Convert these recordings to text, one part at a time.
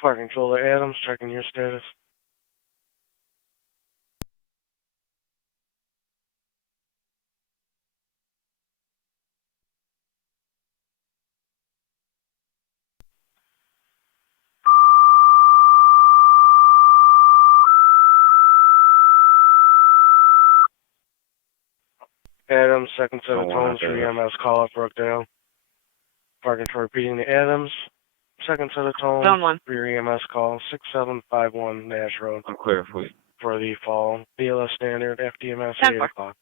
Fire Controller Adams, checking your status. Adams, second set of tones for EMS call at Brookdale. Fire Control repeating the Adams, second set of tones for your EMS call, 6751 Nash Road. I'm clear for you. For the fall BLS standard FDMS 8 o'clock.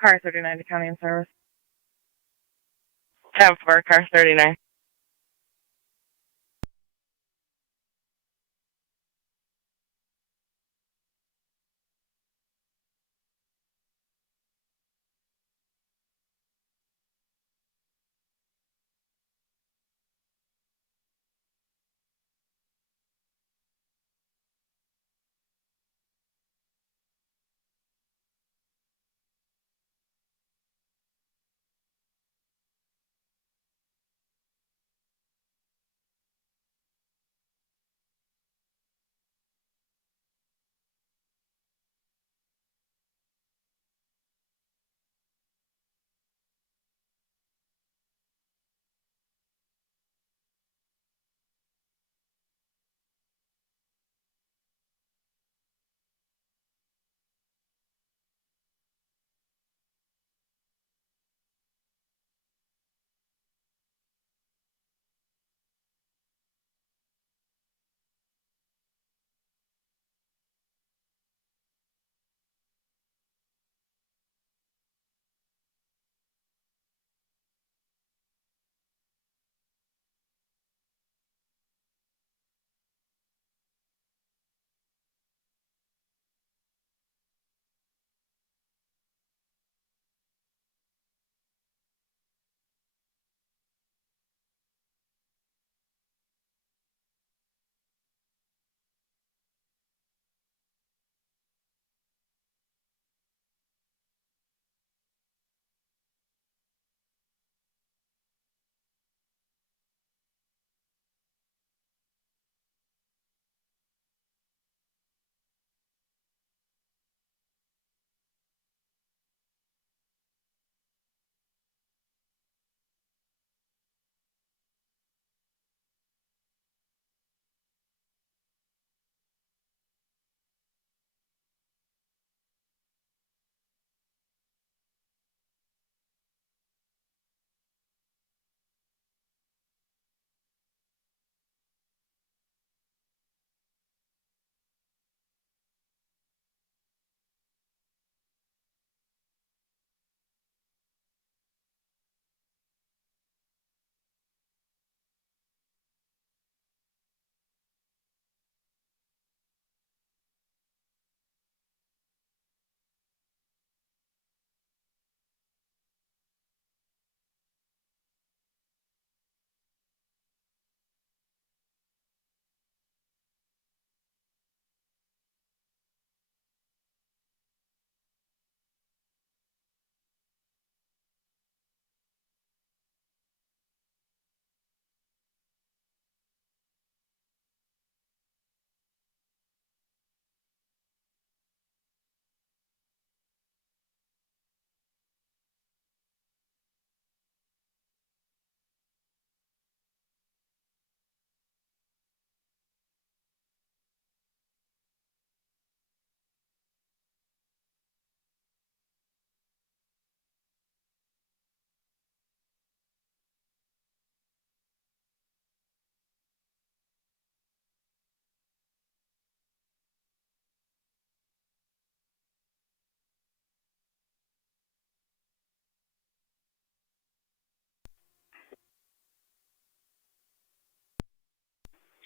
Car 39 to County in service. 10-4, car 39.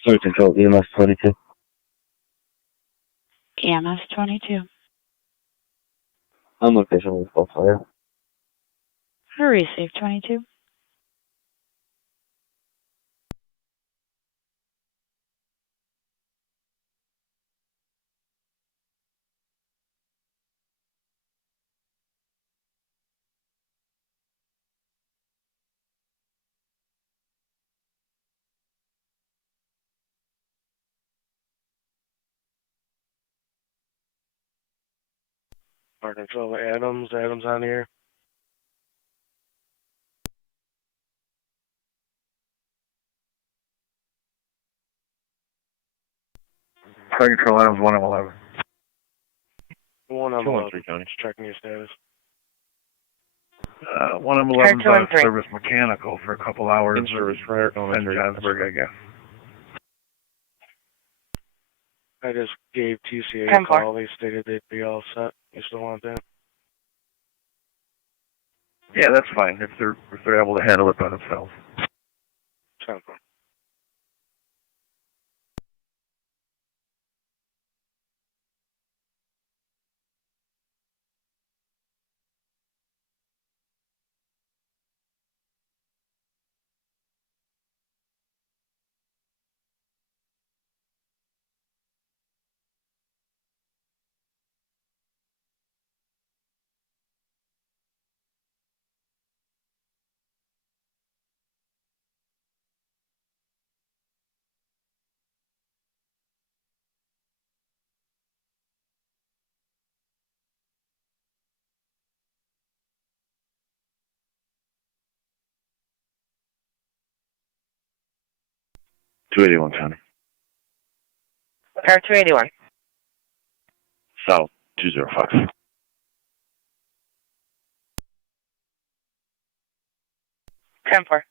Sorry, Control, EMS 22. EMS 22. On location with full fire. Receive 22. Fire Control Adams. Adams on here. Fire Control Adams 1 of 11. 1 of 213 County. Just checking your status. 1 of 11 's 213. service mechanical for a couple hours. In service for Fender Johnsburg, I guess. I just gave TCA a 10-4. call. They stated they'd be all set. You still want that? Yeah, that's fine if they're able to handle it by themselves. 10-4. $281 County. Car 281. South 205. 10-4.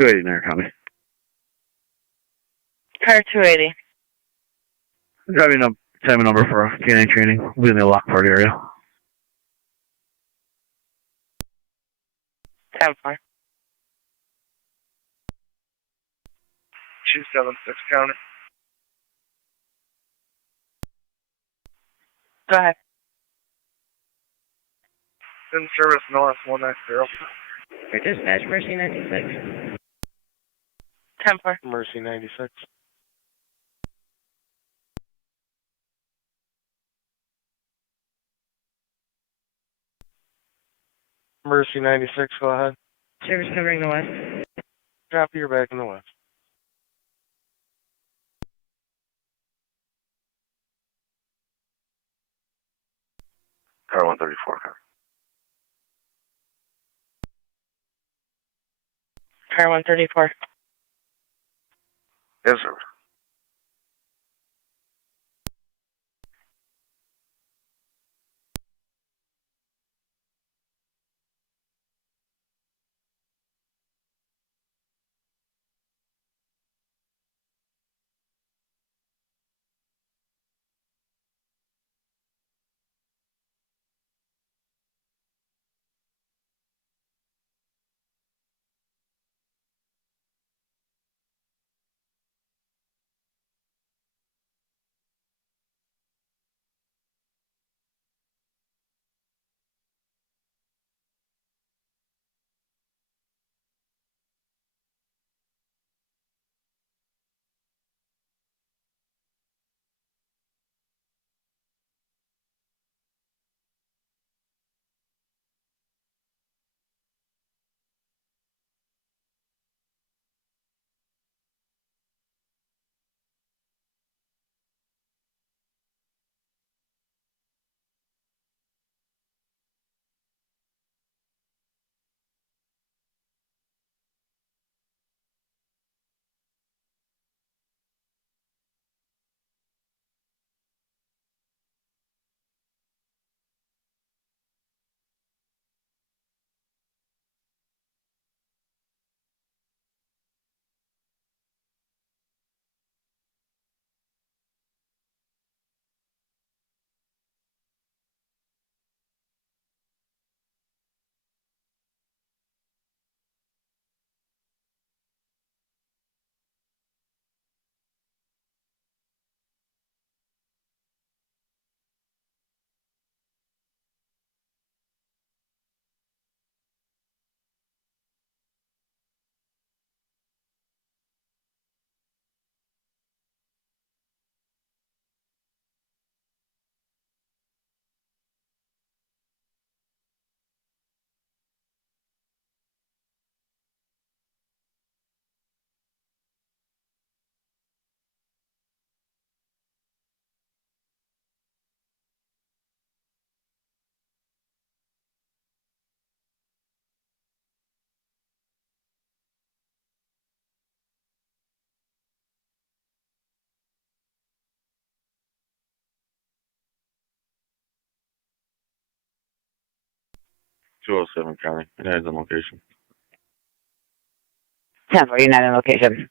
Niagara County. Car 280. Driving up time and number for canine training. We're in the Lockport area. 10-4. 276 County. Go ahead. In service north 190. Dispatch Mercy 96. 10-4. Mercy 96. Mercy 96, go ahead. Service covering the west. Drop your back in the west. Car 134. Car 134. Yes, sir. 207 County. United's on location. 10-4, United location.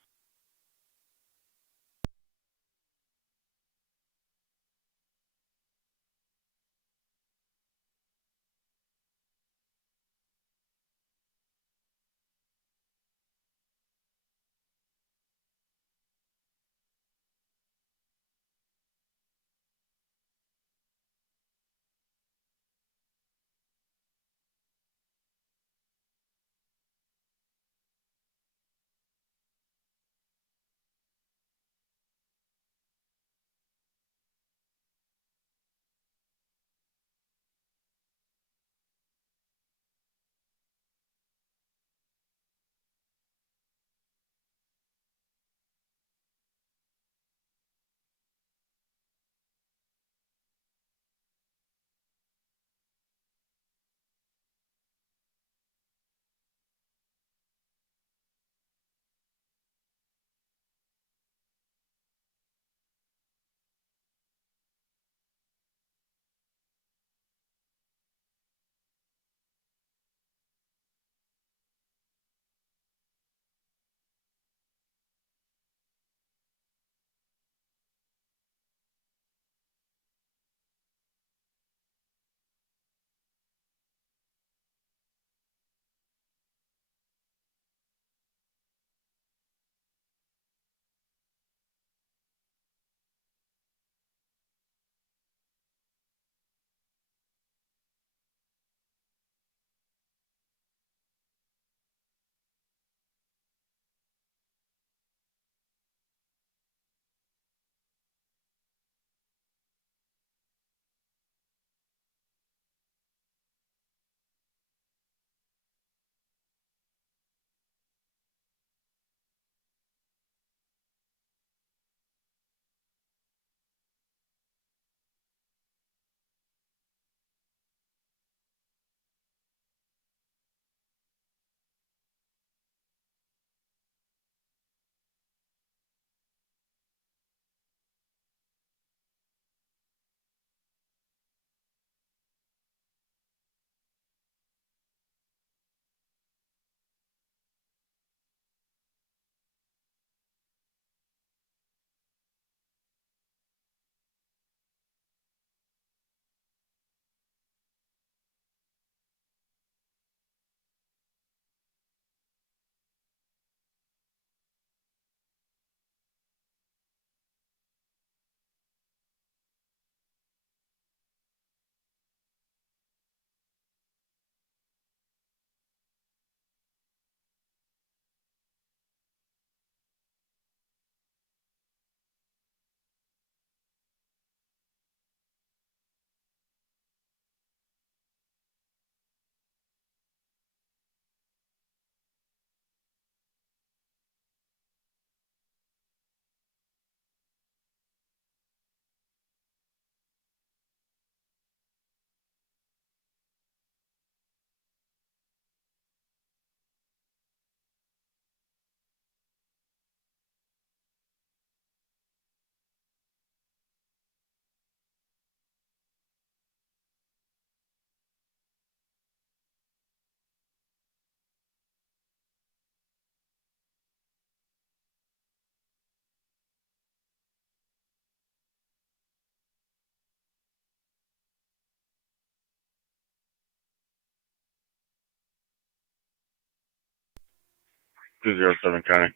Two zero seven County.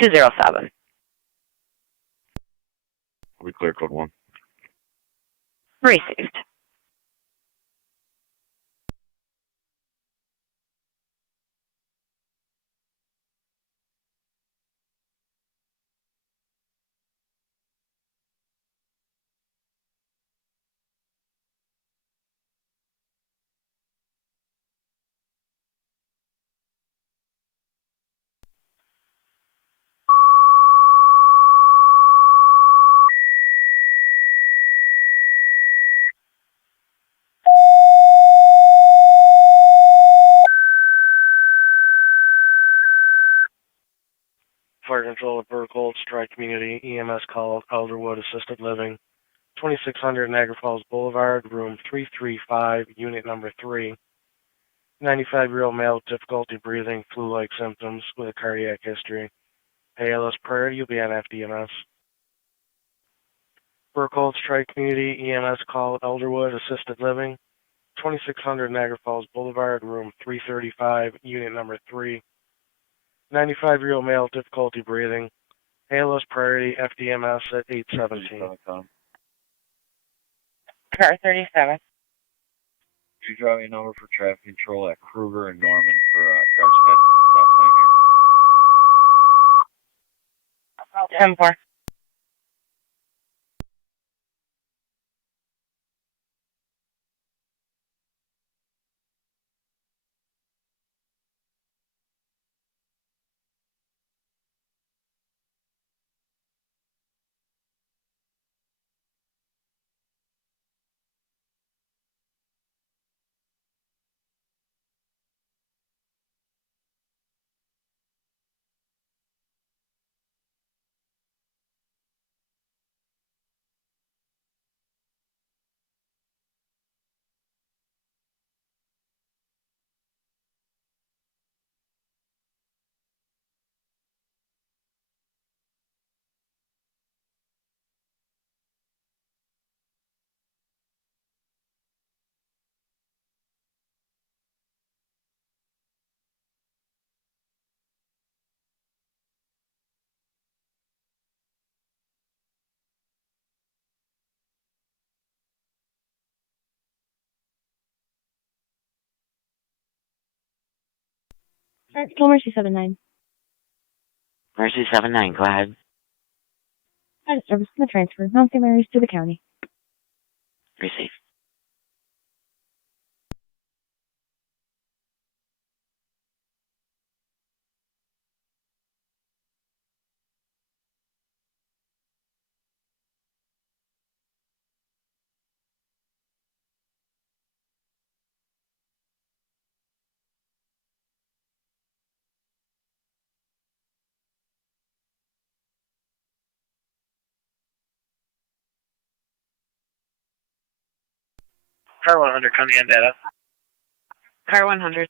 Two zero seven. We clear code 1. Received. control of Burkhold, Strike Community, EMS call, Elderwood Assisted Living, 2600 Niagara Falls Boulevard, room 335, unit number 3. 95-year-old male with difficulty breathing, flu-like symptoms with a cardiac history. ALS priority, you'll be on FDMS. Burkhold, Strike Community, EMS call, Elderwood Assisted Living, 2600 Niagara Falls Boulevard, room 335, unit number 3. 95-year-old male, difficulty breathing. ALS priority, FDMS at 817. Car 37. You drive a number for traffic control at Kruger and Norman for car sped stop sign here. 10-4. Still Mercy 79. Mercy 79, go ahead. I just service the transfer, Mount St. Mary's to the county. Receive. Car 100, County and data. Car 100.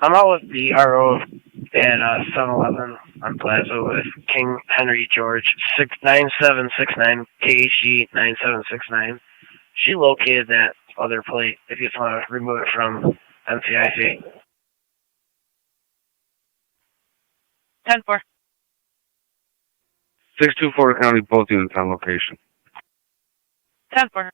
I'm out with the RO at 711 on Plaza with King Henry George 9769 KHG 9769. She located that other plate if you just want to remove it from NCIC. 10-4. 624 County, both units on location. 10-4.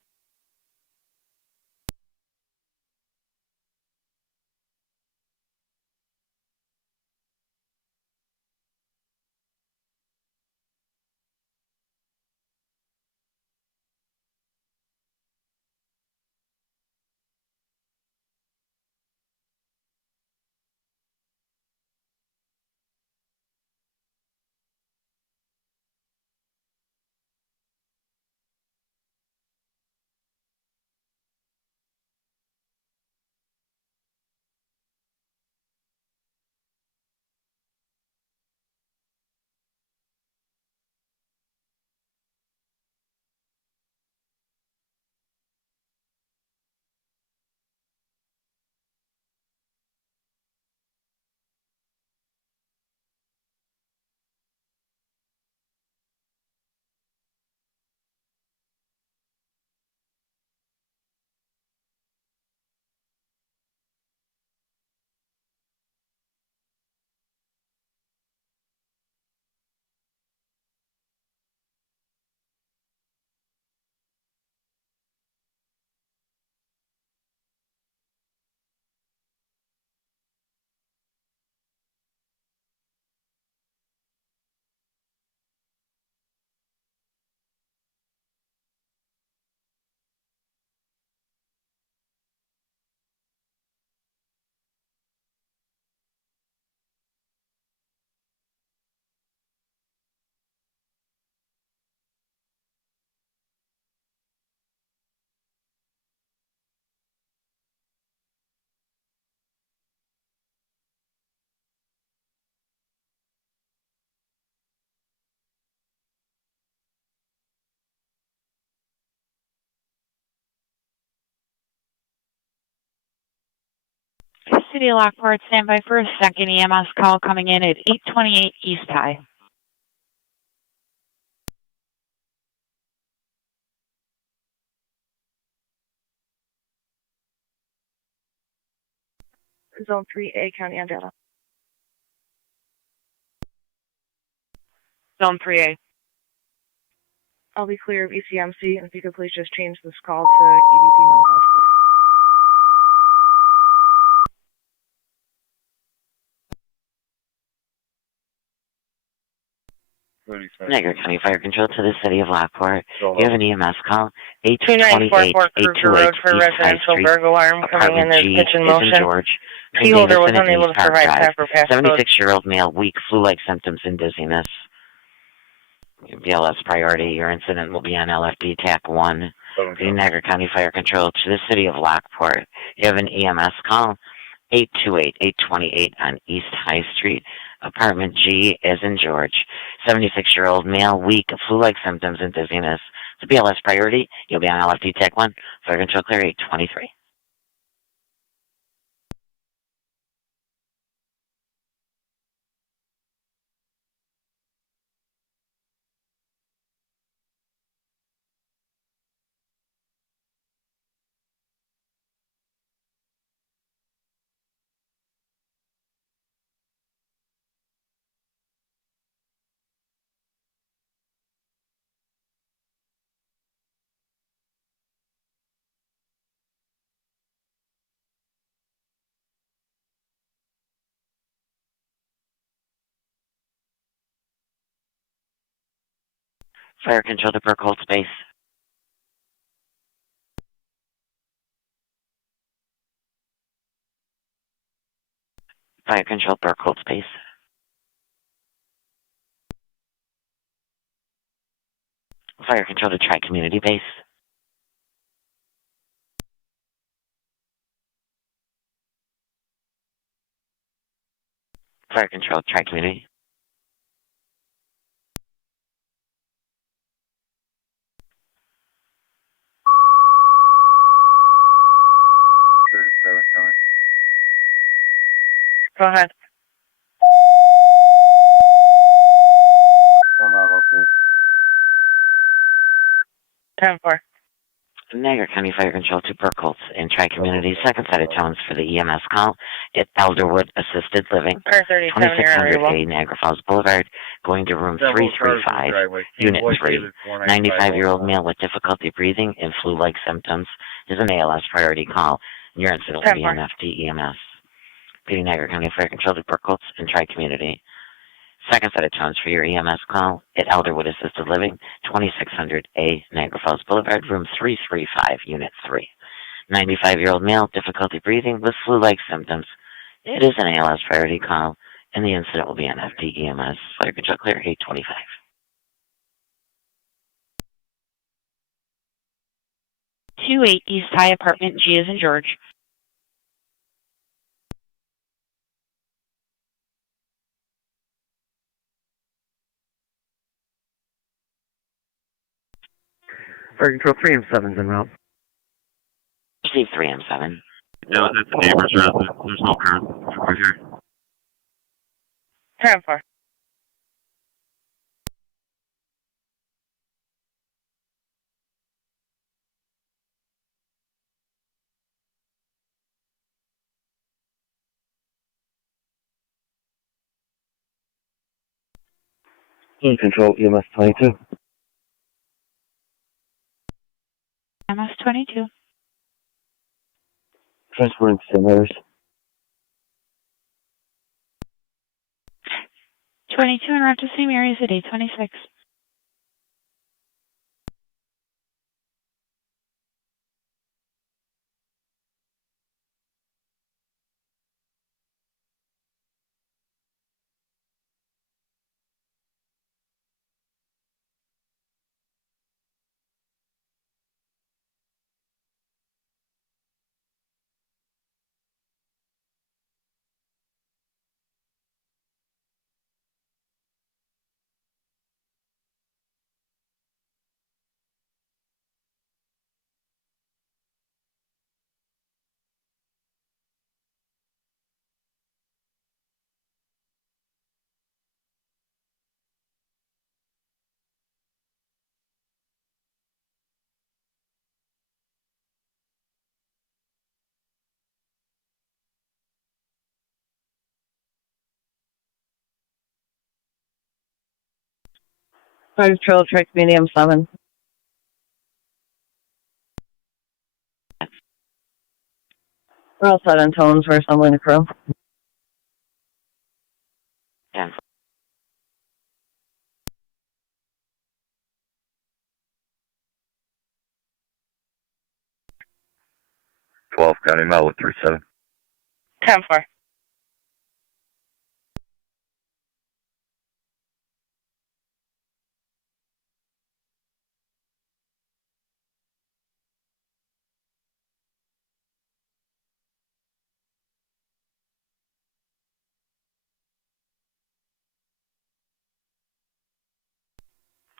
City of Lockport, stand by for a second EMS call coming in at 828 East High. Zone 3A, County Undata. Zone 3A. I'll be clear of ECMC, and if you could please just change this call to EDP mental health, please. Niagara County Fire Control to the City of Lockport. So, You have an EMS call, 2944 Kruger Road for residential burglar alarm coming in. There's kitchen motion. George. Key holder was unable to provide proper passcode. 76-year-old male, weak, flu-like symptoms and dizziness. BLS priority. Your incident will be on LFD TAC 1. The Niagara County Fire Control to the City of Lockport. You have an EMS call, 828-828 on East High Street. Apartment G as in George. 76-year-old male, weak, flu-like symptoms and dizziness. It's a BLS priority. You'll be on LFD TAC 1. Fire Control clear 823. Fire Control to Burkhold Space. Fire Control Burkhold Space. Fire Control to Tri-Community Base. Fire Control Tri-Community. Go ahead. okay. 10-4. Niagara County Fire Control to Burkholz and Tri-Community. Second set of tones for the EMS call at Elderwood Assisted Living. Car 37, you're unreadable. 2600A Niagara Falls Boulevard, going to room 335, Unit 3. 95-year-old male with difficulty breathing and flu-like symptoms is an ALS priority call. Your incident will be on FD EMS. PD Niagara County Fire Control to Burkholz and Tri-Community. Second set of tones for your EMS call at Elderwood Assisted Living, 2600A Niagara Falls Boulevard, room 335, Unit 3. 95-year-old male, difficulty breathing with flu-like symptoms. It is an ALS priority call, and the incident will be on FD EMS. Fire Control clear 825. East High, Apartment G as in George. Fire Control 3 M7's en route. Receive 3M7. No, that's the neighbor's residence. There's no current over here. 10-4. Control EMS 22. MS 22. Transferring to St. Mary's. 22 en route to St. Mary's at 826. 5 Trail Trek Medium 7. We're all set in tones. We're assembling the crew. 10. 12 County Mile with 37. 10-4.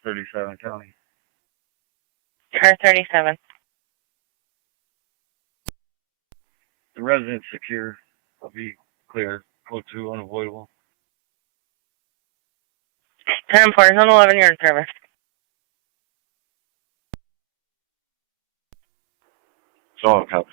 Thirty-seven County. Car 37. The residence secure. I'll be clear. Code 2 unavoidable. 10-4 is on 11-yard service. Solid cops.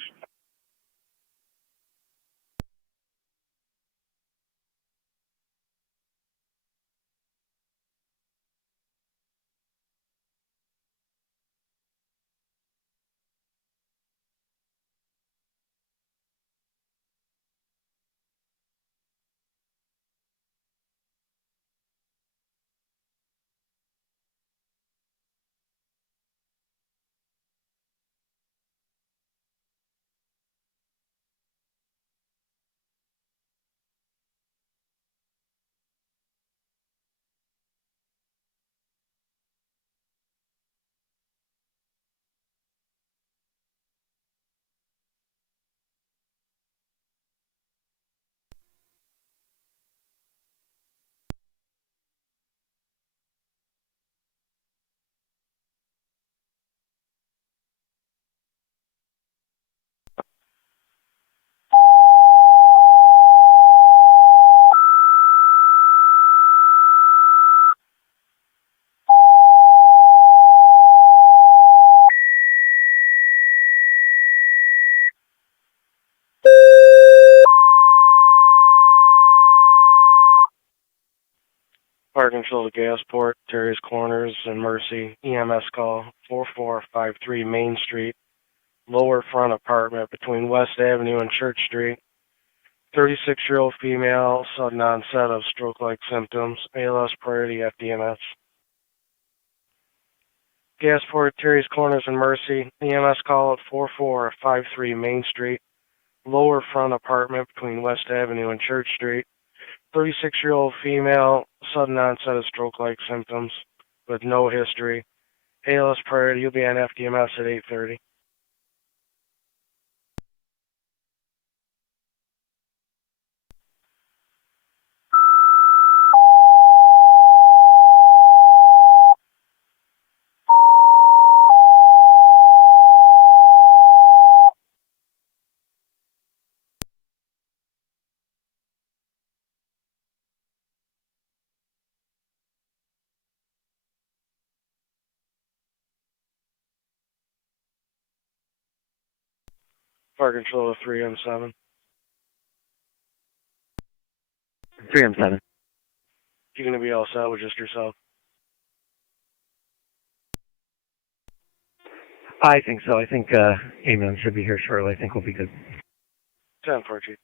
Fire control to Gasport, Terry's Corners, and Mercy. EMS call 4453 Main Street, lower front apartment between West Avenue and Church Street. 36-year-old female, sudden onset of stroke-like symptoms, ALS priority FDMS. Gasport, Terry's Corners, and Mercy. EMS call at 4453 Main Street, lower front apartment between West Avenue and Church Street. 36-year-old female, sudden onset of stroke-like symptoms with no history. ALS priority, you'll be on FDMS at 8:30. Fire control to 3M7. 3M7. You're going to be all set with just yourself. I think so. I think Amen should be here shortly. I think we'll be good. 10-4, Chief.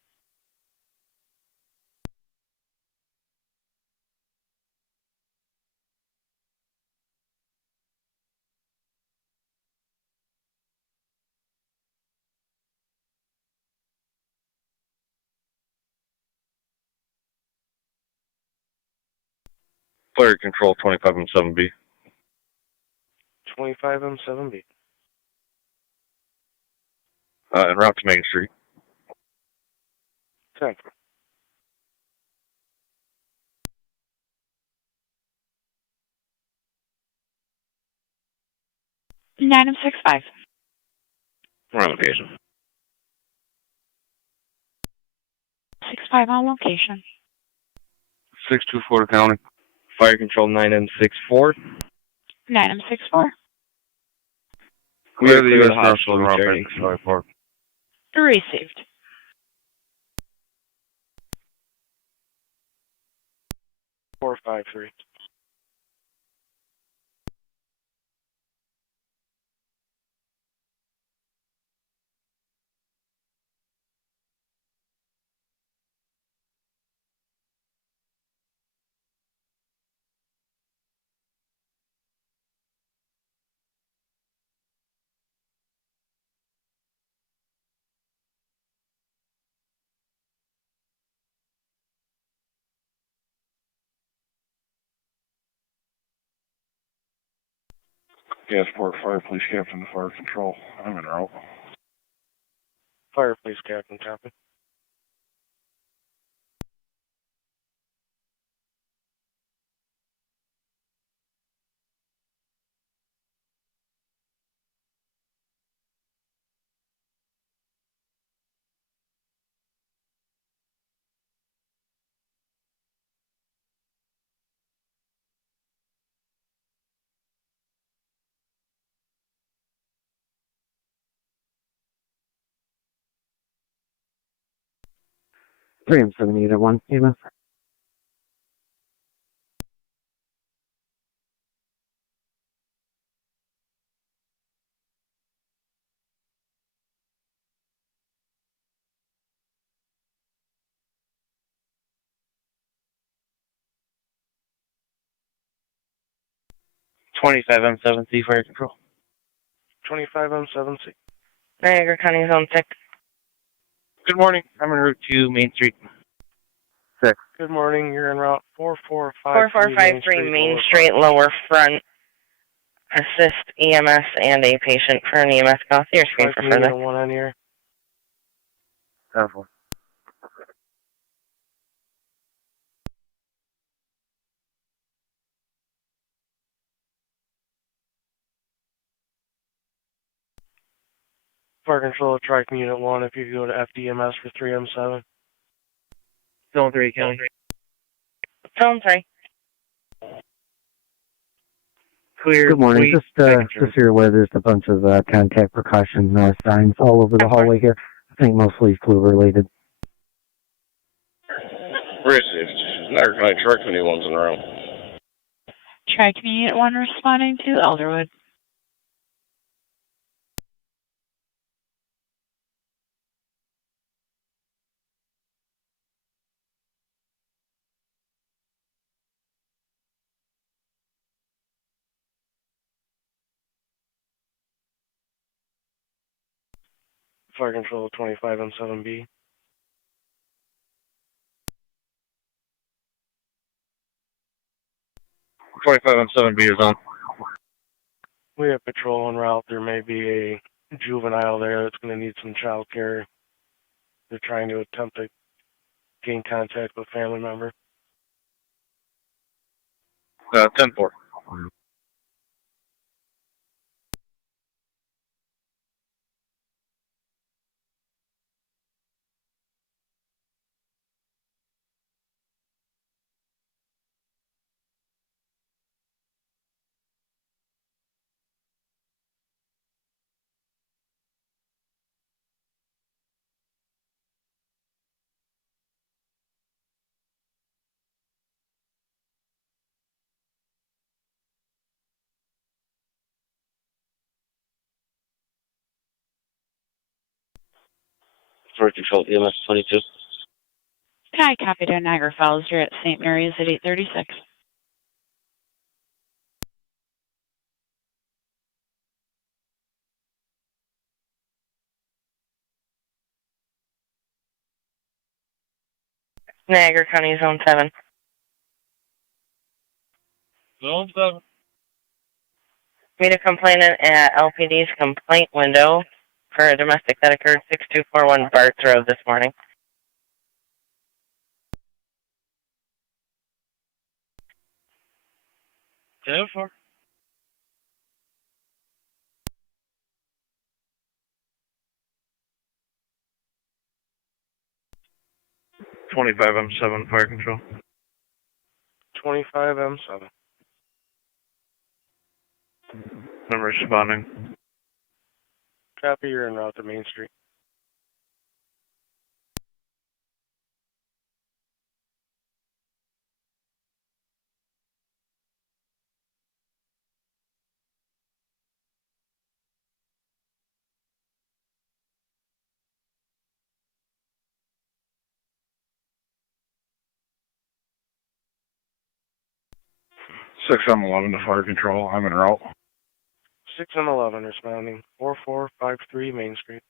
Fire control 25 and 7B. 25M7B. En route to Main Street. 10-4. Nine of 6-5. We're on location. 6-5 on location. 624 County. Fire control 9M64. 9M64. We are the U.S. Marshal returning. Received. Four, 5, 3. Gasport Fire Police Captain to Fire Control. I'm en route. Fire Police Captain, copy. Three and 7 Unit 1, EMS. M7C Fire Control. 25M7C. Niagara County Zone 6. Good morning. I'm en route to Main Street. 6. Good morning. You're en route 4453 4453 Main Street, lower front. Assist EMS and a patient for an EMS call. See your screen for further. One on here. 10-4. Fire Control, Tracking Unit 1, if you could go to FDMS for 3M7. Zone 3, County. Zone 3. Clear. Good morning. Just so you're aware, there's a bunch of contact precaution signs all over the hallway here. I think mostly flu related. Received. Niagara County Truck Community 1's in route. Tri-Community Unit 1 responding to Elderwood. Fire Control, 25M7B. M7B is on. We have patrol en route. There may be a juvenile there that's going to need some child care. They're trying to attempt to gain contact with a family member. 10-4. Fire Control, EMS 22. Hi, copy to Niagara Falls. You're at St. Mary's at 836. Niagara County Zone 7. Zone 7. Meet a complainant at LPD's complaint window for a domestic that occurred 6241 Barts Road this morning. 10-4. M7 Fire Control. 25M7. I'm responding. Copy, you're en route to Main Street. Six M11 to Fire Control. I'm en route. 6M11 responding. 4453 Main Street.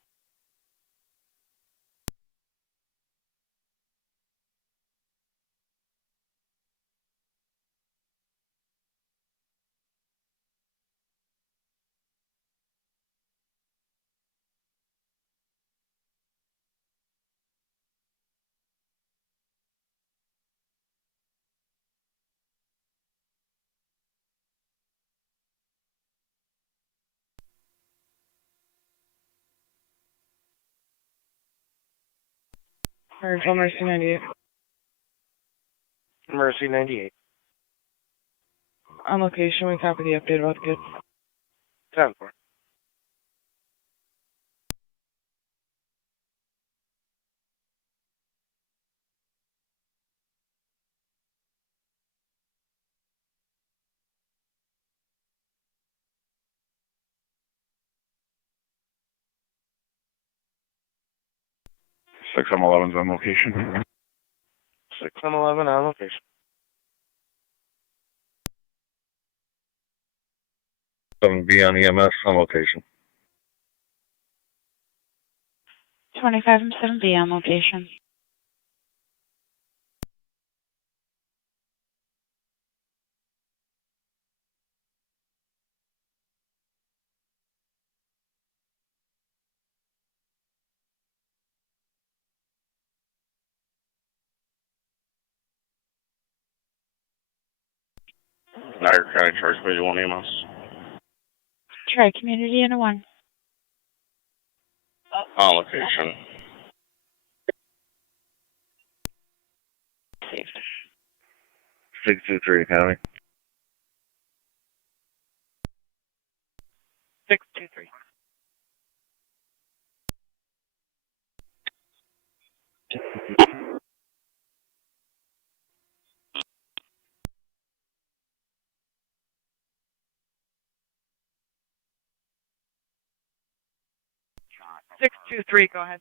Fire Control Mercy 98. Mercy 98. On location, we copy the update about the kid. 10-4. Six M11's on location. 6-11 on location. 7B on EMS on location. 25 and 7B on location. Niagara County Charge Bay 1 EMS. Try community in a 1. On location. Safe. 623 County. 623. Six two three. Go ahead.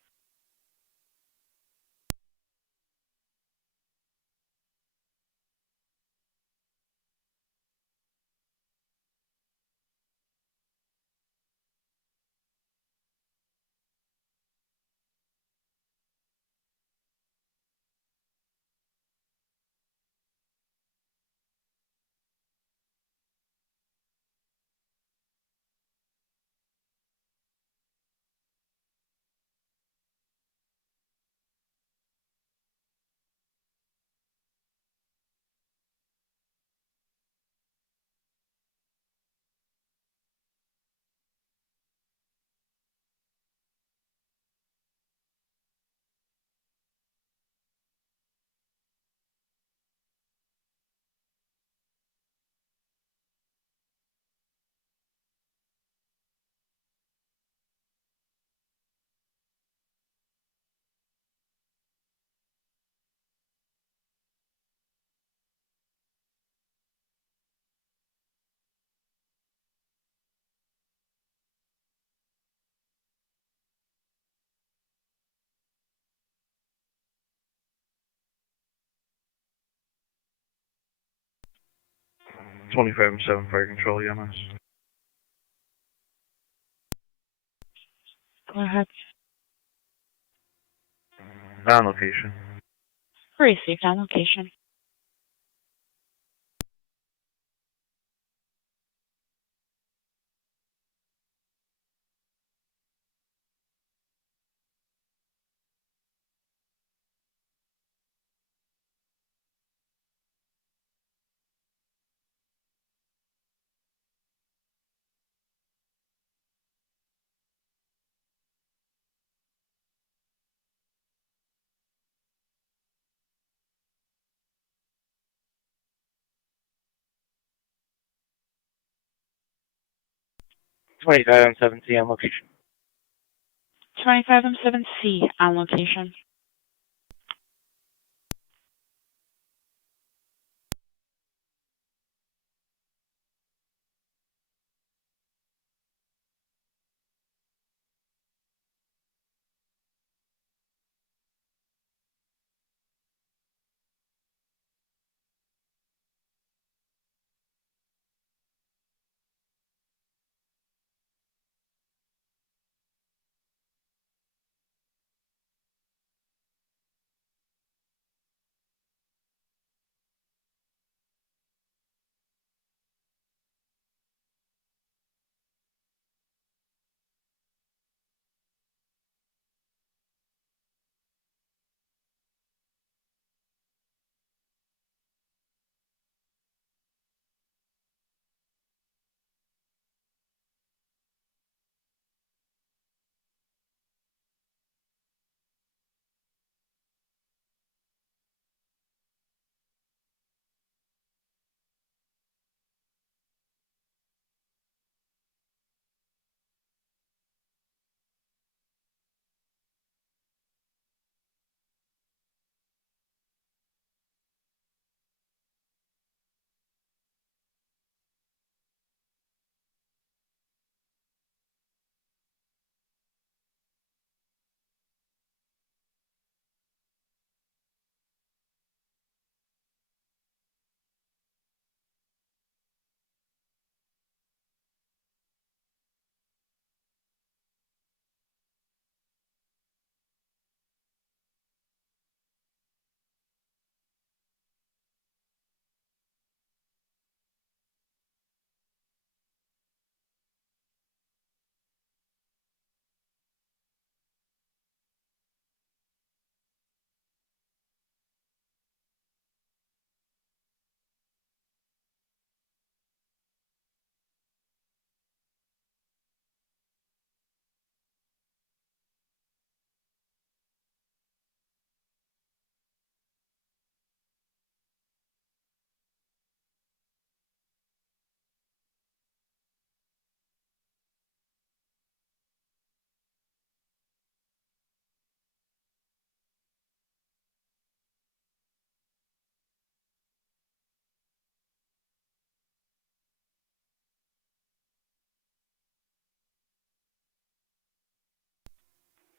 Twenty-five and 7 Fire Control EMS. Go ahead. On location. Received on location. Twenty-five and 7C on location. 25 and 7C on location.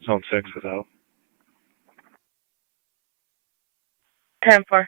Zone 6 is out. 10-4.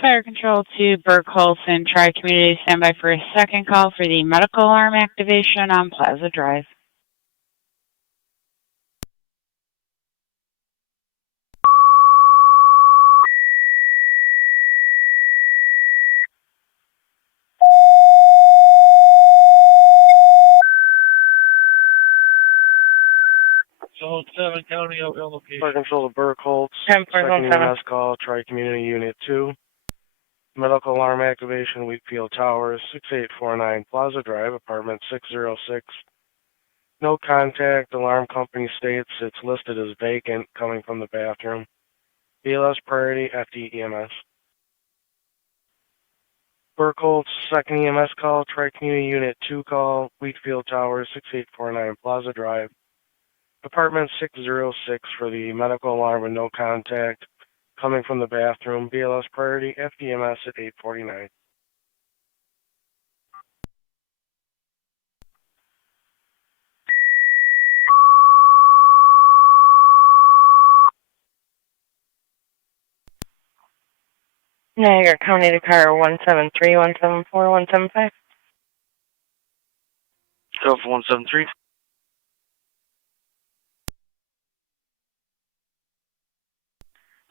Fire Control to Burke Holson, Tri-Community, standby for a second call for the medical alarm activation on Plaza Drive. Zone 7, County OPS location. Fire Control to Burke Holtz. 10-4, Second Zone 7. EMS call, Tri-Community Unit 2. Medical alarm activation, Wheatfield Towers, 6849 Plaza Drive, apartment 606. No contact. Alarm company states it's listed as vacant, coming from the bathroom. BLS priority, FD EMS. Burke Holtz, second EMS call, Tri-Community Unit 2 call, Wheatfield Towers, 6849 Plaza Drive. Apartment 606 for the medical alarm with no contact, coming from the bathroom. BLS priority, FDMS at 849. Niagara County to car 173, 174, 175. Go for 173.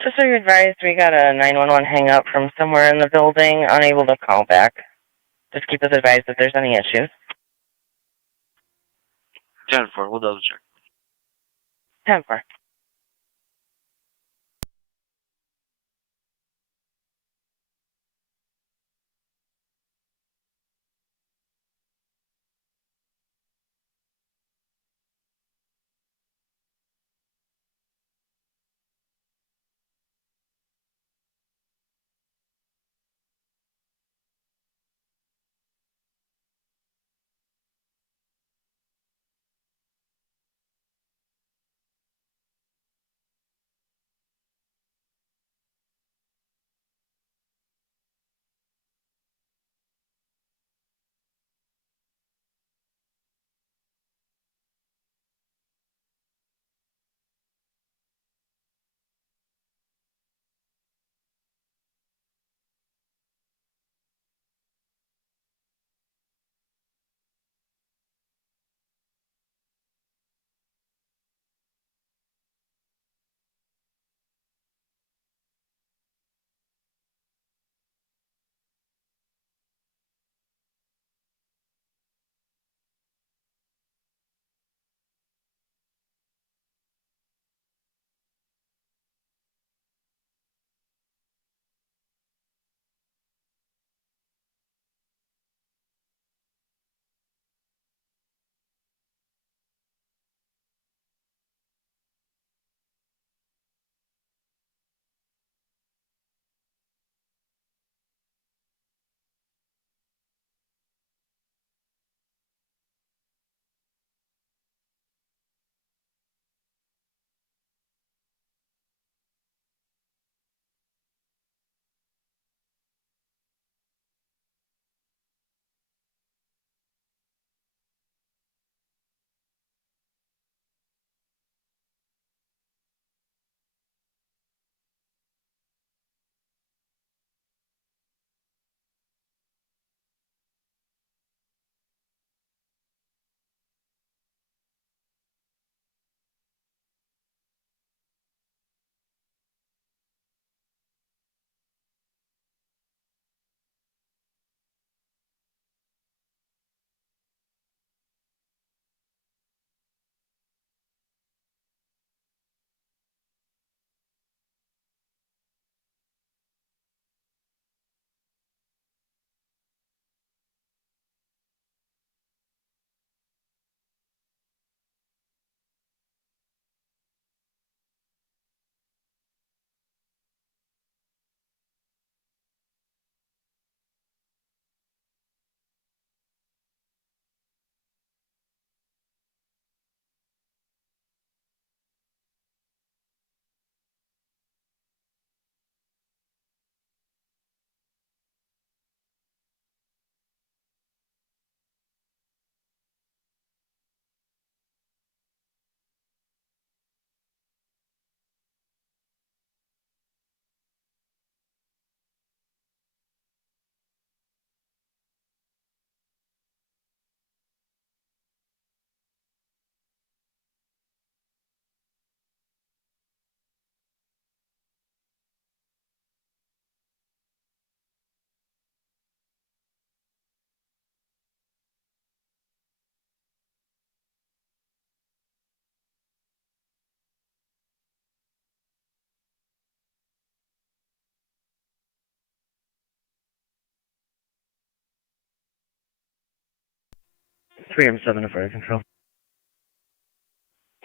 Just so you're advised, we got a 911 hang up from somewhere in the building, unable to call back. Just keep us advised if there's any issues. 10-4, we'll double check. 10-4. 3M7 to fire control.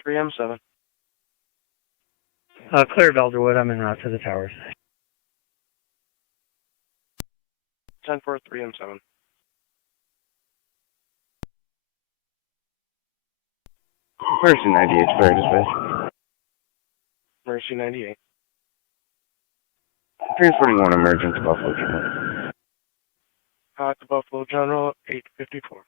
3M7. Clear of Elderwood. I'm en route to the towers. 10-4, 3M7. Mercy 98, fire dispatch. Mercy 98. Transporting one emergent to Buffalo General. To Buffalo General, 854.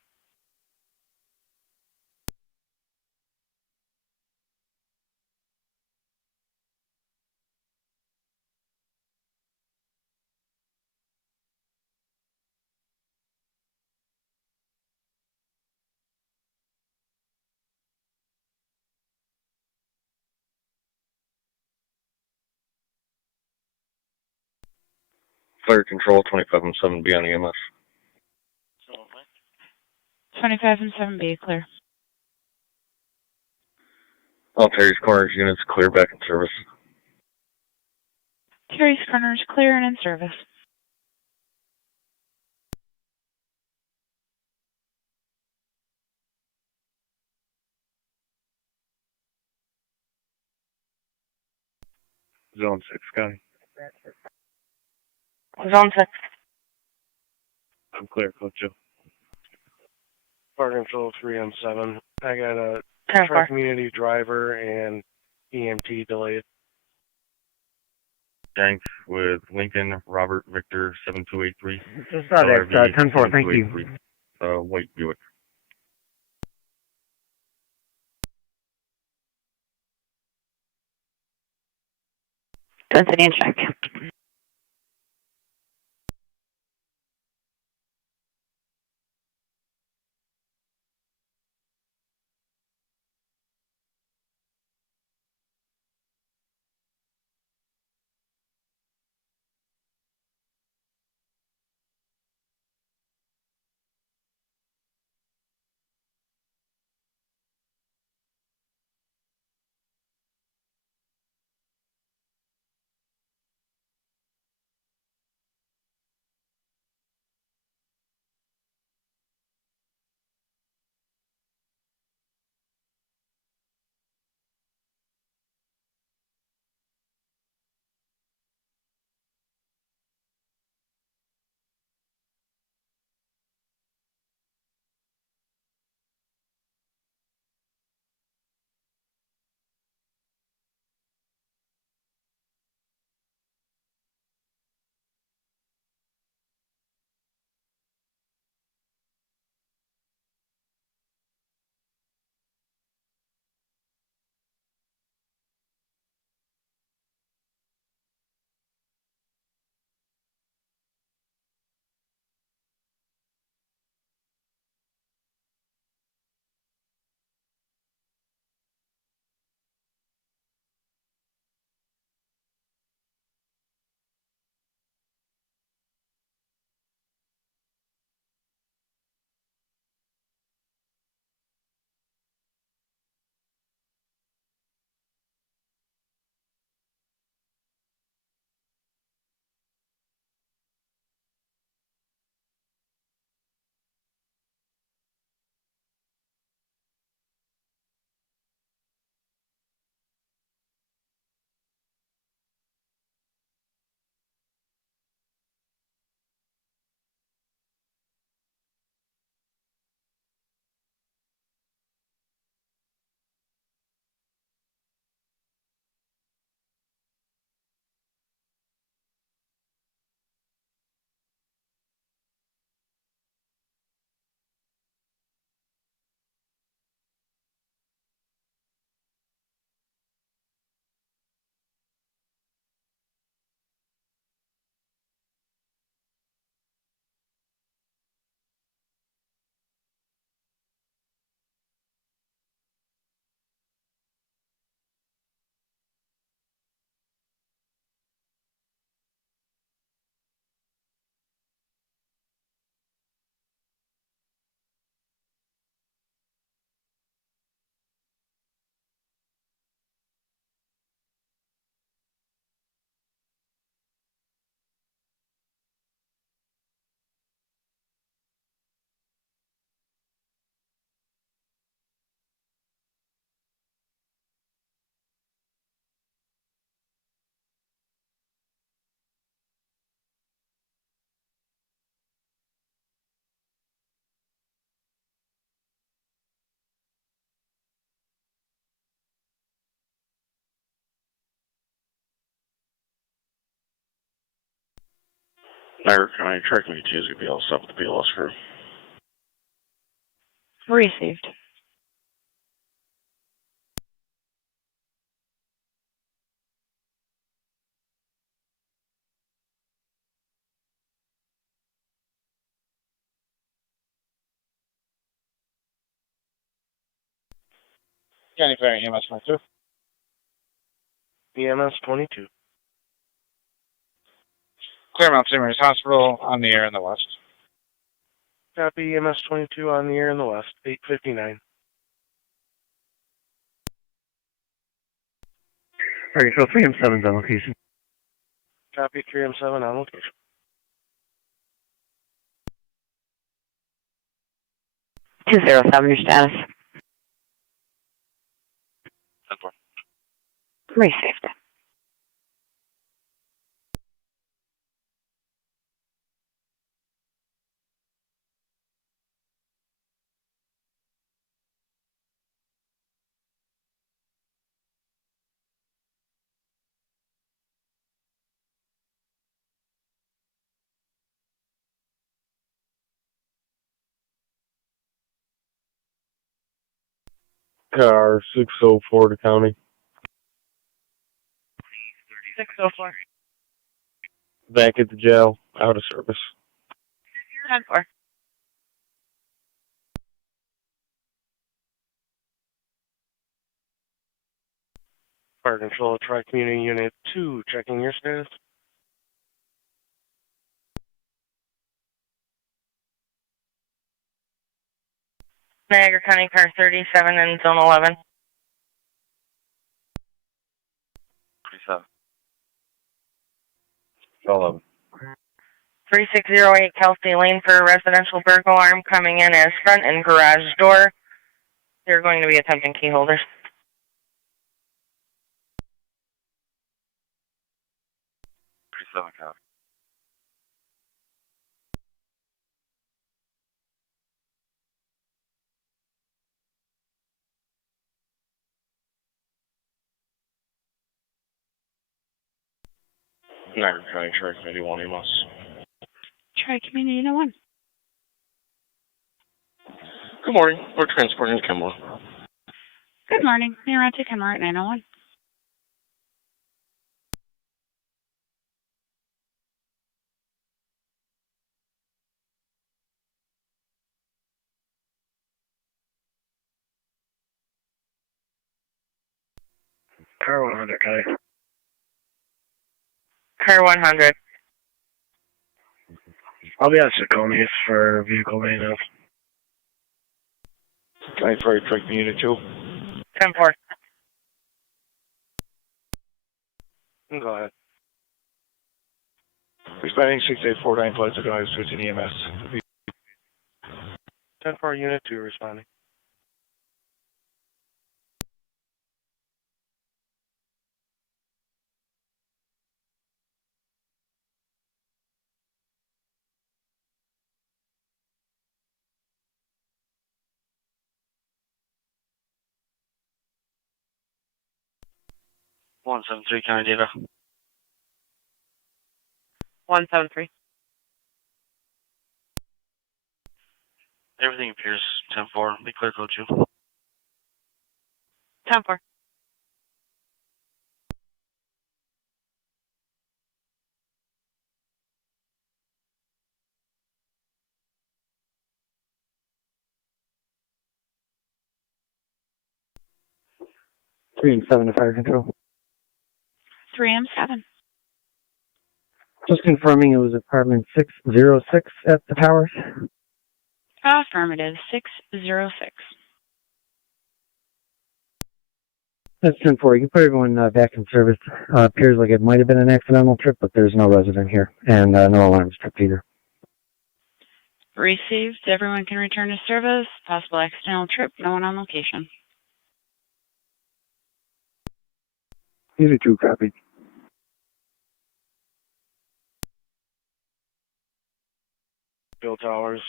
Fire control 25-7, be on EMS. 25 and 7B, clear. All Terry's Corners units clear, back in service. Terry's Corners clear and in service. Zone 6, Scotty. Zone 6. I'm clear, Coach Joe. Fire control 3M7. I got a 10-4. tri-community driver and EMT delayed. Thanks with Lincoln, Robert, Victor, 7283. Just saw that, 10-4, thank you. White Buick. Density and check. Niagara County Track Community 2 is going to be all set with the BLS crew. Received. County Fair, EMS 22. EMS 22. Claremont St. Mary's Hospital on the air in the west. Copy, EMS 22 on the air in the west, 859. Alright, so 3M7's on location. Copy, 3M7 on location. Two 207, your status. Received. Car 604 to county. 604. Back at the jail, out of service. 10-4. Fire Control, Tri-Community Unit 2, checking your status. Niagara County Car 37 in Zone 11. 37. 11. 3608 Kelsey Lane for a residential burglar alarm coming in as front and garage door. They're going to be attempting key holders. 37 copy. Niagara County Track Community 1 EMS. Tri-Community 1. Good morning. We're transporting to Kenmore. Good morning. You're on to Kenmore at 901. Car 100, County. Car 100. I'll be on Saconis for vehicle maintenance. County Fire Track Community 2. 10-4. Go ahead. Expanding 6849 flights to guys 15 EMS. 10-4, Unit 2 responding. One 73 County data. 173. Everything appears 10-4. Be clear, code 2. 10-4. Three and 7 to Fire Control. 3M7. Just confirming it was apartment 606 at the towers. Affirmative. 606. That's 10-4. You can put everyone back in service. Appears like it might have been an accidental trip, but there's no resident here, and no alarms tripped either. Received. Everyone can return to service. Possible accidental trip. No one on location. Unit 2 copy. Bill Towers.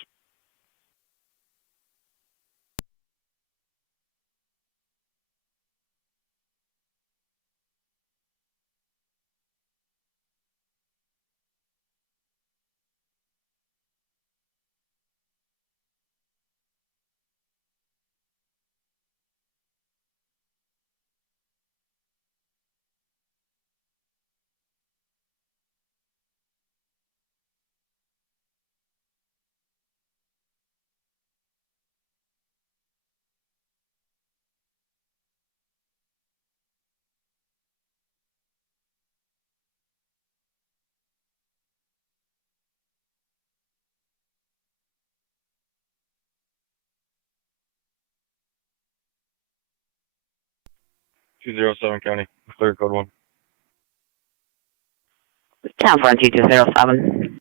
207 County, clear code 1. California 2207.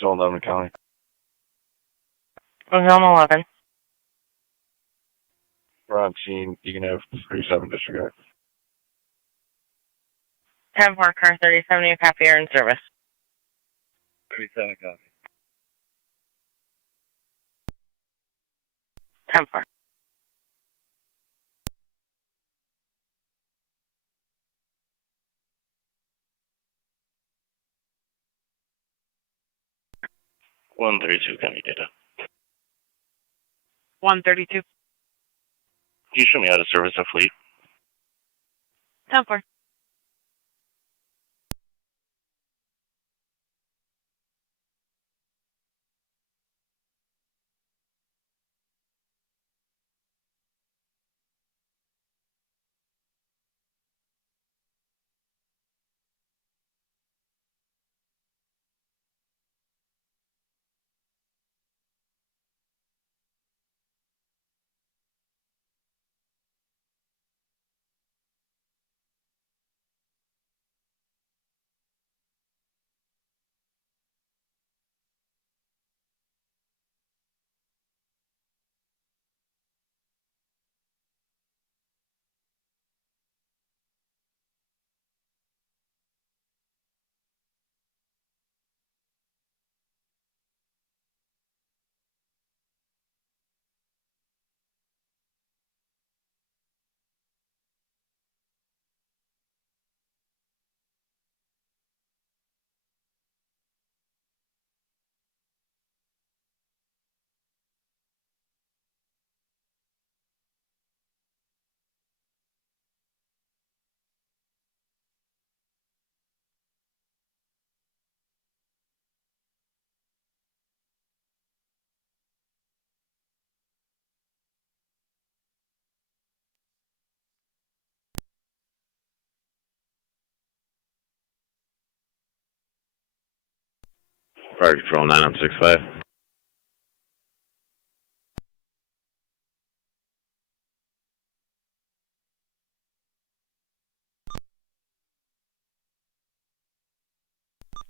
Still 11 County. Zone 11. We're on scene, Deacon Ave, 37 District. 10-4, car 37, you copy, you're in service. 37 County. 10-4. County data. 132. Can you show me how to service a fleet? 10-4. Fire Control 9065.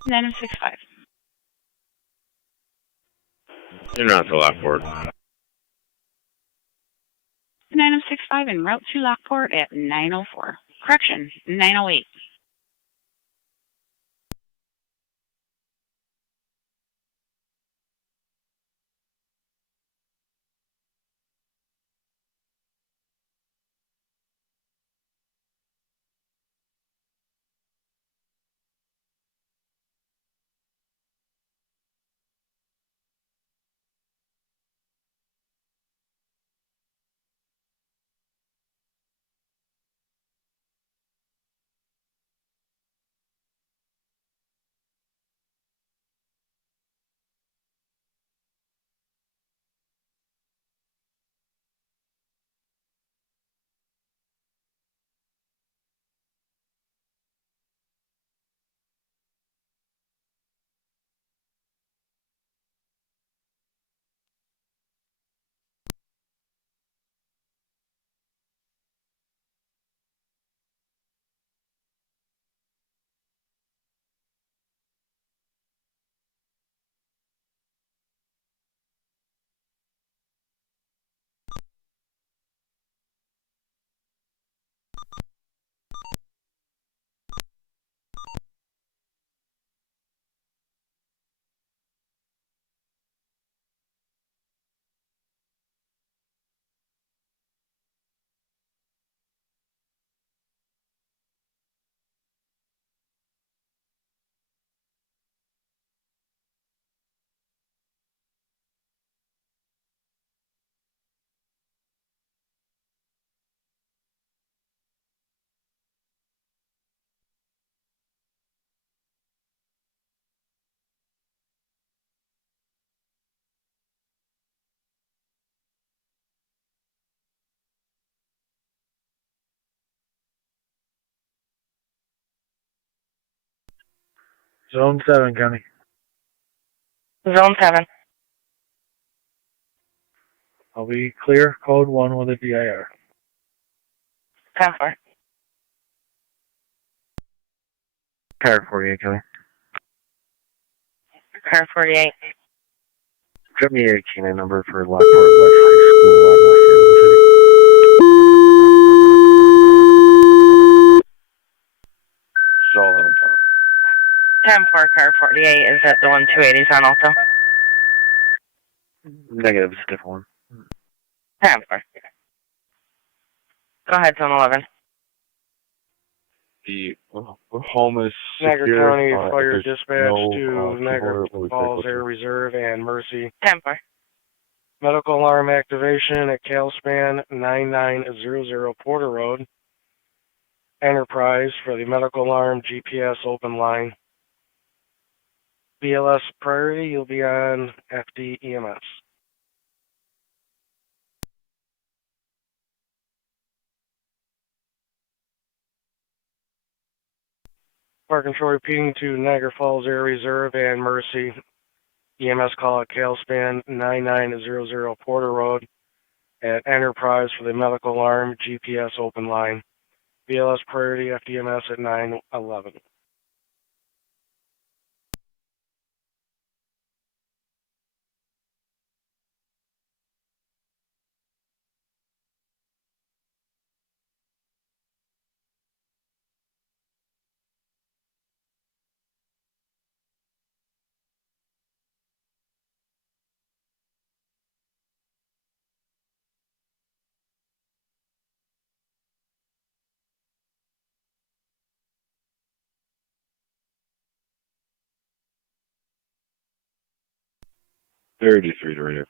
Nine oh 65. In route to Lockport. 9065 en route to Lockport at 904. Correction, 908. Zone 7, County. Zone 7. I'll be clear. Code 1 with a DIR. 10-4. Car 48, County. Car 48. Give me a canine number for Lockport West High School on west side of the city. All of them, 10-4, car 48. Is that the one 280's on also? Negative, it's a different one. 10-4. Go ahead, Zone 11. The home is Niagara secure. County Fire There's Dispatch no, to Niagara people Falls Air Reserve and Mercy. 10-4. Medical alarm activation at CalSpan 9900 Porter Road. Enterprise for the medical alarm GPS open line. BLS priority, you'll be on FD EMS. Fire control repeating to Niagara Falls Air Reserve and Mercy. EMS call at CalSpan 9900 Porter Road at Enterprise for the medical alarm GPS open line. BLS priority FDMS at 911. $33 to radio.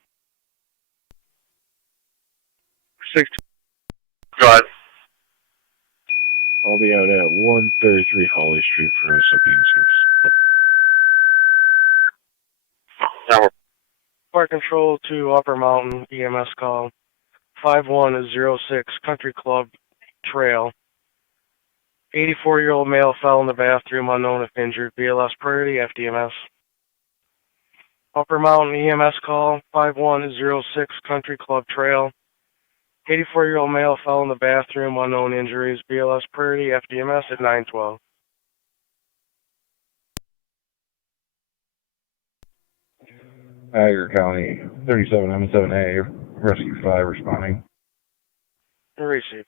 6. Go ahead. I'll be out at 133 Holly Street for a subpoena service. Fire control to Upper Mountain EMS call 5106 Country Club Trail. 84-year-old male fell in the bathroom, unknown if injured. BLS priority FDMS. Upper Mountain EMS call 5106 Country Club Trail. 84-year-old male fell in the bathroom, unknown injuries. BLS priority FDMS at 912. Niagara County 37M7A, Rescue 5 responding. Receive.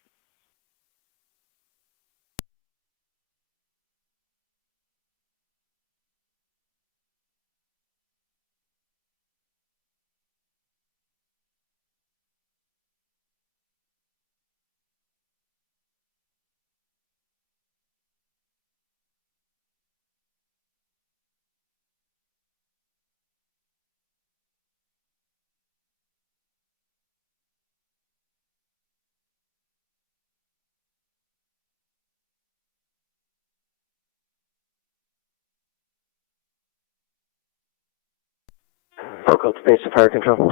Focal space to fire control.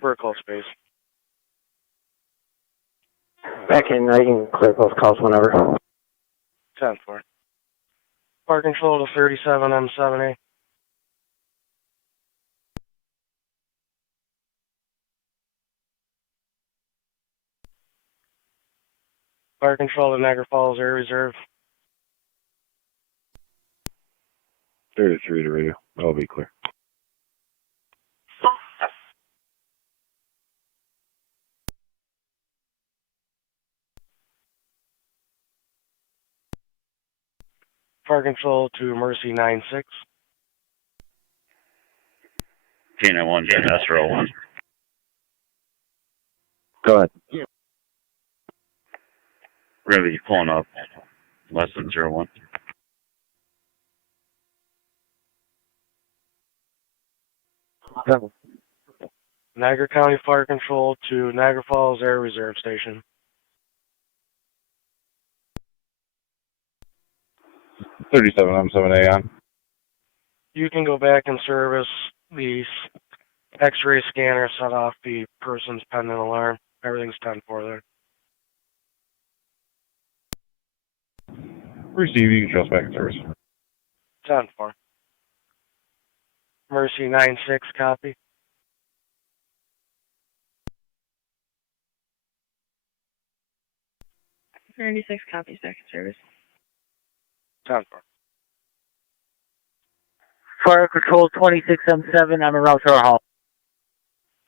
Vertical space. Back in, you can clear both calls whenever. 10-4. Fire control to 37M7A. Fire control to Niagara Falls Air Reserve. 33 to radio. I'll be clear. Fire control to Mercy 96. K91 to Astro 1. Go ahead. We're going to be pulling up less than 01. Niagara County Fire Control to Niagara Falls Air Reserve Station. 37M7A on. You can go back and service the X-ray scanner, set off the person's pendant alarm. Everything's 10-4 there. Receive, you can trust back in service. 10-4. Mercy 9-6, copy. Mercy 96 copies back in service. 10-4. Fire Control 26M7, I'm around Tower Hall.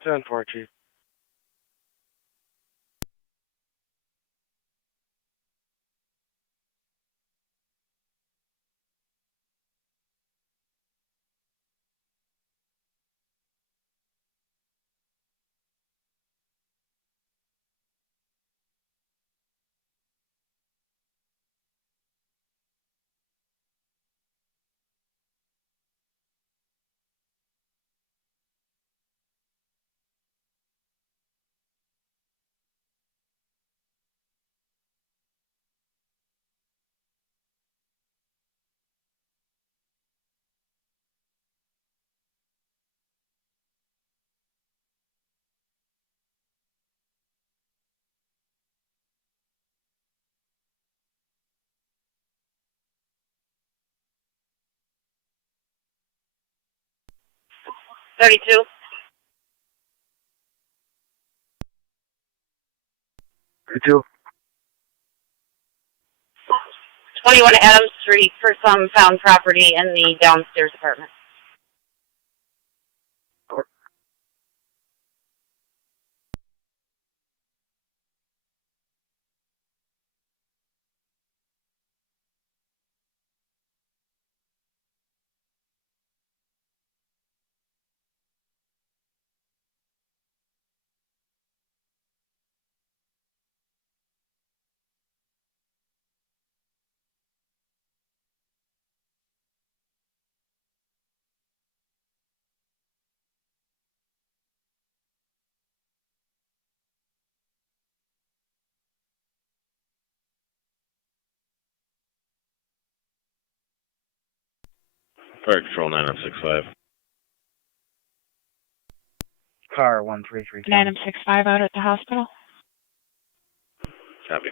10-4, Chief. $32. 2. 21 Adams Street for some found property in the downstairs apartment. Fire Control 9065. Car 133. 9M65 out at the hospital. Copy.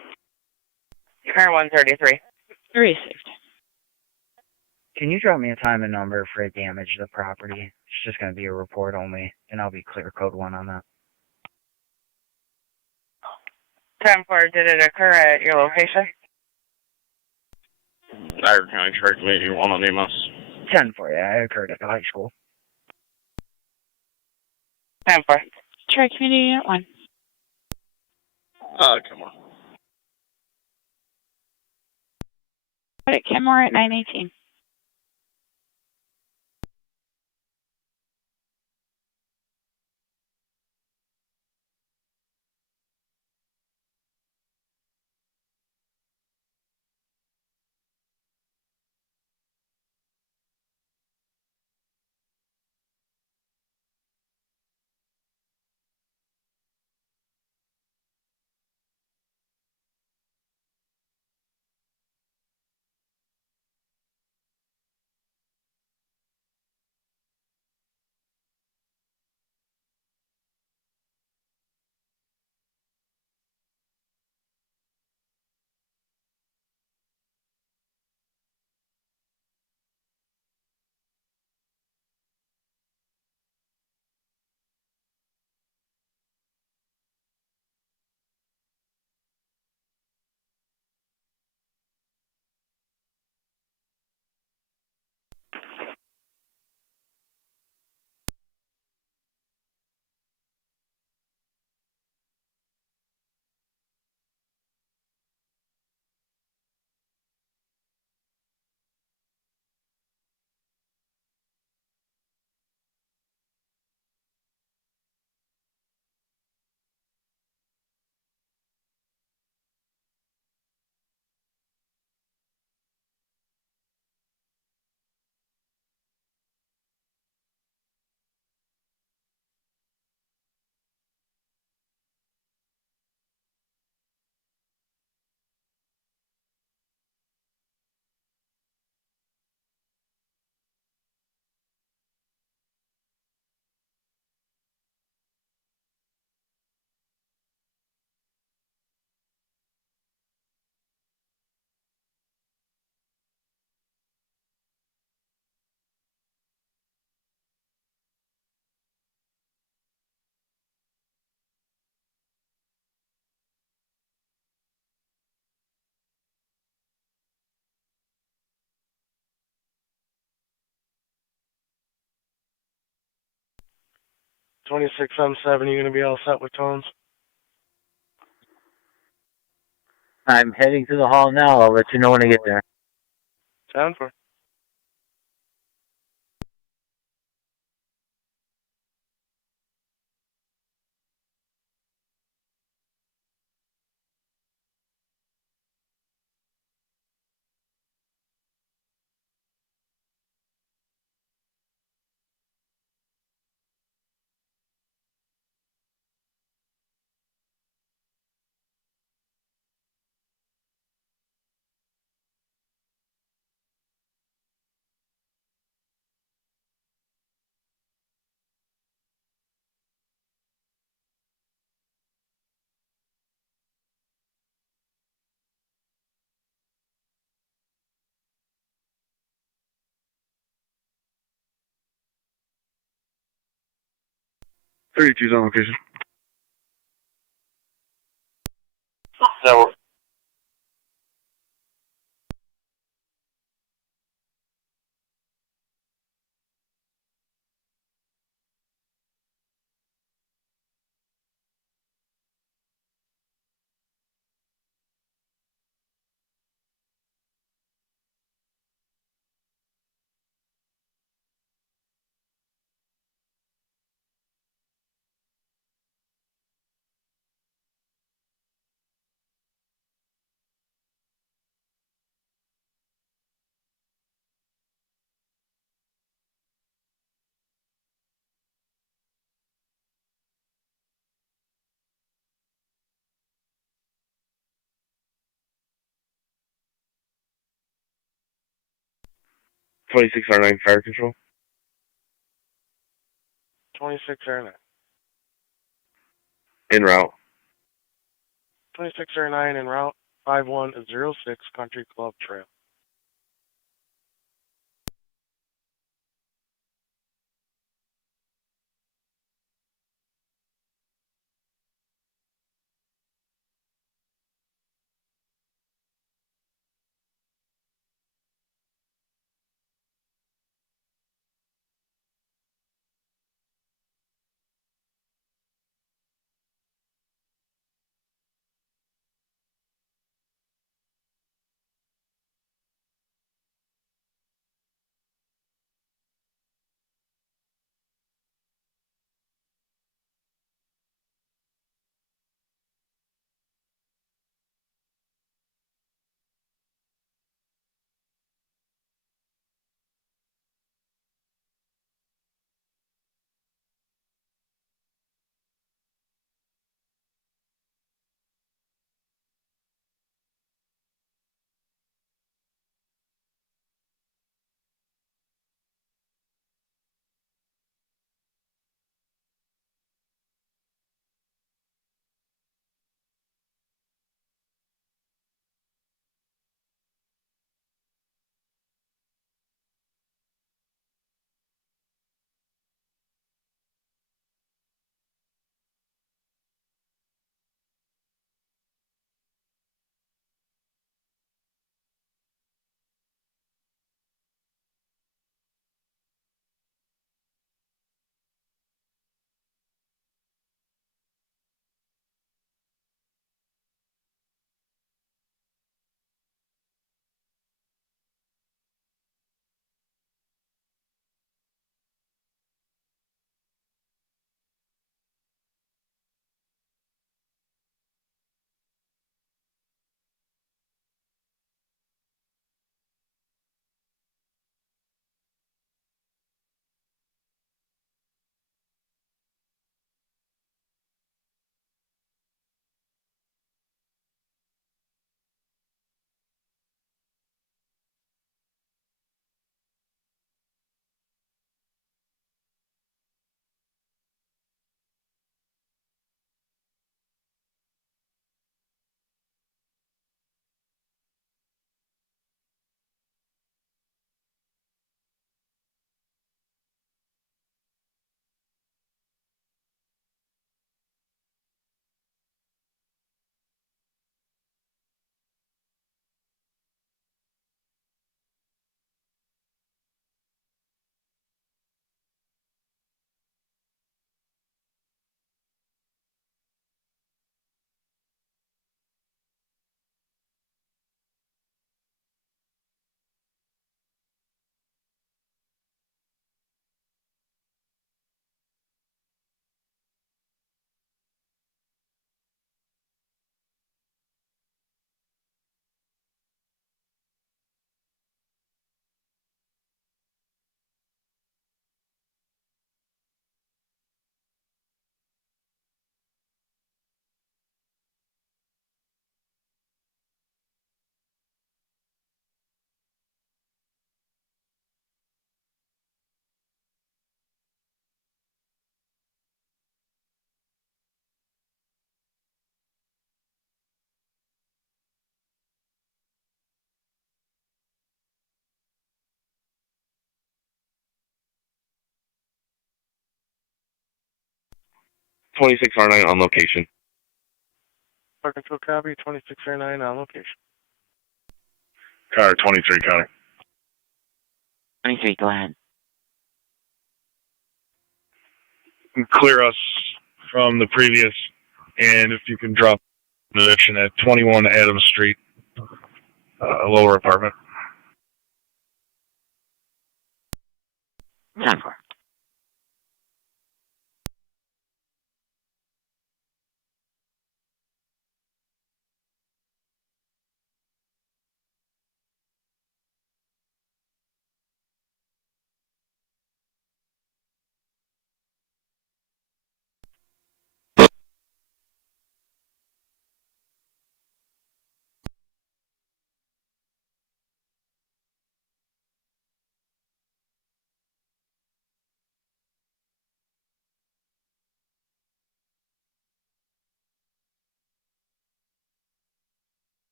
Car 133. Received. Can you drop me a time and number for damage to the property? It's just going to be a report only, and I'll be clear code 1 on that. 10-4, did it occur at your location? Niagara County Trade Committee 1 on EMS. 10 for you. I occurred at the high school. 10-4. Tri Community Unit 1. Come on. Put it Kenmore at 918. 2677, you going to be all set with tones? I'm heading to the hall now. I'll let you know when I get there. 10-4. Thirty-two's on location. So, R9 fire control. 2609. En route. 2609 en route, 5106 Country Club Trail. 2609 on location. Fire control copy, 2609 on location. Car 23 County. 23, go ahead. Clear us from the previous, and if you can drop an addition at 21 Adams Street, a lower apartment. 10-4.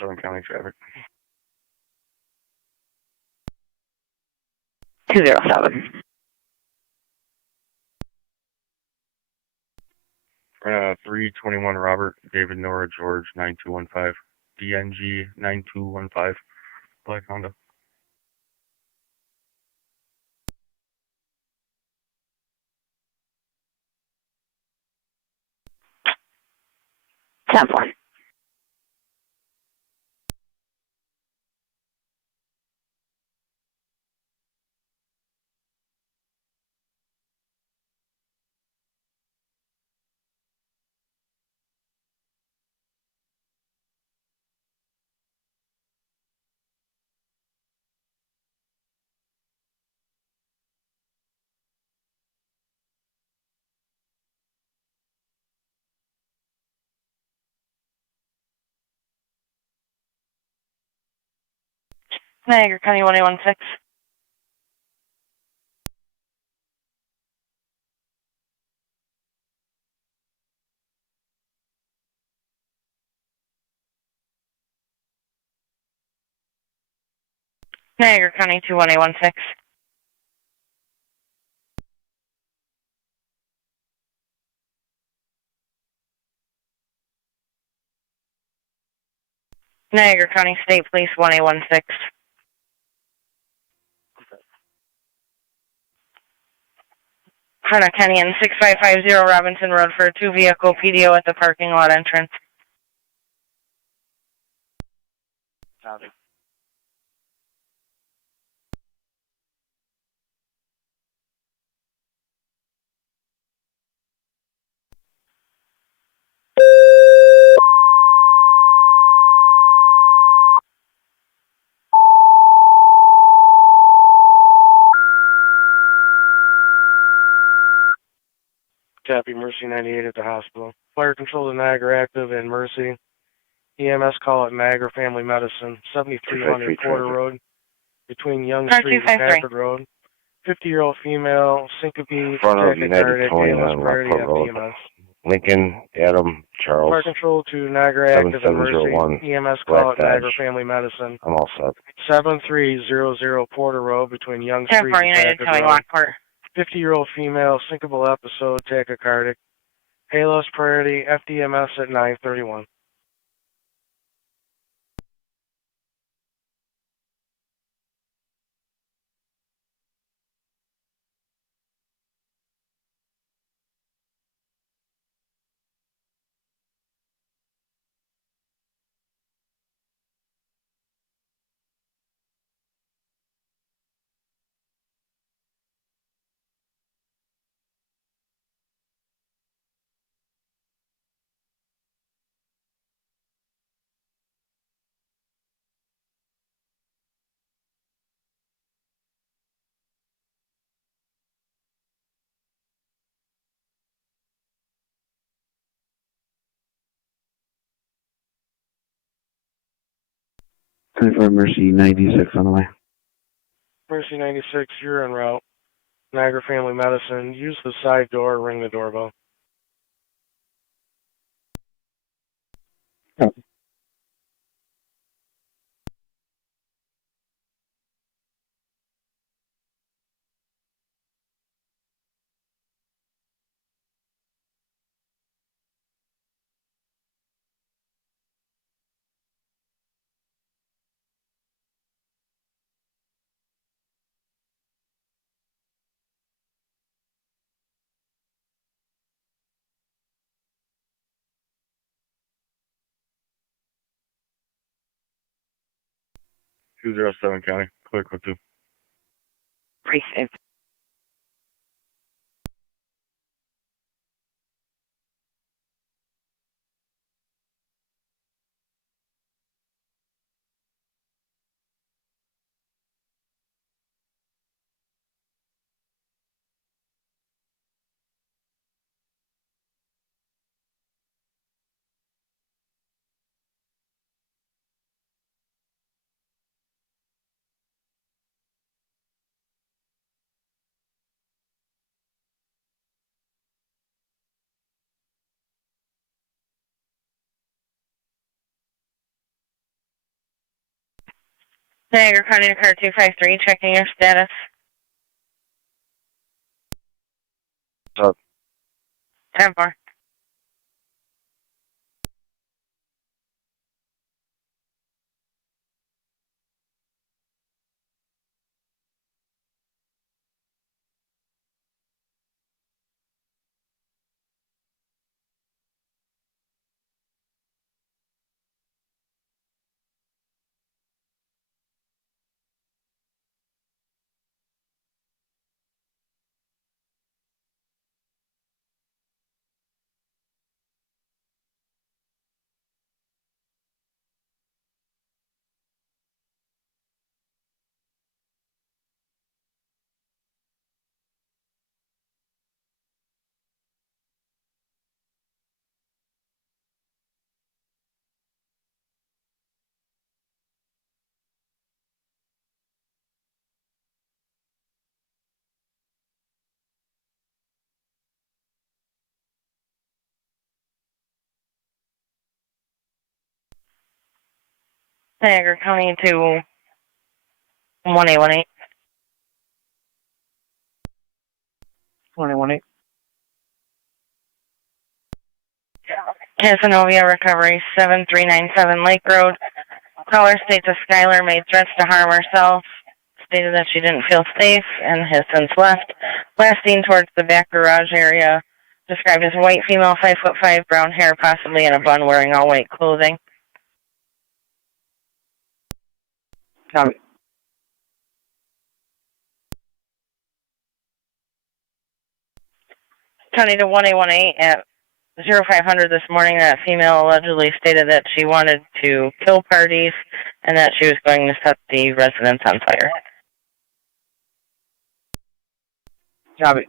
Southern County traffic. 207. 321 Robert, David Nora George 9215, DNG 9215, Black Honda. Temple. Niagara County 1816. Niagara County 21816. Niagara County State Police 1816. Hunter Kenyon 6550 Robinson Road for a 2-vehicle PDO at the parking lot entrance. Copy. Copy, Mercy 98 at the hospital. Fire control to Niagara active and Mercy. EMS call at Niagara Family Medicine, 7300 Porter Road, between Young Street and Packard Road. 50-year-old female, syncope, Front of United tachycardic, Towing ALS on priority, Lockport Road. FDMS. Lincoln, Adam, Charles. Fire control to Niagara Active 7701. Emergency. EMS Black call at Dodge. Niagara Family Medicine. I'm all set. 7300 Porter Road, between Young 10 Street for and United Packard Towing Road. Lockport. 50-year-old female, syncopal episode, tachycardic. ALS priority, FDMS at 931. For Mercy 96 on the way. Mercy 96, you're en route. Niagara Family Medicine, use the side door, ring the doorbell. $207 County, clear code 2. Precinct. Niagara County Car 253, checking your status. What's up? 10-4. Niagara County to 1818. 118. Casanova Recovery, 7397 Lake Road. Caller states that Skylar made threats to harm herself, stated that she didn't feel safe, and has since left. Last seen towards the back garage area, described as white female, 5'5", brown hair, possibly in a bun, wearing all white clothing. Copy. County to 1818 at 0500 this morning. That female allegedly stated that she wanted to kill parties and that she was going to set the residence on fire. Copy.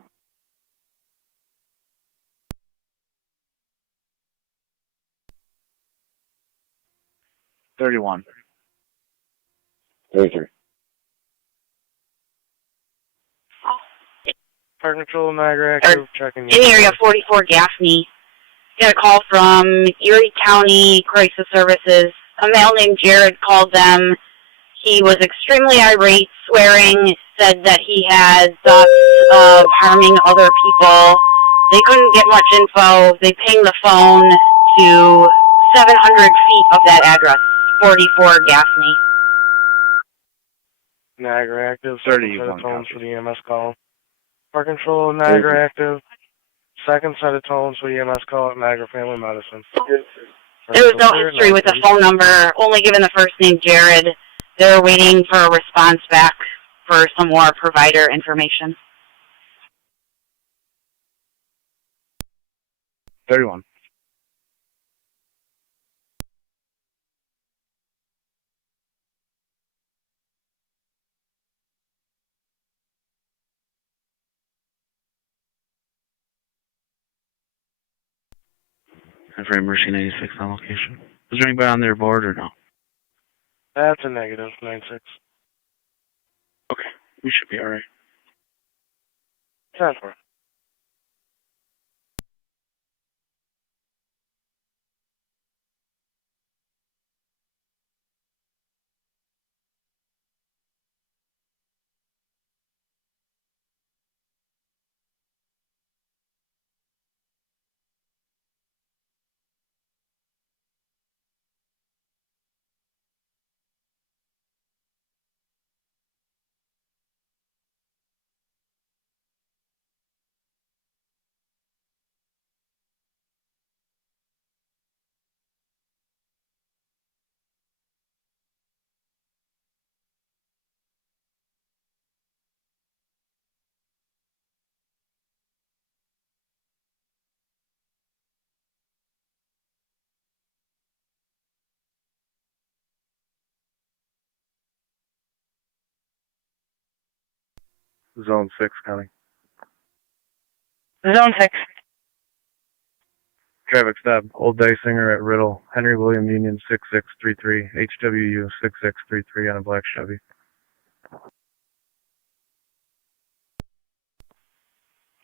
31. 33. Fire Control, Niagara Active, checking. In area 44 Gaffney. Got a call from Erie County Crisis Services. A male named Jared called them. He was extremely irate, swearing, said that he had thoughts of harming other people. They couldn't get much info. They pinged the phone to 700 feet of that address, 44 Gaffney. Niagara Active, 31 set of tones copy. for the EMS call. Fire Control, Niagara Active, second set of tones for the EMS call at Niagara Family Medicine. There was no history with the phone number, only given the first name Jared. They're waiting for a response back for some more provider information. 31. For Mercy 96 on location. Is there anybody on their board or no? That's a negative, 9-6. Okay, we should be alright. 10-4. Zone 6, County. Zone 6. Traffic stop, Old Dysinger at Riddle, Henry William Union 6633, HWU 6633 on a black Chevy.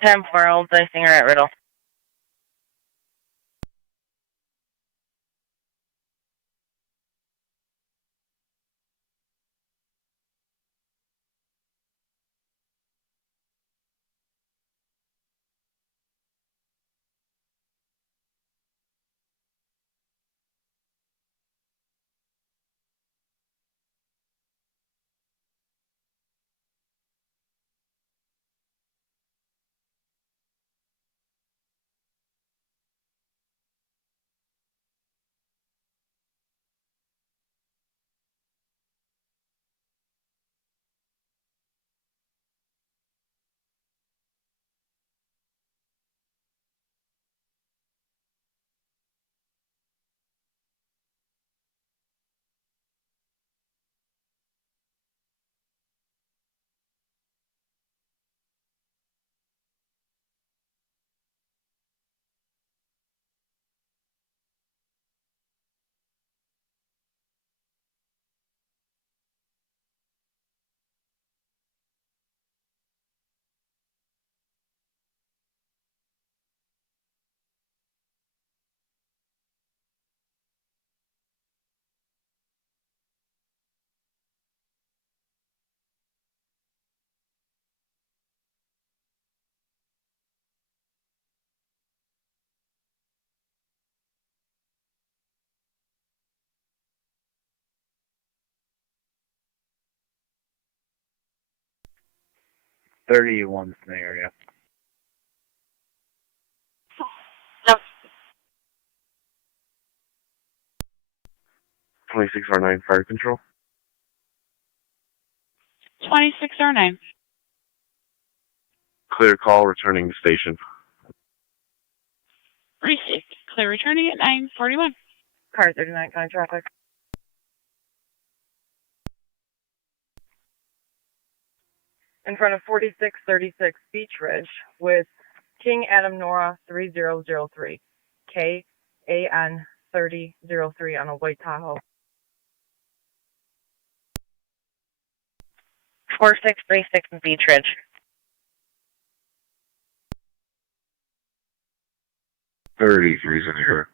10-4, Old Dysinger at Riddle. Thirty-one's in the area. No. 2649 Fire Control. 2609. Clear call, returning to station. Received. Clear returning at 941. Car 39, County traffic. In front of 4636 Beach Ridge with King Adam Nora 3003. KAN 3003 on a white Tahoe. 4636 Beach Ridge. .33's in here.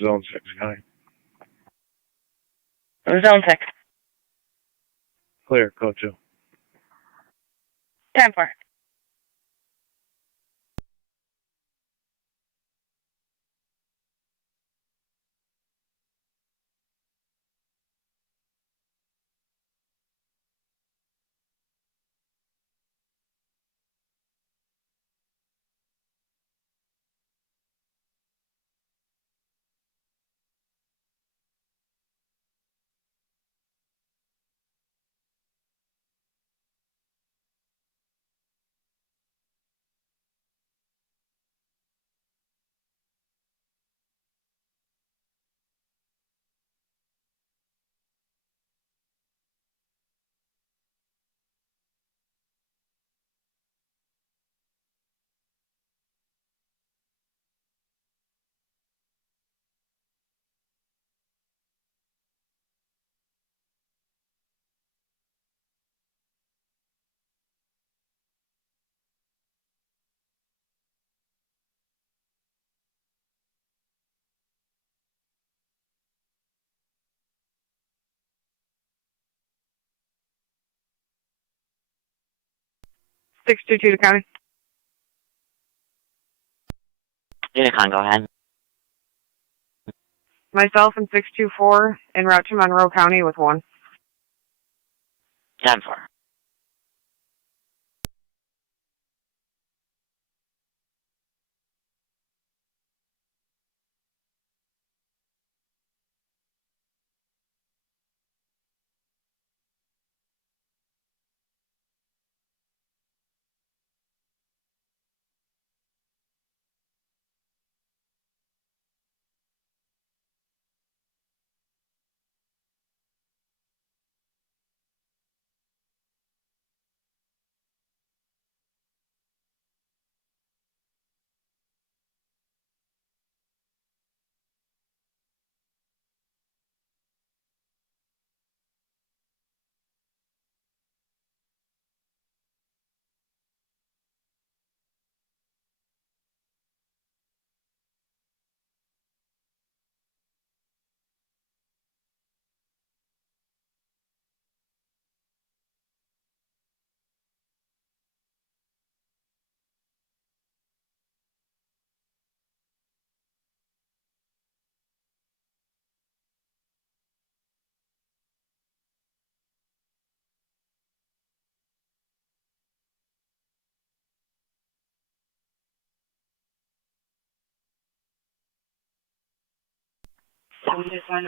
Zone 6, guy. Zone 6. Clear, code 2. 10-4. .622 to county. Unicon, go ahead. Myself and 624 en route to Monroe County with 1. 10-4.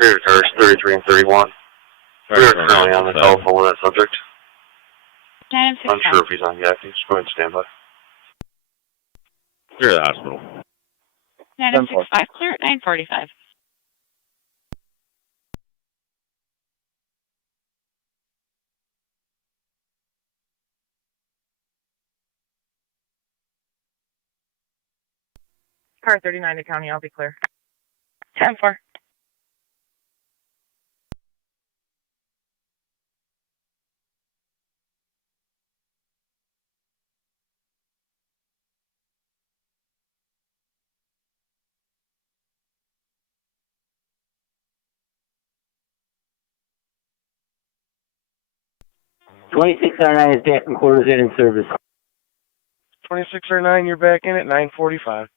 Rear cars 33 and 31. We are currently on the telephone with that subject. Unsure if he's on yet. Just go ahead and stand by. Clear the hospital. 965, clear at 945. Car 39 to county, I'll be clear. 10-4. .2609 is back in quarters and in service. 2609, you're back in at 945.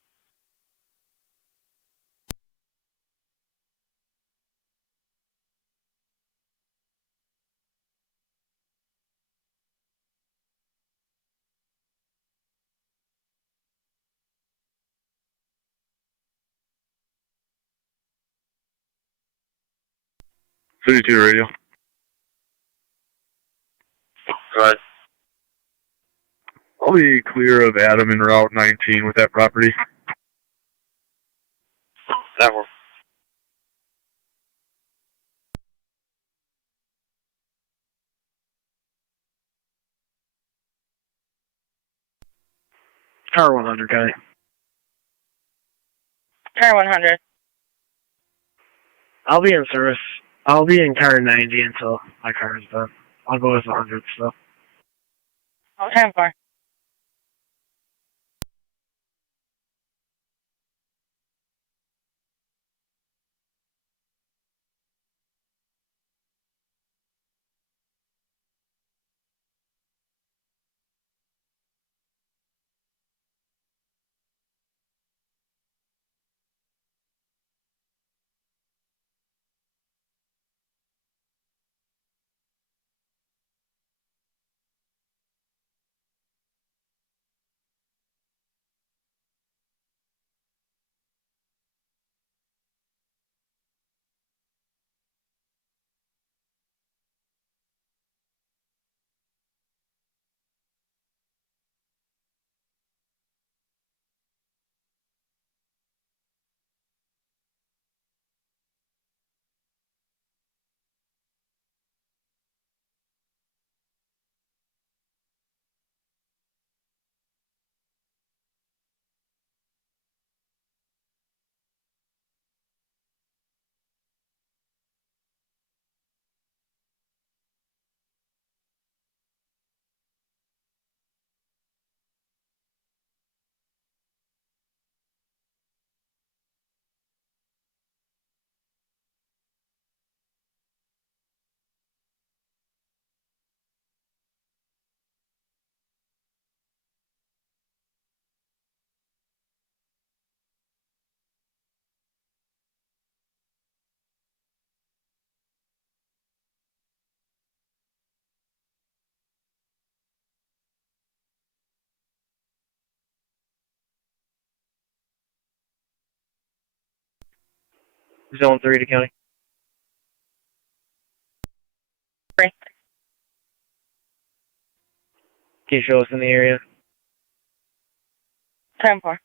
.32 radio. Go ahead. I'll be clear of Adam in Route 19 with that property. That works. Car 100, County. Car 100. I'll be in service. I'll be in car 90 until my car is done. I'll go with 100 still. 10-4. Zone 3 to County. 3. Can you show us in the area? 10-4.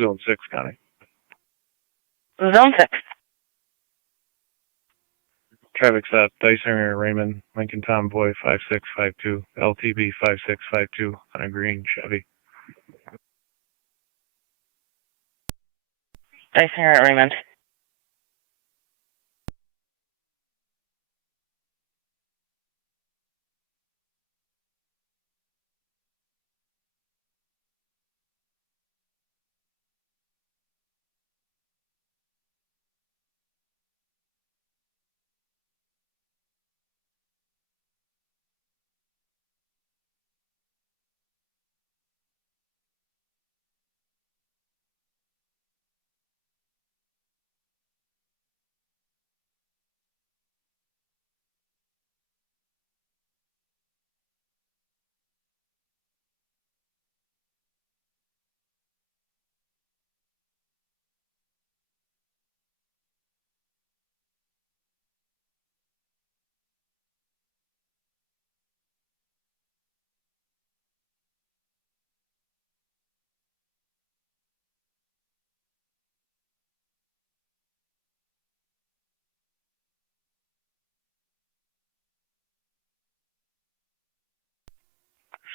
Zone 6, County. Zone 6. Traffic stop, Dyson Raymond, Lincoln Tomboy 5652, LTB 5652 on a green Chevy. Dyson here at Raymond.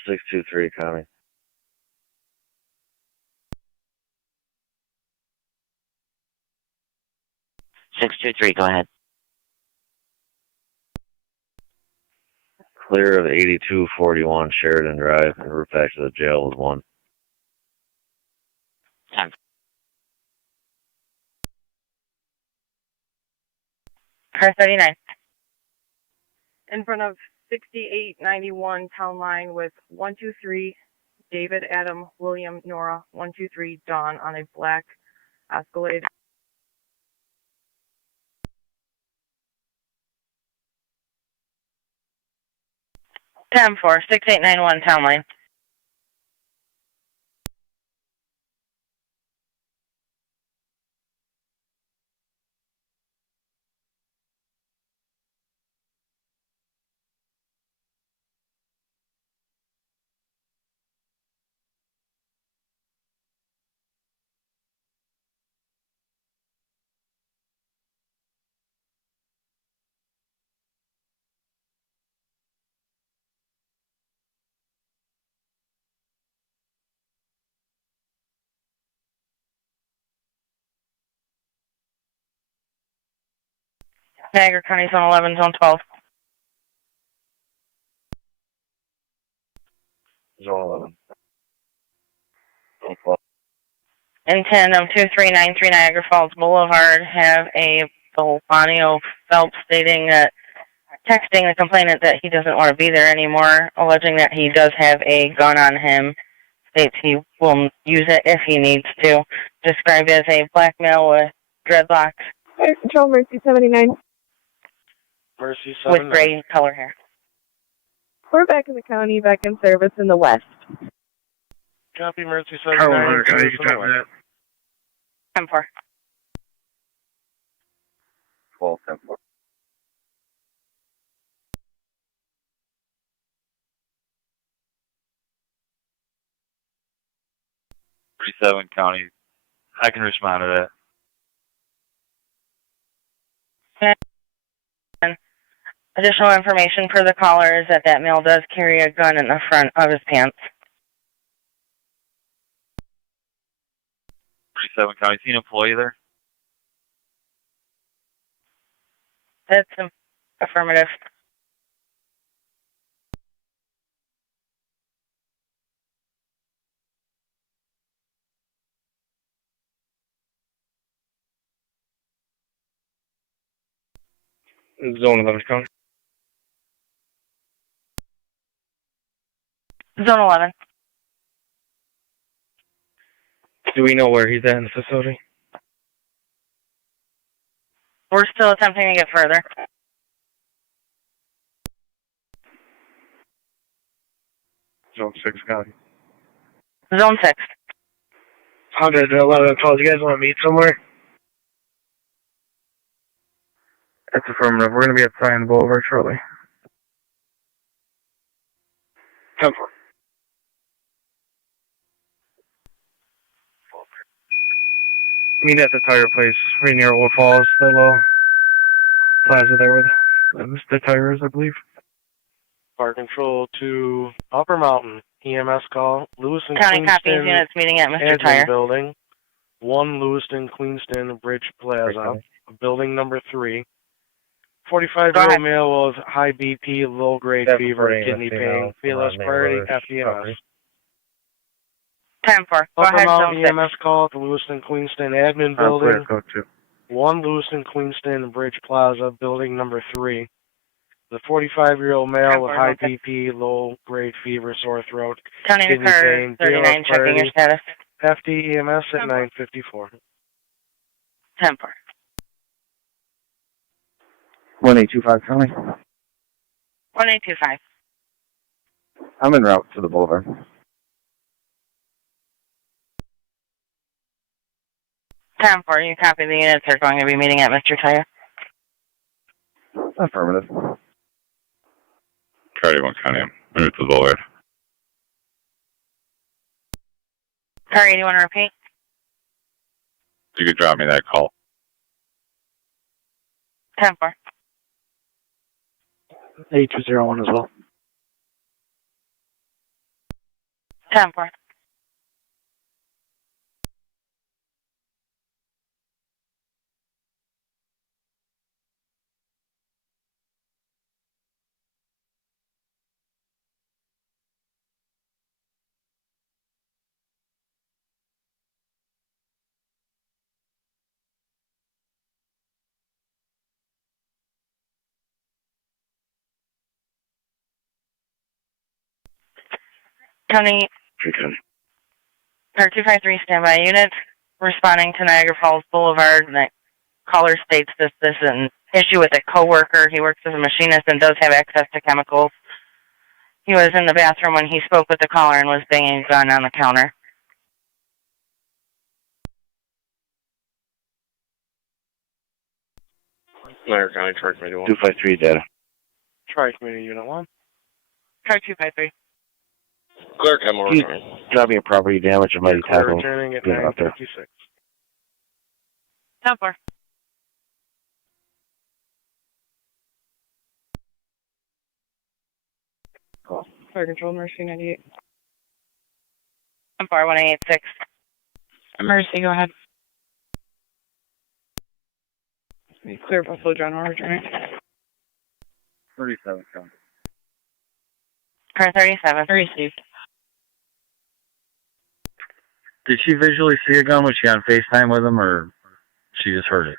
Six two three, County. Six two three. Go ahead. Clear of 8241 Sheridan Drive and route back to the jail with 1. 10. Car 39. In front of 6891 Town Line with 123 David, Adam, William, Nora, 123 Dawn on a black Escalade. Ten four 6891 Town Line. Niagara County Zone 11, Zone 12. Zone 11. Zone 12. In tandem 2393 Niagara Falls Boulevard have a Bonio Phelps stating that, texting the complainant that he doesn't want to be there anymore, alleging that he does have a gun on him, states he will use it if he needs to, described as a black male with dreadlocks. Control Mercy 79. Mercy 79. With gray color hair. We're back in the county, back in service in the west. Copy Mercy 79. Carl, can you copy that? 10-4. 12, 10, 4. Seven County. I can respond to And additional information for the caller is that male does carry a gun in the front of his pants. 37 County. See an employee there? That's affirmative. Zone 11 County. Zone 11. Do we know where he's at in the facility? We're still attempting to get further. Zone 6 County. Zone 6. 111 calls. You guys want to meet somewhere? That's affirmative. We're going to be at Tonawanda Boulevard shortly. 10-4. Meet at the tire place right near Old Falls, the little plaza there with the tires, I believe. Fire control to Upper Mountain. EMS call. Lewiston County copies Queenston units meeting at Mr. Admin Tire. Building. 1 Lewiston Queenston Bridge Plaza. Building number 3. 45-year-old male with high BP, low-grade fever, kidney pain. PLS priority, FDMS. 10-4. Go Upper ahead, Mountain Zone 6. EMS call at the Lewiston Queenston Admin Building. 1 Lewiston Queenston Bridge Plaza, building number 3. The 45-year-old male with high BP, low-grade fever, sore throat, County kidney car pain. 39 checking your status. FD EMS at 954. 10-4. 1825 County. 1825. I'm en route to the boulevard. 10-4. You copy the units. They're going to be meeting at Mr. Tire. Affirmative. 31 County. I'm moving to the boulevard. Car 81, repeat. You could drop me that call. 10-4. 8201 as well. 10-4. County Car 253 standby unit responding to Niagara Falls Boulevard. The caller states this is an issue with a coworker. He works as a machinist and does have access to chemicals. He was in the bathroom when he spoke with the caller and was banging a gun on the counter. Niagara County Truck Committee 1. 253 data. Tri-Community Unit 1. Car 253. Clear cam over. Drop me a property damage. I might Clear tackle. returning at Yeah, out there. 956. 10-4. Fire control, Mercy 98. 10-4, 1886. Mercy, go ahead. Clear Buffalo John Orange, right? 37 count. Car 37. Received. Did she visually see a gun? Was she on FaceTime with him, or she just heard it?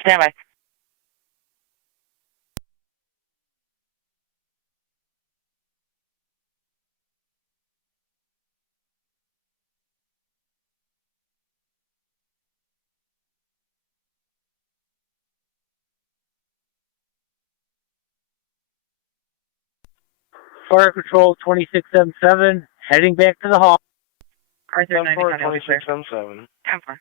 Stand by. Fire Control 2677, heading back to the hall. Car 39. 2677. 10-4.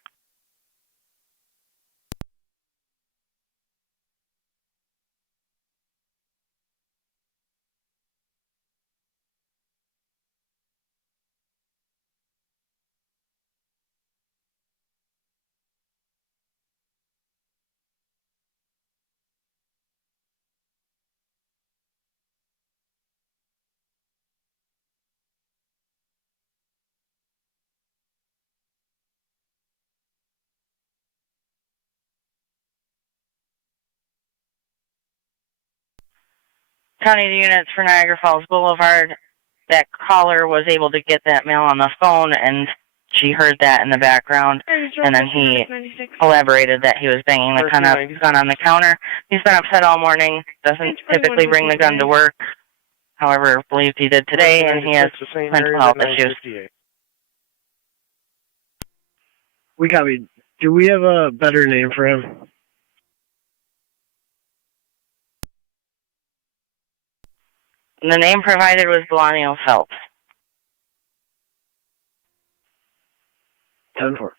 County units for Niagara Falls Boulevard. That caller was able to get that male on the phone, and she heard that in the background, and then he elaborated that he was banging the gun on the counter. He's been upset all morning, doesn't typically bring the gun to work, however, believes he did today, and he has mental health issues. We copy. Do we have a better name for him? The name provided was Bolaño Phelps. 10-4.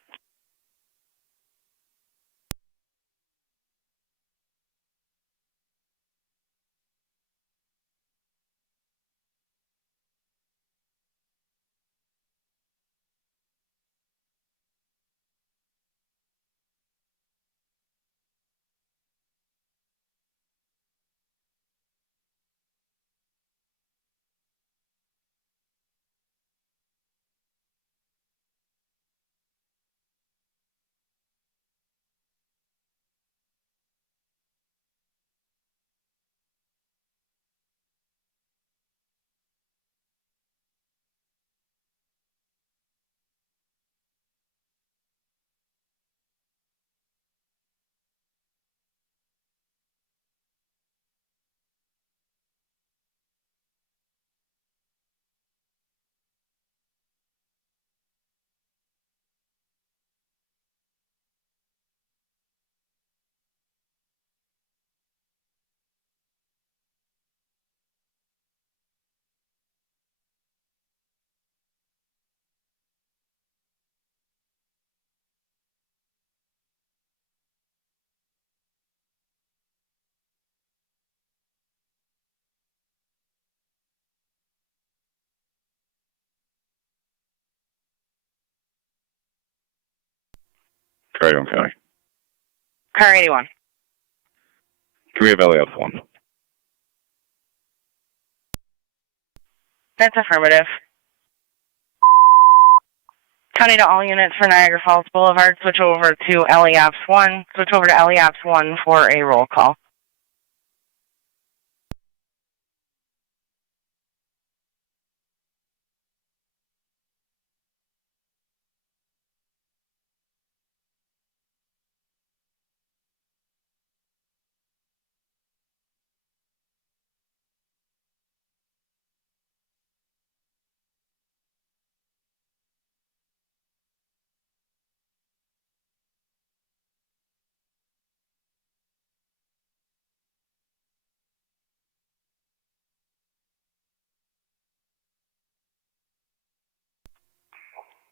Triton County. Car 81. Can we have LAF 1? That's affirmative. County to all units for Niagara Falls Boulevard, switch over to LAOPS 1. Switch over to LAOPS 1 for a roll call.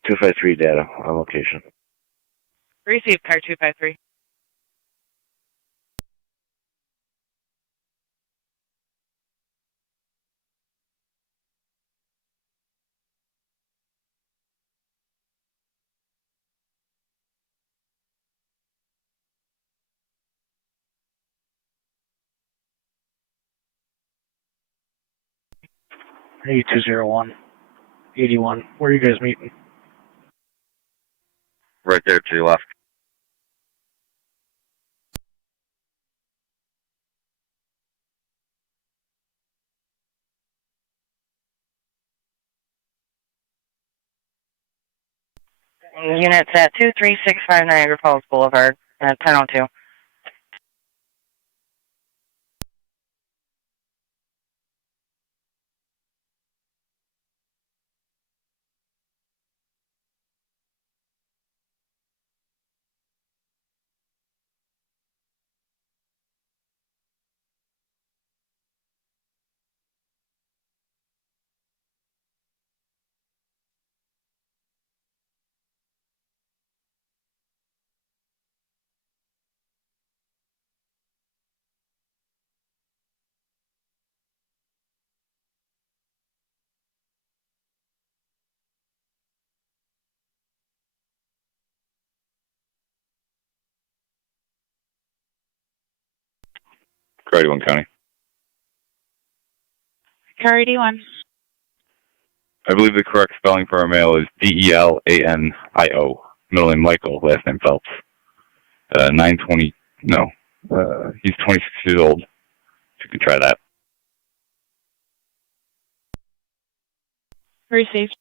.253 data on location. Receive car 253. Hey, 201. 81. Where are you guys meeting? Right there to your left. Units at 2365 Niagara Falls Boulevard at 10:02. Car 81 County. Car 81. I believe the correct spelling for our male is Delanio. Middle name Michael, last name Phelps. 920, no. He's 26 years old. If you could try that. Received.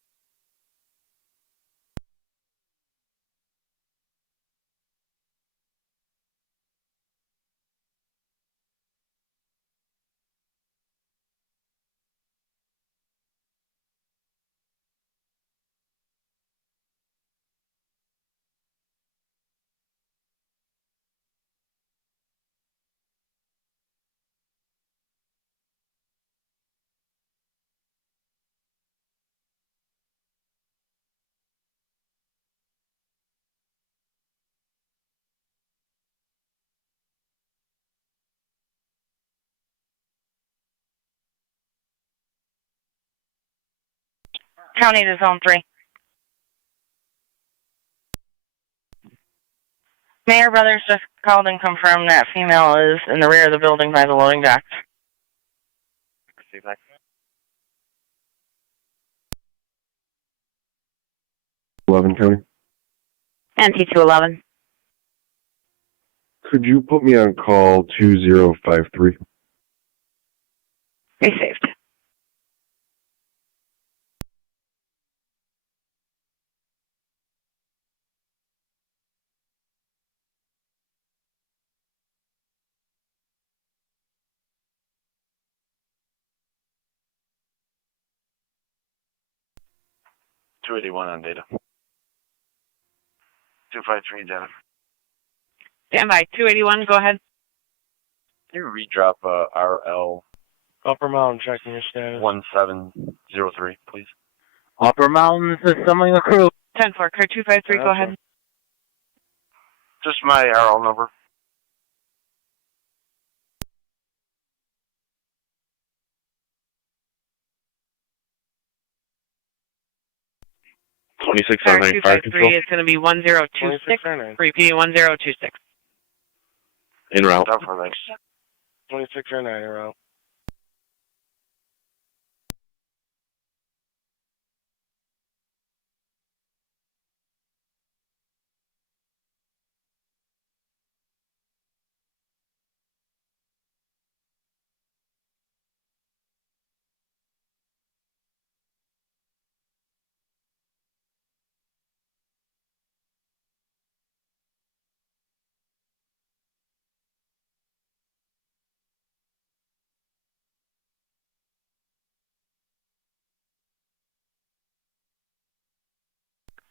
County to Zone 3. Mayor Brothers just called and confirmed that female is in the rear of the building by the loading dock. Receive that. 11 County. NT211. Could you put me on call 2053? Received. .281 on data. 253 data. Stand by. 281, go ahead. Can you redrop RL Upper Mountain checking your status. 1703, please? Upper Mountain, this is something the crew. 10-4, car 253, go ahead. Just my RL number. Car 253 is going to be 1026. Repeat 1026. En route. 26 or 9 en route.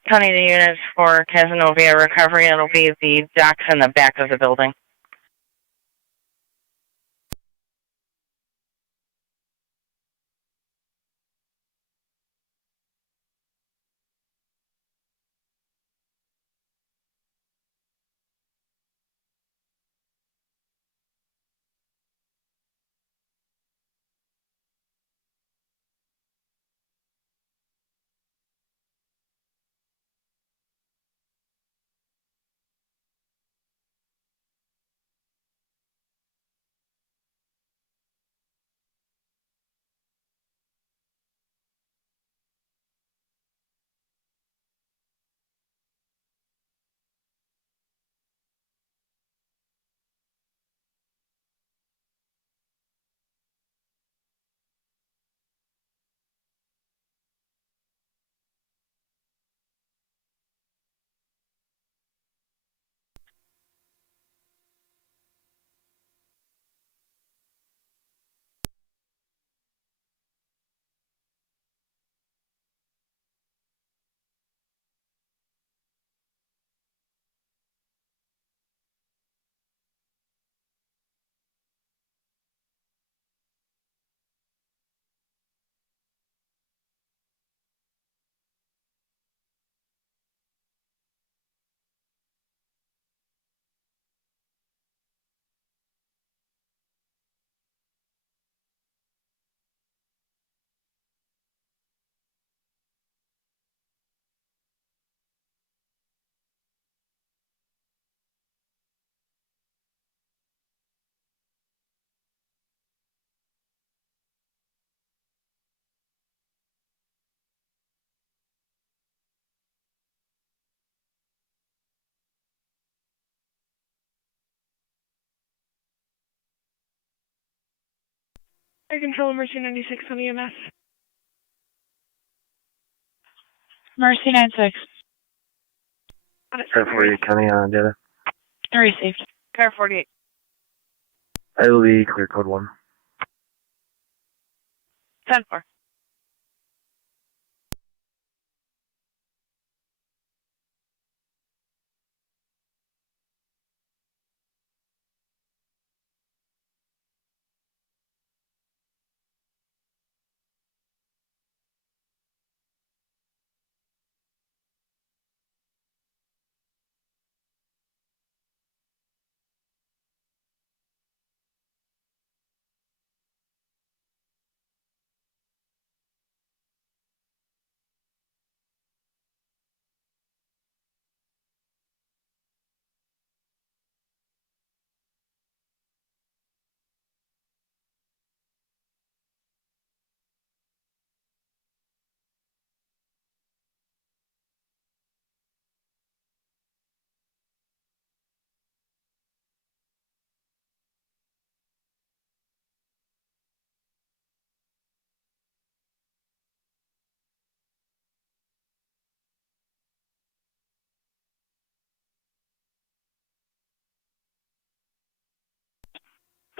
County to units for Casanova recovery. It'll be the docks in the back of the building. Control Mercy 96 on EMS. Mercy 96. 10-4, County on data. Received. Car 48. ILE, clear code 1. 10-4.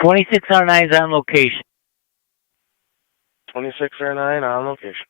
$2609 is on location. 2609 on location.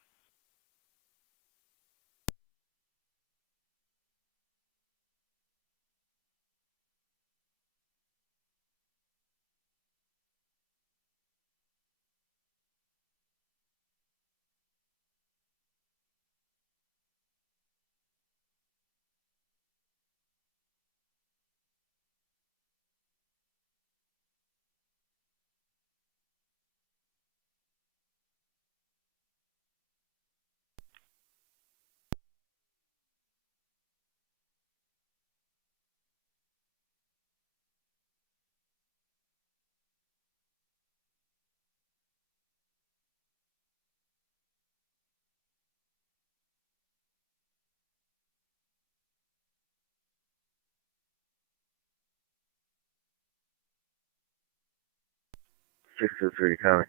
Six two three, County.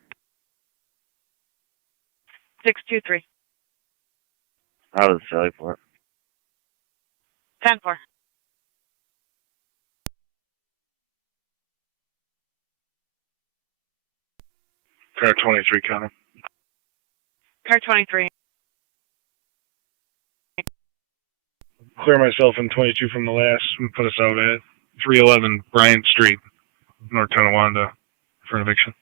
623. Out of the Sally Port. 10-4. Car 23 coming. Car 23. Clear myself in 22 from the last and put us out at 311 Bryant Street, North Tonawanda, for an eviction.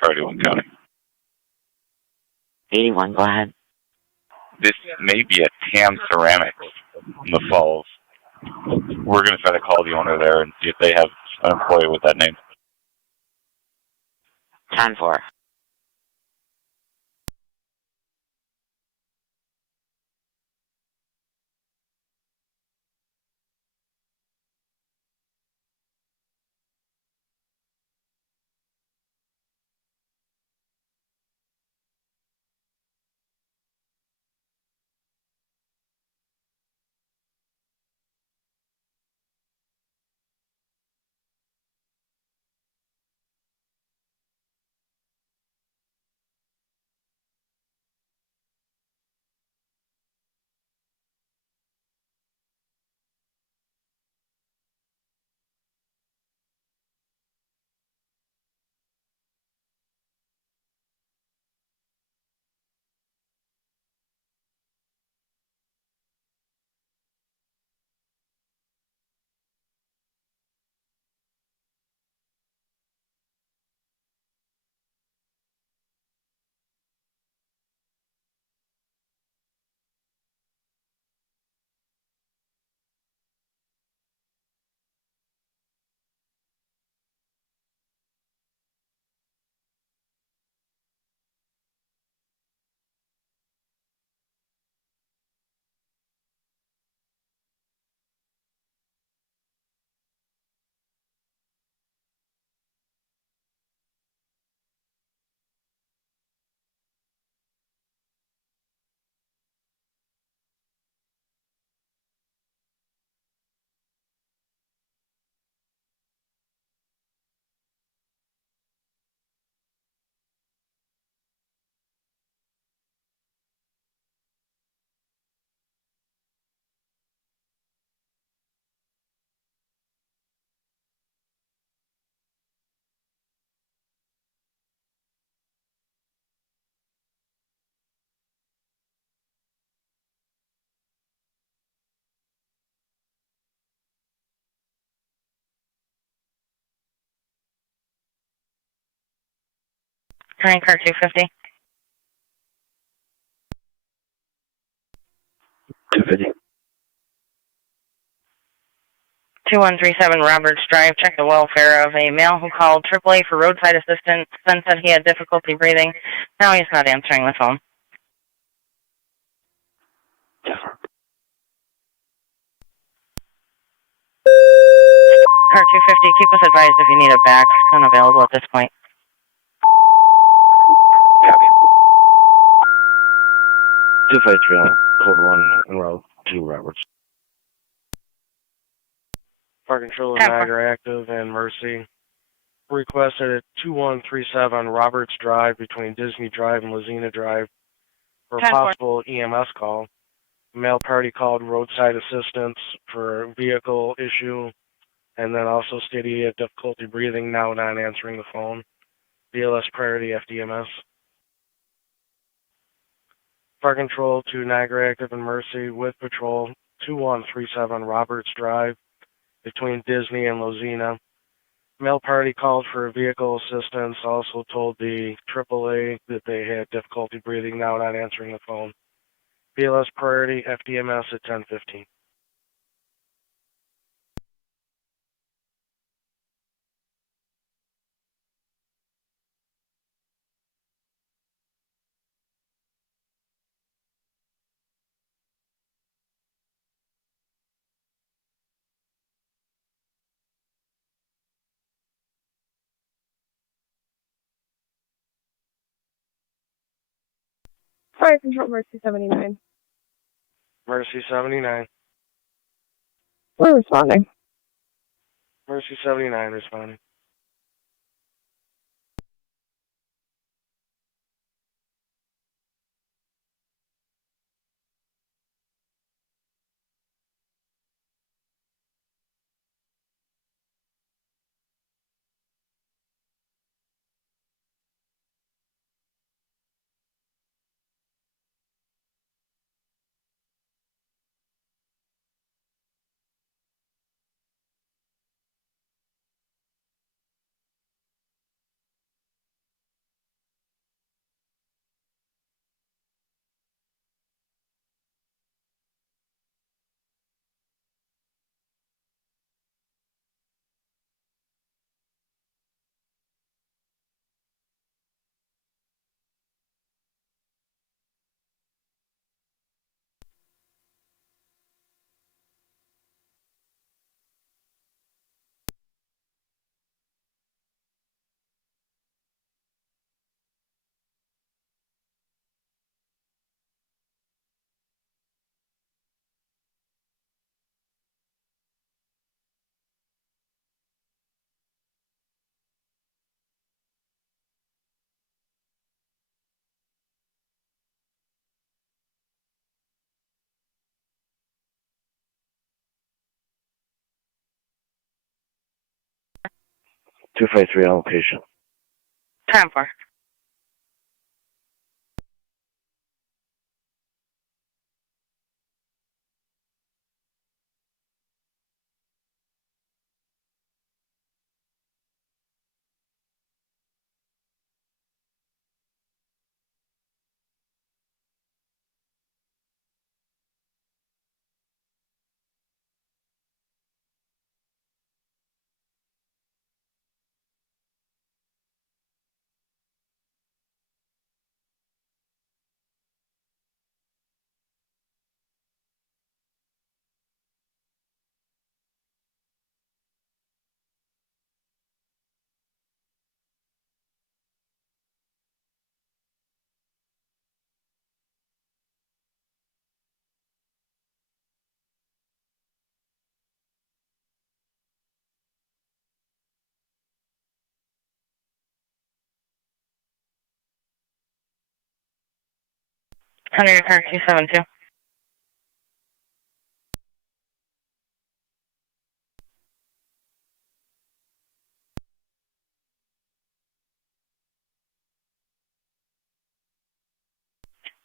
Car 81 County. 81, go ahead. This may be a TAM Ceramics in the Falls. We're going to try to call the owner there and see if they have an employee with that name. 10-4. County car 250. 250. 2137 Roberts Drive. Check the welfare of a male who called AAA for roadside assistance, then said he had difficulty breathing. Now he's not answering the phone. Car 250, keep us advised if you need it back. Unavailable at this point. Copy. 253 on code 1 and route 2 Roberts. Fire Control of Niagara active and Mercy. Requested at 2137 Roberts Drive between Disney Drive and Lizina Drive for a possible EMS call. Male party called roadside assistance for vehicle issue, and then also stated he had difficulty breathing, now not answering the phone. BLS priority FDMS. Fire Control to Niagara active and Mercy with patrol 2137 Roberts Drive between Disney and Lozina. Male party called for vehicle assistance, also told the AAA that they had difficulty breathing, now not answering the phone. BLS priority FDMS at 10:15. Fire Control Mercy 79. Mercy 79. We're responding. Mercy 79 responding. Two five three on location. Time for. Under car 272.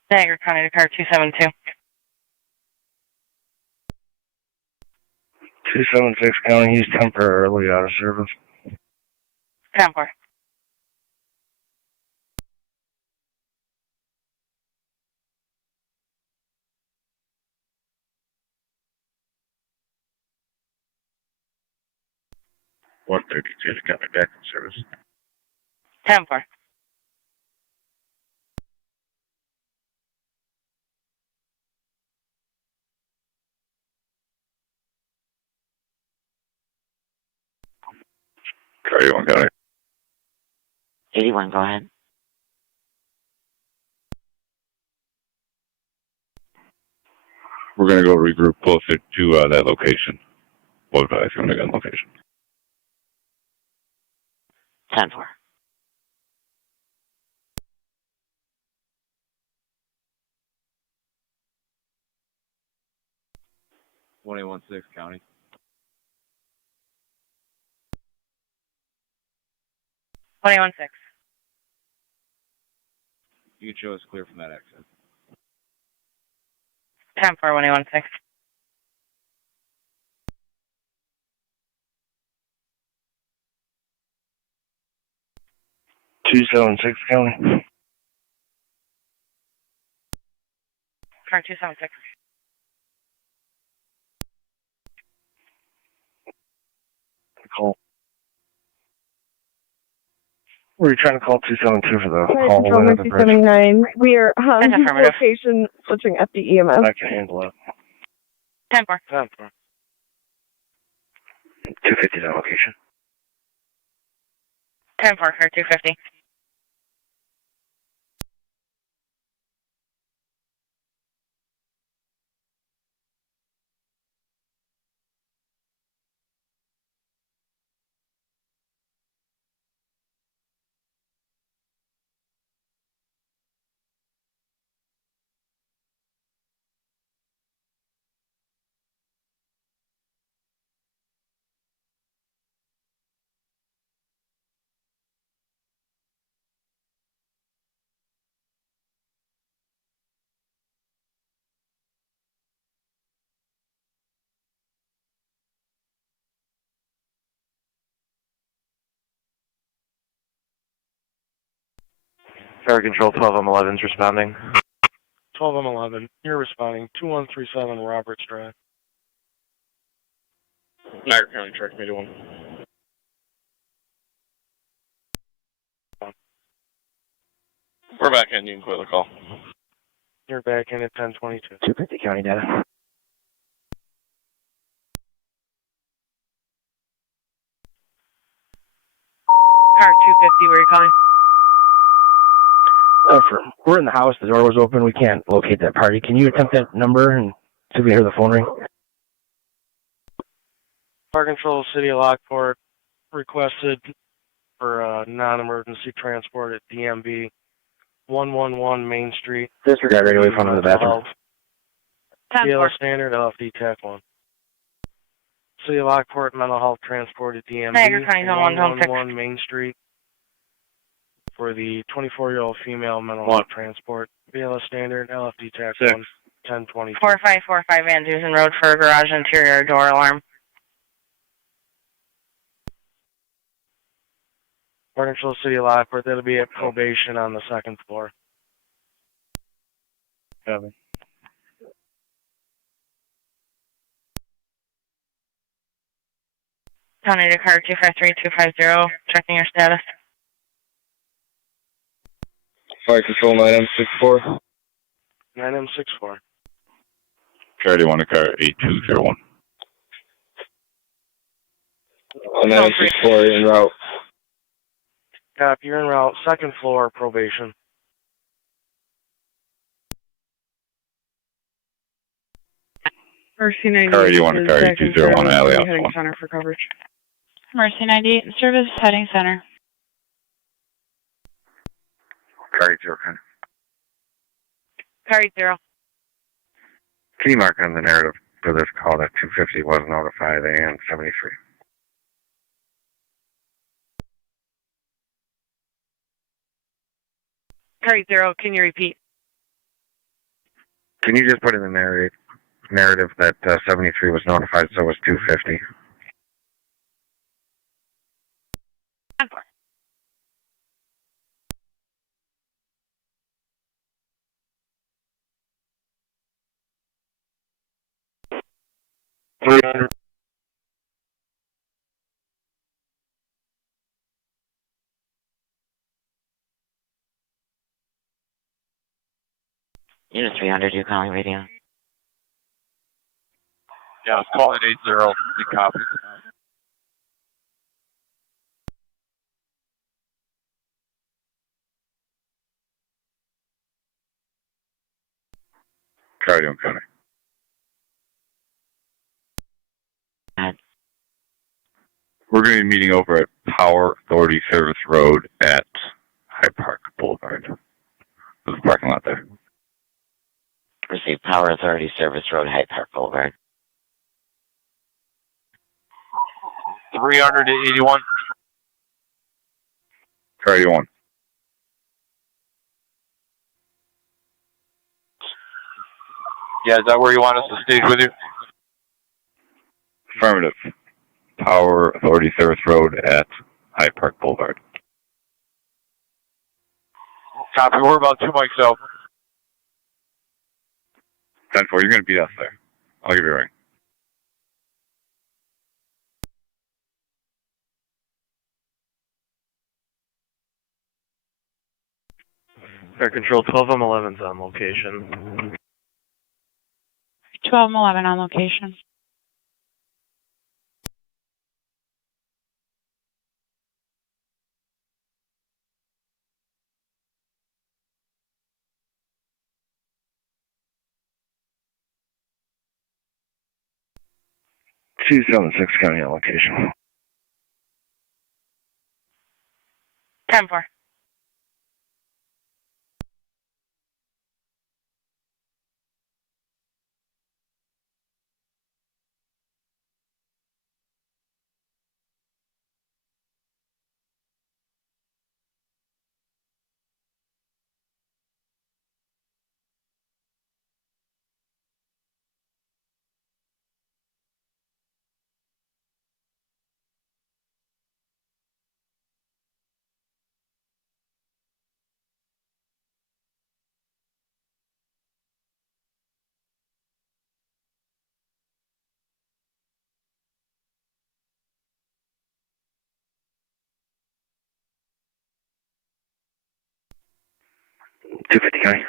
Niagara County car 272. 276 County, he's temporarily out of service. Time for. 132 to coming back in service. 10-4. Car 81 County. 81, go ahead. We're going to go regroup closer to that location. What advice you want to get on location? 10-4. $21.6 County. 21-6. You can show us clear from that exit. 10-4, 21-6. County. Car 276. Call. Were you trying to call 272 for the Fire hallway Control of the bridge? 279. We are on That's affirmative. location switching FDEMS. I can handle it. 10-4. 10-4. 250 is on location. 10-4, car 250. Fire Control 12M11 is responding. 12M11, you're responding. 2137 Roberts Drive. Niagara County Truck 81. We're back in. You can clear the call. You're back in at 1022. 250 County data. Car 250, where are you calling? We're in the house. The door was open. We can't locate that party. Can you attempt that number and see if we hear the phone ring? Fire Control City of Lockport requested for non-emergency transport at DMV 111 Main Street. Disregard right away from the bathroom. CLS standard LFD TAC 1. City of Lockport mental health transport at DMV Niagara County 111 Main Street for the 24-year-old female mental health transport. BLS standard LFD TAC 1 1022. 4545 Van Dusen Road for a garage interior door alarm. Fire Control City of Lockport, that'll be at probation on the second floor. Copy. County to car 253250, checking your status. Fire Control 9M64. 9M64. Car 81 to car 8201. 9M64 en route. Copy, you're en route, second floor, probation. Mercy 98 Car 81 to car 8201 alley on heading 1. center for coverage. Mercy 98 in service, heading center. Car 80, okay. Car 80. Can you mark on the narrative for this call that 250 was notified and 73? Car 80, can you repeat? Can you just put in the narrative that 73 was notified, so was 250? Unit 300, you calling radio? Yeah, it's calling 80. The copy. Cardium County. We're going to be meeting over at Power Authority Service Road at Hyde Park Boulevard. There's a parking lot there. Receive Power Authority Service Road, Hyde Park Boulevard. 300 to 81. Cardio 1. Yeah, is that where you want us to stay with you? Affirmative. Power Authority Service Road at Hyde Park Boulevard. Copy, we're about 2 mics out. 10-4, you're going to beat us there. I'll give you a ring. Air Control 12M11's on location. 1211 on location. She's on the 6 County on location. 10-4. $250 County.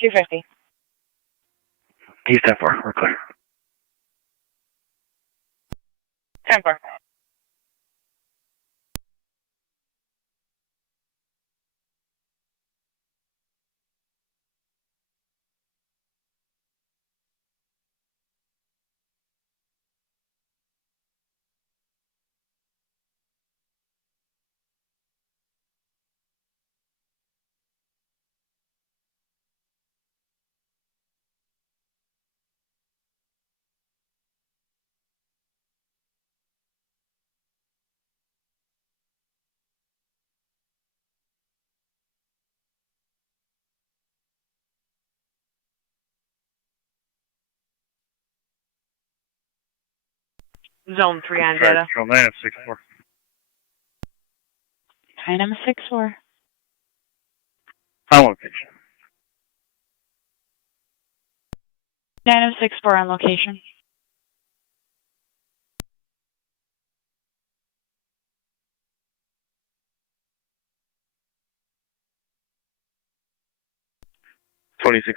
250. He's 10-4. We're clear. 10-4. Zone 3 on data. Control 9 at 6-4. 9M64. On location. 9M64 on location.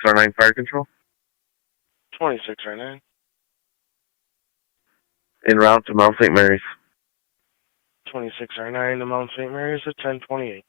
R9 Fire Control. 26R9. En route to Mount St. Mary's. 26R9 to Mount St. Mary's at 1028.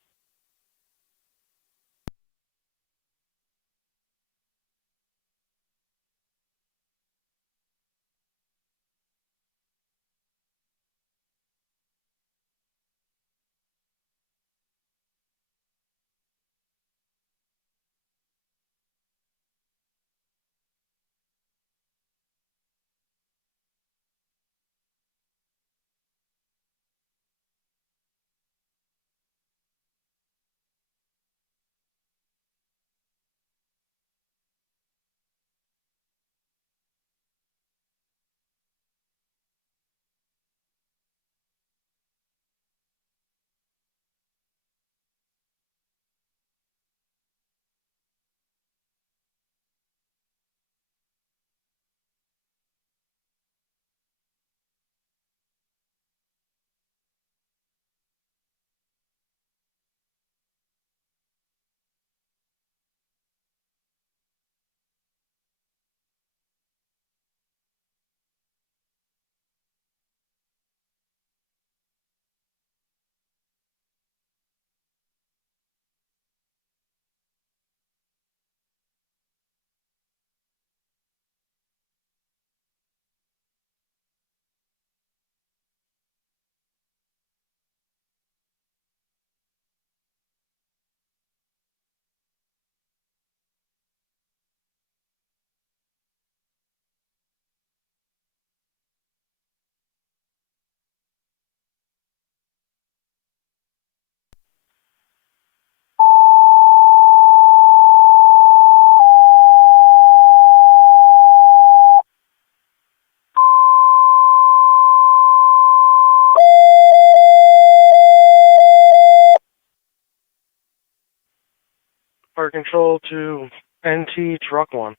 Control to NT Truck 1.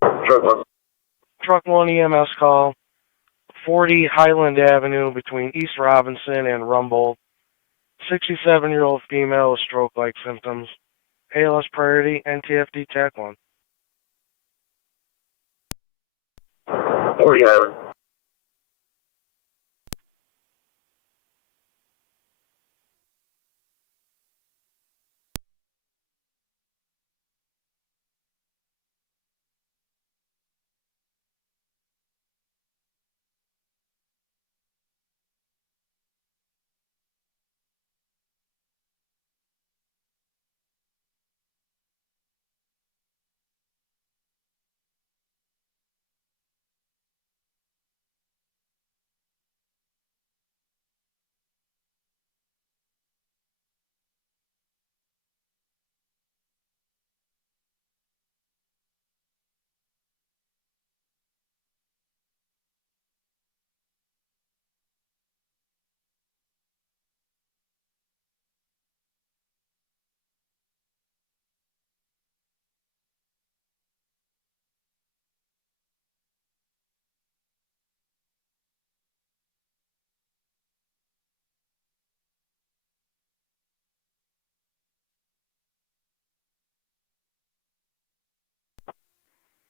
Truck 1. Truck 1 EMS call. 40 Highland Avenue between East Robinson and Rumble. 67-year-old female with stroke-like symptoms. ALS priority, NTFD TAC 1. 40 Highland.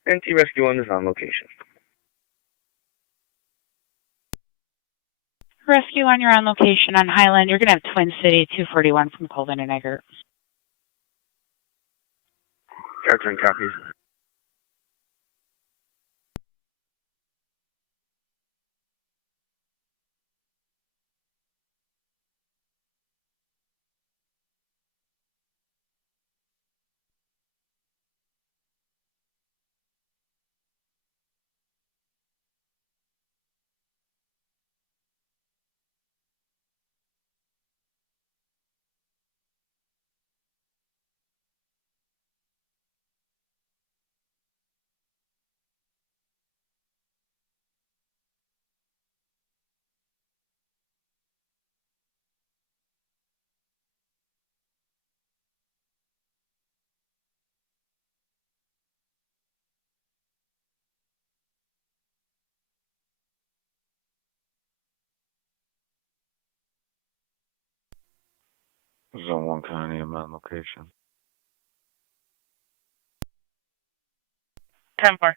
NT Rescue 1 is on location. Rescue 1, you're on location on Highland. You're going to have Twin City 241 from Colvin and Eggert. Capturing copies. Zone 1 County, I'm on location. 10-4.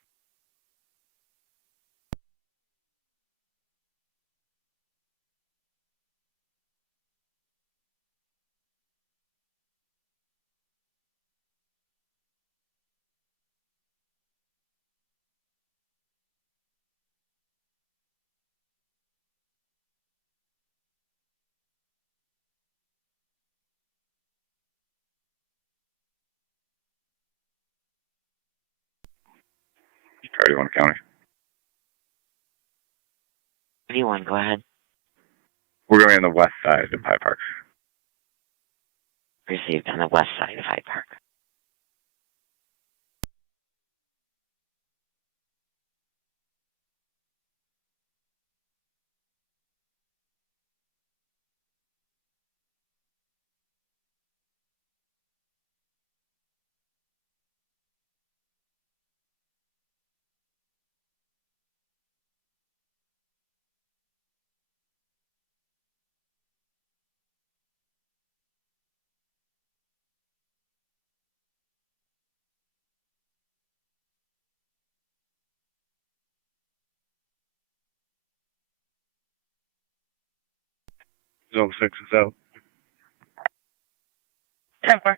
Priority 1 County. 31, go ahead. We're going on the west side of High Park. Received on the west side of Hyde Park. Zone 6 is out. 10-4.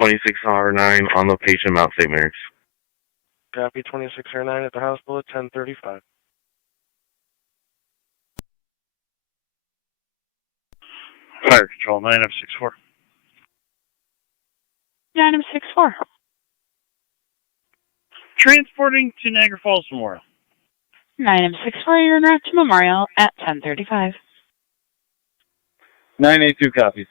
26R9 on location, Mount St. Mary's. Copy 26R9 at the hospital at 10:35. Fire Control 9M64. 9M64. Transporting to Niagara Falls Memorial. 9M64, you're en route to Memorial at 10:35. 982 copies.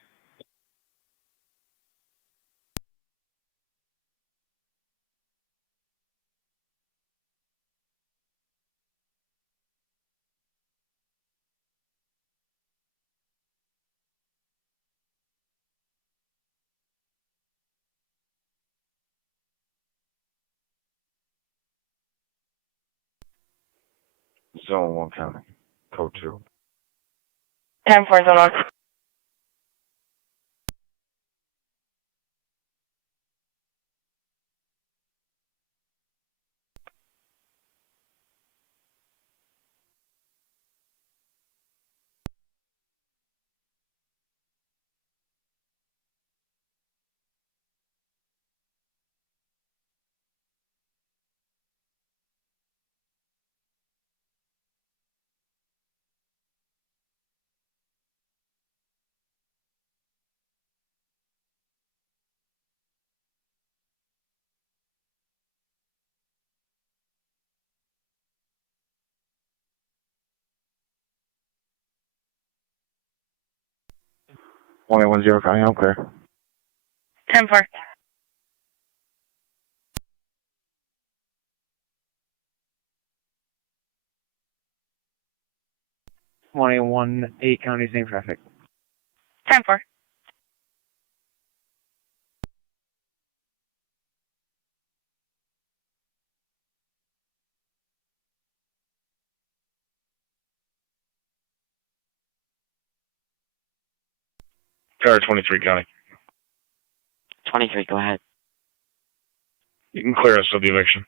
Zone 1 County. Code 2. 10-4, Zone 1. One 10 County, I'm clear. 10-4. One 8 County, same traffic. 10-4. Car 23 County. 23, go ahead. You can clear us of the eviction.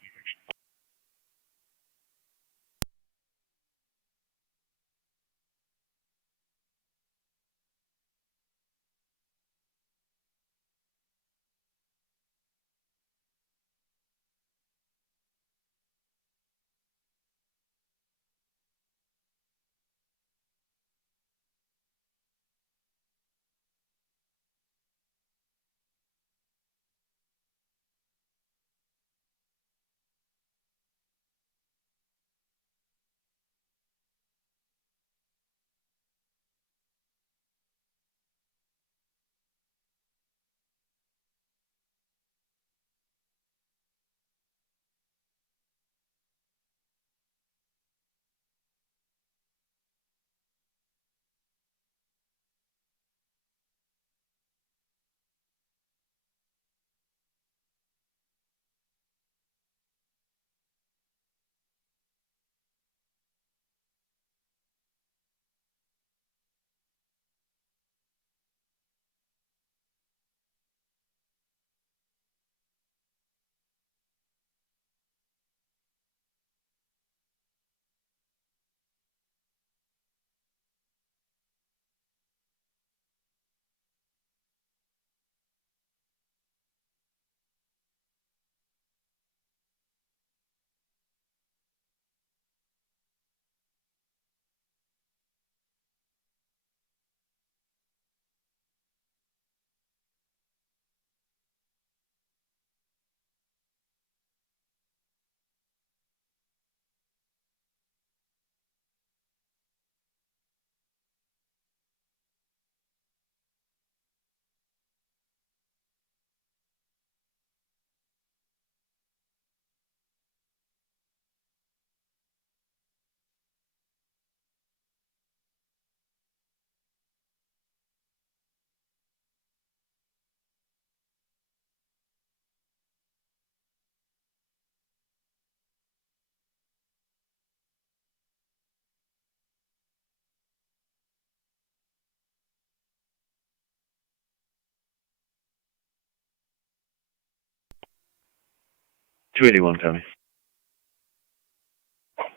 .281 County.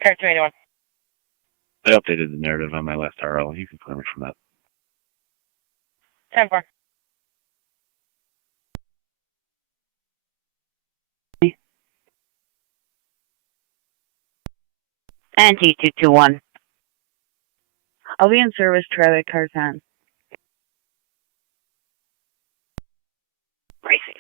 Car 281. I updated the narrative on my last RL. You can clear me from that. 10-4. And T221. I'll be in service, traffic, car 10. Received.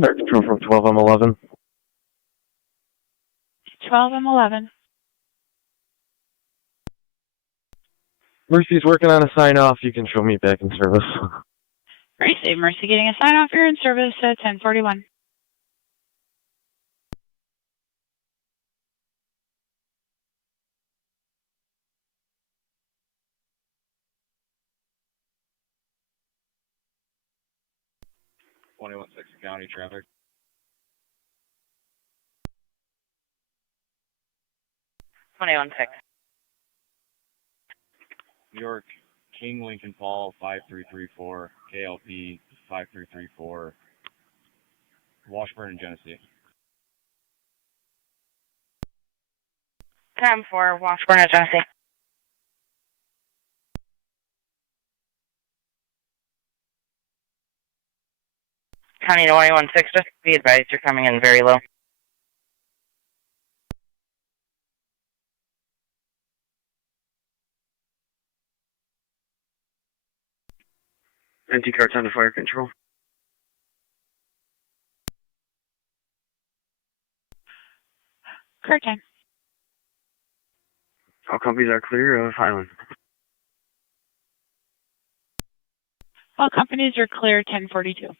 Fire Control from 12M11. 12M11. Mercy's working on a sign-off. You can show me back in service. Mercy, Mercy getting a sign off. You're in service at 1041. County traffic. 21-6. New York, King Lincoln Fall 5334, KLP 5334, Washburn and Genesee. 10-4, Washburn at Genesee. County 21-6, just be advised you're coming in very low. NT car's on to fire control. Correct time. All companies are clear of Highland. All companies are clear 1042.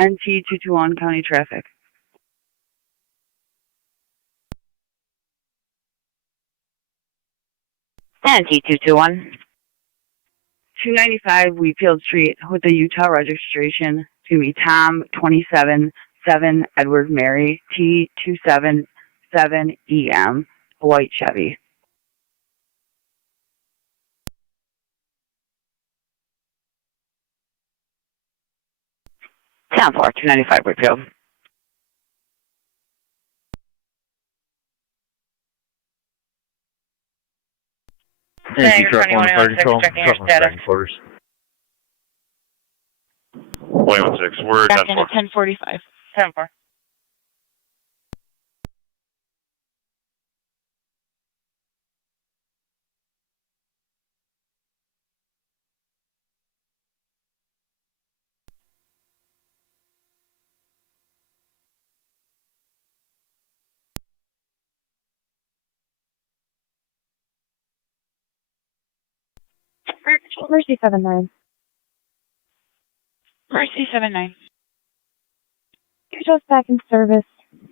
NT 221 County Traffic. NT 221. 295 Wheatfield Street with the Utah registration. It's going to be Tom 27-7 Edward Mary T277EM, a white Chevy. Town 4, 295 Whitfield. NT truck 1 fire control. Checking your status. Quarters. 21-6, we're Back in 10-4. at 1045. 10-4. Mercy 79. Mercy 79. You're just back in service.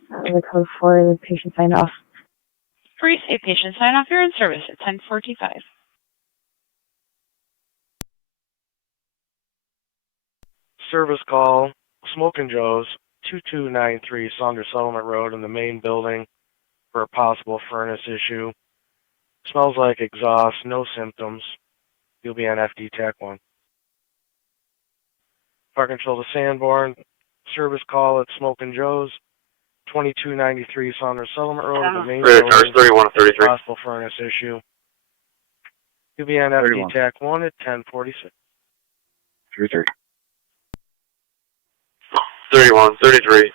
The code for the patient signed off. Mercy patient sign off. You're in service at 1045. Service call, Smokin' Joe's, 2293 Saunders Settlement Road in the main building for a possible furnace issue. Smells like exhaust, no symptoms. You'll be on FD TAC 1. Fire Control to Sanborn, service call at Smokin' Joe's, 2293 Saunders Settlement Road in the main building for a possible furnace issue. You'll be on FD TAC 1 at 1046. 3-3. 31, 33.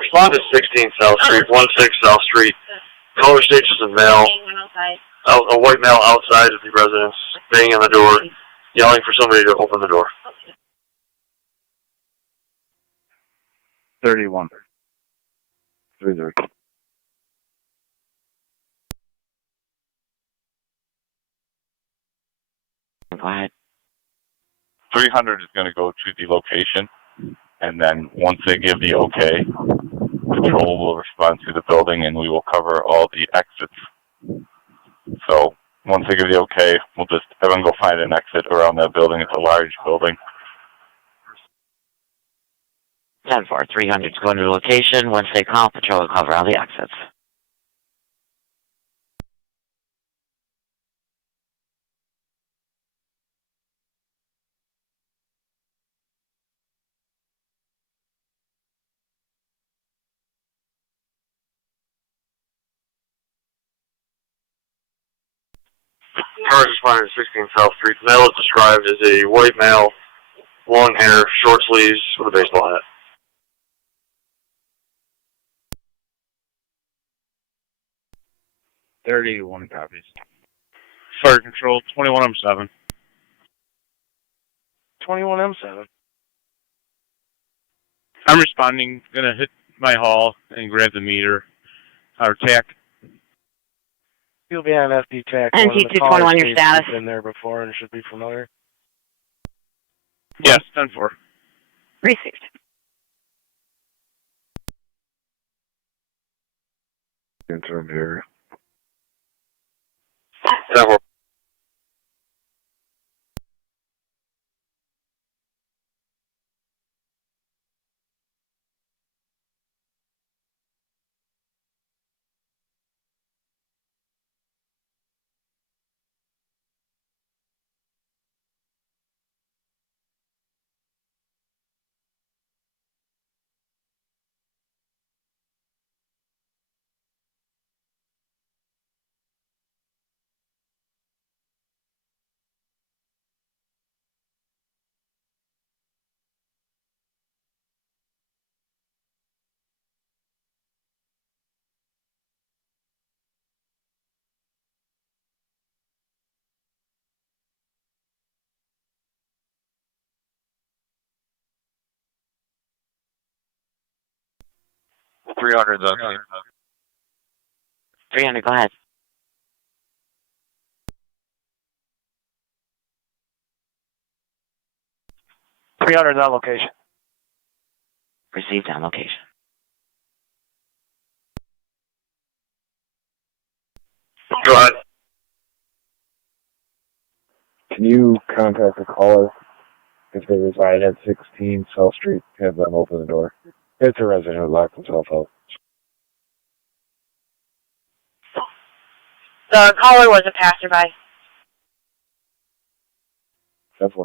Respond to 16 South Street, 16 South Street. Color states is a male. A white male outside of the residence, banging on the door, yelling for somebody to open the door. 31. 33. Go ahead. 300 is going to go to the location, and then once they give the okay, patrol will respond to the building, and we will cover all the exits. So once they give the okay, we'll just everyone go find an exit around that building. It's a large building. 10-4, 300 is going to the location. Once they call, patrol will cover all the exits. Cars responding to 16 South Street. The male is described as a white male, long hair, short sleeves, with a baseball hat. 31 copies. Fire control, 21M7. 21M7. I'm responding, gonna hit my hall and grab the meter. Our TAC. You'll be on FD TAC. NT221, your status. Been there before and should be familiar. Yes, 10-4. Received. Interim here. 10-4. $300 on 300, go ahead. $300 on location. Received on location. Go ahead. Can you contact the caller if they reside at 16 South Street? Have them open the door. It's a resident who locked himself out. The caller was a passerby. 10-4.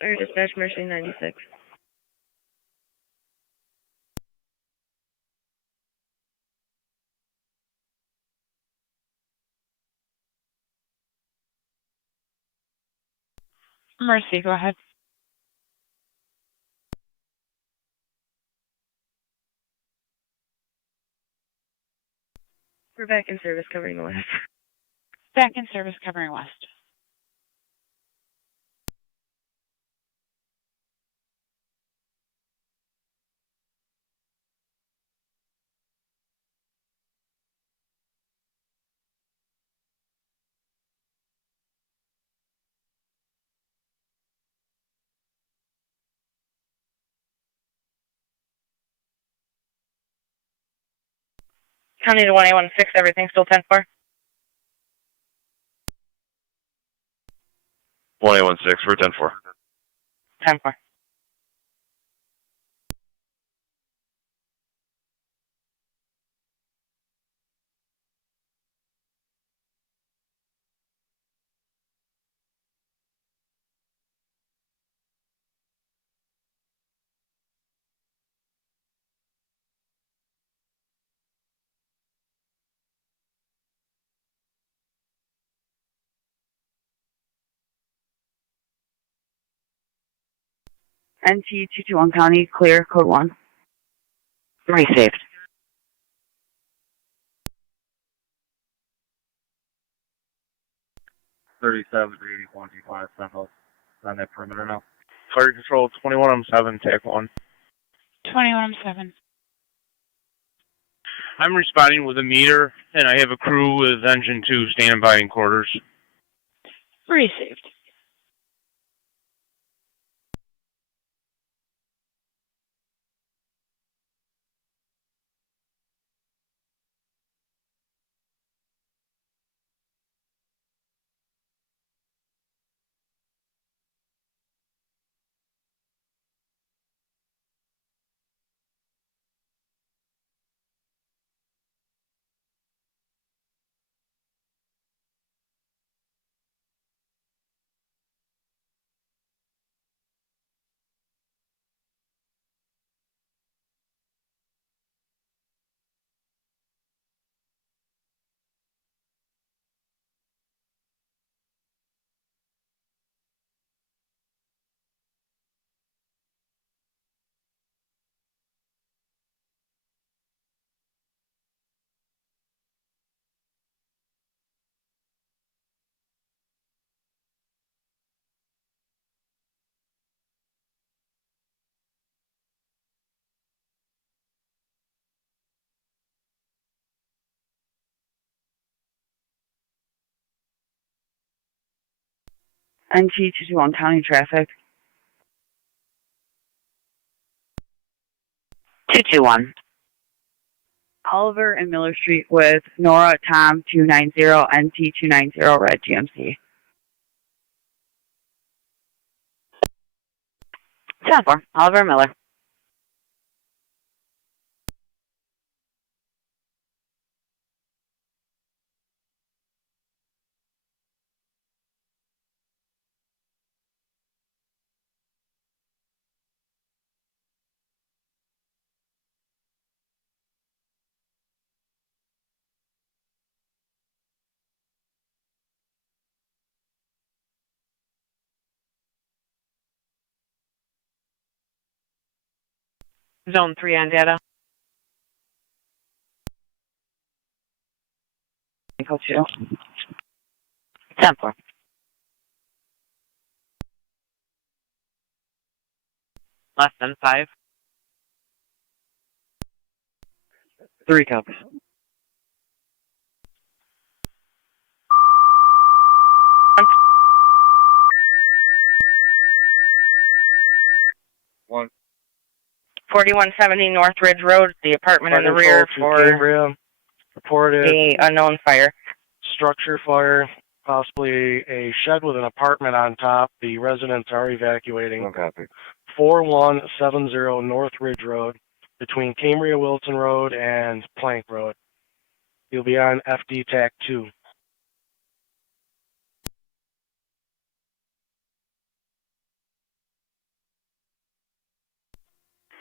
Fire dispatch, Mercy 96. Mercy, go ahead. We're back in service covering the west. Back in service covering west. County to 1816, everything still 10-4? 1816, we're 10-4. 10-4. NT 221 County, clear, code 1. Received. On that perimeter now. Fire Control 21-7, TAC 1. 21-7. I'm responding with a meter, and I have a crew with engine 2 standing by in quarters. Received. NT 221 County, traffic. 221. Oliver and Miller Street with Nora Tom 290, NT 290, red GMC. 10-4, Oliver Miller. Zone 3 on data. Echo 2. 10-4. Less than 5. 3 copies. One. 4170 North Ridge Road, the apartment in the rear for Cambria reported the unknown fire. Structure fire, possibly a shed with an apartment on top. The residents are evacuating. One copy. 4170 North Ridge Road, between Cambria Wilton Road and Plank Road. You'll be on FD TAC 2.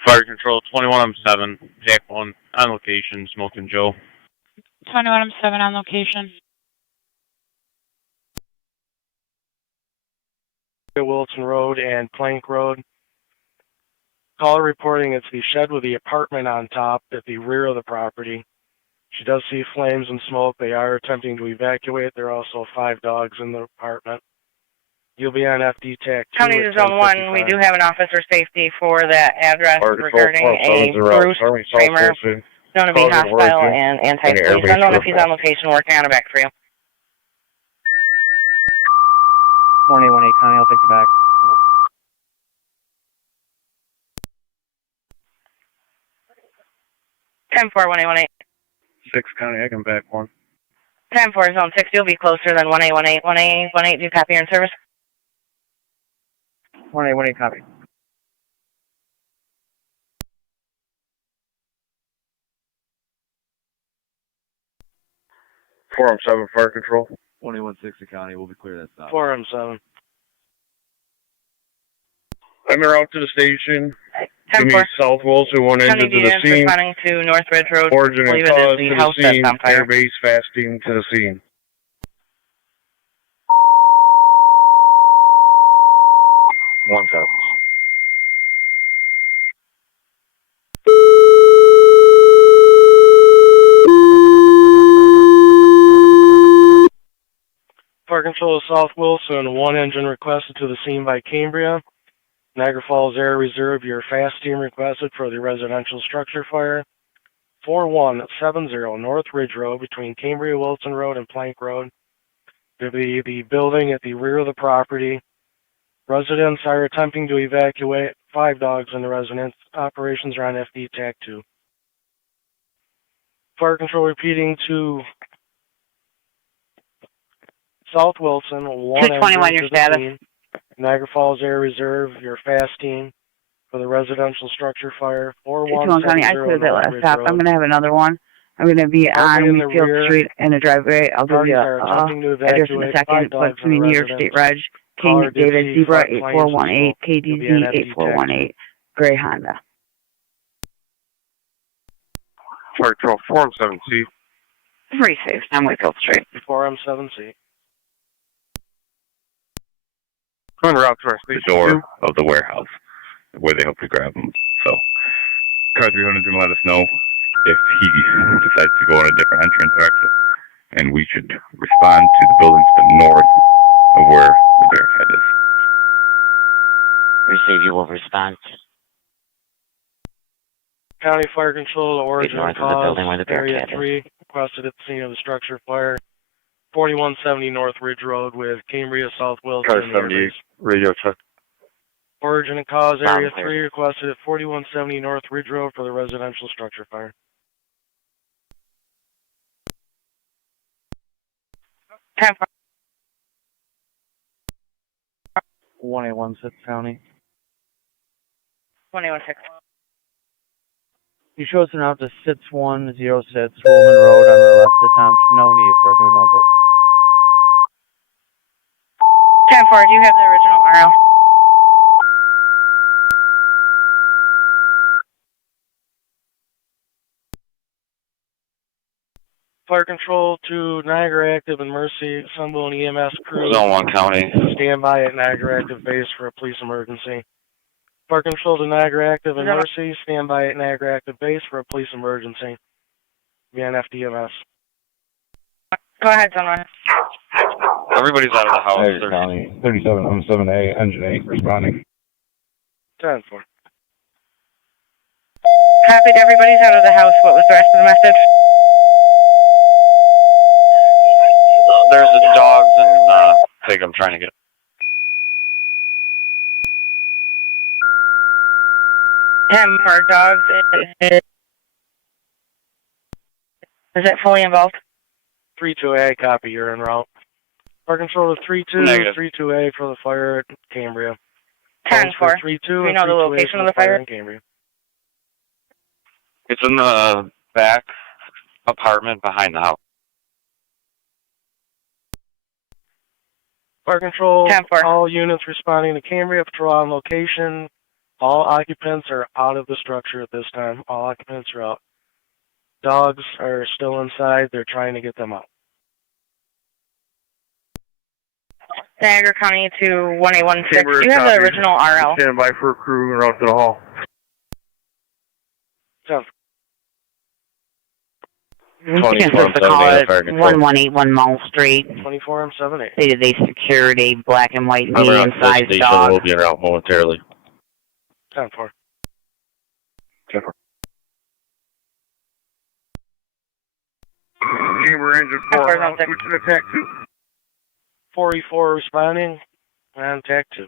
Fire Control 21-7, TAC 1, on location, Smoking Joe. 21-7 on location. Wilton Road and Plank Road. Caller reporting it's the shed with the apartment on top at the rear of the property. She does see flames and smoke. They are attempting to evacuate. There are also 5 dogs in the apartment. You'll be on FD TAC 2. County to Zone 1, we do have an officer safety for that address regarding a Bruce Kramer known to be hostile and anti-police. Unknown if he's on location, working on a back for you. 118 County, I'll take the back. 10-4, 1818. 6 County, I can back 1. 10-4, Zone 6, you'll be closer than 1818. 1818, do you copy your service? 118 copy. Forum 7, Fire Control. 2160 County, we'll be clear that stop. 4M7. I'm out to the station. 10-4. South Wilson, 1 County engine to the units scene. responding to North Ridge Road. Origin I believe and it cause is the to house the that's scene. on fire. Airbase fasting to the scene. One copy. South Wilson, 1 engine requested to the scene by Cambria. Niagara Falls Air Reserve, your fast team requested for the residential structure fire. 4170 North Ridge Road between Cambria Wilson Road and Plank Road. There'll be the building at the rear of the property. Residents are attempting to evacuate. 5 dogs in the residence. Operations are on FD TAC 2. Fire control repeating to South Wilson, 1 221 your status. scene. Niagara Falls Air Reserve, your fast team for the residential structure fire. 221 County, I cleared that North last Ridge stop. Road. I'm going to have another one. I'm going to be on in the Wheatfield rear. Street in the driveway. I'll give Parties you are attempting to address in a evacuate. second, 5 but dogs it's going to be in New York residence. State Reg, King Caller did David see Zebra 5 planes 8418, You'll be KDZ on FD 8418, Gray Honda. Fire Control 4M7C. Very safe. I'm Wheatfield Street. 4M7C. Going route to our The station. door of the warehouse where they hope to grab him. So, car 300 is going to let us know if he decides to go on a different entrance or exit. And we should respond to the buildings to the north of where the Bearcat is. Receive, you will respond. County Fire Control, origin north of the cause, building where the area Bearcat is. 3, requested at the scene of the structure fire. 4170 North Ridge Road with Cambria, South Wilson. Car and the Air 78, Base. radio check. Origin and cause, area Volunteer. 3, requested at 4170 North Ridge Road for the residential structure fire. 1816 County. 21-6. You show us an out to 6106 Woolman Road on the left attempt. No need for a new number. 10-4, do you have the original RL? Fire Control to Niagara Active and Mercy, assemble an EMS crew. Zone 1 County. Stand by at Niagara Active Base for a police emergency. Fire Control to Niagara Active and Mercy, stand by at Niagara Active Base for a police emergency. Via FDMS. Go ahead, Tonawanda. Everybody's out of the house. Niagara County, 3707A, Engine 8, responding. 10-4. Copied, everybody's out of the house. What was the rest of the message? There's the dogs and pig I'm trying to get. More dogs. Is it fully involved? 32A, copy, you're en route. Fire Control to 32, Negative. 32A for the fire at Cambria. 10-4. 32 Do we and know the 32A location for of the fire? in Cambria. It's in the back apartment behind the house. Fire Control, 10-4. all units responding to Cambria, patrol on location. All occupants are out of the structure at this time. All occupants are out. Dogs are still inside. They're trying to get them out. Niagara County to 1816. Do you have the original RL? Stand by for a crew and route to the hall. 10. Cancels the call at 1181 Mall Street. 24M78. Stated they secured a black and white I'm around medium-sized station. dog. We'll be en route momentarily. 10-4. 10-4. Chamber engine 4, now switch to TAC 2. 44 responding and TAC 2.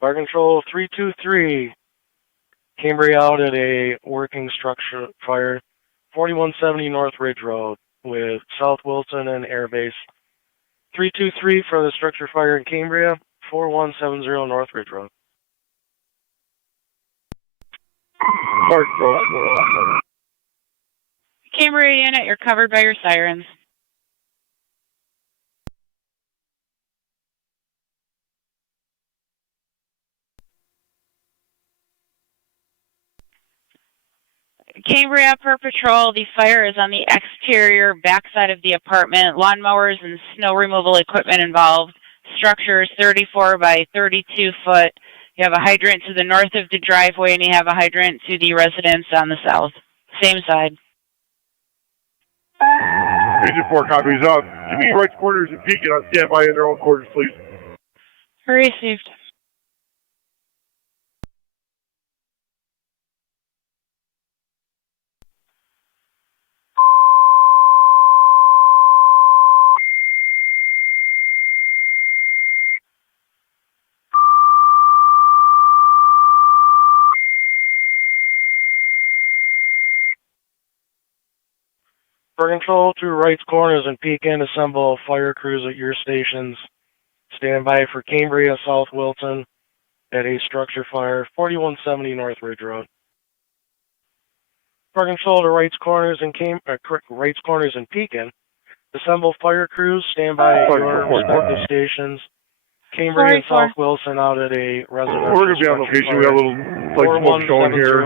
Fire Control 323, Cambria out at a working structure fire, 4170 North Ridge Road with South Wilson and Air Base. 323 for the structure fire in Cambria, 4170 North Ridge Road. Cambria unit, you're covered by your sirens. Cambria per patrol, the fire is on the exterior backside of the apartment. Lawnmowers and snow removal equipment involved. Structure is 34 by 32 foot. You have a hydrant to the north of the driveway and you have a hydrant to the residence on the south. Same side. Agent 4 copies up. Give me right quarters and Pekin on standby in their own quarters, please. Received. For control to Wright's Corners and Pekin, assemble fire crews at your stations. Stand by for Cambria, South Wilton, at a structure fire, 4170 North Ridge Road. For control to Wright's Corners and Pekin, assemble fire crews. Stand by at your respective stations. Cambria and South Wilson out at a residential. We're going to be on location. We got a little smoke showing here.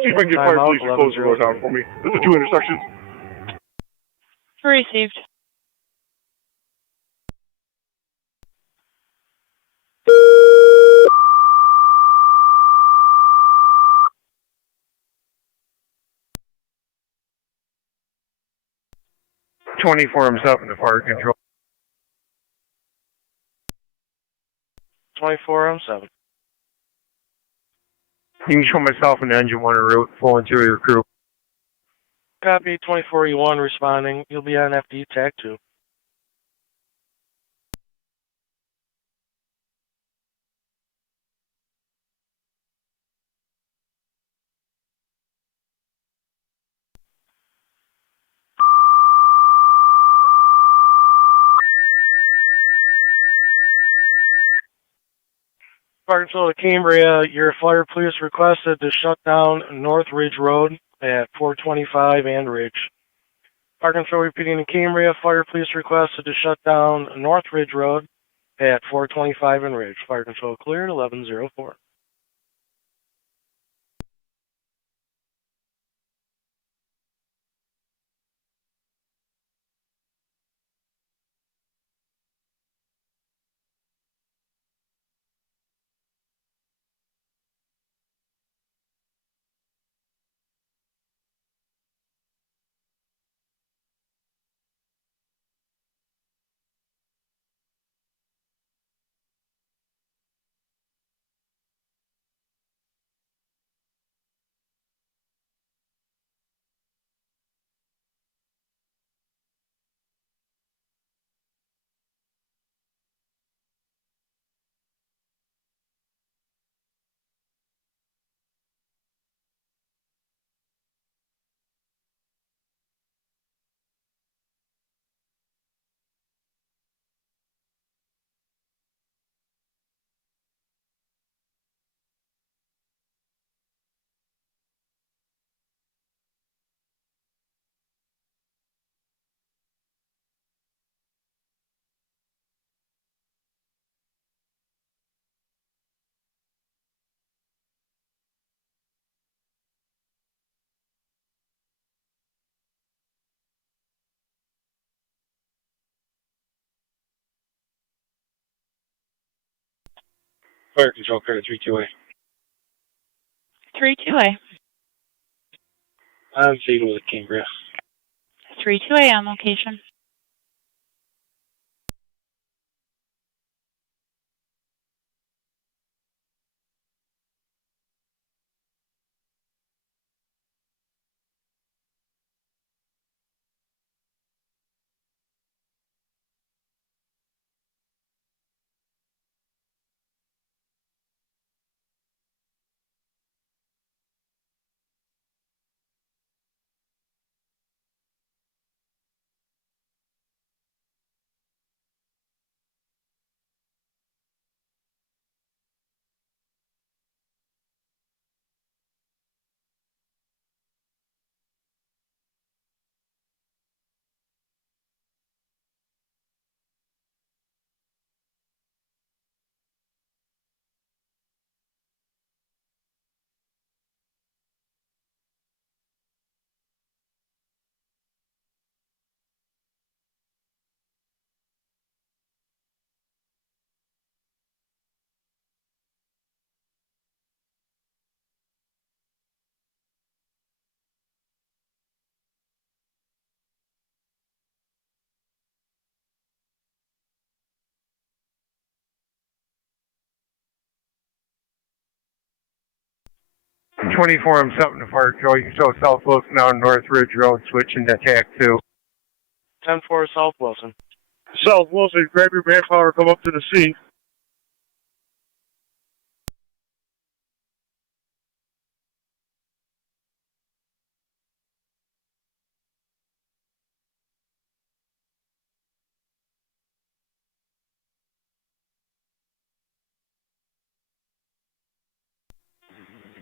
See if I can get fire police to close the road down for me. There's the 2 intersections. Received. himself in the fire control. 24-7. You can show myself and the engine 1 en route, full interior crew. Copy, 24E1 responding. You'll be on FD TAC 2. Fire Control to Cambria, your fire police requested to shut down North Ridge Road at 425 and Ridge. Fire Control repeating to Cambria, fire police requested to shut down North Ridge Road at 425 and Ridge. Fire Control cleared, 1104. Fire Control clear, 32A. 32A. I'm speaking with Cambria. 32A on location. 24, I'm something to fire control. You can show South Wilson down North Ridge Road, switching to TAC 2. 10-4 South Wilson. South Wilson, grab your manpower, come up to the scene.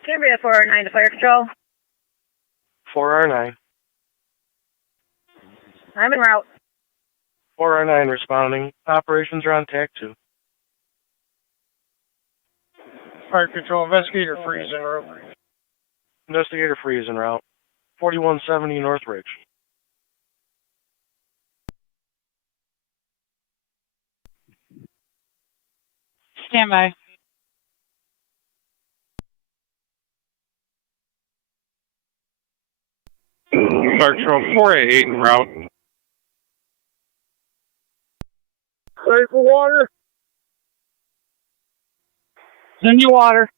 Cambria 409 to fire control. 4R9. I'm en route. 4R9 responding. Operations are on TAC 2. Fire control, investigator freeze en route. Investigator free is en route. 4170 North Ridge. Stand by. Fire control, 488 en route. Ready for water? Send you water.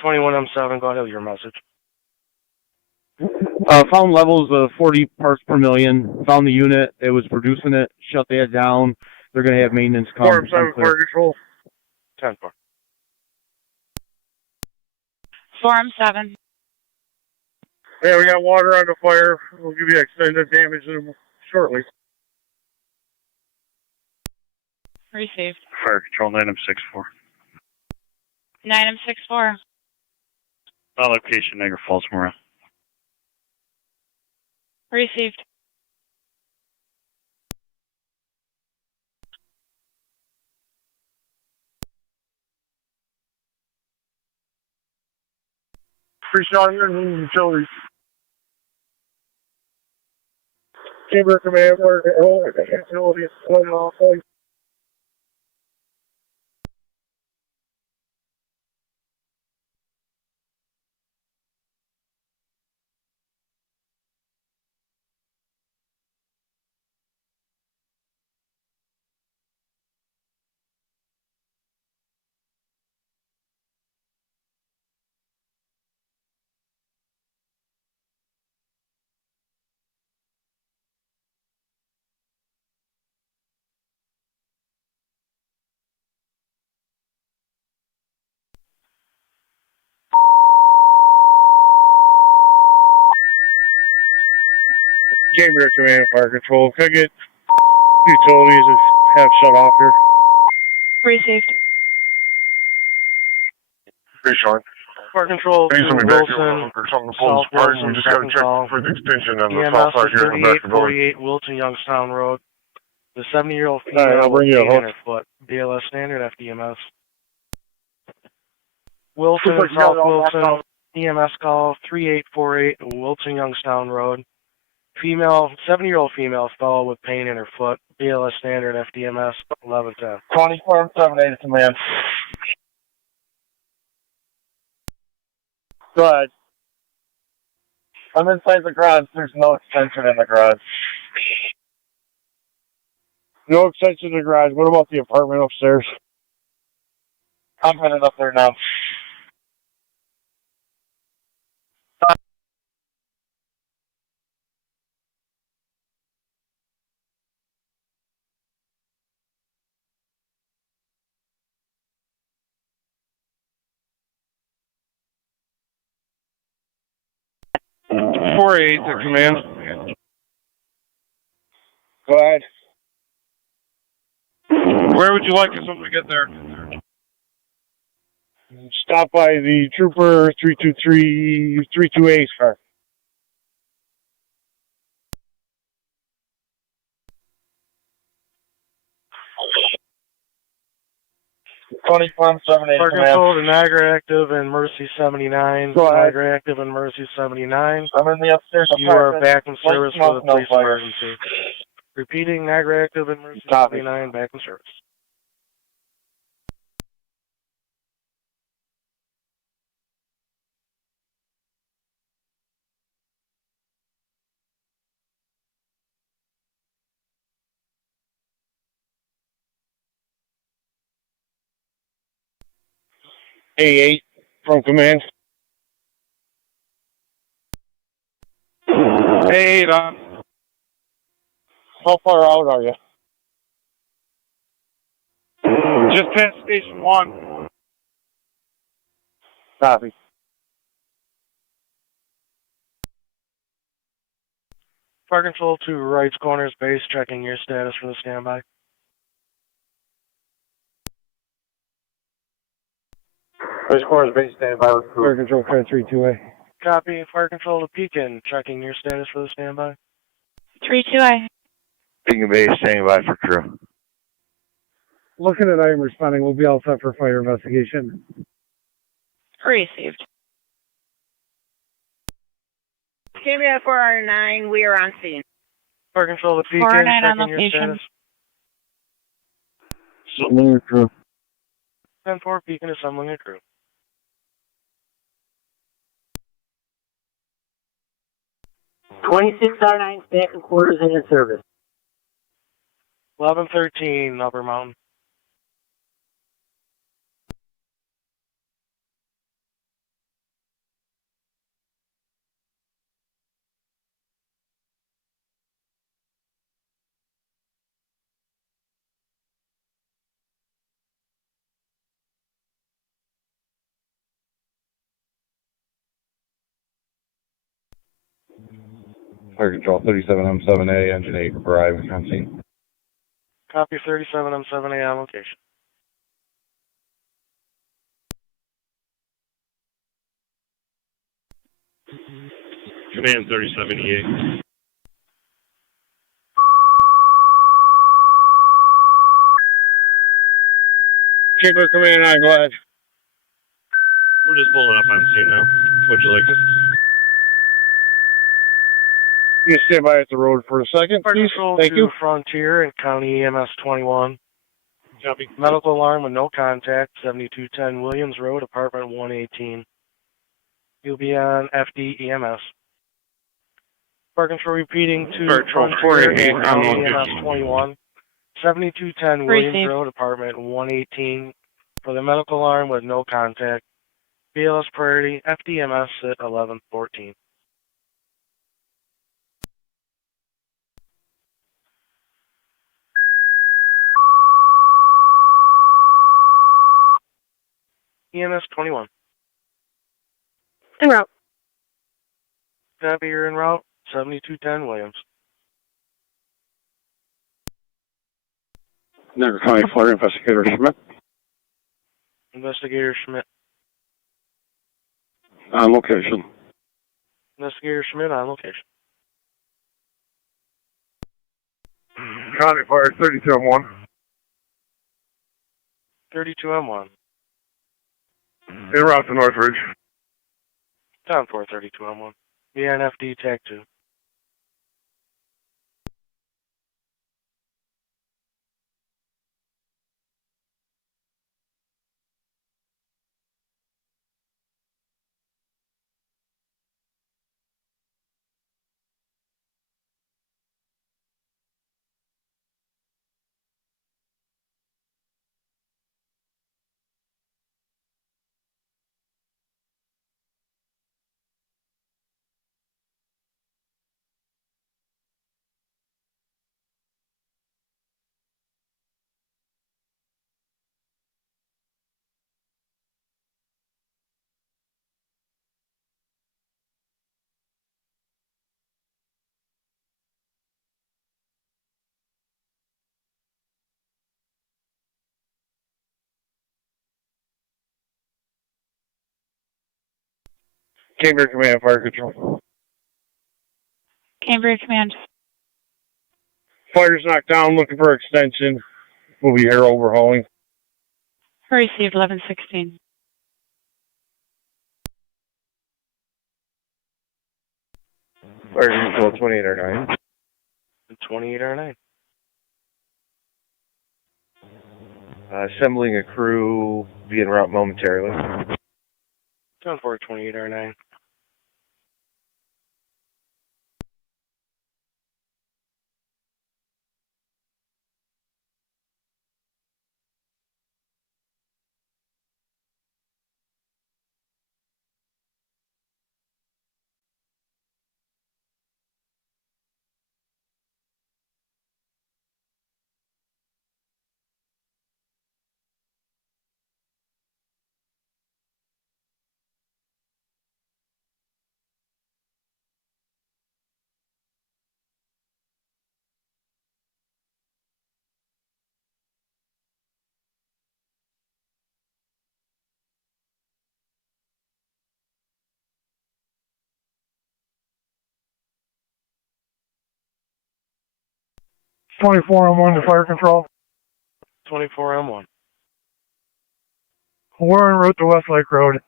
21M7, go ahead with your message. Found levels of 40 parts per million. Found the unit. It was producing it. Shut that down. They're going to have maintenance come. Form 7 fire control. 10-4. 4M7. Yeah, we got water on the fire. We'll give you extended damage shortly. Received. Fire control 9M64. 9M64. On location, Niagara Falls, Mora. Received. Appreciate all your utilities. Chamber Command, facilities, Chamber Command, Fire Control. Can I get utilities that have shut off here? Received. Appreciate it. Fire control to Need somebody back here Wilson, for something to pull South the spark. We Wilson, just got to second check call. for the extension on the EMS south side is here in the back of the building. 3848 Wilton Youngstown Road. The 70-year-old All right, female I'll bring you a was hook. in her foot. BLS standard FDMS. Wilson, Looks like you South got it all knocked Wilson, out. EMS call 3848 Wilton Youngstown Road. Female, 70-year-old female fell with pain in her foot. BLS standard FDMS 1110. 24-7 command. Go ahead. I'm inside the garage. There's no extension in the garage. No extension in the garage. What about the apartment upstairs? I'm heading up there now. Four eight to command. Go ahead. Where would you like us when we get there? Stop by the Trooper 323 328 car. Fire control to Niagara Active and Mercy 79. Go ahead. Niagara Active and Mercy 79. I'm in the upstairs You are apartment. back in service Light for the smoke, no police fire. emergency. Repeating, Niagara Active and Mercy Copy. 79 back in service. A8 from command. A8 on. How far out are you? Just past station 1. Copy. Fire Control to Wright's Corners Base, checking your status for the standby. Wright's Corners Base, standby with crew. Fire Control, Fire 3-2A. Copy. Fire Control to Pekin, checking your status for the standby. 3-2-I. Beacon Base, standing by for crew. Looking at item responding, we'll be all set for fire investigation. Received. Cambria 409, we are on scene. Fire Control to Pekin, 409 on checking your location. status. Assembling a crew. 10-4, Pekin, assembling a crew. R9 back and quarters in your service. 1113, Upper Mountain. Fire Control 37M7A, Engine 8, arriving on scene. Copy 37M7A on location. Command 37E8. Chamber Command 9, go ahead. We're just pulling up on scene now. Would you like this? You can stand by at the road for a second, Fire please. Control Thank to you. Frontier and County EMS 21. Copy. Medical alarm with no contact, 7210 Williams Road, apartment 118. You'll be on FD EMS. Fire Control repeating to Fire Control Frontier 48 and County on EMS 21. 7210 Williams Received. Road, apartment 118. For the medical alarm with no contact. BLS priority, FDMS at 1114. EMS 21. En route. Copy, you're en route. 7210 Williams. Niagara County Fire Investigator Schmidt Investigator Schmidt. on location. Investigator Schmidt on location. County Fire 32M1. 32M1. En route to Northridge. Down 432M1. BNFD TAC 2. Cambria Command Fire Control. Cambria Command. Fire's knocked down, looking for extension. We'll be here overhauling. Received 1116. Fire Control 2809. 2809. Assembling a crew, be en route momentarily. Down 42809. 24M1 to fire control. 24M1. We're en route to Westlake Road.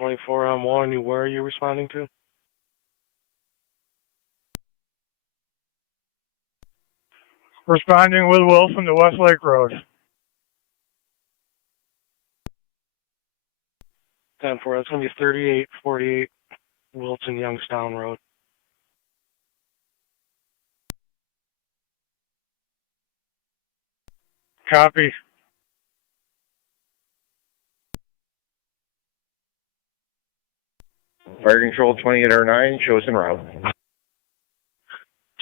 Where are you responding to? Responding with Wilson to Westlake Road. 10-4, that's going to be 3848 Wilson Youngstown Road. Copy. Fire control 2809 shows en route.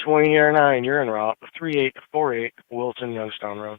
2809, you're en route. 3848 Wilson Youngstown Road.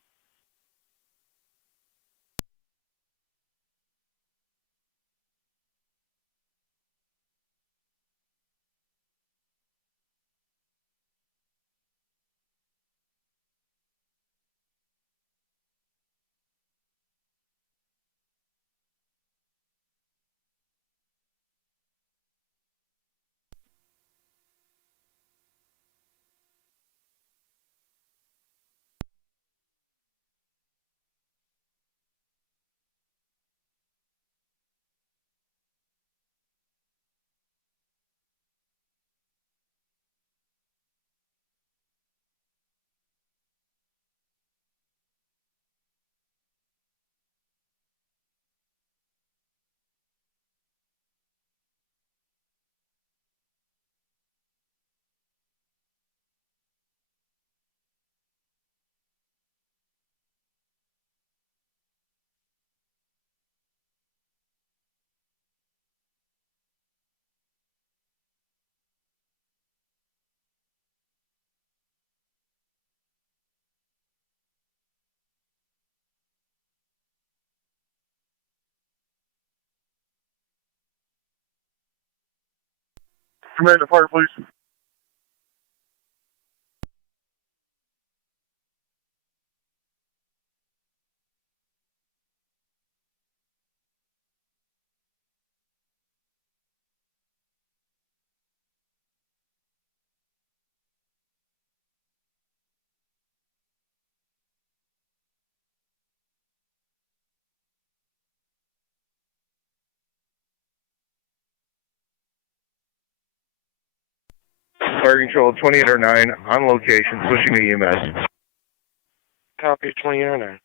Commander, fire, please. Fire control 2809 on location, switching to EMS. Copy 2809.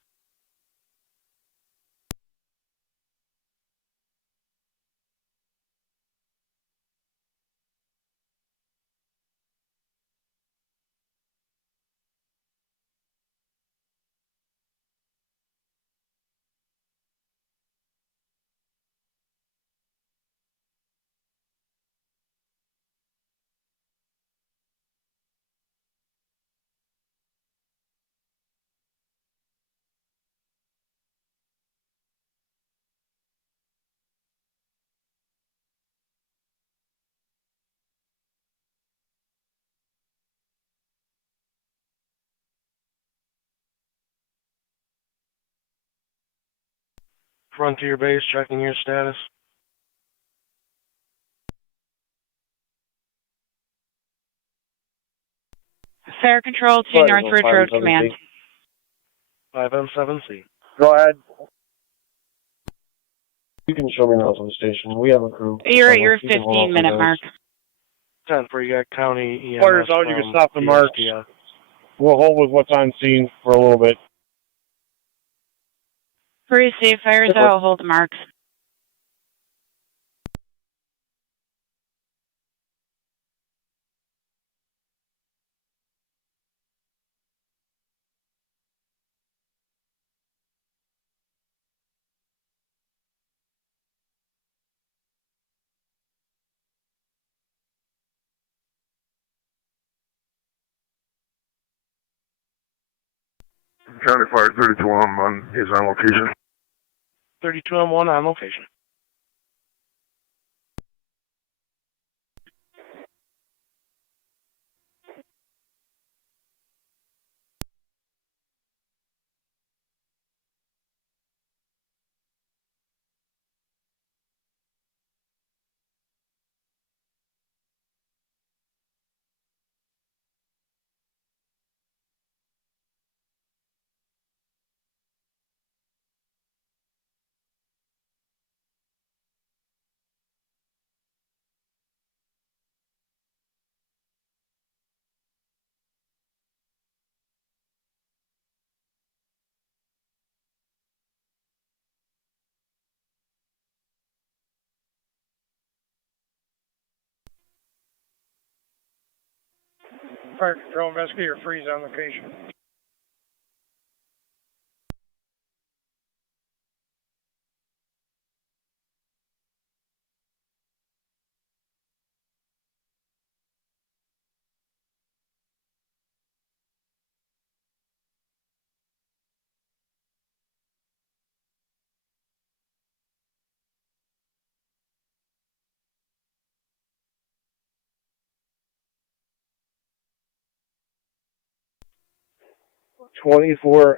Frontier Base, checking your status. Fire control to Northridge Road Command. 5M7C. Go ahead. You can show me now on the station. We have a crew. You're at your 15-minute mark. 10-4, you got County EMS. Fire's out, you can stop the march. We'll hold with what's on scene for a little bit. Pretty safe, fire's out, hold the marks. County Fire 32M is on location. 32M1 on location. Fire Control, investigator freeze on location.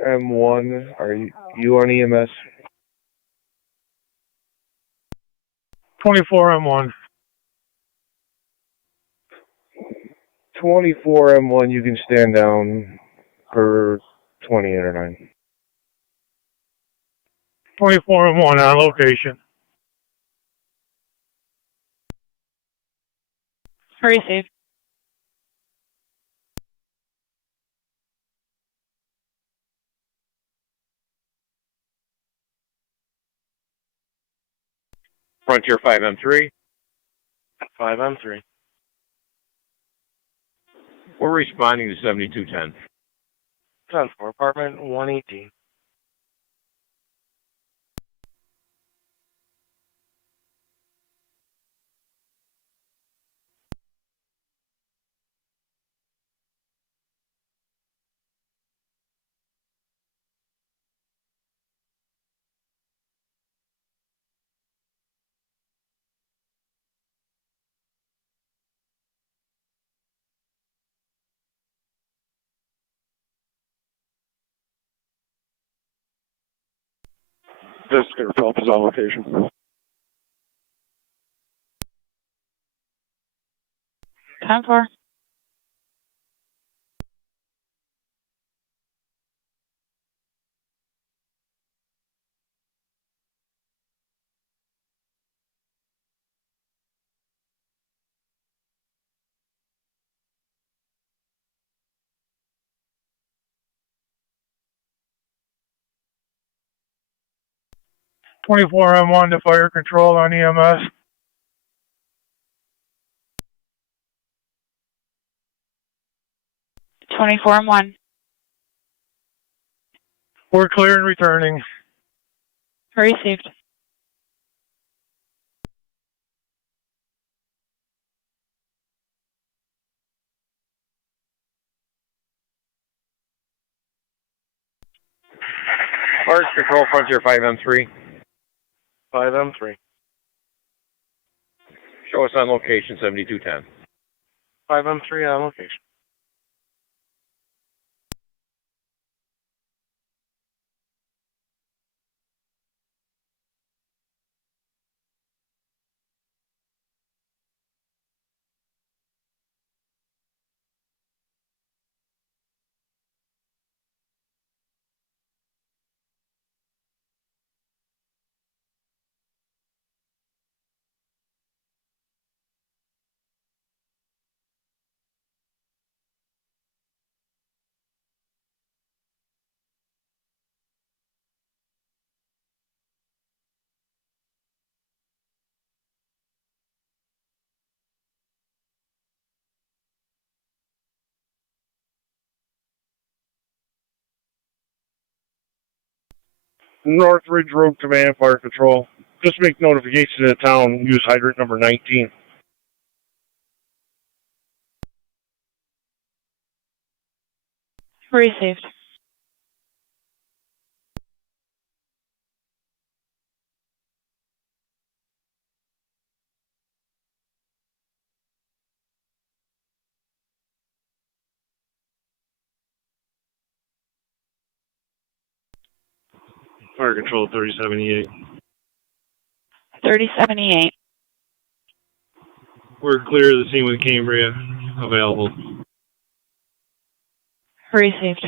M1, are you on EMS? 24M1. 24M1, you can stand down for 28 or 9. 24M1 on location. Received. Frontier 5M3. 5M3. We're responding to 7210. 10-4, apartment 118. Investigator Phelps is on location. 10-4. M1 to fire control on EMS. 24M1. We're clear and returning. Received. Fire Control, Frontier 5M3. 5M3. Show us on location 7210. 5M3 on location. North Ridge Road Command, Fire Control. Just make notification to the town. Use hydrant number 19. Received. Fire Control 3078. 3078. We're clear of the scene with Cambria available. Received.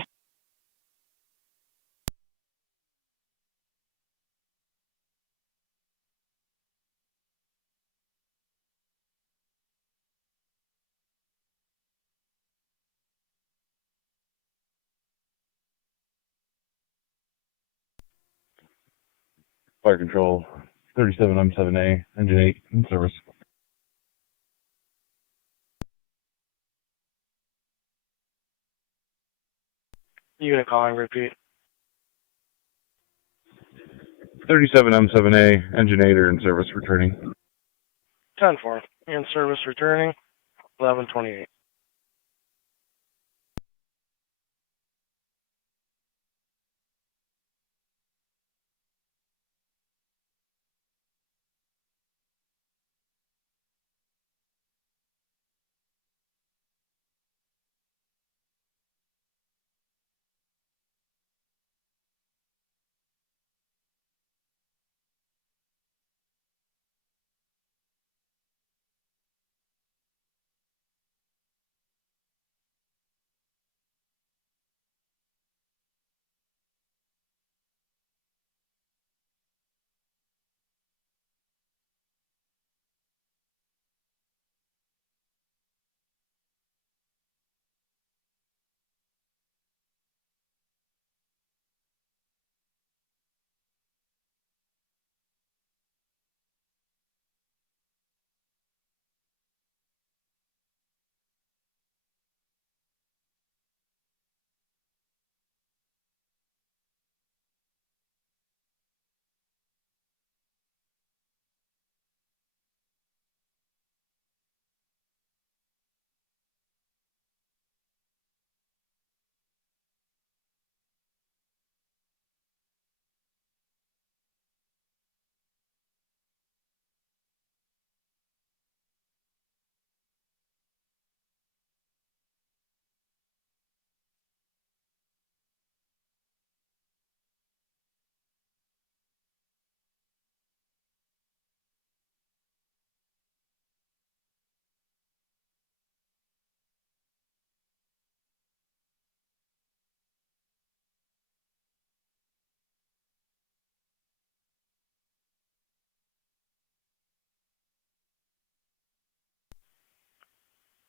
Fire Control 37M7A, Engine 8 in service. Unit calling, repeat. 37M7A, enginator in service returning. 10-4. In service returning, 1128.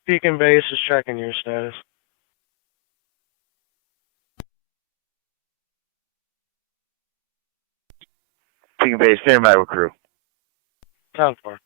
Beacon Base is checking your status. Beacon Base, stand by with crew. 10-4.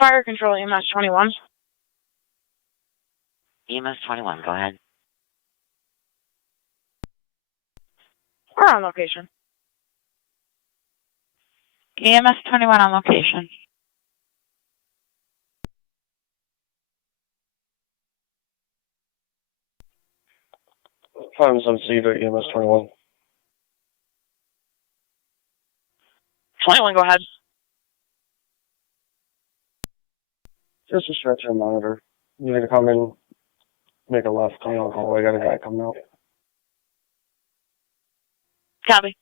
Fire control, EMS 21. EMS 21, go ahead. We're on location. EMS 21 on location. Five some Cedar, EMS 21. 21, go ahead. Just a stretcher monitor. You need to come in, make a left, come out the hallway. Got a guy coming out. Copy.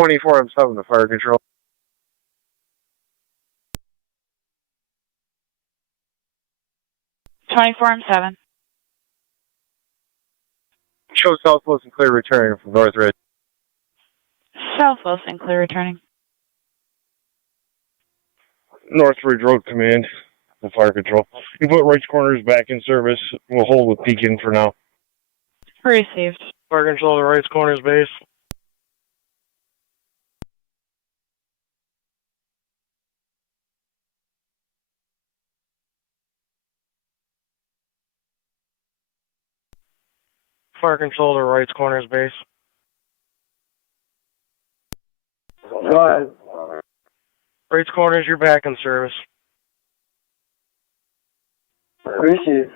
I'm 7 to fire control. 24, I'm 7. Show Southwest and clear returning from North Ridge. Southwest and clear returning. North Ridge Road Command, the fire control. You put Wright's Corners back in service. We'll hold with Beacon for now. Received. Fire control to Wright's Corners base. Fire control to Wright's Corners base. Go ahead. Wright's Corners, you're back in service. Appreciate it.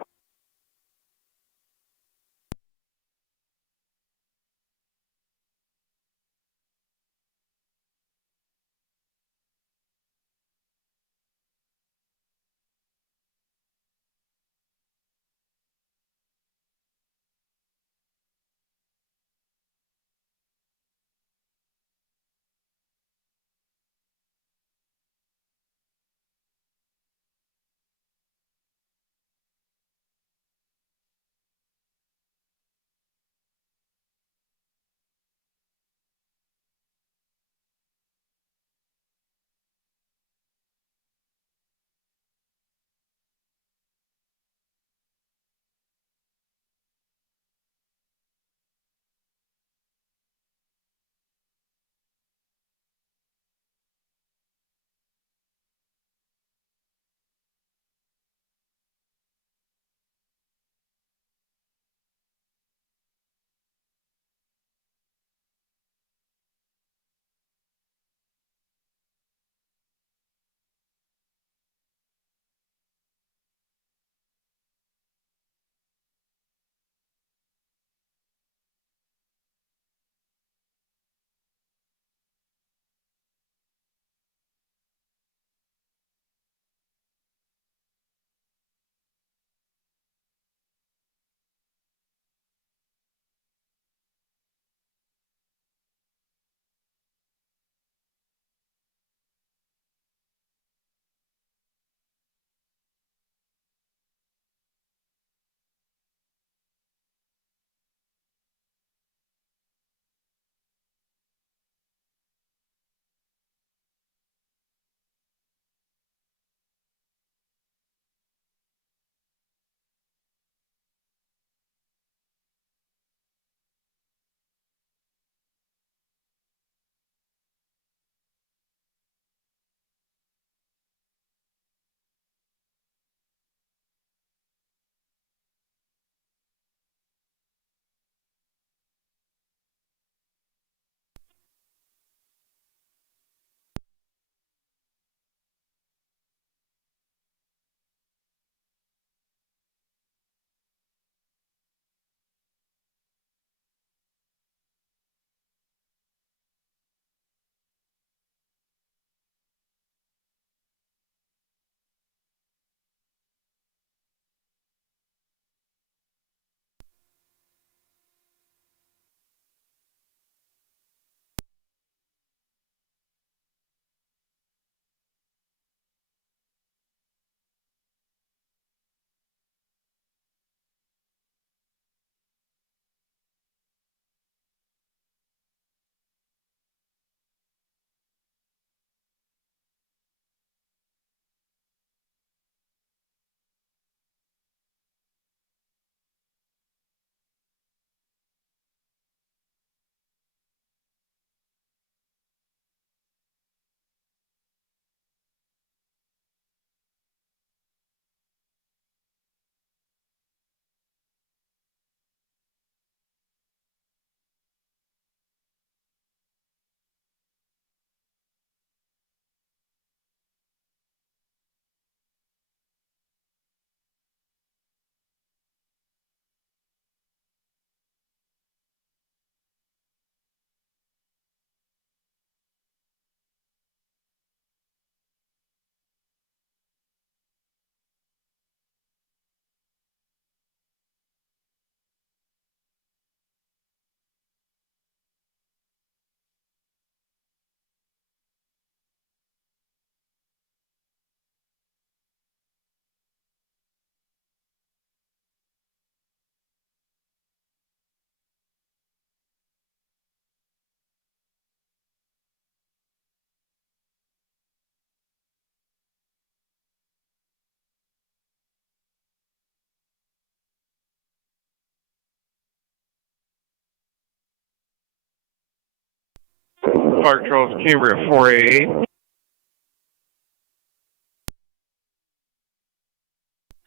Fire control is Cambria 488.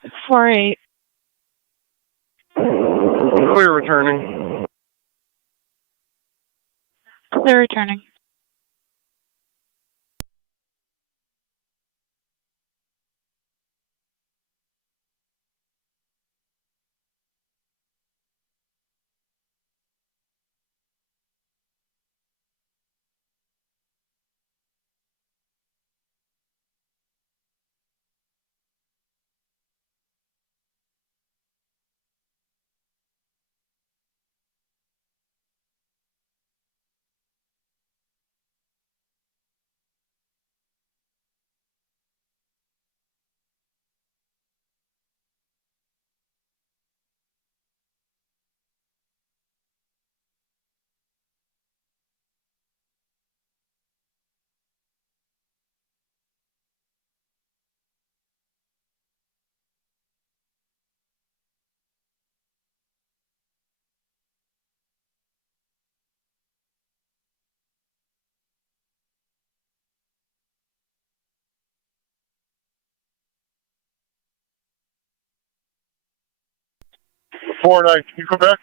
It's 4-8. Clear returning. Clear returning. Four nine. Can you come back?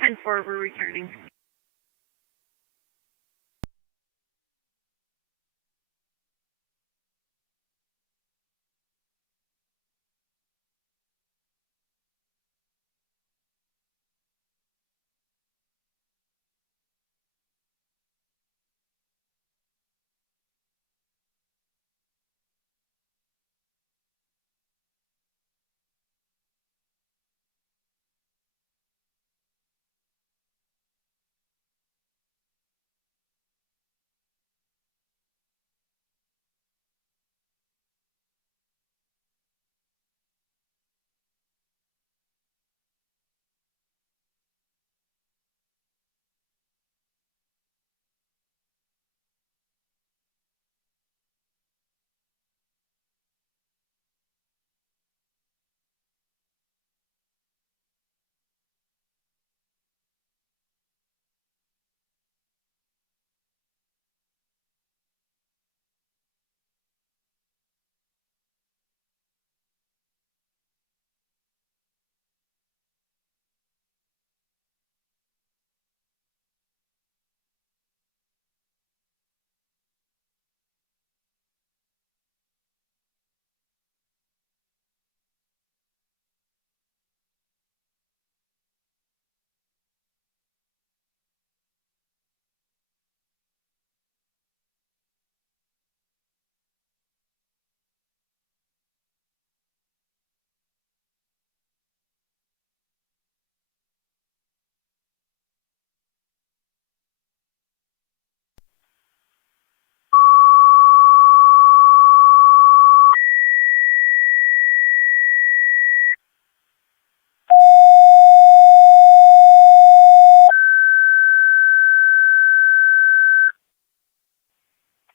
Ten four, we're returning.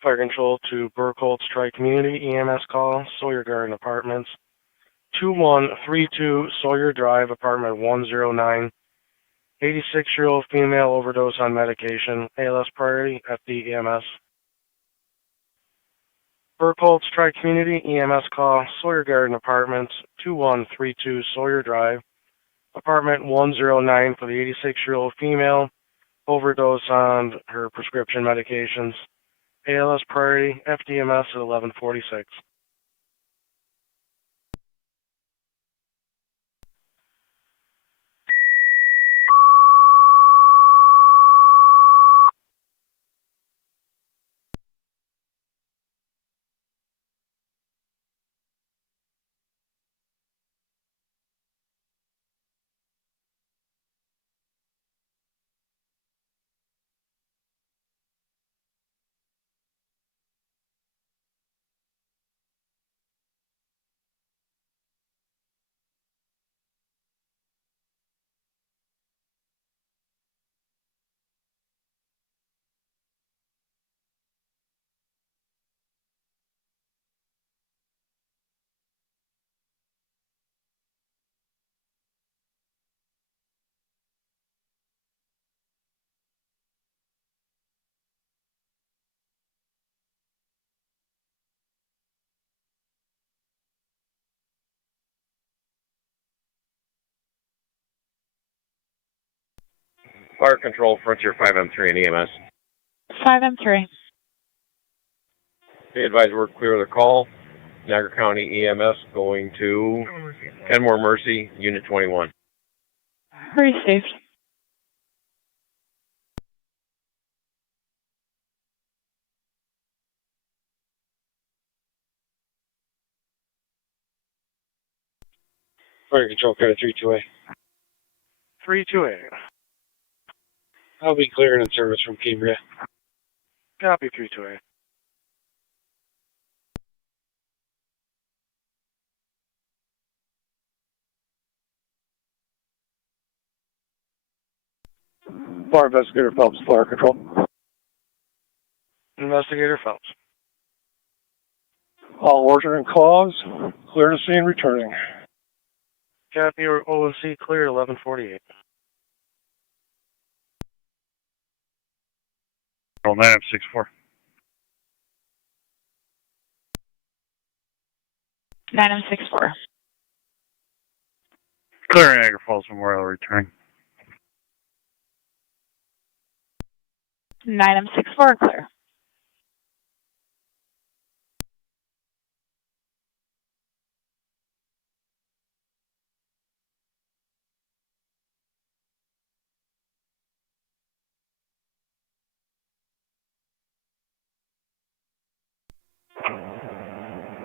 Fire control to Burkholz Tri-Community EMS call, Sawyer Garden Apartments, 2132 Sawyer Drive, apartment 109. 86-year-old female overdose on medication, ALS priority, FD EMS. Burkholz Tri-Community EMS call, Sawyer Garden Apartments, 2132 Sawyer Drive, apartment 109 for the 86-year-old female, overdose on her prescription medications. ALS priority, FDMS at 1146. Fire control, Frontier 5M3 and EMS. 5M3. Be advised we're clear of the call. Niagara County EMS going to Kenmore Mercy, Unit 21. Received. Fire control, code 32A. 32A. I'll be clearing in service from Cambria. Copy 32A. Fire investigator Phelps, fire control. Investigator Phelps. All order and cause, clear to scene, returning. Copy or OOC clear 1148. 9M64. 9M64. Clear Niagara Falls Memorial returning. 9M64 clear.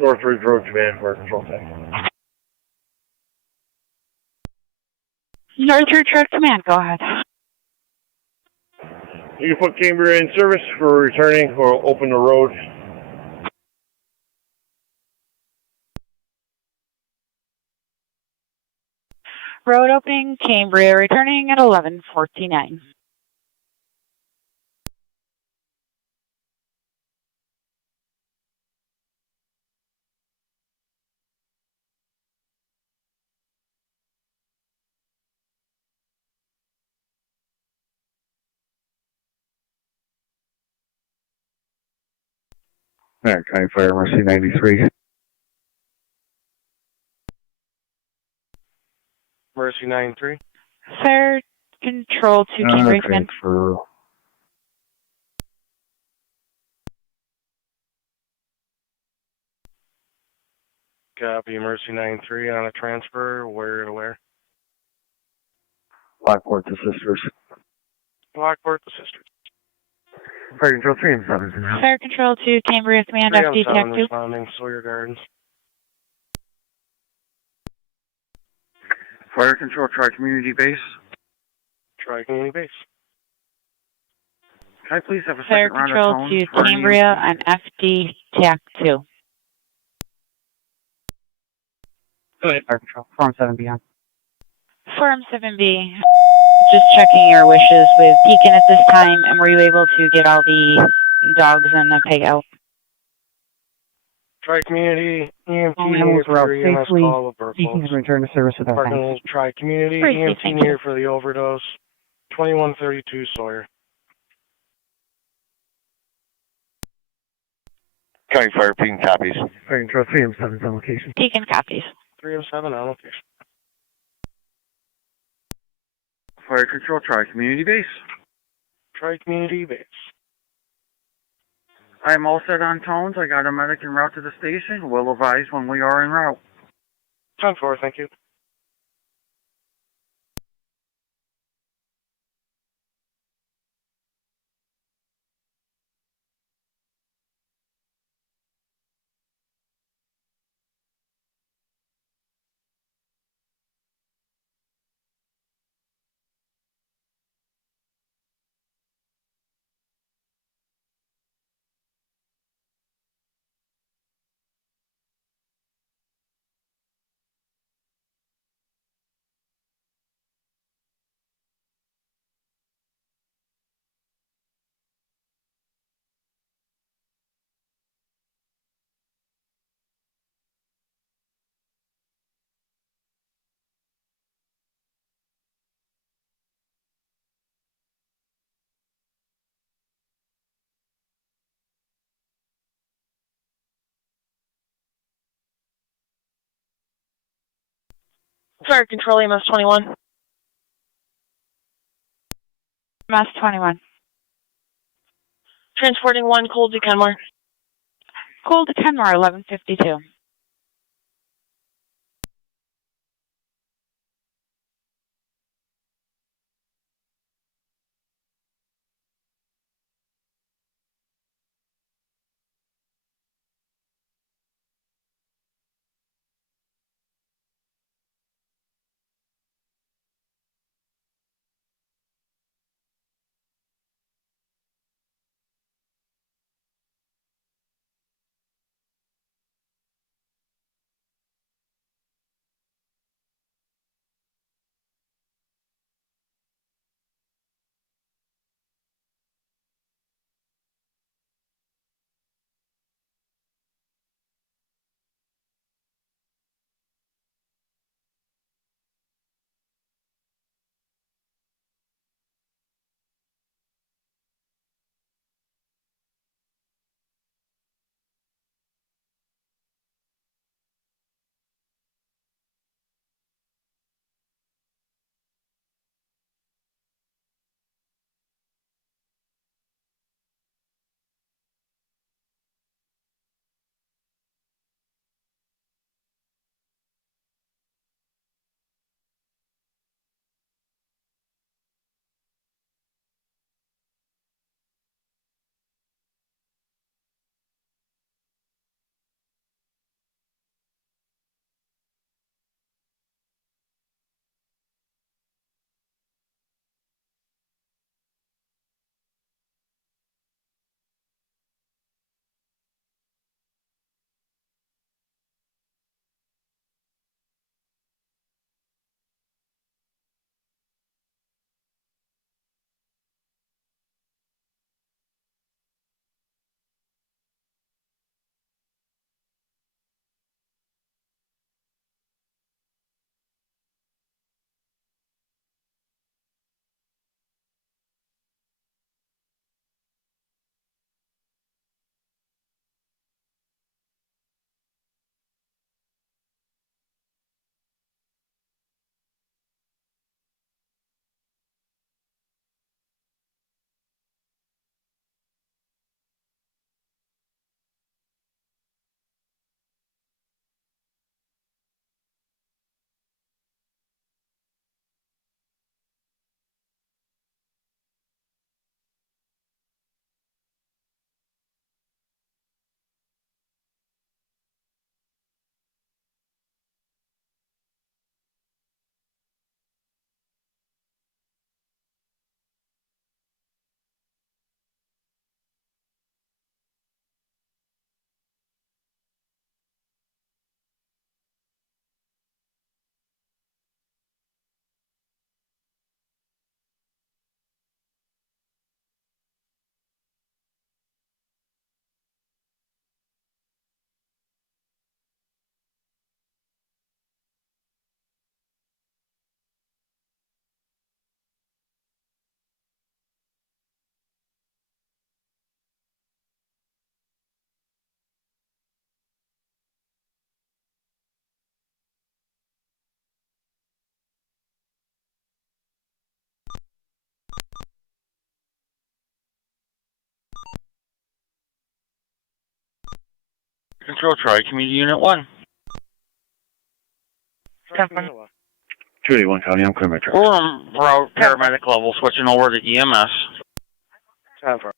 Northridge Road Command, fire control tank. Northridge Road Command, go ahead. You can put Cambria in service for returning or open the road. Road opening, Cambria returning at 11:49. Niagara County Fire Mercy 93. Mercy 93. Fire control to Cambria Command. Transfer. Copy Mercy 93 on a transfer. Where to where? Lockport to sisters. Lockport to sisters. Fire control 3 and 7. Fire control to Cambria Command, 3 FD on 7 TAC 2. responding, Sawyer Gardens. Fire control, try community base. Try community base. Can I please have a Fire second round of control tones to for Cambria and FD TAC 2. Go ahead, fire control. Form 7B on. Form 7B. Just checking your wishes with Deacon at this time, and were you able to get all the dogs and the pig out? Try community, EMT All near animals were out for EMS safely. call of Deacon has returned to service with our thanks. Parking try community, Pretty EMT thank near you. for the overdose. 2132 Sawyer. County Fire Beacon copies. Fire control 3 and 7 on location. Deacon copies. 307 on location. Fire control, try community base. Try community base. I'm all set on tones. I got a medic en route to the station. We'll advise when we are en route. 10-4, thank you. Fire control, EMS 21. MS 21. Transporting 1 cold to Kenmore. Cold to Kenmore, 1152. Control Troy, Community Unit 1. 281 County, I'm clear my truck. We're on route paramedic level, switching over to EMS. 10-4.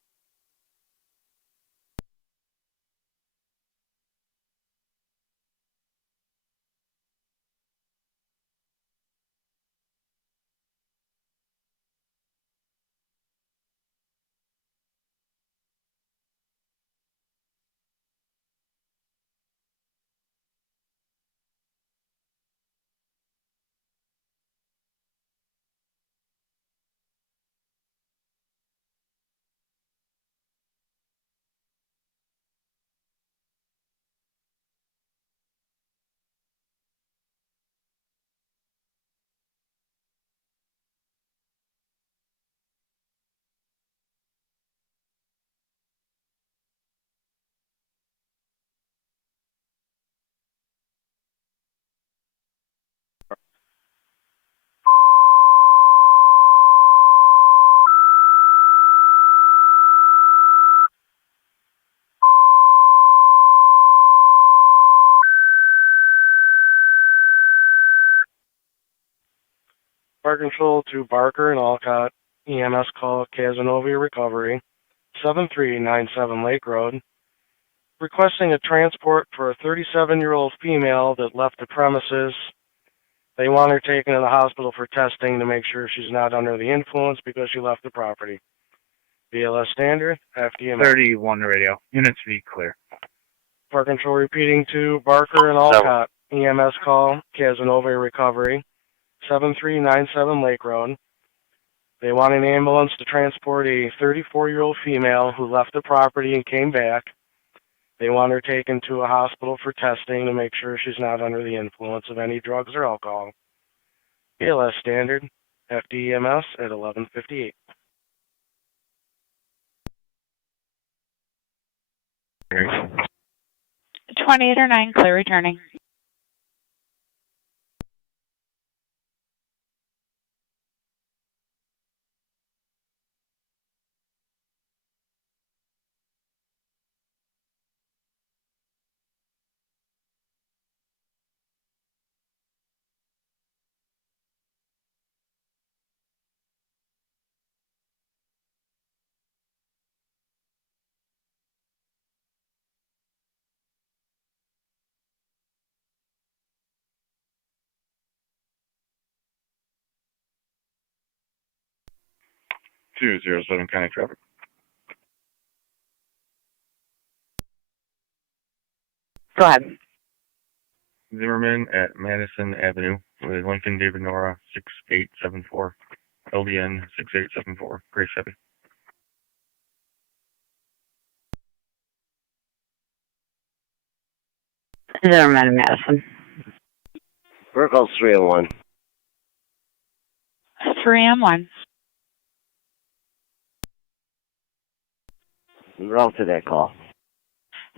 Fire Control to Barker and Alcott, EMS call Casanova Recovery, 7397 Lake Road, requesting a transport for a 37-year-old female that left the premises. They want her taken to the hospital for testing to make sure she's not under the influence because she left the property. BLS standard, FDMS. 31 radio. Units V clear. Fire Control repeating to Barker and Alcott, EMS call Casanova Recovery, 7397 Lake Road. They want an ambulance to transport a 34-year-old female who left the property and came back. They want her taken to a hospital for testing to make sure she's not under the influence of any drugs or alcohol. BLS standard, FDEMS at 11:58. Okay. 28 or 9, clear returning. Two zero seven County traffic. Go ahead. Zimmerman at Madison Avenue with Lincoln David Nora 6874. LDN 6874. Grace Heavy. Zimmerman and Madison. Burkle 301. 3M1. Route to that call.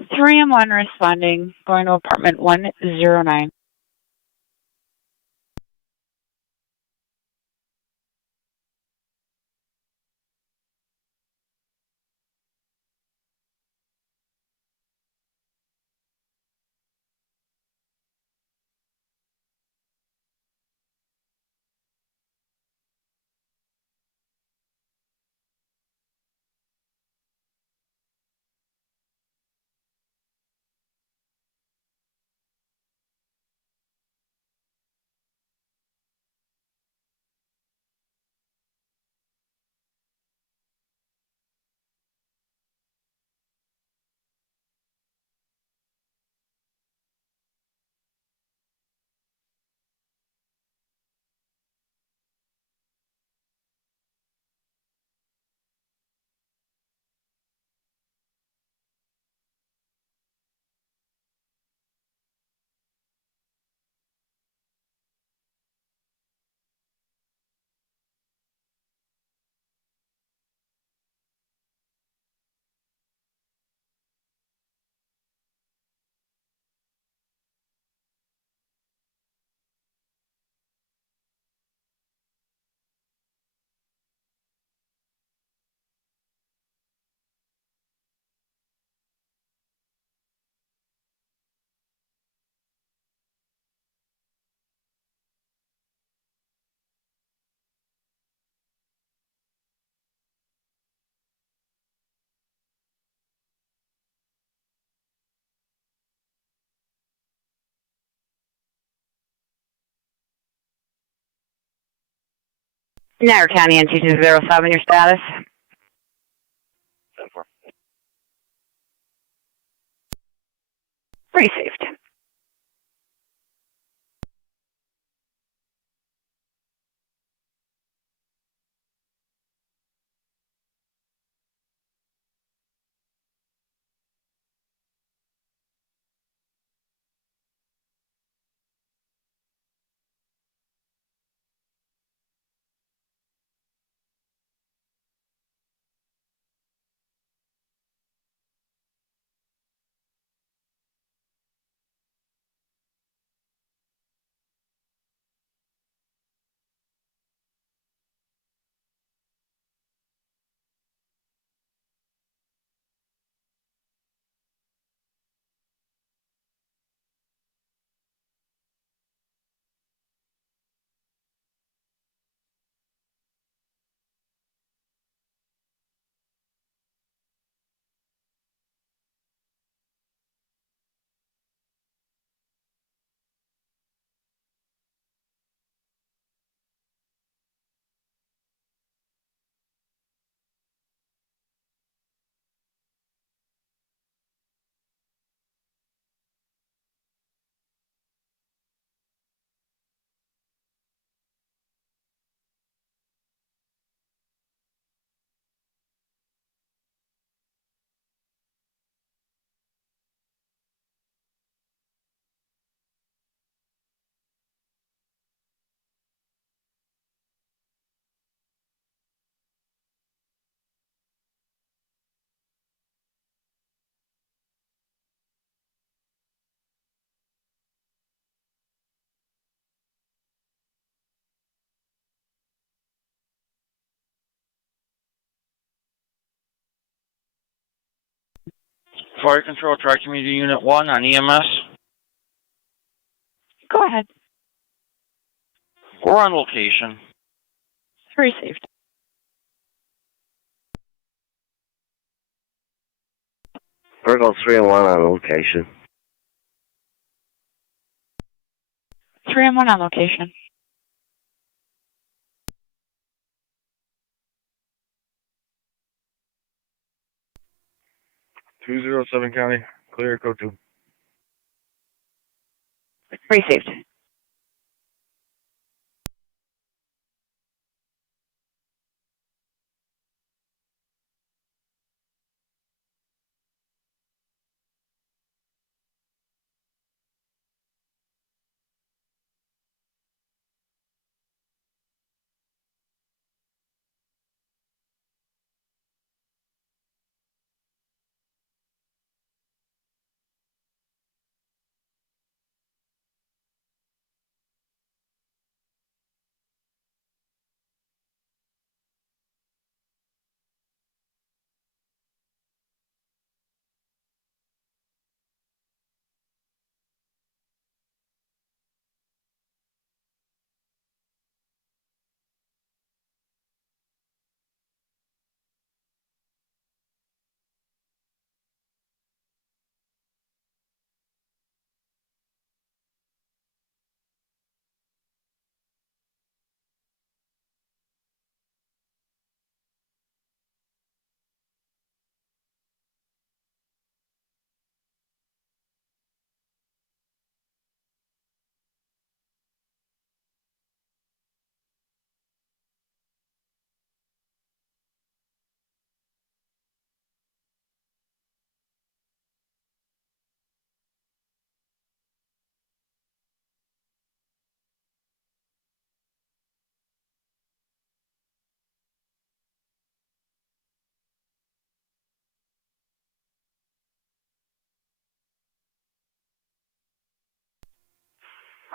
3M1 responding, going to apartment 109. Niagara County NT207, your status? 10-4. Received. Fire Control, Tri-Community Unit 1 on EMS. Go ahead. We're on location. Received. Virgo 3 and 1 on location. 3 and 1 on location. $207 County, clear code 2. Received.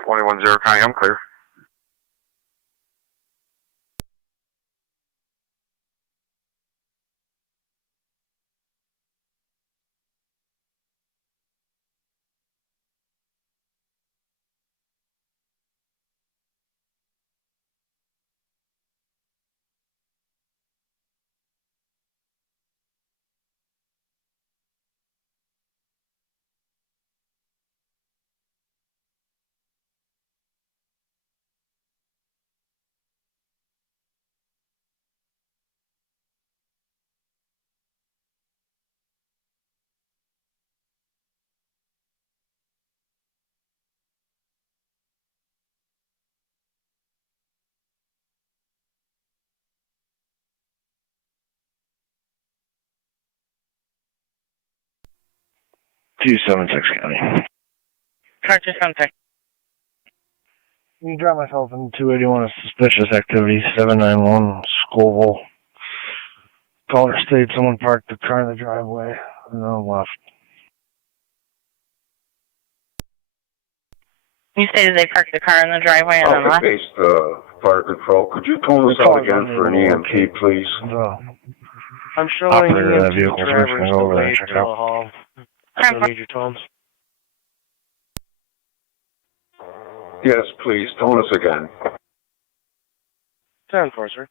$21-0 County, I'm clear. $276 County. Car 276. You can drop myself in 281 of suspicious activity, 791 Scoville. Caller stated someone parked the car in the driveway and then left. You stated they parked the car in the driveway and then left? Based fire control. Could you tone us out again for an EMT, please? I'm showing Operator of that EMT vehicle, so we're drivers gonna go over there and delayed check it till out. the hall. I still need your tones. Yes, please. Tone us again. 10-4, sir.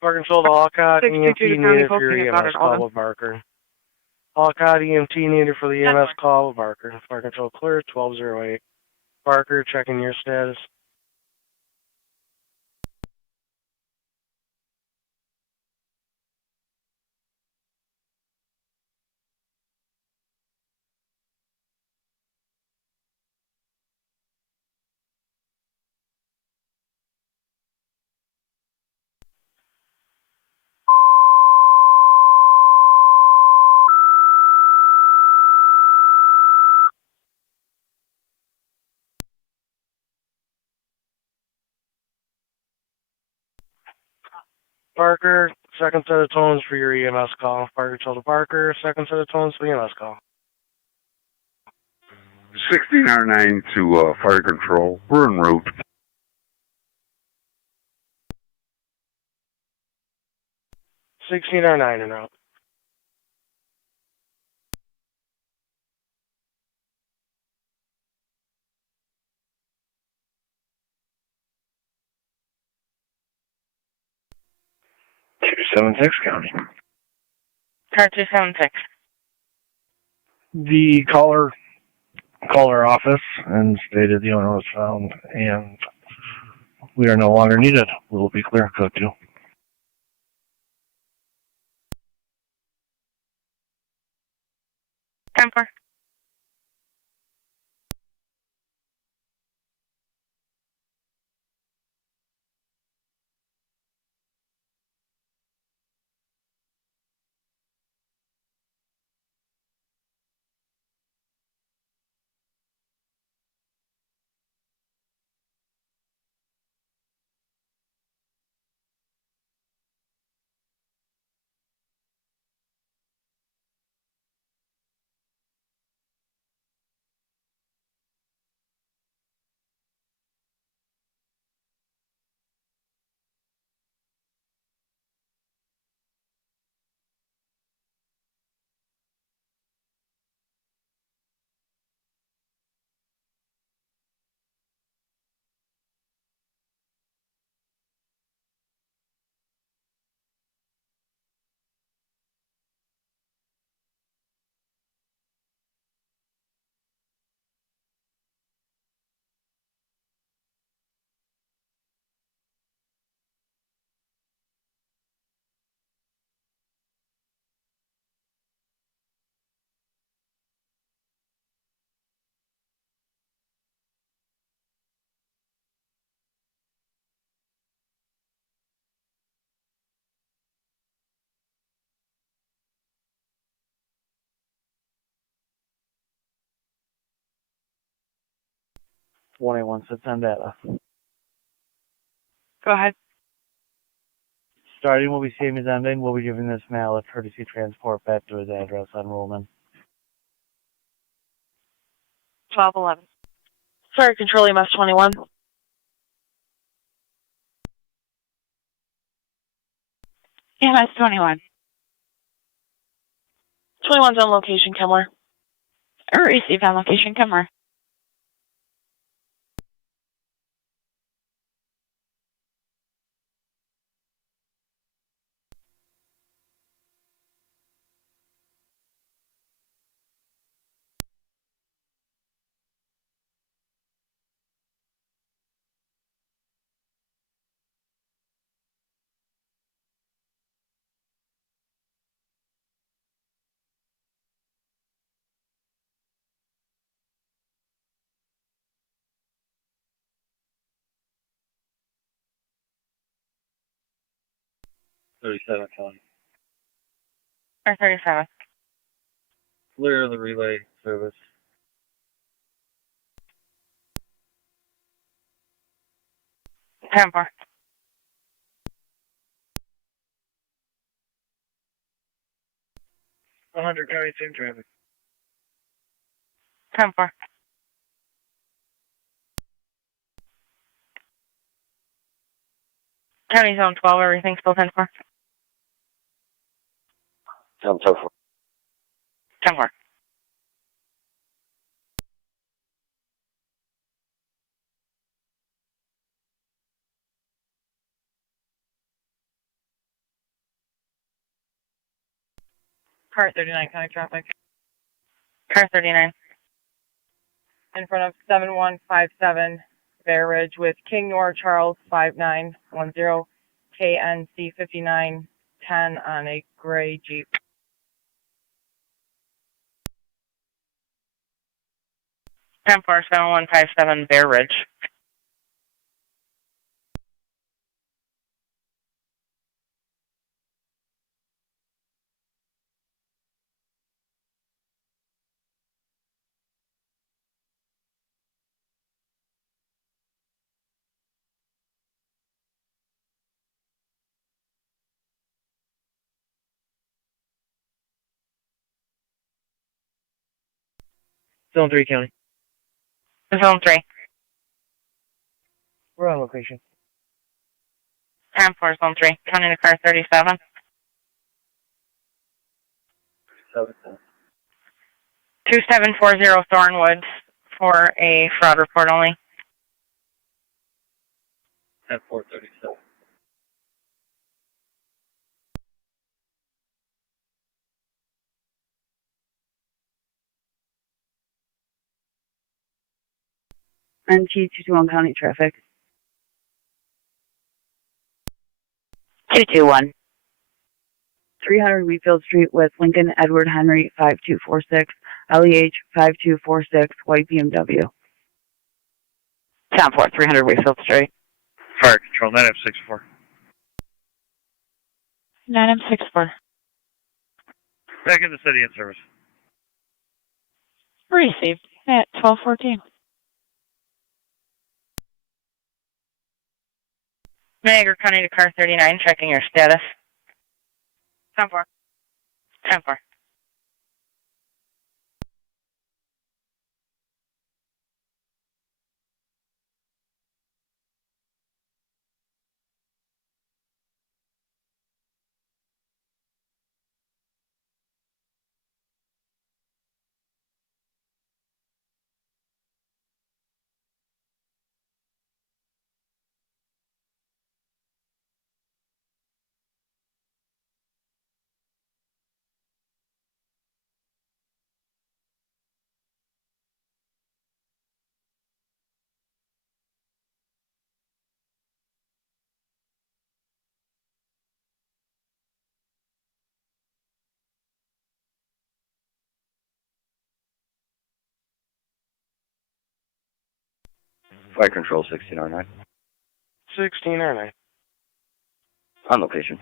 Fire control to Alcott, EMT needed for your EMS call with Barker. Alcott, EMT needed for the EMS call with Barker. Fire control clear, 1208. Barker, checking your status. Barker, second set of tones for your EMS call. Fire control to Barker, second set of tones for the EMS call. 16R9 to fire control. We're en route. 16R9 en route. County. Car 276. The caller called our office and stated the owner was found and we are no longer needed. We will be clear code 2. Temper. Sits on data. Go ahead. Starting will be same as ending. We'll be giving this male a courtesy transport back to his address on Roman. 1211. Fire control EMS 21. EMS 21. 21's on location, Kimler. Or receive on location, Kimler. County. Or 37. Clear the relay service. Temper. County, same traffic. Temper. County Zone 12, everything's still 10-4. 10-4. Temper. Car 39, county traffic. Car 39. In front of 7157 Bear Ridge with King Nor Charles 5910 KNC 5910 on a gray Jeep. Temper 7157 Bear Ridge. Zone 3 County. Zone 3. We're on location. 10-4, Zone 3. Counting to car 37. 2740 Thornwoods for a fraud report only. 10-4-37. NT 221 County Traffic. 221. 300 Wheatfield Street with Lincoln Edward Henry 5246, LEH 5246, white BMW. 10-4, 300 Wheatfield Street. Fire control, 9M64. 9M64. Back in the city in service. Received at 1214. Niagara County to car 39, checking your status. 10-4. 10-4. Fire control 1609. 1609. On location.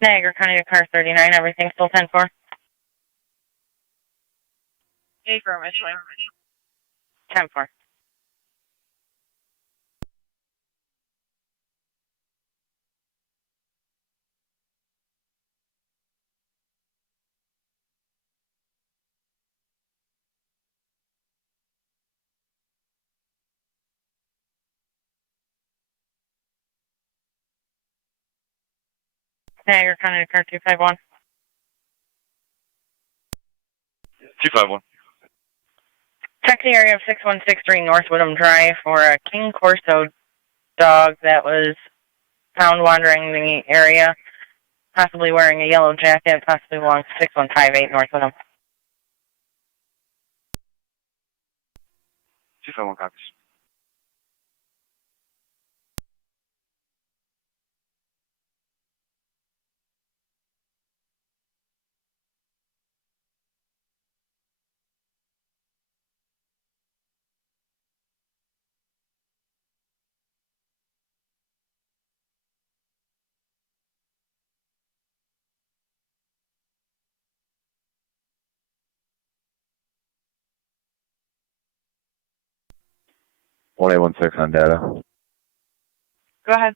Niagara County to car 39, everything still 10-4. Affirmative. 10-4. Niagara County to car 251. 251. Check the area of 6163 North Woodham Drive for a King Corso dog that was found wandering the area, possibly wearing a yellow jacket, possibly belongs to 6158 North Woodham. 251 copies. One 816 on data. Go ahead.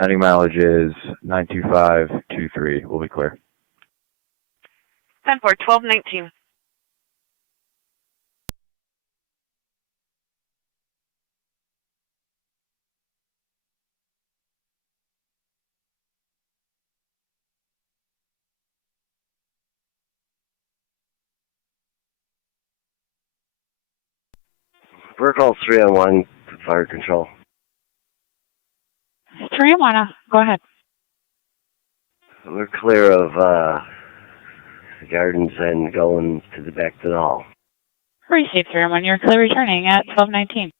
Heading mileage is 92523. We'll be clear. 10-4, 1219. We're call 3-on-1 to fire control. 3-1, go ahead. We're clear of the gardens and going to the back to the hall. Receive 3-1, you're clear returning at 1219.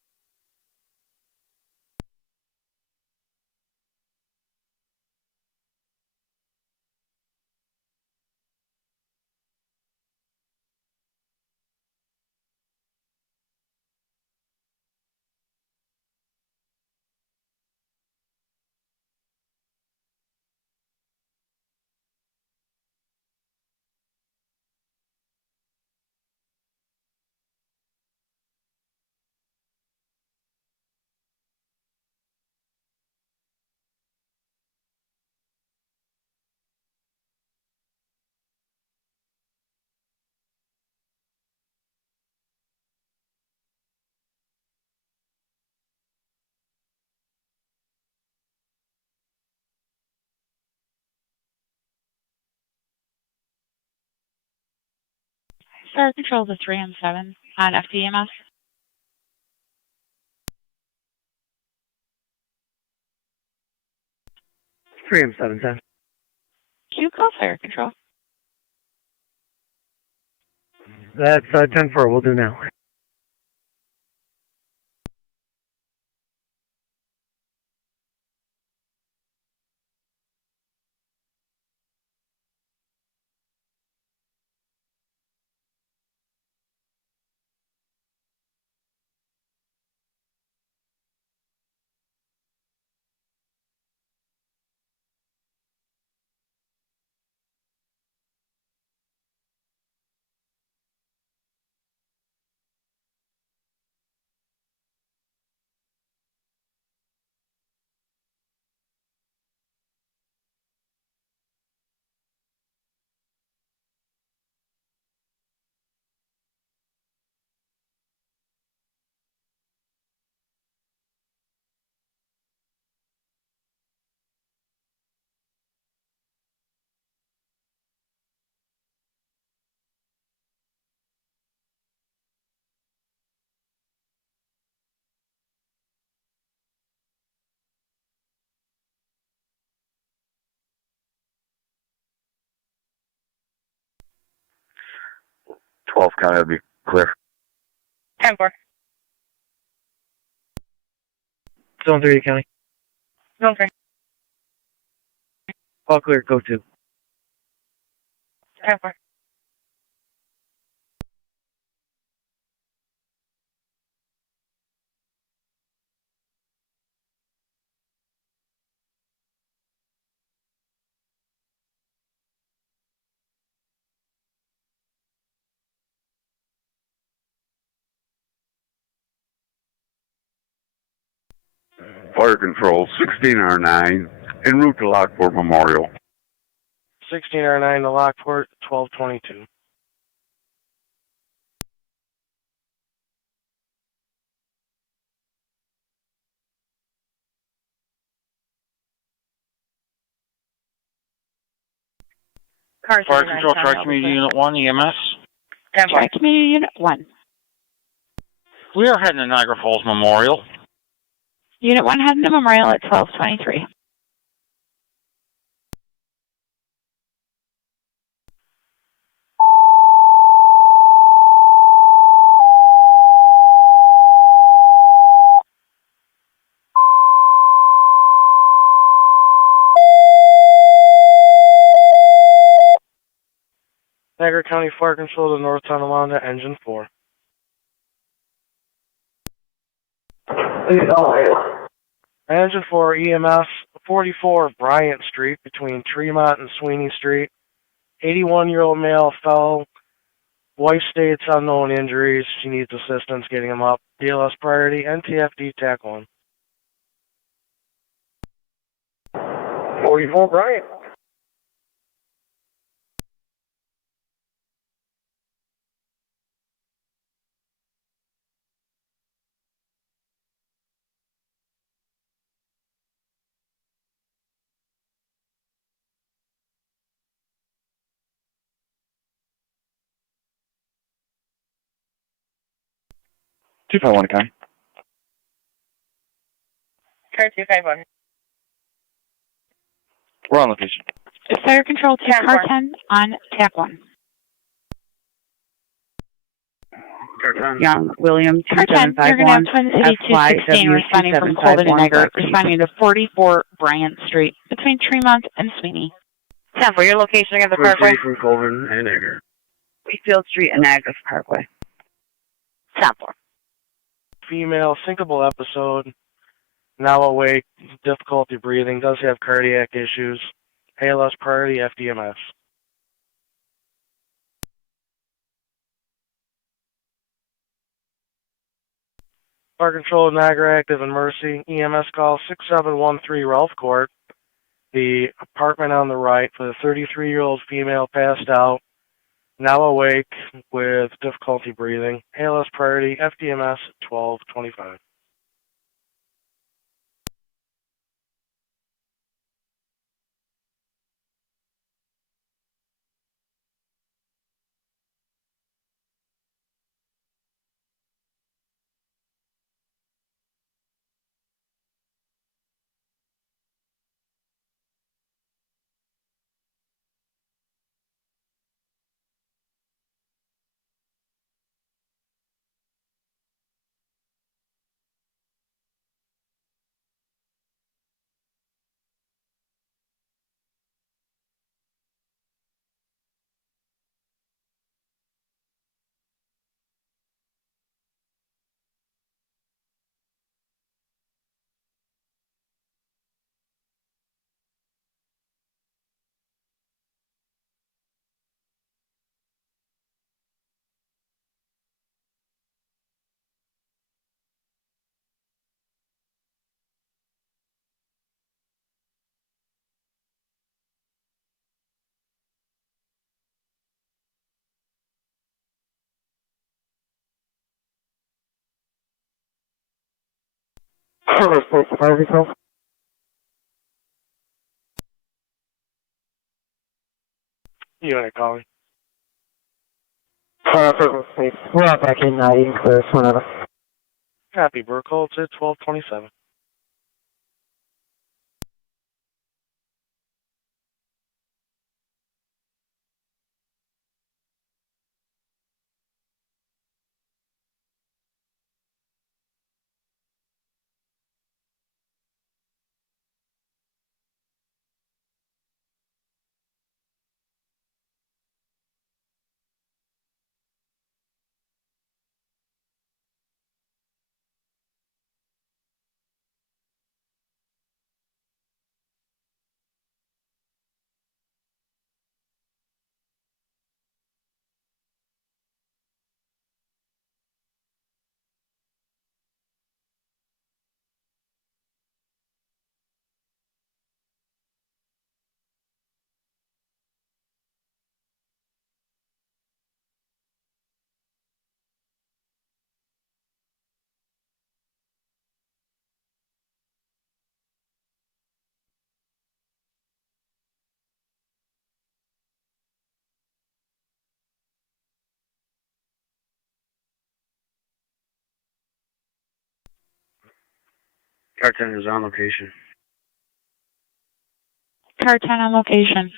Fire control to 3-7 on FDMS. Three M710. Q call fire control. That's 10-4. We'll do now. County will be clear. 10-4. Zone 3 County. Zone 3. All clear. Go 2. 10-4. Fire control 16R9 en route to Lockport Memorial. 16R9 to Lockport, 1222. Fire control, Tri-Community Unit 1, EMS. Tri-Community Unit 1. We are heading to Niagara Falls Memorial. Unit 1 heading to Memorial at 1223. Niagara County Fire Control to North Tonawanda, Engine 4. Engine 4 EMS 44 Bryant Street between Tremont and Sweeney Street. 81-year-old male fell. Wife states unknown injuries. She needs assistance getting him up. BLS priority, NTFD TAC 1. 44 Bryant. Two five one County. Car 251. We're on location. Fire control to TAC car 1. 10 on TAC 1. Young, William, Car 10, you're going to have 2751, Twin City 216 responding from Colvin and Niagara, responding to 44 Bryant Street between Tremont and Sweeney. 10 for your location of the parkway. From Colvin and Niagara. Wheatfield Street and Niagara Parkway. 10 for. Female, syncable episode, now awake, difficulty breathing, does have cardiac issues. ALS priority, FDMS. Fire control, Niagara active and Mercy. EMS call 6713 Ralph Court. The apartment on the right for the 33-year-old female passed out, now awake with difficulty breathing. ALS priority, FDMS 1225. Unit calling. We're out back in Eden Clear, whenever. Copy, Burkholz at 1227. Car 10 is on location. Car 10 on location.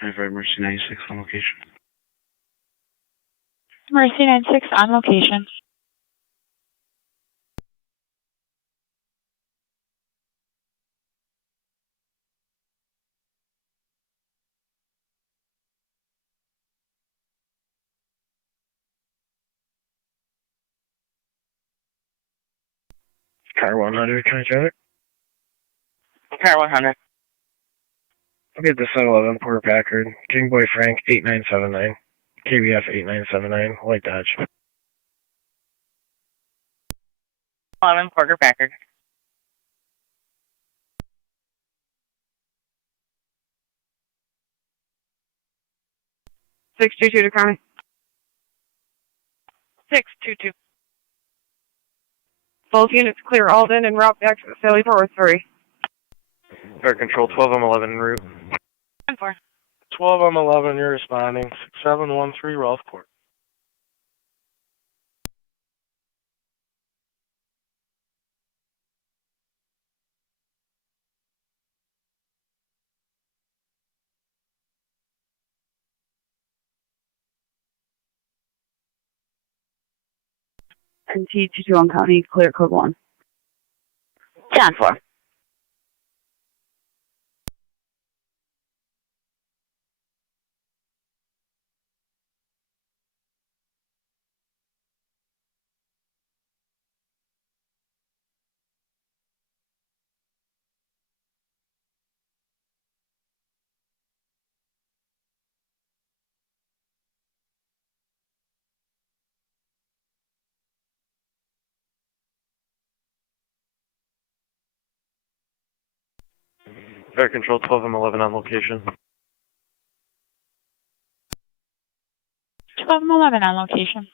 25 Mercy 96 on location. Mercy 96 on location. Car 100, can I traffic? Car 100. I'll get the 711 Porter Packard, King Boy Frank 8979, KBF 8979, White Dodge. 11 Porter Packard. Six two two to County. 622. Both units clear Alden and route back to the Philly 403. Fire Control 12M11 en route. 10-4. 12M11, you're responding. 6713 Lockport. NT 221 County, clear code 1. 10-4. Fire Control 12M11 on location. 1211 on location.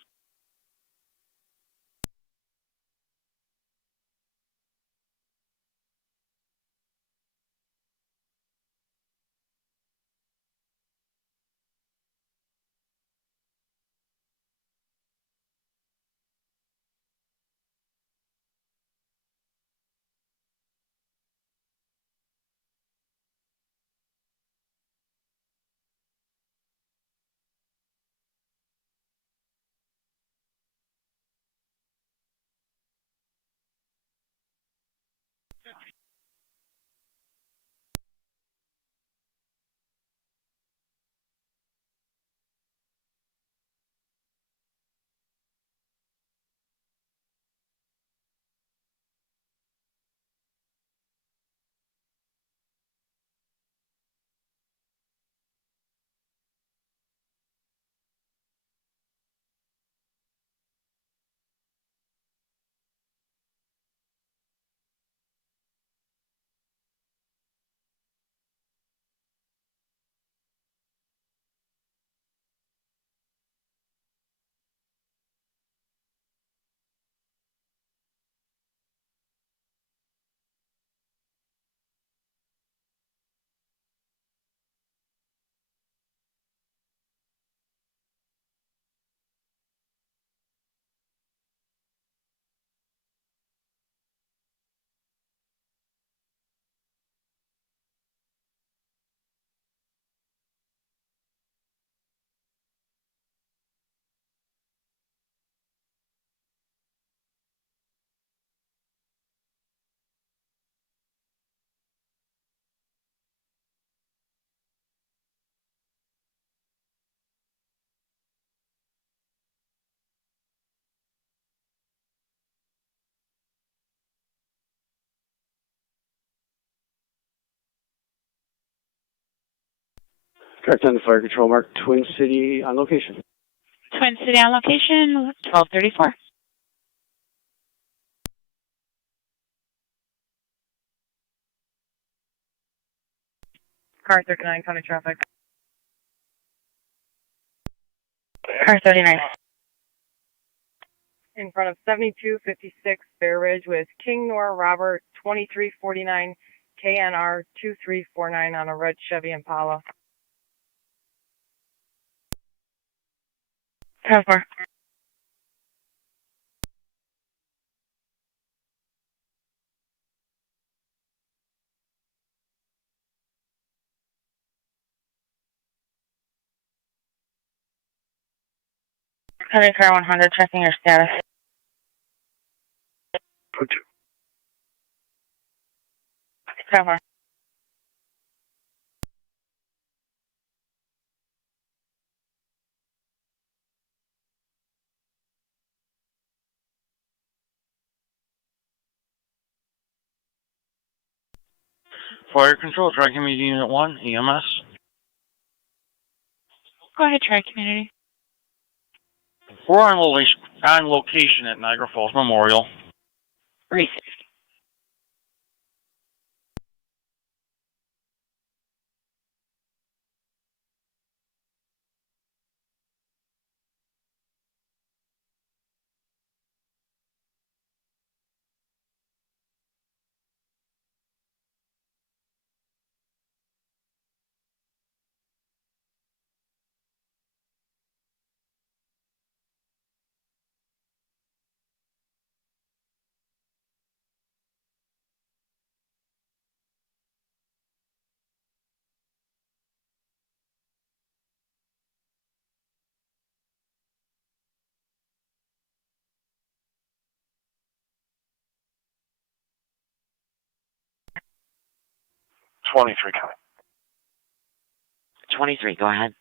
Correct on the fire control mark, Twin City on location. Twin City on location, 1234. Car 39 County traffic. Car 39. In front of 7256 Bear Ridge with King Nor Robert 2349 KNR 2349 on a red Chevy Impala. 10-4. County Car 100, checking your status. Cover. Fire control, Tri Community Unit 1, EMS. Go ahead, Tri Community. We're on location at Niagara Falls Memorial. Received. Coming. 23, go ahead.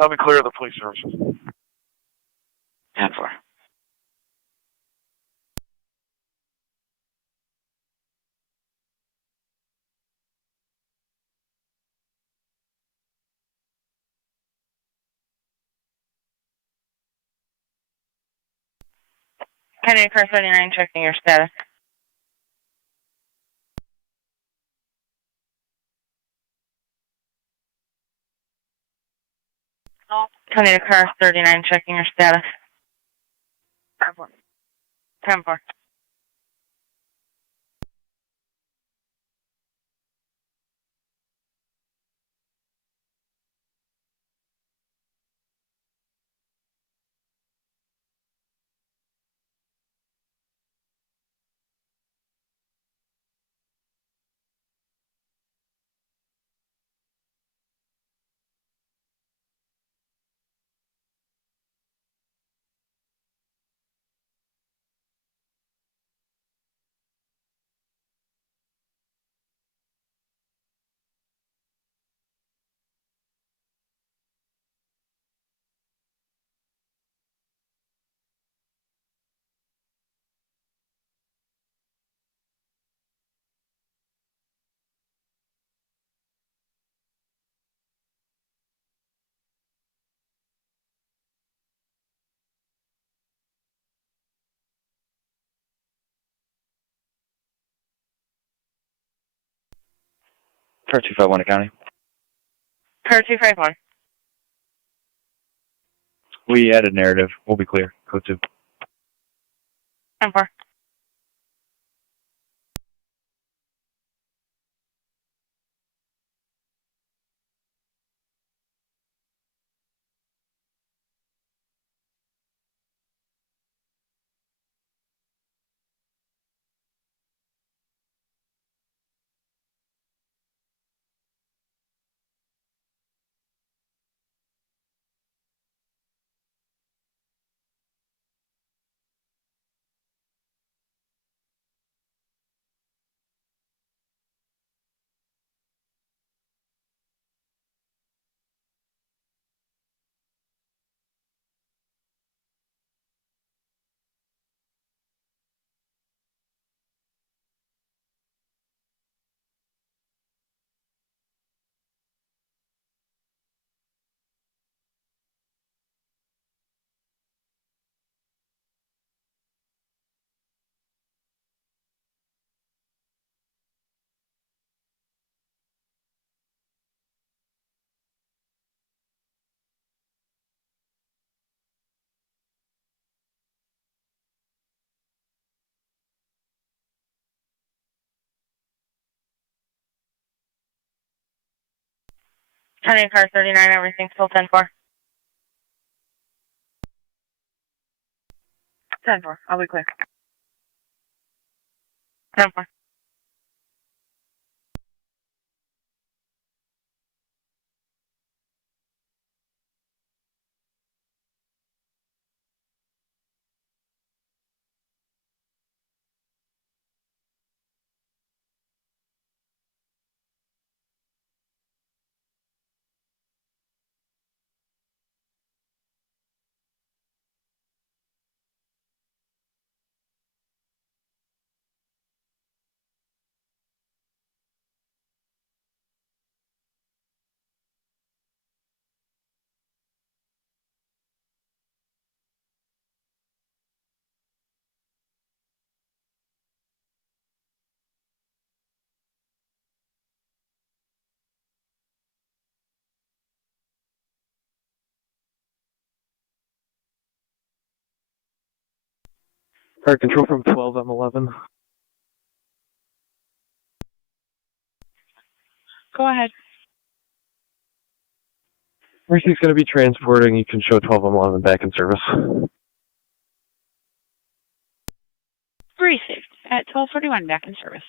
I'll be clear of the police services. 10-4. County Car 39, checking your status. County Car 39, checking your status. 10-4. 10-4. Car 251 County. Car 251. We added narrative. We'll be clear. Code 2. 10-4. County Car 39, everything's still 10-4. 10-4, I'll be clear. 10-4. Fire control from 12M11. Go ahead. Mercy's going to be transporting. You can show 12M11 back in service. Received at 12:41 back in service.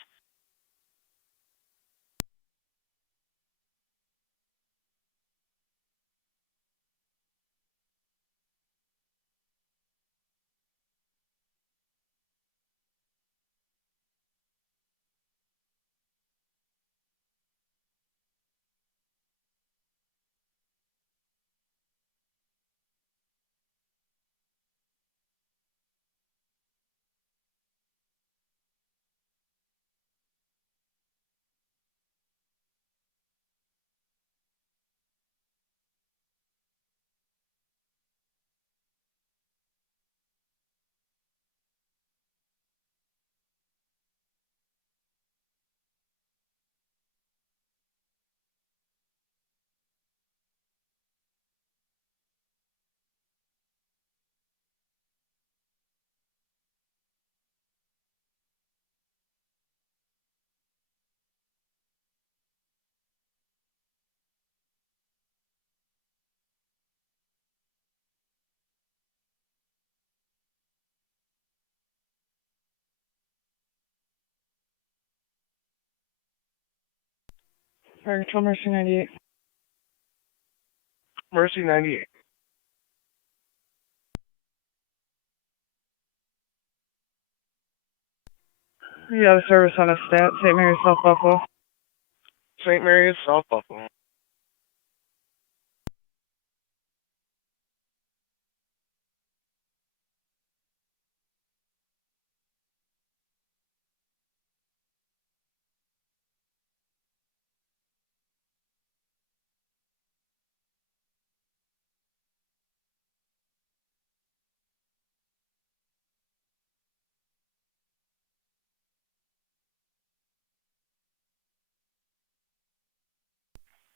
Fire control, Mercy 98. Mercy 98. You have service on a stat, St. Mary's, South Buffalo. St. Mary's, South Buffalo.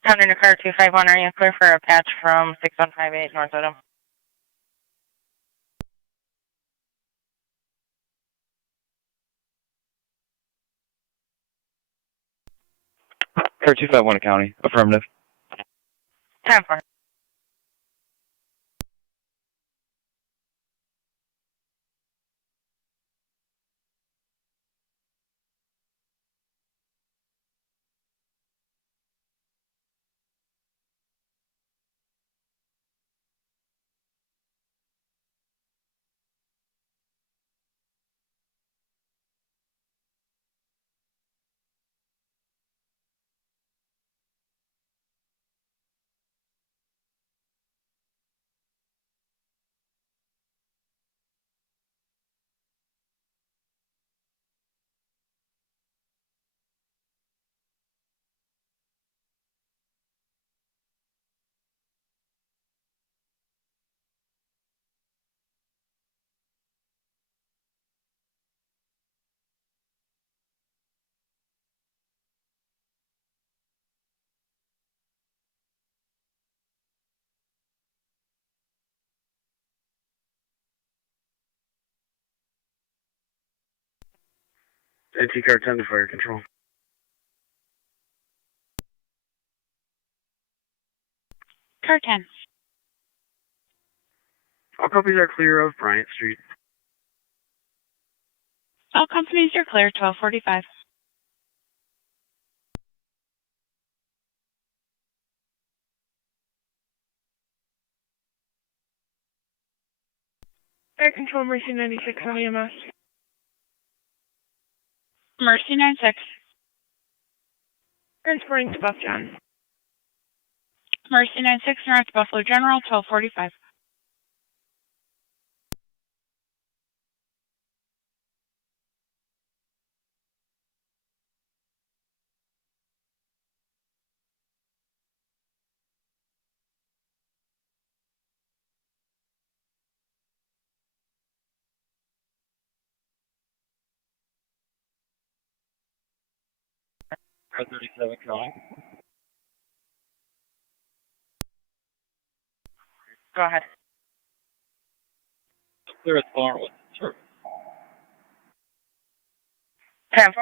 Counter to car 251, are you clear for a patch from 6158 North Odom? Car 251 County, affirmative. Time for. NT car 10 to fire control. Car 10. All copies are clear of Bryant Street. All companies are clear, 12:45. Fire control, Mercy 96 on EMS. Mercy 96. Transporting to Buff John. Mercy 96, North Buffalo General, 12:45. Car 37 County. Go ahead. Clear at Farmwood. Sure. 10.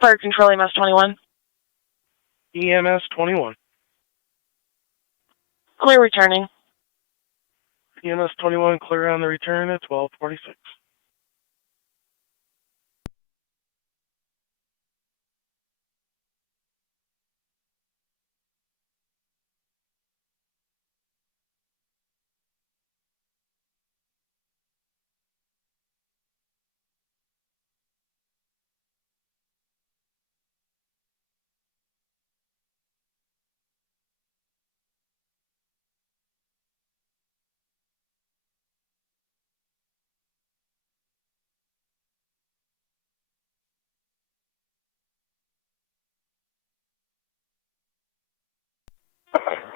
Fire control EMS 21. EMS 21. Clear returning. EMS 21 clear on the return at 12:46.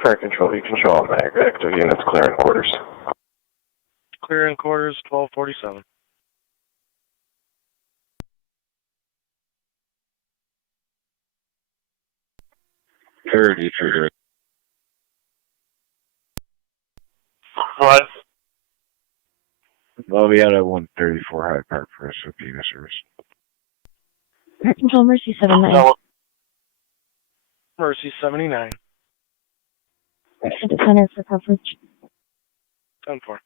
Fire control, you can show all active units clearing quarters. Clear in quarters 12:47. Parity trigger. What? Well, we had a 134 High Park for SOP service. Fire control Mercy 79. Mercy 79. Exit center for coverage. 10-4.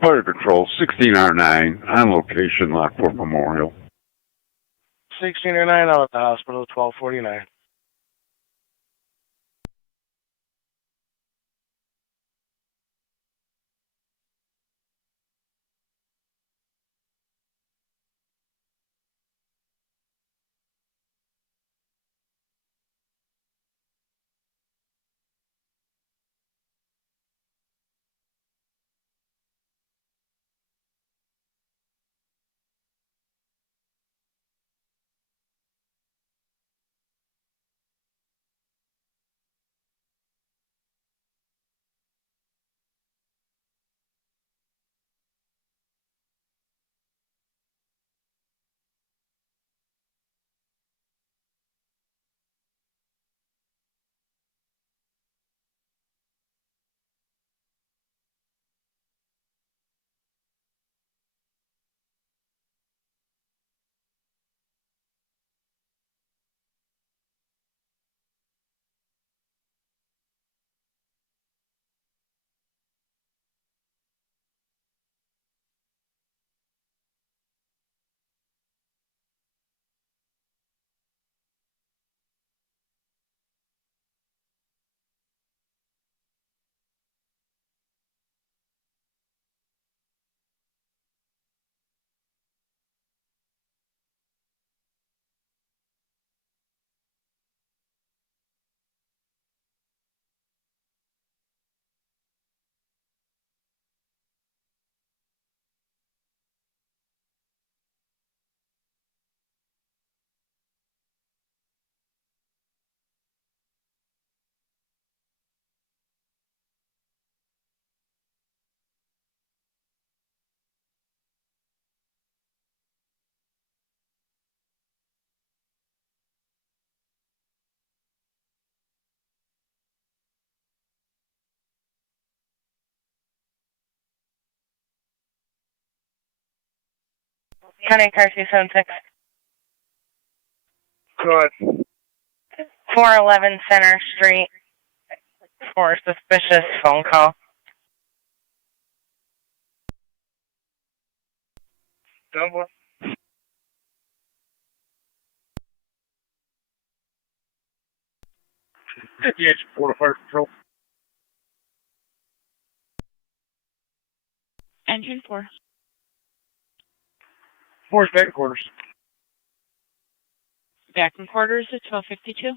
Fire control 16R9 on location, Lockport Memorial. 16 or 9 out at the hospital 12:49. County car 276. Go ahead. 411 Center Street for suspicious phone call. Down one. Yeah, Florida Fire Patrol. Engine 4. 4's back quarters. Back in quarters at 1252.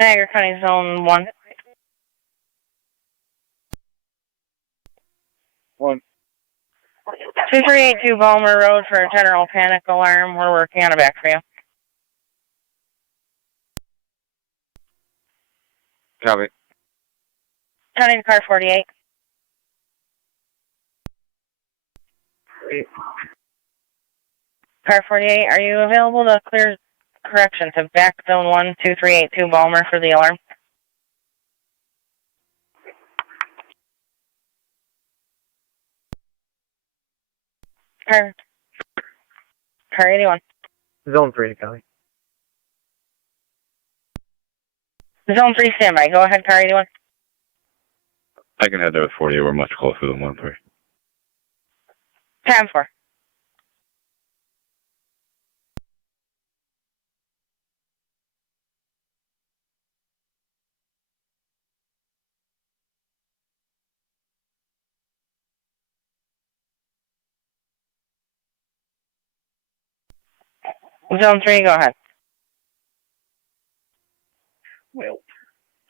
Niagara County Zone 1. 1. 2382 Balmer Road for a general panic alarm. We're working on a back for you. Copy. County to car 48. Car 48, are you available to clear correction to back zone 1, 2382 Balmer for the alarm? Car 81. Zone 3, County. Zone 3 standby. Go ahead, car 81. I can head there with 48. We're much closer than 1-3. Time 4. Zone 3, go ahead.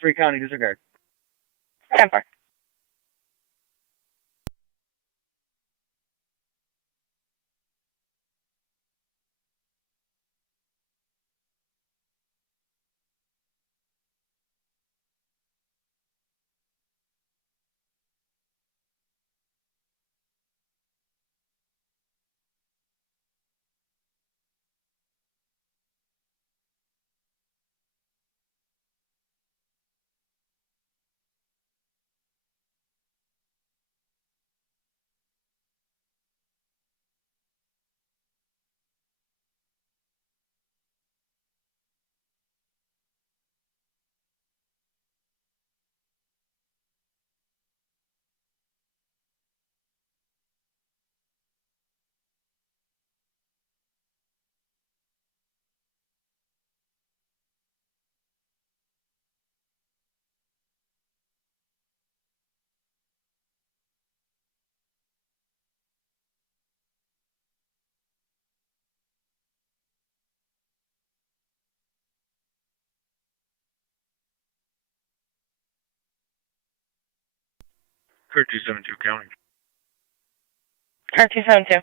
3 County, disregard. 10-4. Car 272 County. Car 272.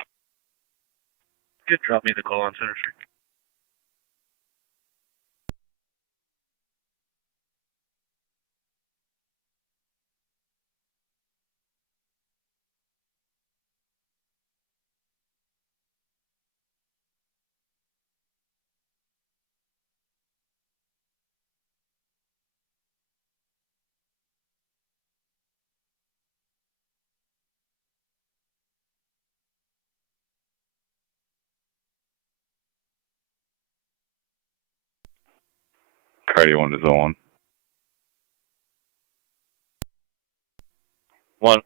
Good, drop me the call on Center Street. Cardio 1 to zone 1. 1.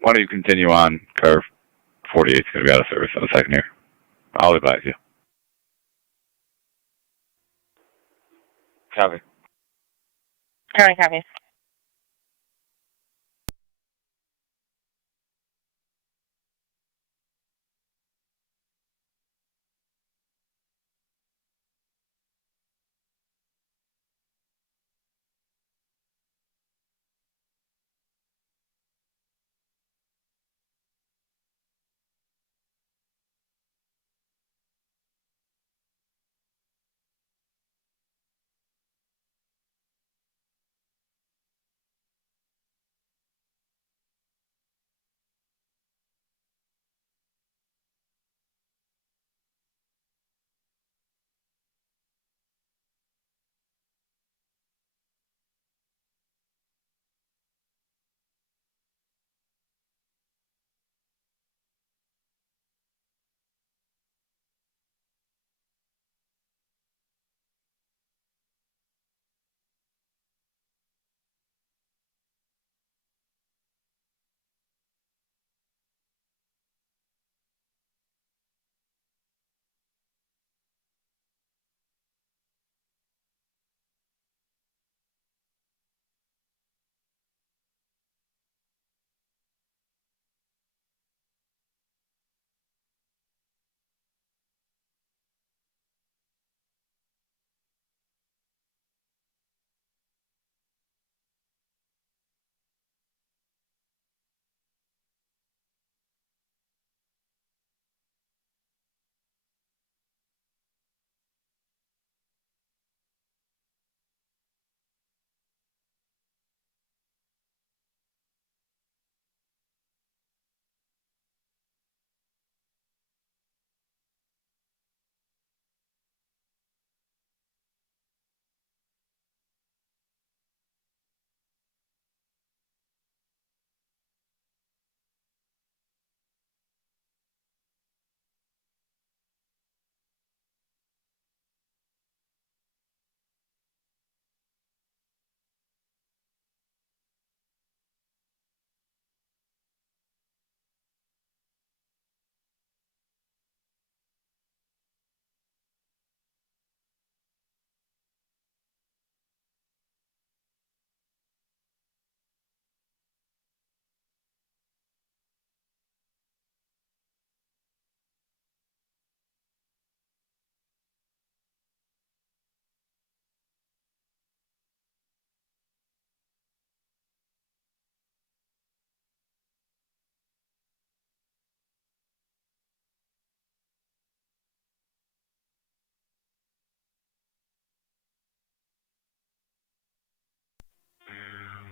Why don't you continue on? Car 48 is going to be out of service in a second here. I'll advise you. Copy. County copies.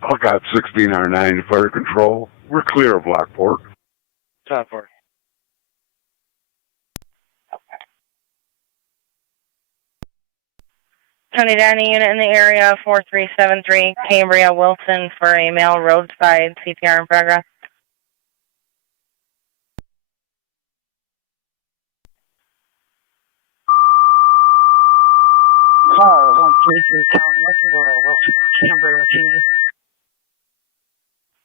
I got 16R9 fire control. We're clear of Lockport. 10-4. Tony Downey unit in the area, 4373 Cambria Wilson for a male roadside CPR in progress. Car 133 County, Wilson, Cambria, Wilson.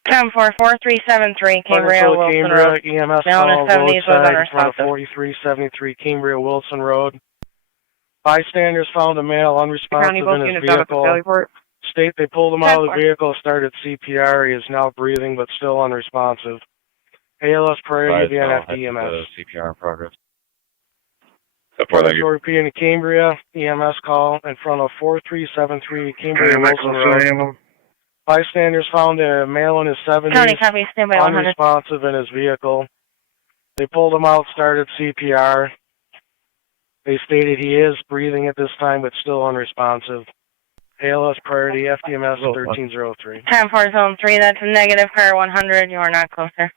10-4-4373 Cambria Wilson Cambria, Road. EMS Male in call his 70s was roadside in front of unresponsive. 4373 Cambria Wilson Road. Bystanders found a male unresponsive in his vehicle. State they pulled him out of the vehicle, started CPR. He is now breathing but still unresponsive. ALS priority again at EMS. CPR in progress. Repeating to Cambria, EMS call in front of 4373 Cambria Wilson Road. Bystanders found a male in his 70s, County copy, stand by 100. unresponsive in his vehicle. They pulled him out, started CPR. They stated he is breathing at this time, but still unresponsive. ALS priority, FDMS 1303. 10-4 zone 3, that's a negative, car 100, you are not closer.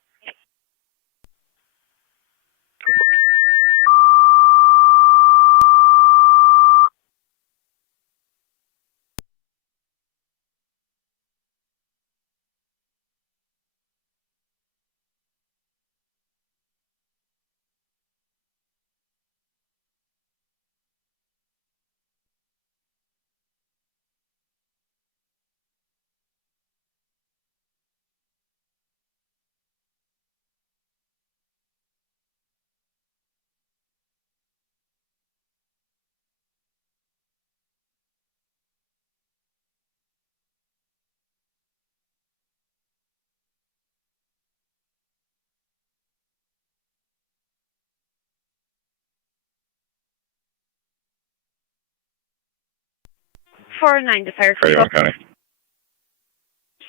Four nine to fire. County.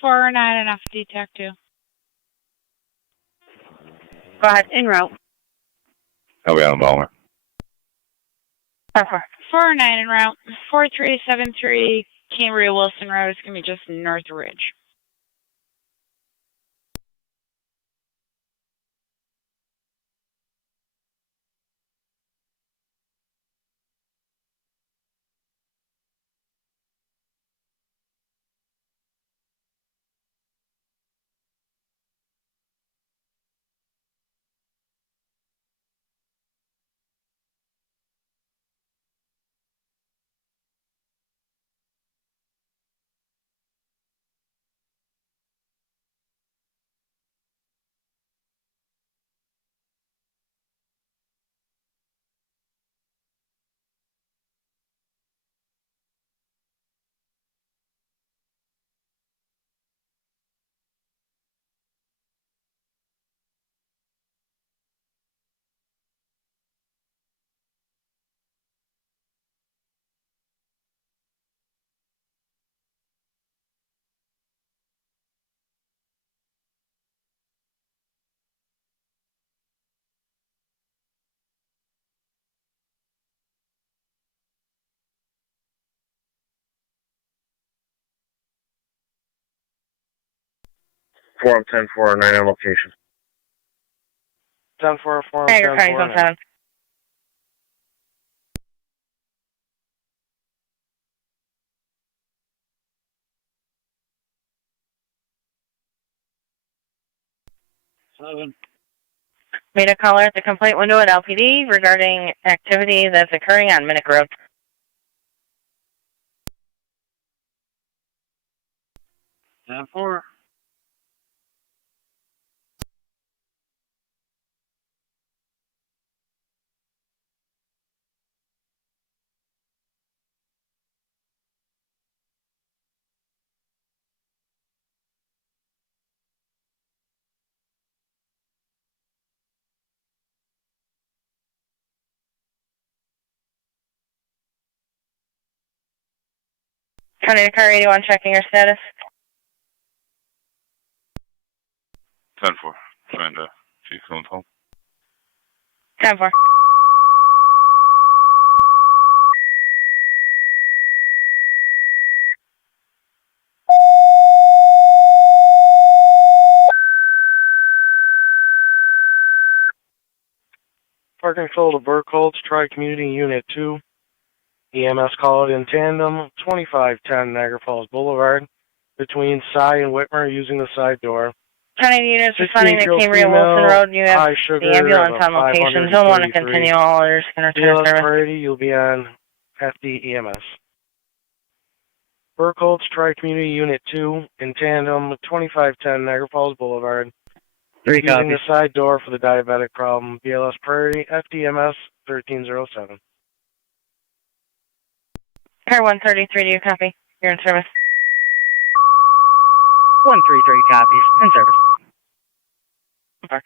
409 enough, TAC 2. Go ahead. En route. I'll be on Balmer. 409 en route. 4373 Cambria Wilson Road. It's going to be just North Ridge. Forum 10-409 on location. 10-4, Forum Niagara County 10-4. 7. Made a caller at the complaint window at LPD regarding activity that's occurring on Minnick Road. 10-4. County to car 81 checking your status. 10-4. Trying to see if someone's home. 10-4. Park control to Burkholz, Tri-Community Unit 2. EMS call it in tandem, 2510 Niagara Falls Boulevard, between Cy and Whitmer using the side door. County units responding to 68-year-old Cambria female, Wilson Road. You have high sugar the ambulance of on location. Zone 1 to 533. continue. All others can return BLS service. priority, you'll be on FD EMS. Burkholz, Tri-Community Unit 2, in tandem, 2510 Niagara Falls Boulevard. Three Using copies. the side door for the diabetic problem. BLS priority, FDMS 1307. Car 133, do you copy? You're in service. 133 copies. In service. Park.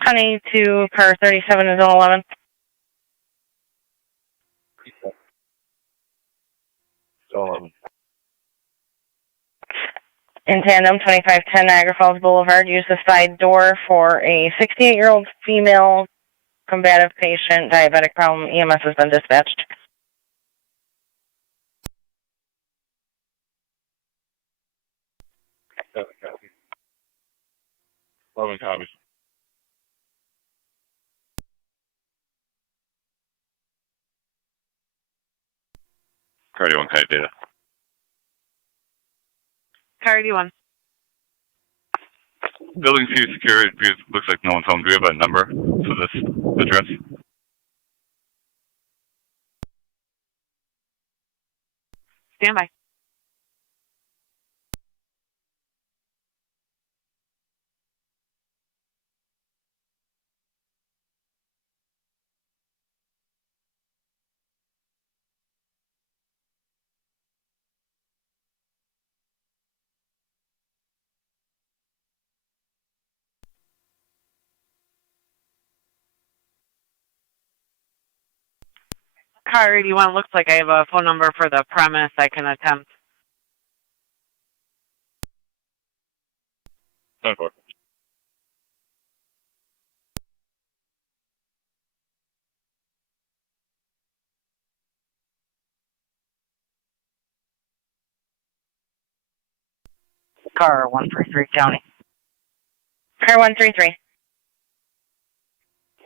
Honey to car 37 is 11. In tandem, 2510 Niagara Falls Boulevard. Use the side door for a 68-year-old female combative patient, diabetic problem. EMS has been dispatched. Seven copies. 11 copies. Cardio and kite data. Car 81. Building 2 security, looks like no one's home. Do we have a number for this address? Stand by. Car 81, looks like I have a phone number for the premise I can attempt. 10-4. Car 133 County. Car 133.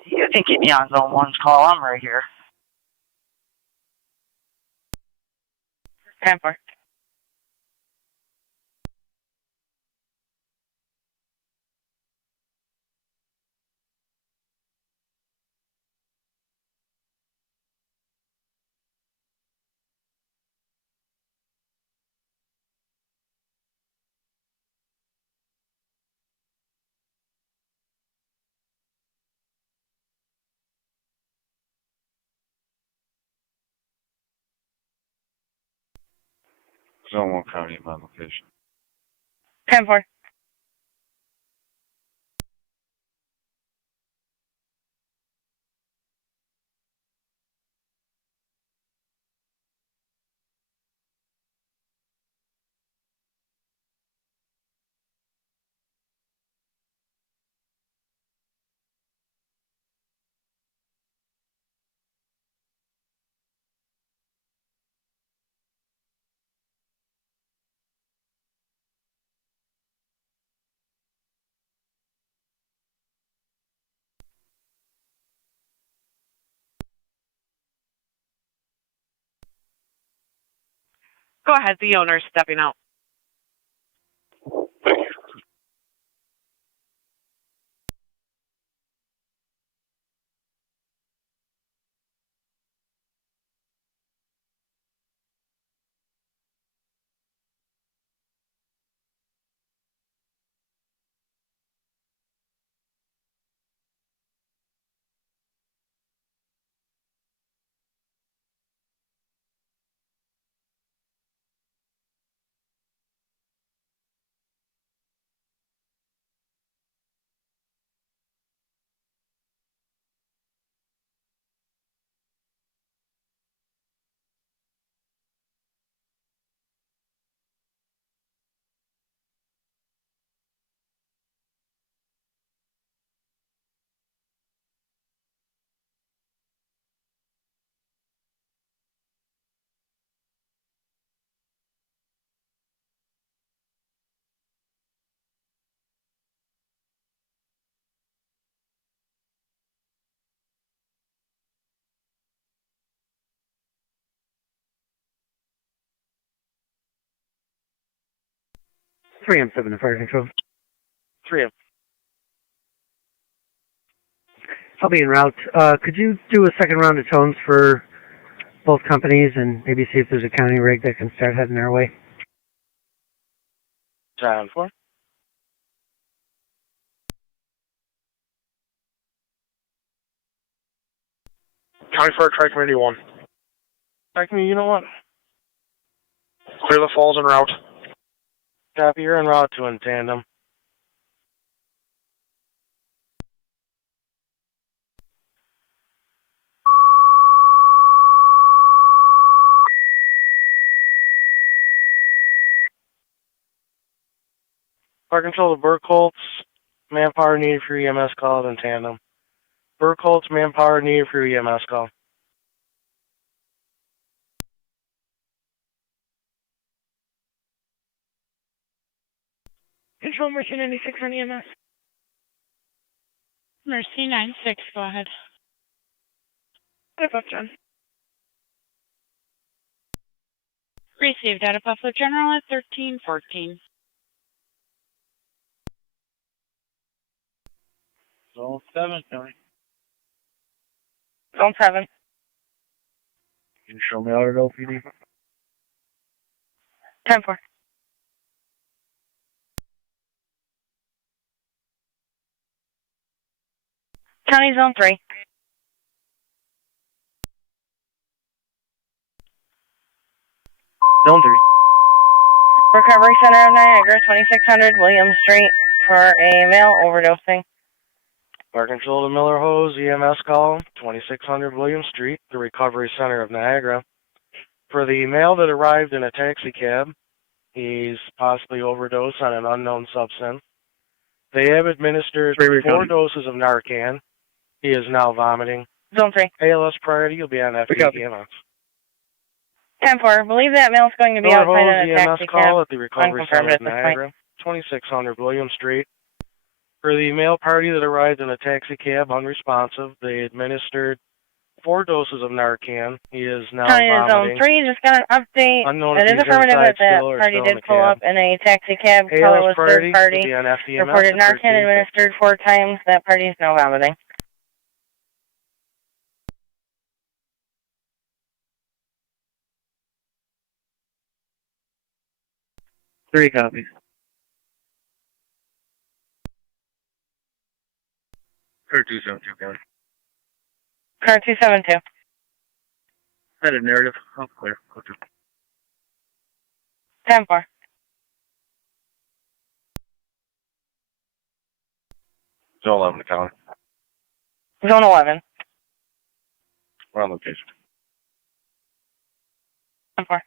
You can keep me on zone 1's call. I'm right here. 10-4. Zone 1 county at my location. 10-4. Go ahead, the owner's stepping out. 3M7 to fire control. 3M. I'll be en route. Could you do a second round of tones for both companies and maybe see if there's a county rig that can start heading our way? Time for. County Fire Tri-Committee 1. Tri-Committee, you know what? Clear the falls en route. Copy, you're en route to in tandem. Fire control to Burkholtz, manpower needed for EMS call in tandem. Burkholtz, manpower needed for EMS call. Control Mercy 96 on EMS. Mercy 96, go ahead. What about John? Received out of Buffalo General at 1314. Zone 7, County. Zone 7. Can you show me out at LPD? 10-4. County Zone 3. Zone 3. Recovery Center of Niagara, 2600 William Street for a male overdosing. Fire control to Miller Hose, EMS call, 2600 William Street, the Recovery Center of Niagara. For the male that arrived in a taxi cab, he's possibly overdosed on an unknown substance. They have administered 4 doses of Narcan. He is now vomiting. Zone 3. ALS priority, you'll be on FD EMS. 10-4. Believe that male is going to be Miller outside Hose, in a EMS taxi call cab. at the Recovery Center of Niagara, 2600 William Street. For the male party that arrived in a taxi cab, unresponsive, they administered 4 doses of Narcan. He is now County vomiting. Zone 3, just got an update. Unknown It if is he's affirmative inside that that still or party still in did the pull cab. up in a taxi cab. ALS Color was priority, third party. will be on FDMS Reported at Narcan 13. administered 4 times. That party is now vomiting. Three copies. Clear 272, County. Car 272. Headed narrative. Oh, clear. Go to. 10-4. Zone 11, County. Zone 11. We're on location. 10-4.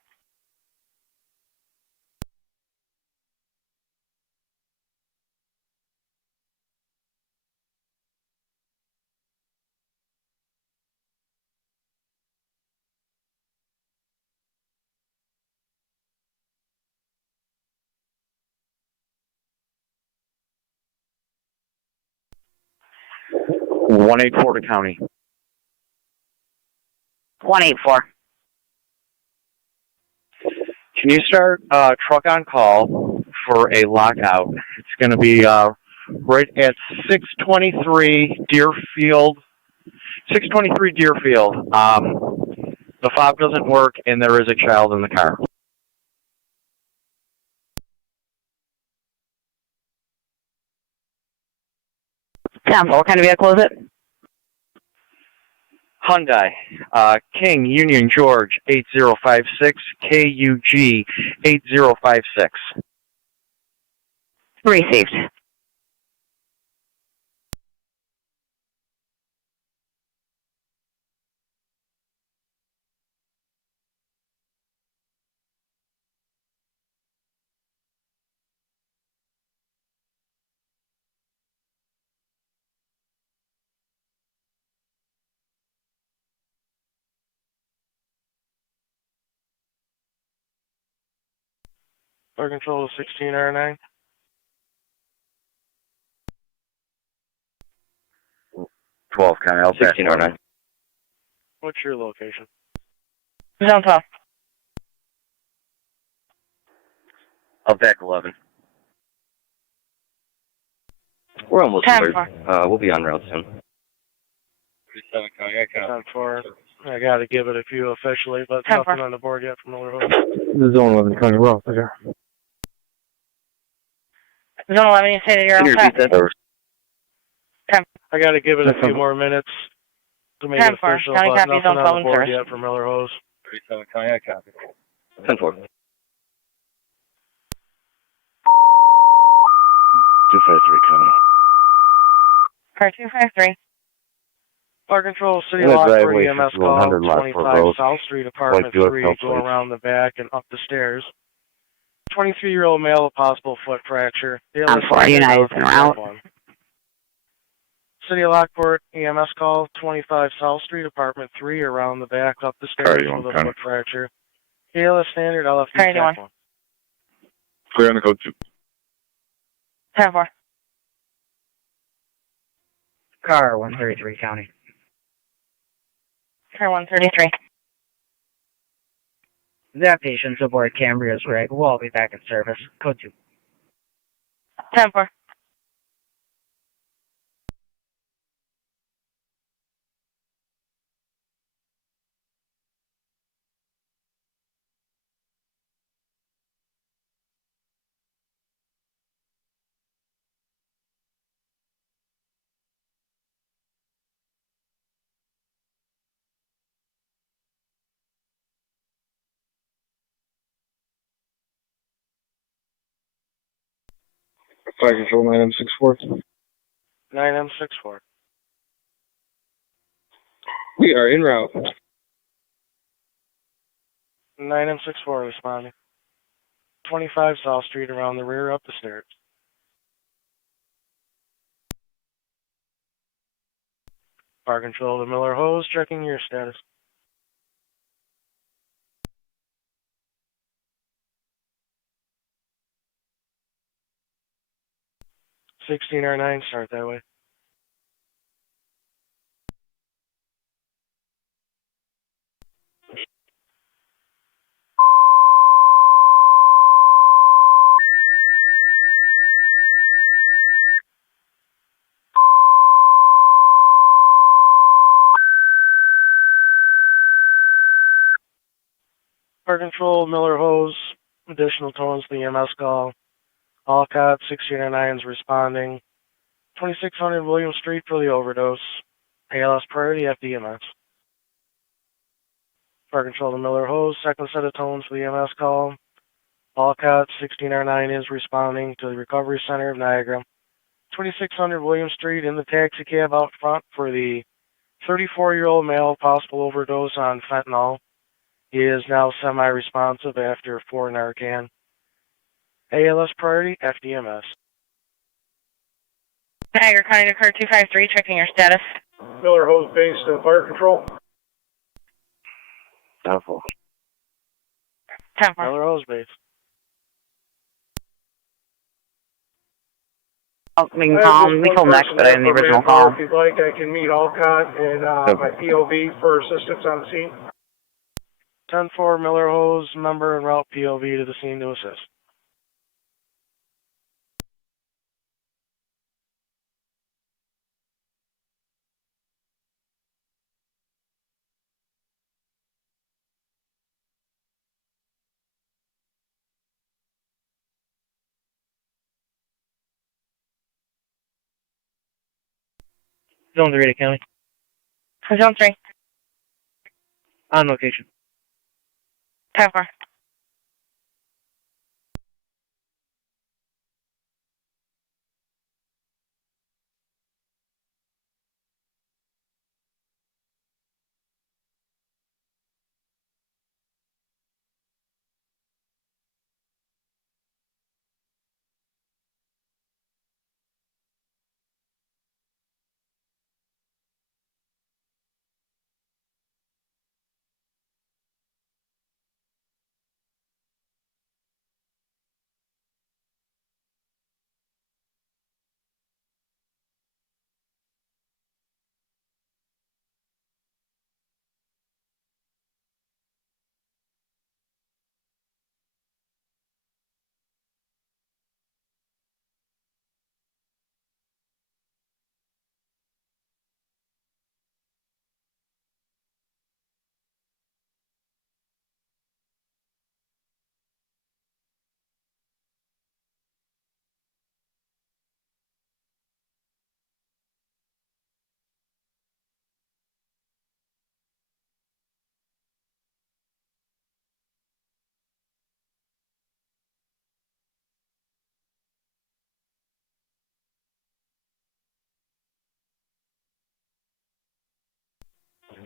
One 184 to County. 184. Can you start truck on call for a lockout? It's going to be right at 623 Deerfield. 623 Deerfield. The fob doesn't work, and there is a child in the car. Yeah, what kind of vehicle is it? Hyundai, King Union George 8056, KUG 8056. Received. Fire control to 16R9. 12, County, I'll 1609. What's your location? Zone 12. I'll back 11. We're almost 10-4. there. We'll be on route soon. 10-4. I got to give it a few officially, but 10-4. nothing on the board yet from Miller Hose. The Zone 11 County Route, okay. Zone 11, you stated you're all set. 10. I got to give it a few more minutes to make it 10-4. official, County but copy, nothing Zone on 12 the in board service. yet for Miller Hose. 37 County, I copy. 10-4. 253 County. Car 253. Fire Control, City In the Lockport driveway, EMS 5100 call, Lockport 25 Road. South Street, White Apartment Buick 3, Belt go Plate. around the back and up the stairs. 23-year-old male with possible foot fracture. On 4 United en route. City of Lockport EMS call, 25 South Street, Apartment 3, around the back, up the stairs Cardi with a one, foot fracture. ALS standard, LFD Cardi TAC one. Clear on the code 2. 10-4. Car 133 County. Car 133. That patient's aboard Cambria's rig. We'll all be back in service. Code 2. 10-4. Fire Control 9M64. 9M64. We are en route. 9M64 responding. 25 South Street, around the rear, up the stairs. Fire Control to Miller Hose, checking your status. 16R9, start that way. Fire Control, Miller Hose, additional tones to the EMS call. All cops, 1609 is responding. 2600 William Street for the overdose. ALS priority, FDMS. Fire Control to Miller Hose, second set of tones for the EMS call. All cops, 1609 is responding to the Recovery Center of Niagara. 2600 William Street in the taxi cab out front for the 34-year-old male, possible overdose on fentanyl. He is now semi-responsive after 4 Narcan. ALS priority, FDMS. Niagara County to car 253, checking your status. Miller Hose base to Fire Control. 10-4. 10-4. Miller Hose base. We can call him. We told next, but I didn't the original call. If you'd like, I can meet Alcott and my POV for assistance on the scene. 10-4 Miller Hose, member and route POV to the scene to assist. Zone 3 County. Zone 3. On location. 10-4.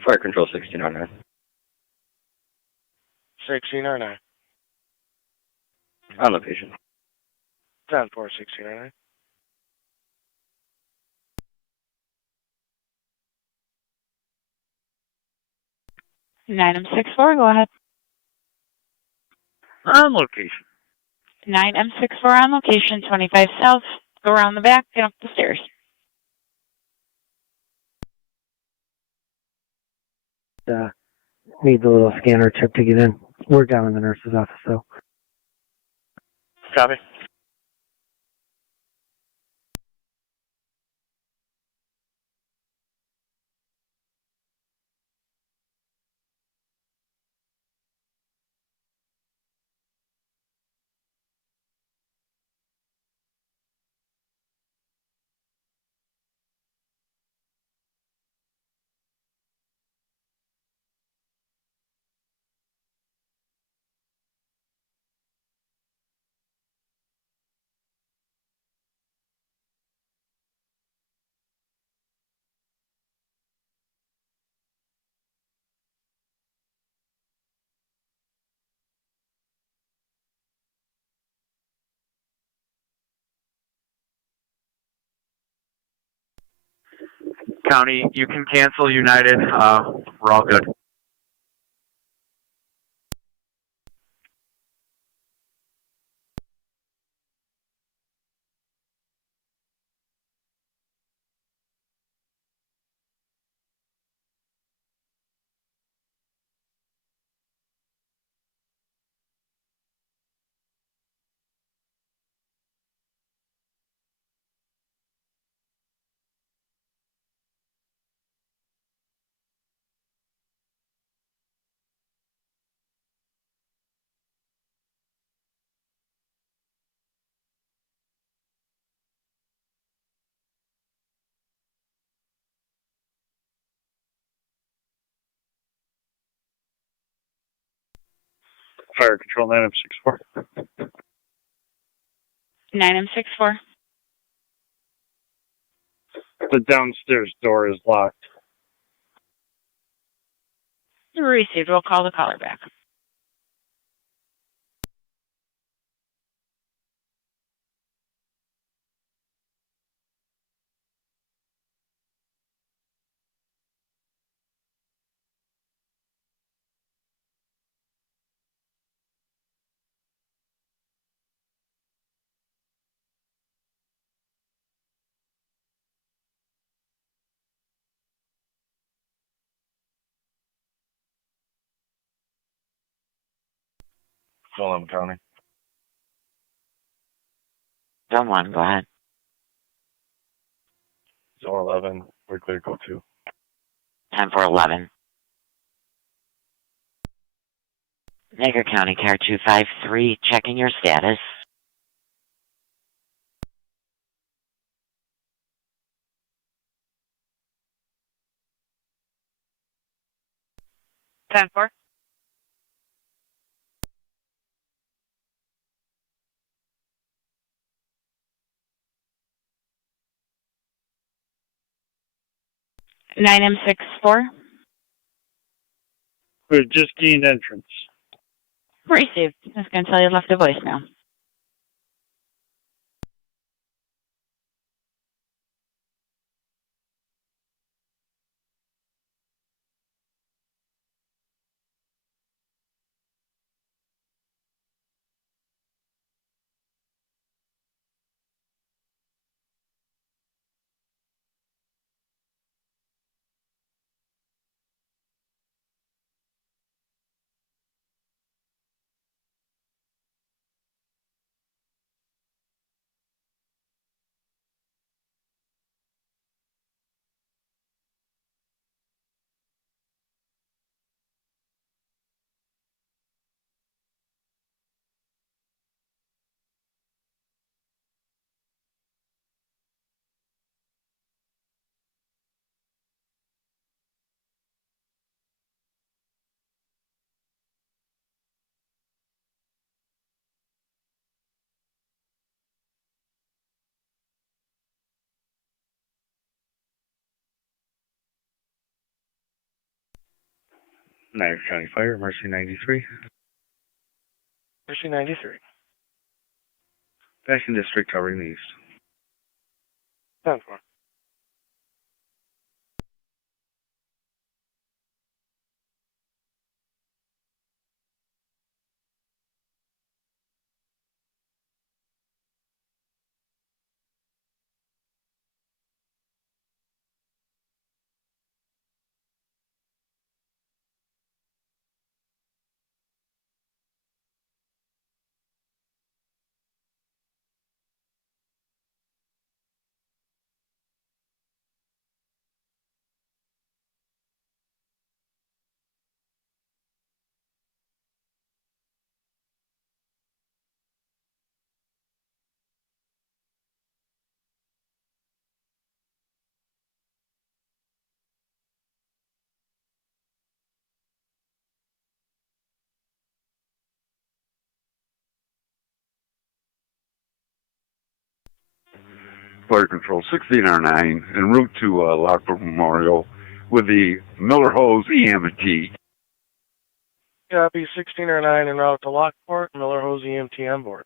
Fire Control 1609. 1609. On location. 10-4, 1609. M64, go ahead. On location. 9M64 on location, 25 south. Go around the back and up the stairs. Need the little scanner chip to get in. We're down in the nurse's office, so. Copy. County, you can cancel United. We're all good. Fire Control 9M64. 9M64. The downstairs door is locked. Received. We'll call the caller back. Film County. Zone 1, go ahead. Zone 11, we're clear, go 2. 10-4-11. Niagara County Car 253, checking your status. 10-4. Nine M64. We've just gained entrance. Received. I was going to tell you left a voicemail. Niagara County Fire, Mercy 93. Mercy 93. Backing District covering the east. 10-4. Fire Control 1609 en route to Lockport Memorial with the Miller Hose EMT. Copy 1609 en route to Lockport, Miller Hose EMT on board.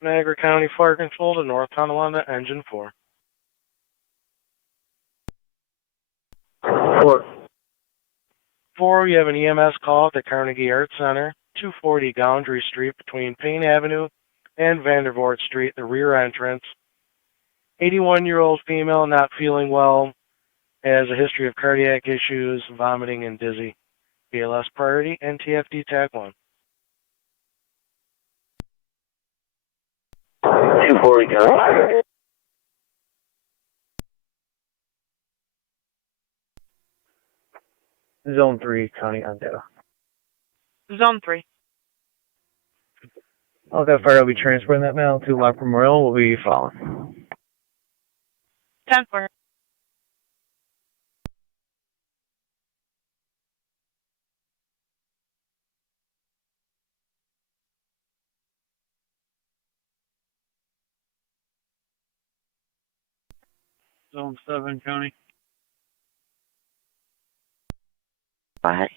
Niagara County Fire Control to North Tonawanda, Engine 4. 4, you have an EMS call at the Carnegie Art Center, 240 Goundry Street between Payne Avenue and Vandervoort Street, the rear entrance. 81-year-old female not feeling well, has a history of cardiac issues, vomiting, and dizzy. BLS priority, NTFD TAC 1. 240 County. Zone 3, County on data. Zone 3. Okay, fire will be transporting that mail to Lockport Memorial. We'll be following. 10-4. Zone 7, County. Go ahead.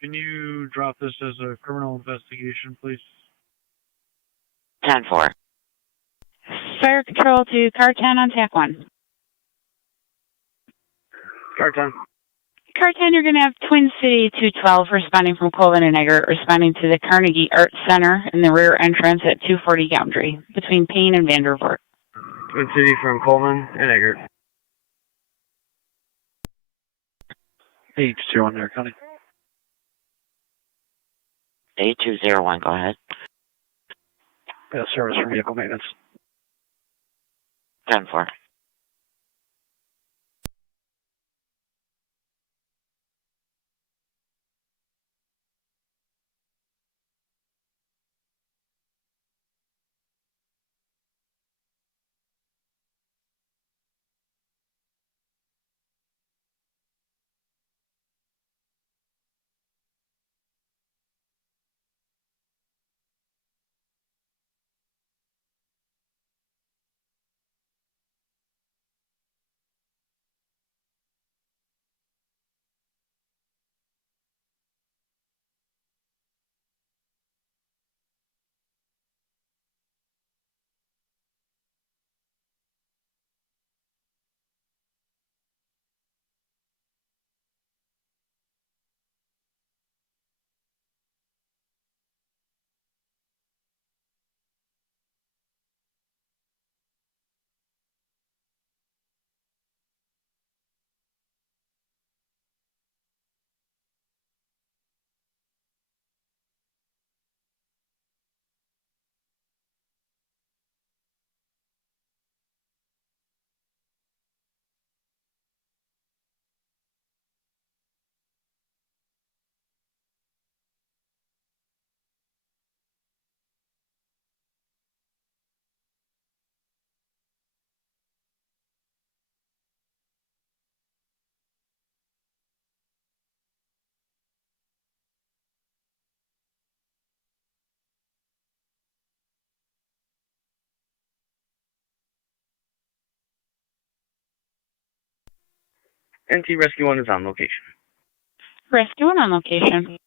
Can you drop this as a criminal investigation, please? 10-4. Fire control to car 10 on TAC 1. Car 10. Car 10, you're going to have Twin City 212 responding from Colvin and Eggert, responding to the Carnegie Art Center in the rear entrance at 240 Goundry, between Payne and Vandervoort. Twin City from Coleman and Eggert. H01 Niagara County. 8201, go ahead. Service for vehicle maintenance. 10-4. NT Rescue 1 is on location. Rescue 1 on location.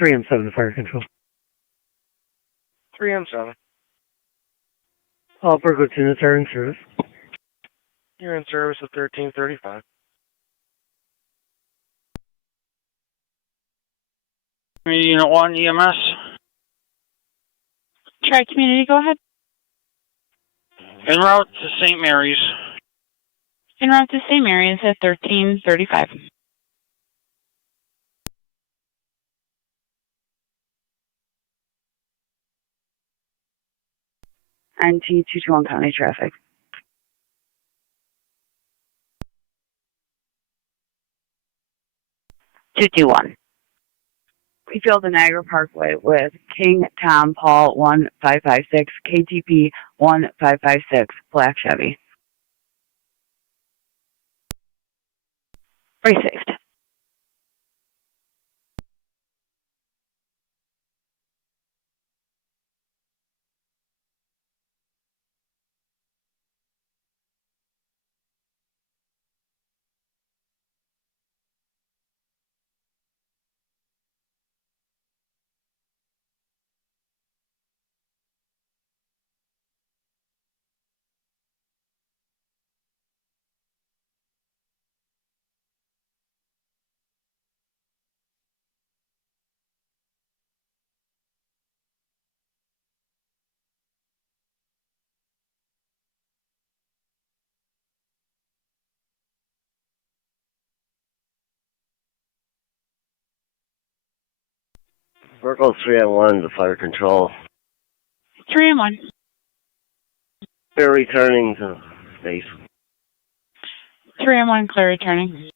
Three M7 to fire control. 3M7. All Burgood units are in service. You're in service at 1335. Unit 1 EMS. Tri-Community, go ahead. En route to St. Mary's. En route to St. Mary's at 1335. NT 221 County Traffic. We filled the Niagara Parkway with King Tom Paul 1556, KTP 1556, Black Chevy. Received. Circle 3M1 to fire control. 3M1. We're returning to base. 3M1, clear returning.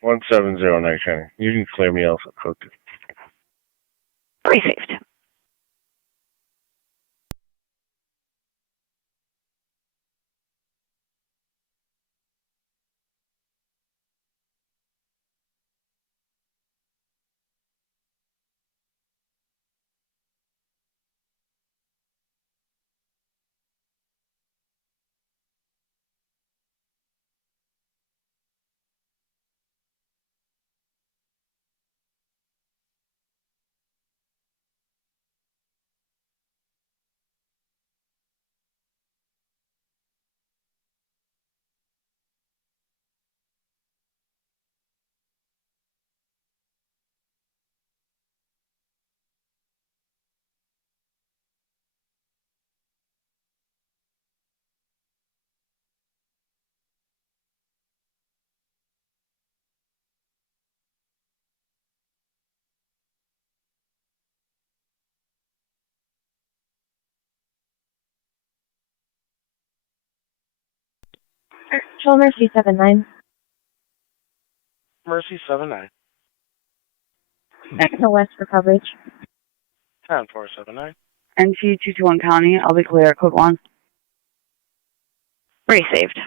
One 170 County. You can clear me off at Cook. Received. Control Mercy 79. Mercy 79. Exo West for coverage. 10-479. NT 221 County, I'll be clear, code 1. Received.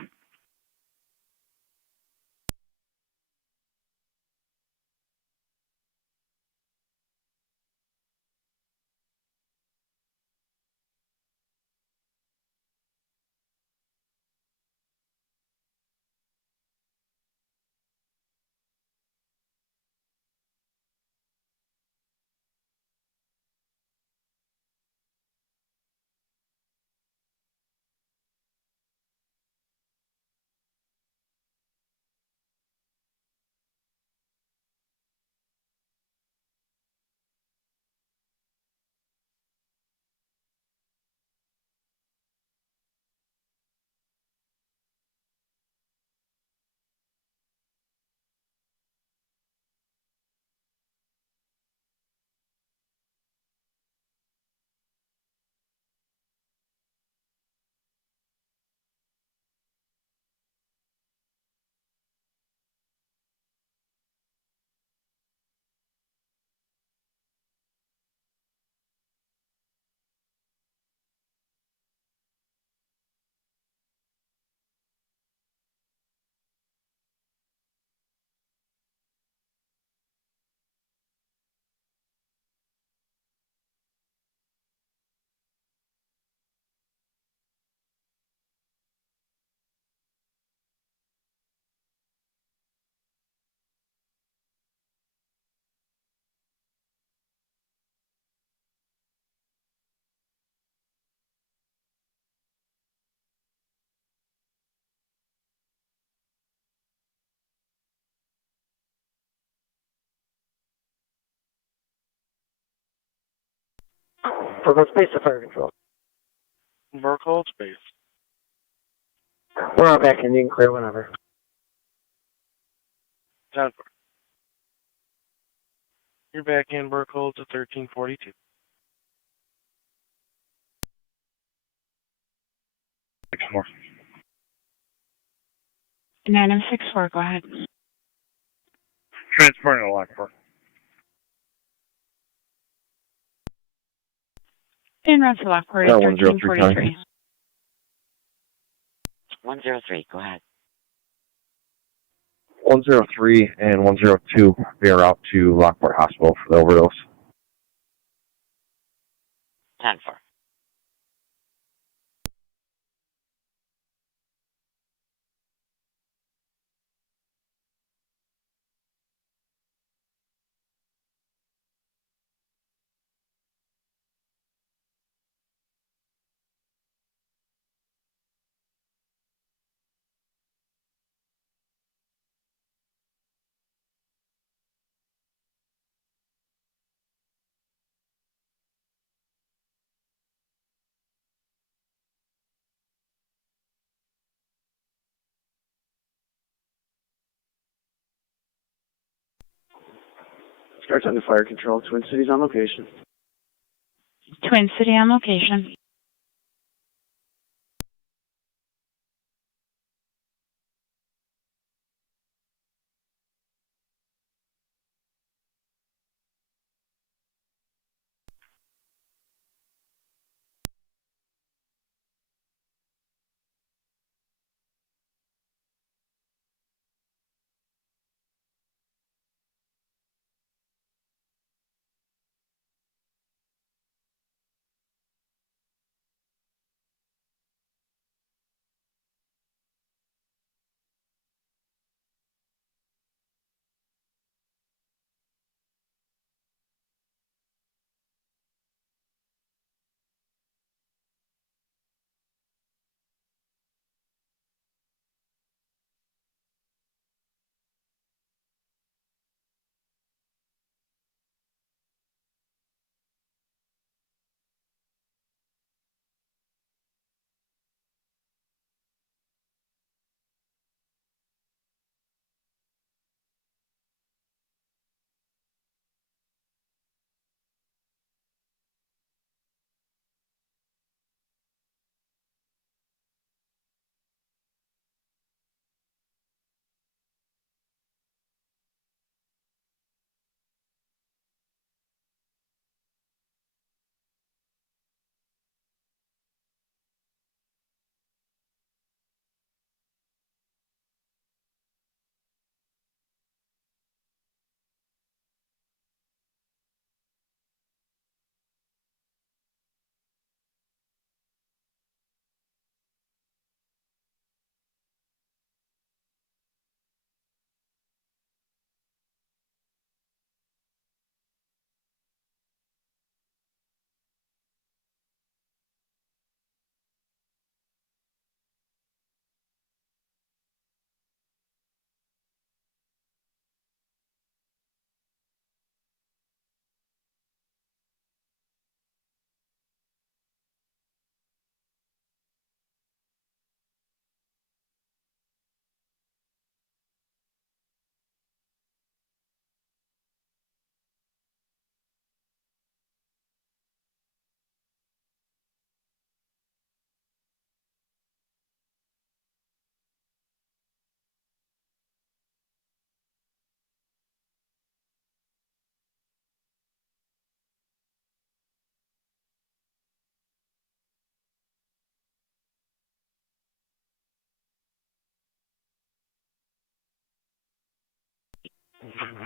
Burkle Space to Fire Control. Burkle Space. We're on back in, you can clear whenever. 10-4. You're back in Burkle to 1342. 6-4. 964, go ahead. Transporting to Lockport. En route to Lockport is 1343. 103, go ahead. 103 and 102 veer out to Lockport Hospital for the overdose. 10-4. Starts under fire control. Twin Cities on location. Twin City on location.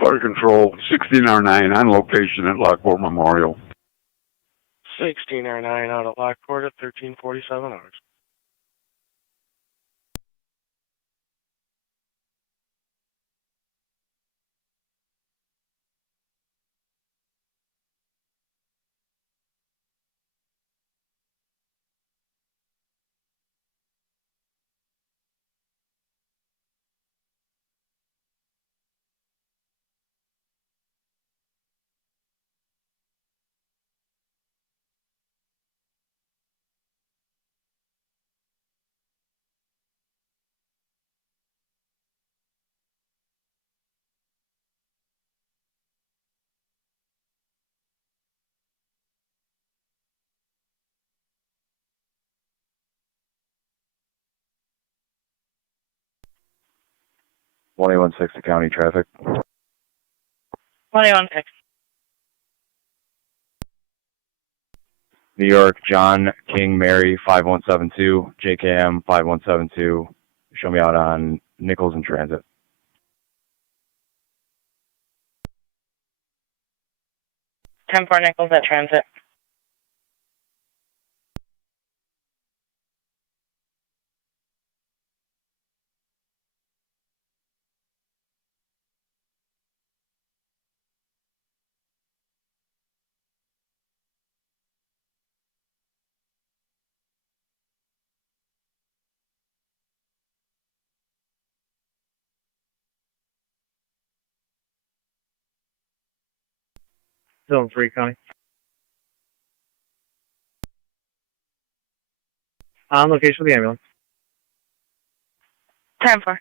Fire Control 16R9 on location at Lockport Memorial. 16R9 out at Lockport at 1347 hours. Twenty-one sixty county traffic. 21-6. New York, John King Mary 5172, JKM 5172. Show me out on Nichols in transit. Ten-4 Nichols at transit. Zone 3, County. On location with the ambulance. 10-4.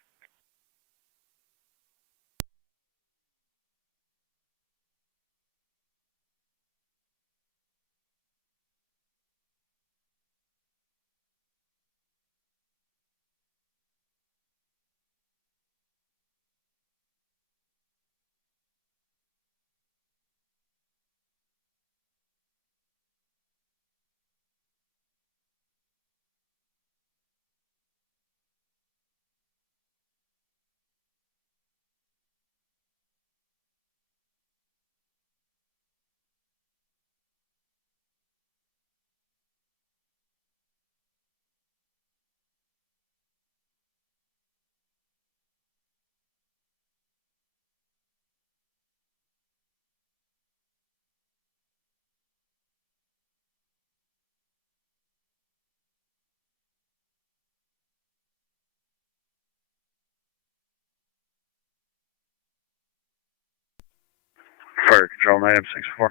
Fire Control 9M64.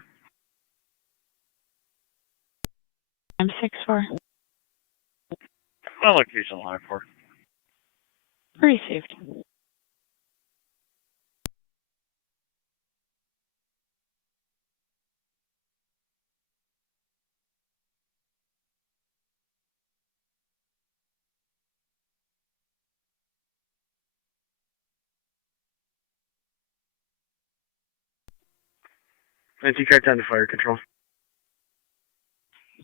M64. On location line 4. Received. Anti-car 10 to Fire Control.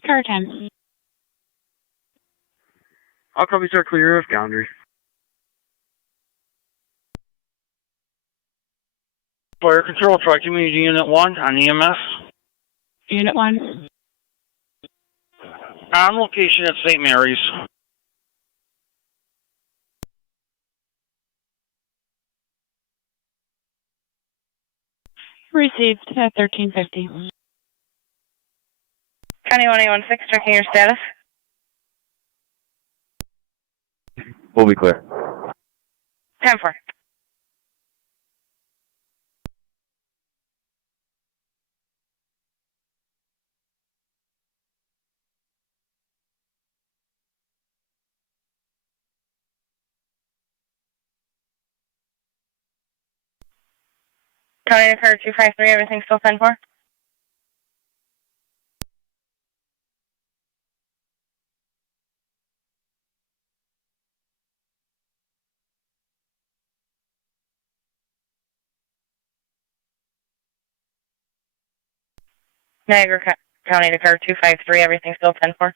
Car 10. All copies are clear of boundary. Fire Control, Tri-Community Unit 1 on EMS. Unit 1. On location at St. Mary's. Received at 1350. County 1816, checking your status. We'll be clear. 10-4. County car 253, everything still 10-4? Niagara County to car 253, everything still 10-4?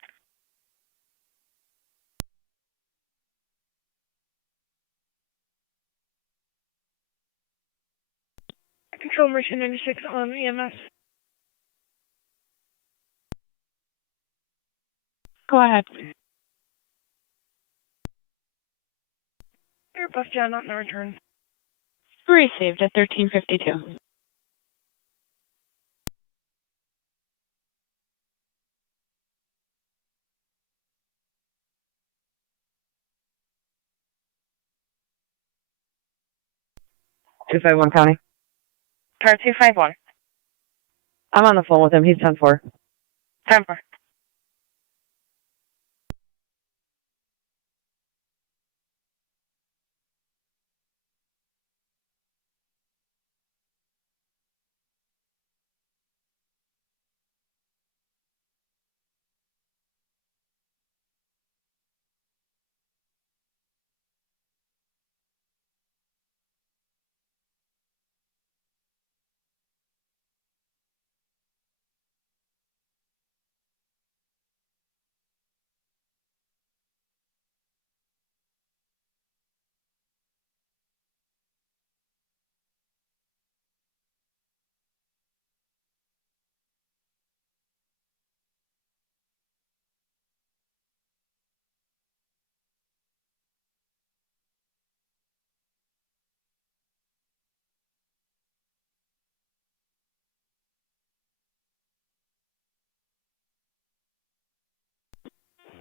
Control Merchant 96 on EMS. Go ahead. Airbuff John, not in the return. Received at 1352. County. Car 251. I'm on the phone with him. He's 10-4. 10-4.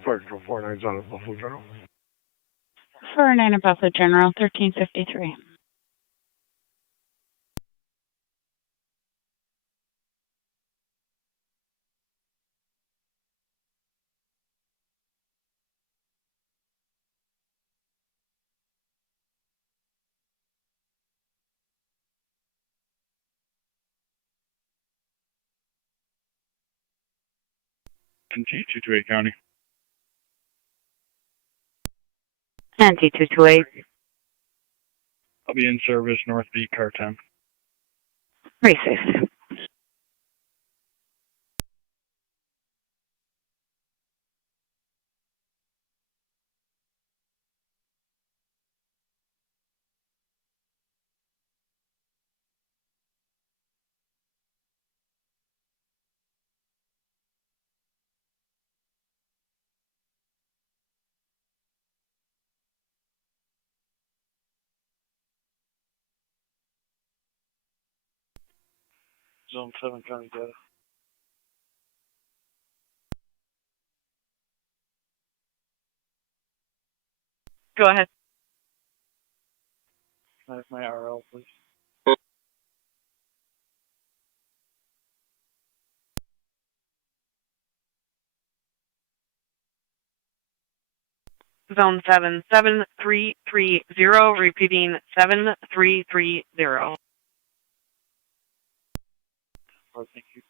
Fire Control 49's on Buffalo General. 49 at Buffalo General, 1353. Continue 228 County. NT 228. I'll be in service, North Beat, car 10. Racist. Zone 7 County data. Go ahead. I have my RL, please. Zone 7, 7330, repeating 7330. Oh, thank you.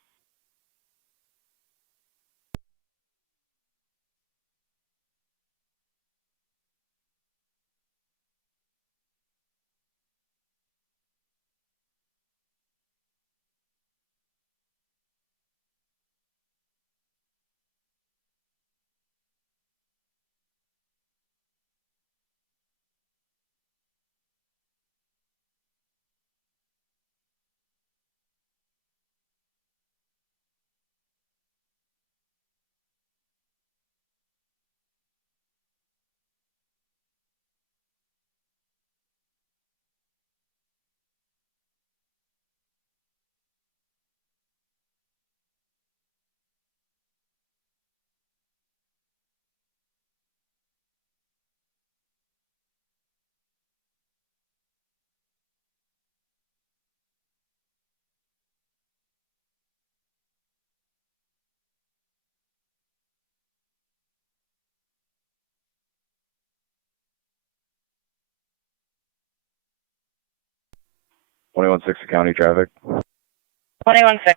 .21 County traffic. 216.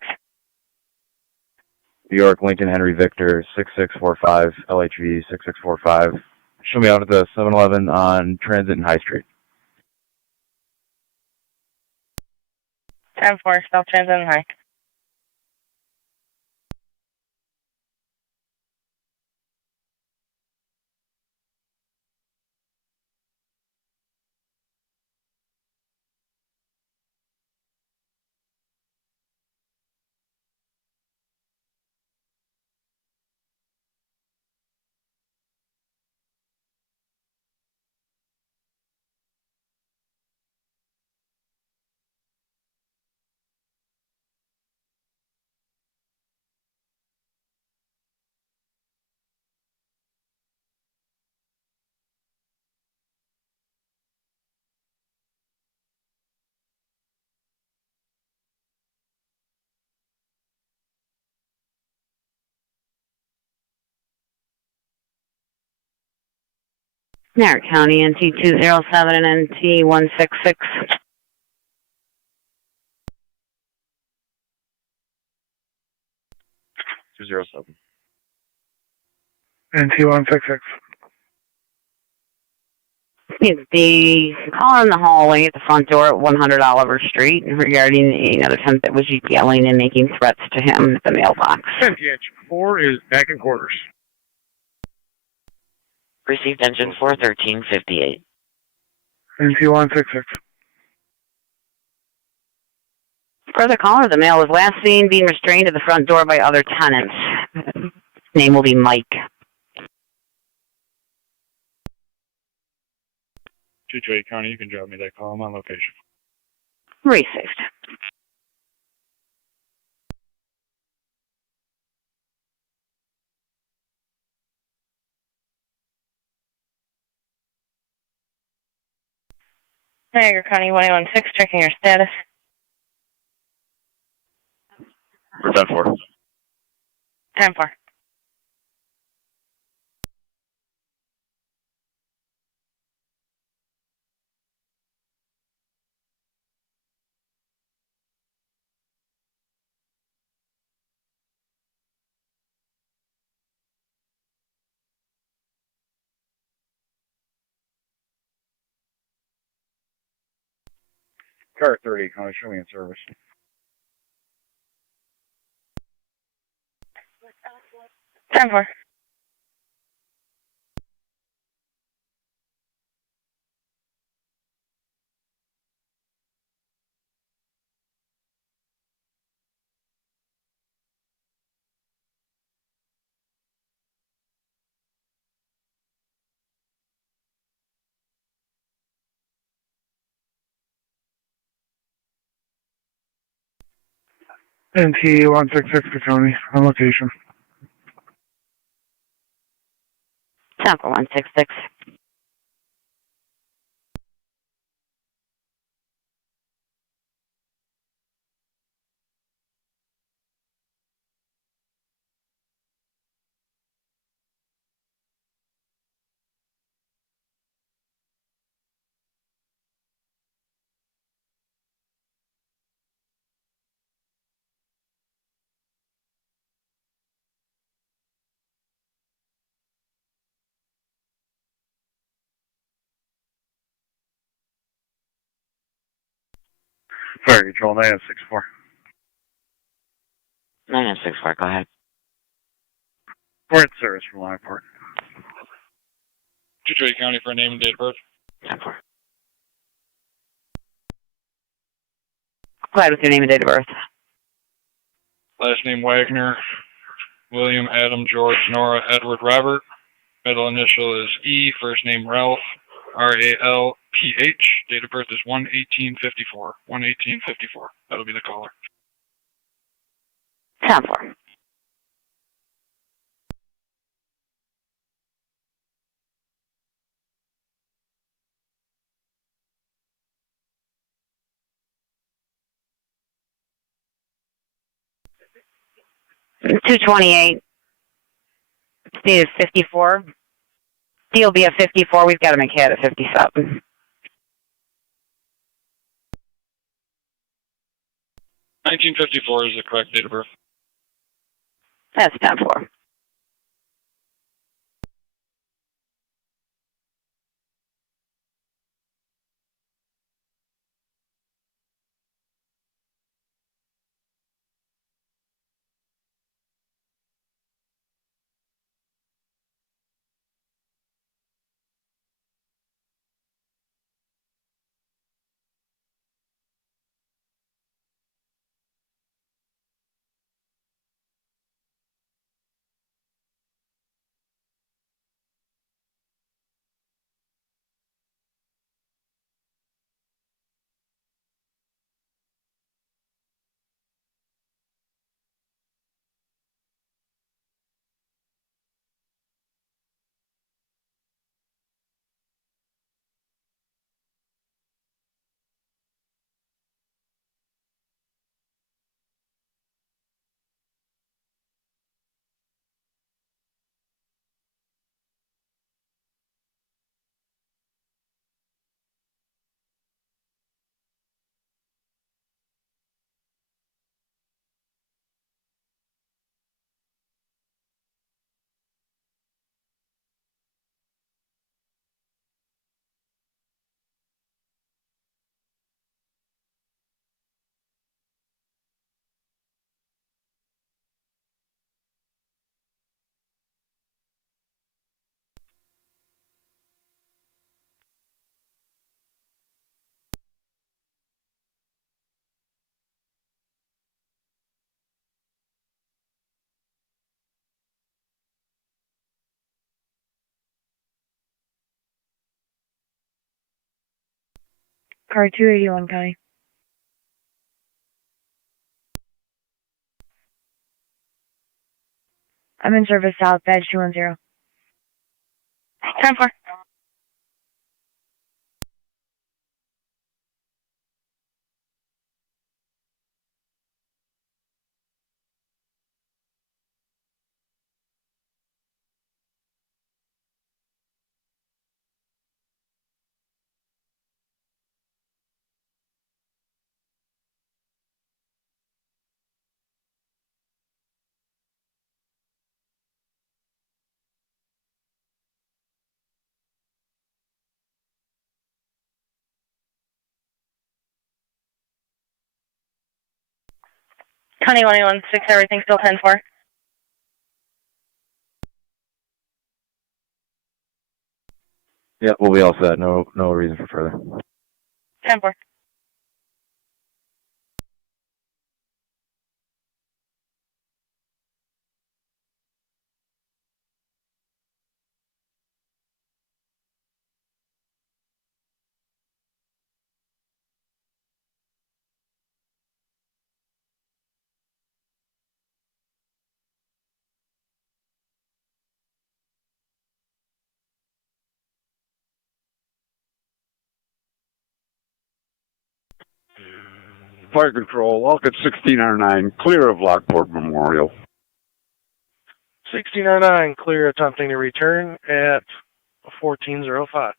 New York, Lincoln, Henry, Victor, 6645, LHV 6645. Show me out at the 7-Eleven on Transit and High Street. 10-4, South Transit and High. Niagara County NT207 and NT166. 207. NT166. The caller in the hallway at the front door at 100 Oliver Street regarding another attempt that was yelling and making threats to him at the mailbox. NTH4 is back in quarters. Received engine 41358. NT166. Further caller, the male was last seen being restrained at the front door by other tenants. His name will be Mike. 228 County, you can drop me that call. I'm on location. Received. Niagara County 116, checking your status. We're 10-4. 10-4. Car 30 County, show me in service. 10-4. NT166 County, on location. 166. Fire Control 964. 964, go ahead. We're in service from Lockport. 228 County for a name and date of birth. 10-4. Go ahead with your name and date of birth. Last name Wagner, William, Adam, George, Nora, Edward, Robert. Middle initial is E, first name Ralph, R-A-L-P-H. Date of birth is 1/1854. 1/1854. That'll be the caller. 10-4. $228. State is 54. D will be at 54. We've got to make it at 57. 1954 is the correct date of birth. That's 10-4. car 281 County. I'm in service south, badge 210. 10-4. County 116, everything still 10-4. Yeah, we'll be all set. No reason for further. 10-4. Fire control, walk at 16R9, clear of Lockport Memorial. 1609, clear attempting to return at 1405.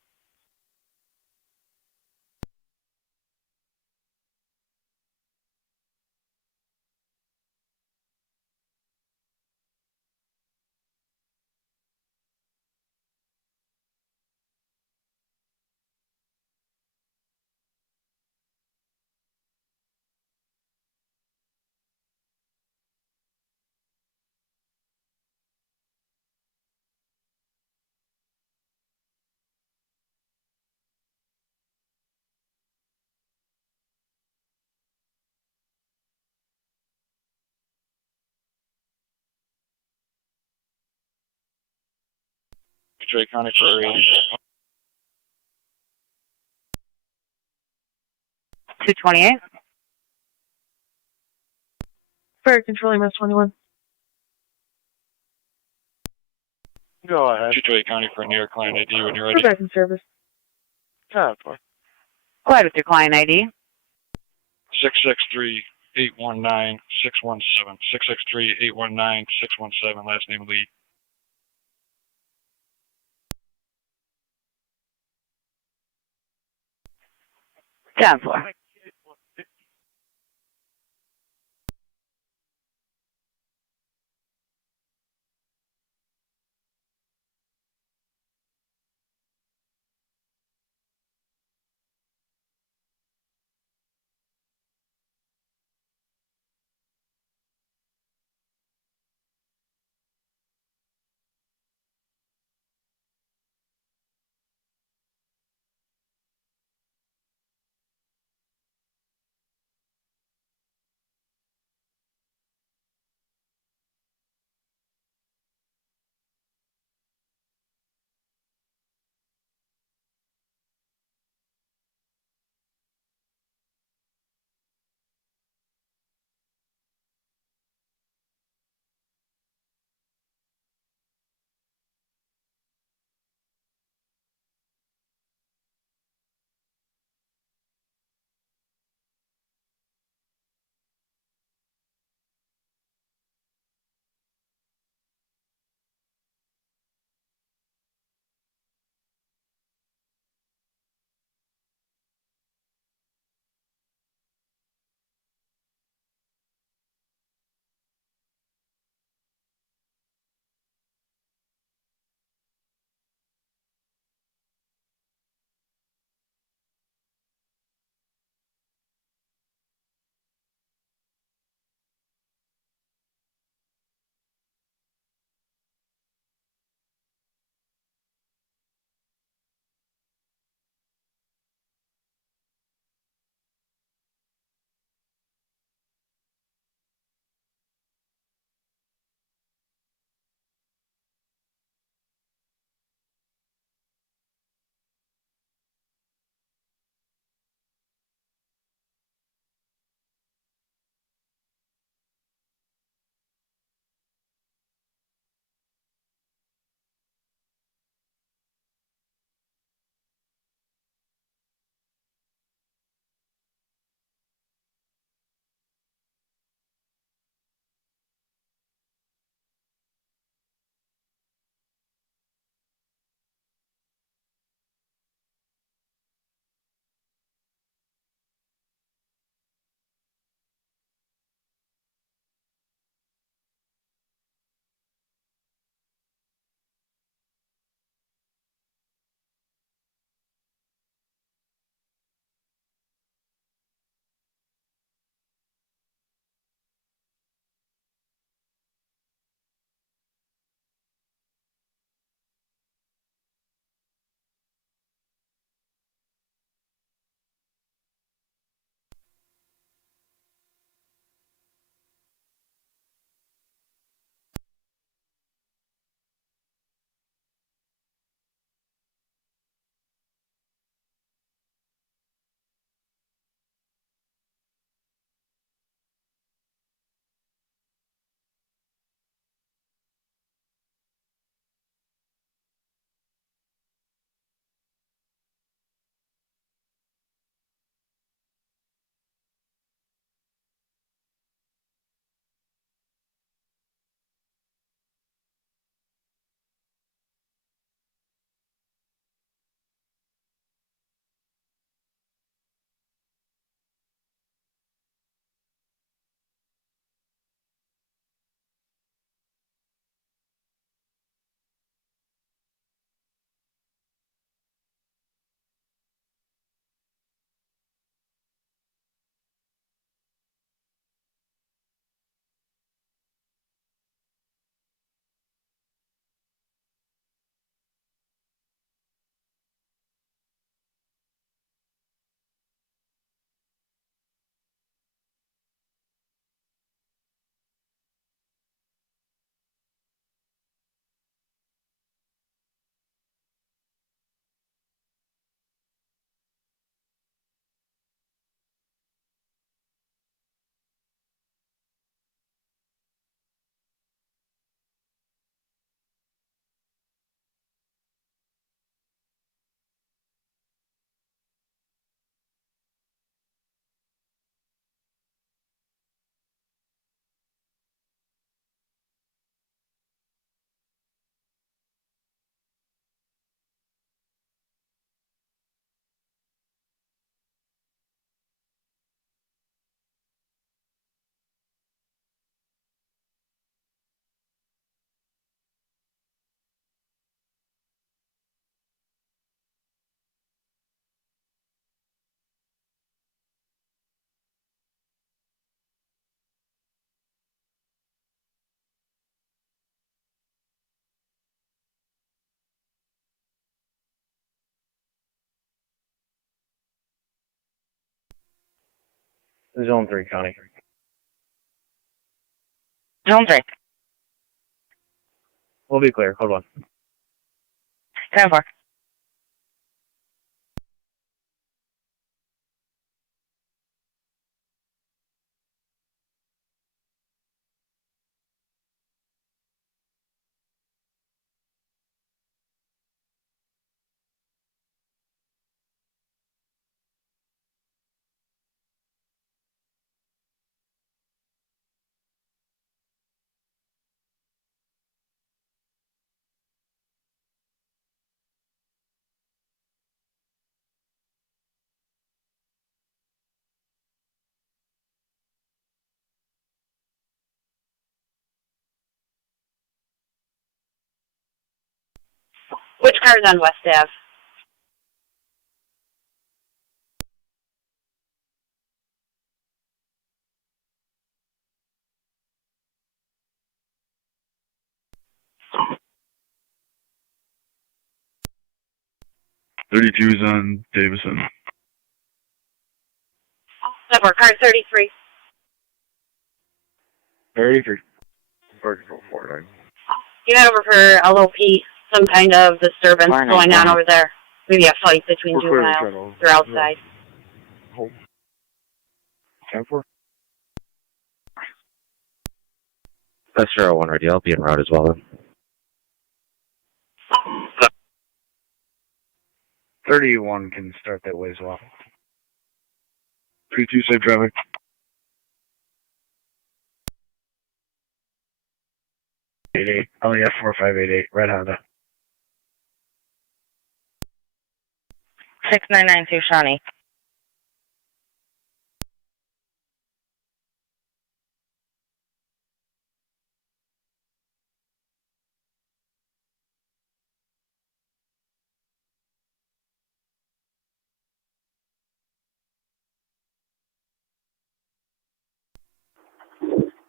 Detroit County for area. 228. Fire control, MS 21. Go ahead. Detroit County for New York client ID when you're We're ready. back in service. 10-4. Go ahead with your client ID. 663-819-617. 663-819-617. Last name Lee. Down 4. Zone 3 County. Zone 3. We'll be clear. Hold on. 10-4. Which car is on West Ave? .32's on Davison. Number car 33. 33. Park Control 49. You got over for LOP, some kind of disturbance going on over there. Maybe a fight between juveniles. They're outside. Home. 10-4. That's 01 ready. I'll be en route as well. 31 can start that way as well. 32 safe traffic. LEF 4588, Red Honda. 6992 Shawnee.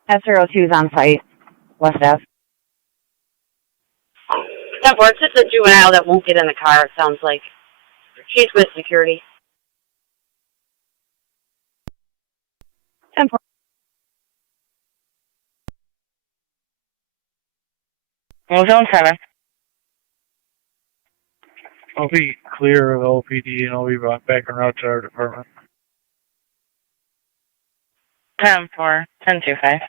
S02 is on site, West Ave. Number, it's just a juvenile that won't get in the car, it sounds like. She's with security. 10-4. Zone 7. I'll be clear of LPD and I'll be back en route to our department. 10-4. 10-25.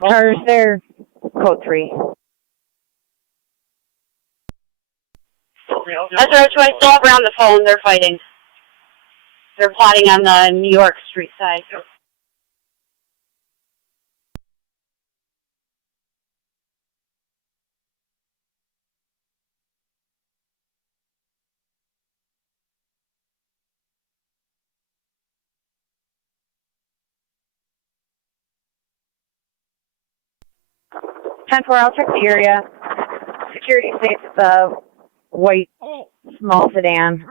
Cars there, code 3. SR2, I still have her on the phone. They're fighting. They're plotting on the New York Street side. I'll check the area. Security states the white small sedan.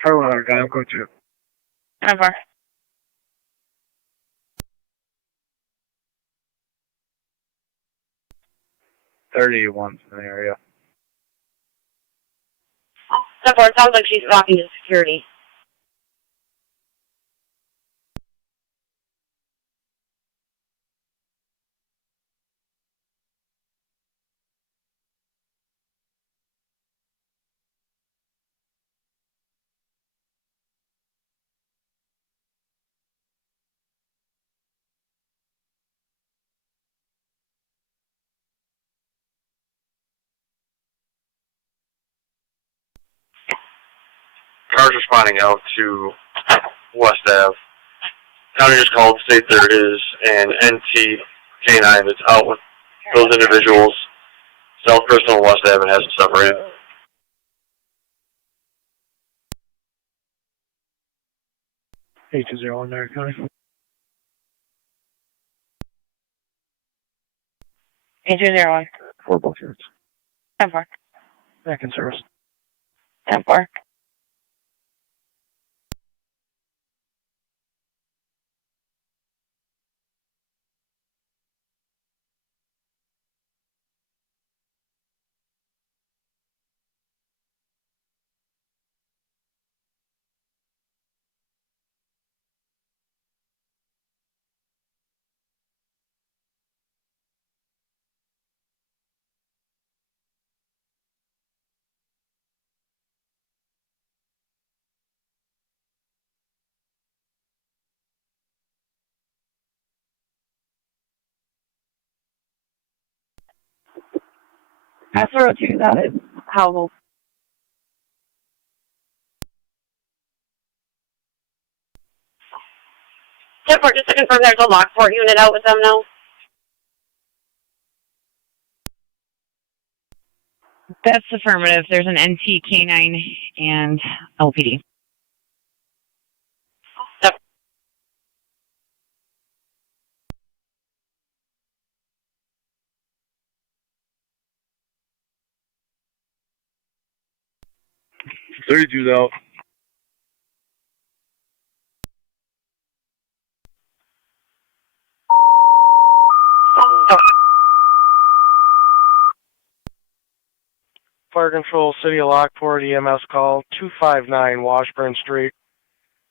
Car 100, guy, I'm code 2. 10-4. .31's in the area. Number, it sounds like she's talking to security. responding out to West Ave. County just called to state there is an NT K9 that's out with those individuals. South Crystal and West Ave and has to separate. 8201 Niagara County. 8201. For both units. 10-4. Back in service. 10-4. After 02, that is Howell. Just to confirm, there's a Lockport unit out with them now. That's affirmative. There's an NT K9 and LPD. Yep. $32's out. Fire Control, City of Lockport, EMS call 259 Washburn Street,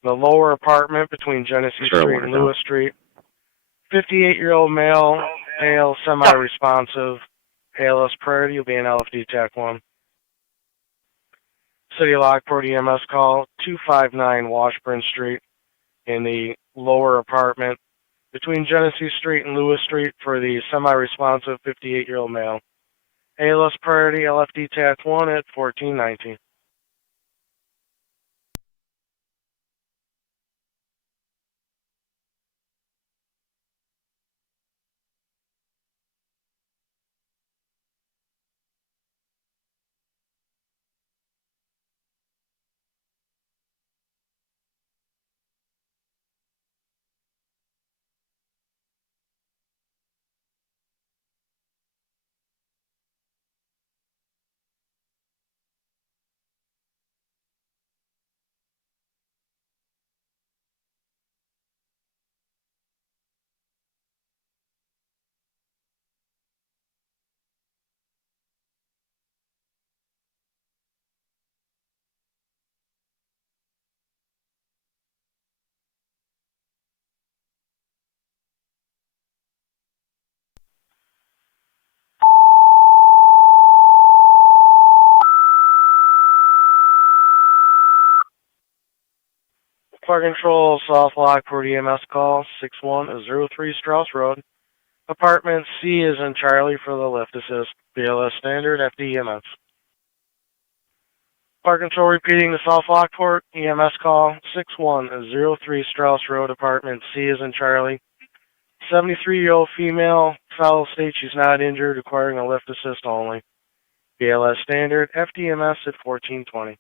the lower apartment between Genesee Street and Lewis Street. 58-year-old male, AL semi-responsive, ALS priority, you'll be in LFD TAC 1. City of Lockport, EMS call 259 Washburn Street in the lower apartment between Genesee Street and Lewis Street for the semi-responsive 58-year-old male. ALS priority, LFD TAC 1 at 1419. Fire Control, South Lockport EMS call 6103 Strauss Road. Apartment C is in Charlie for the lift assist. BLS standard, FDEMS. Fire Control repeating the South Lockport EMS call 6103 Strauss Road. Apartment C is in Charlie. 73-year-old female, fellow states she's not injured, requiring a lift assist only. BLS standard, FDMS at 1420.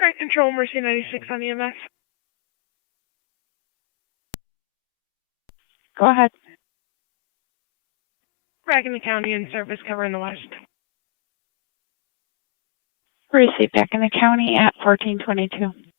Alright, control Mercy 96 on EMS. Go ahead. Back in the county in service covering the west. Receive back in the county at 1422.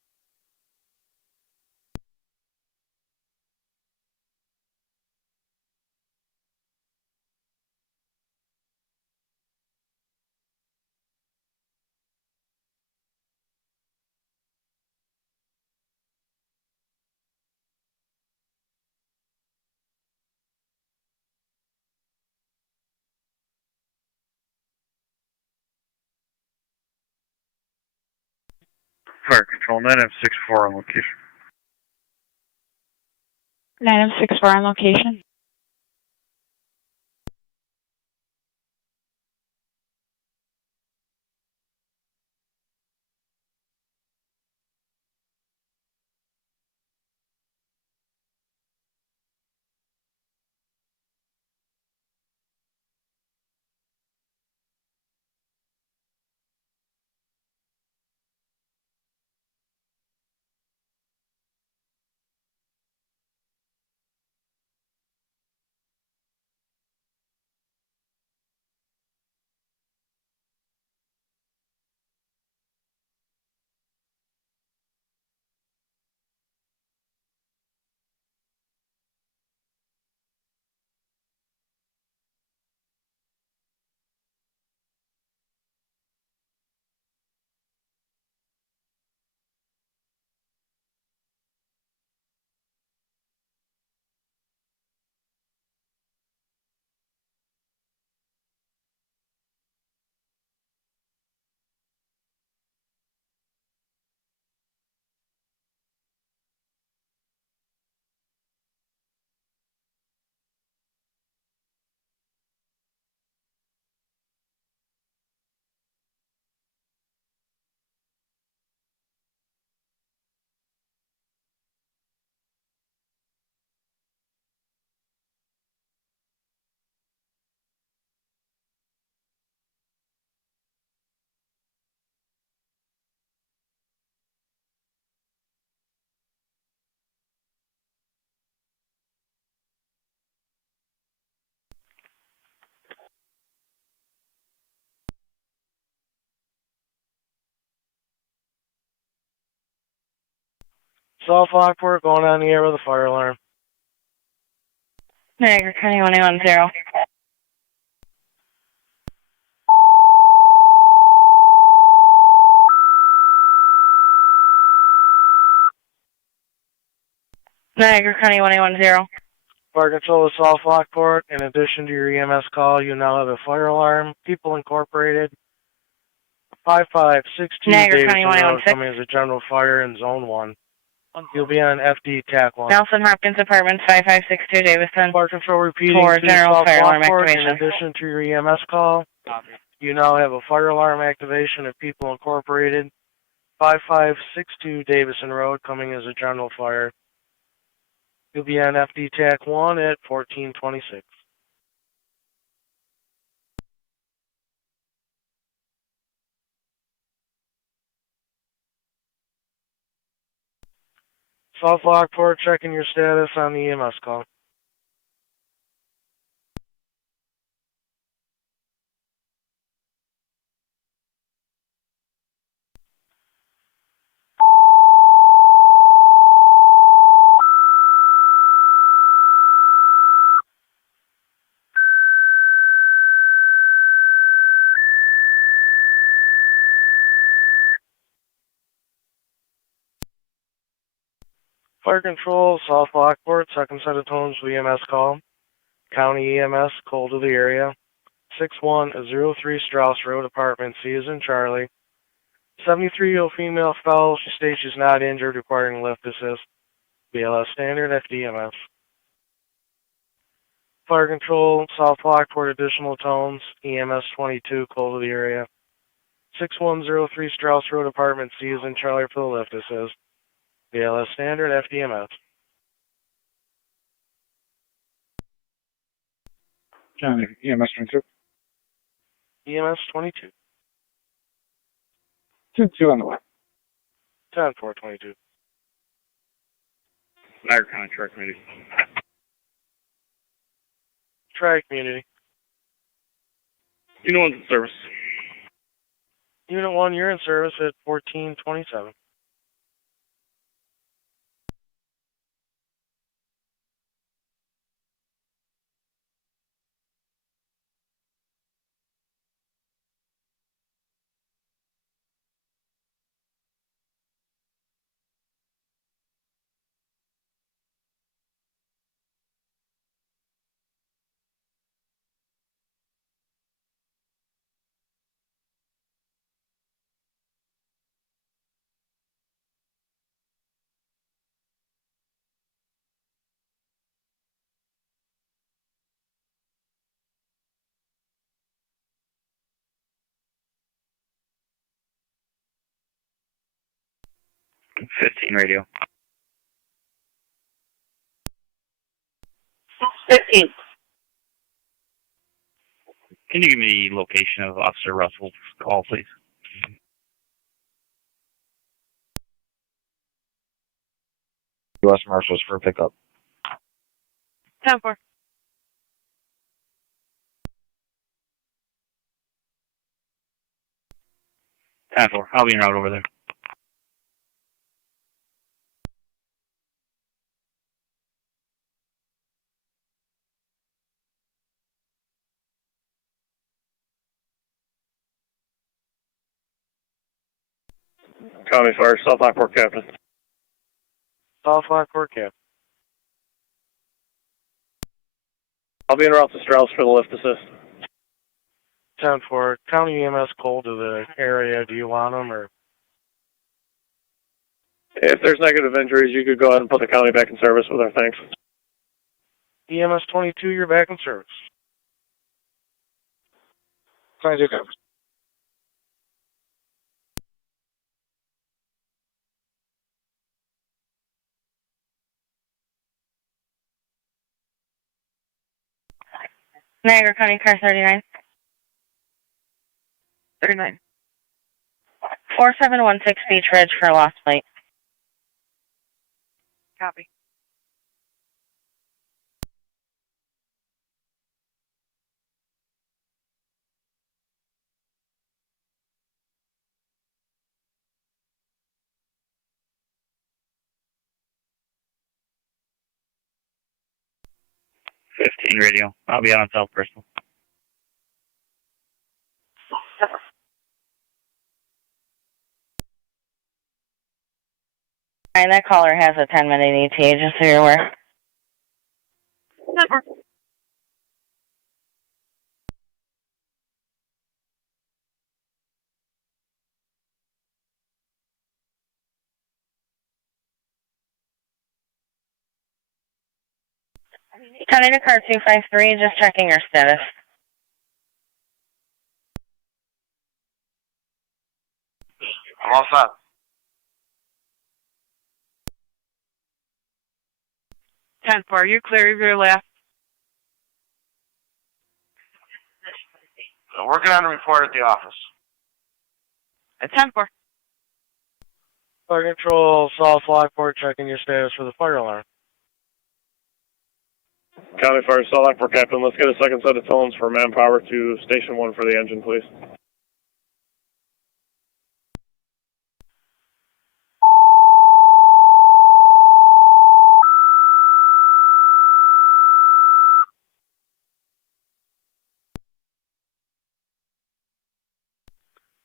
Fire Control, 9M64 on location. 9M64 on location. South Lockport, going on the air with a fire alarm. Niagara County 110. Niagara County 110. Fire Control of South Lockport. In addition to your EMS call, you now have a fire alarm. People Incorporated, 5562 Niagara Davidson County Road, 116. coming as a general fire in Zone 1. You'll be on FD TAC 1. Nelson Hopkins Apartments 5562 Davidson. Fire Control repeating for to general South fire alarm Lockport. In activation. addition to your EMS call, you now have a fire alarm activation at People Incorporated, 5562 Davidson Road, coming as a general fire. You'll be on FD TAC 1 at 1426. South Lockport, checking your status on the EMS call. Fire Control, South Lockport, second set of tones for EMS call. County EMS, call to the area. 6103 Strauss Road, Apartment C is in Charlie. 73-year-old female fell. She states she's not injured, requiring lift assist. BLS standard, FDMS. Fire Control, South Lockport, additional tones. EMS 22, call to the area. 6103 Strauss Road, Apartment C is in Charlie for the lift assist. BLS standard, FDMS. County EMS 22. EMS 22. 2-2 on the way. 10-4-22. Niagara County Track Committee. Tri Community. Unit 1's in service. Unit 1, you're in service at 1427. Radio. 15. Can you give me the location of Officer Russell's call, please? U.S. Marshals for pickup. 10-4. I'll be en route over there. County Fire, South Lockport Captain. South Lockport Cap. I'll be en route to Strauss for the lift assist. 10-4. County EMS called to the area. Do you want them or? If there's negative injuries, you could go ahead and put the county back in service with our thanks. EMS 22, you're back in service. 22 comes. Niagara County Car 39. 39. 4716 Beach Ridge for a lost plate. Copy. Radio. I'll be out on South Bristol. And that caller has a 10-minute ETA, just so you're aware. County to car 253, just checking your status. I'm all set. 10-4, you clear your left. I'm working on a report at the office. At 10-4. Fire Control, South Lockport, checking your status for the fire alarm. County Fire, South Lockport Captain, let's get a second set of tones for manpower to Station 1 for the engine, please.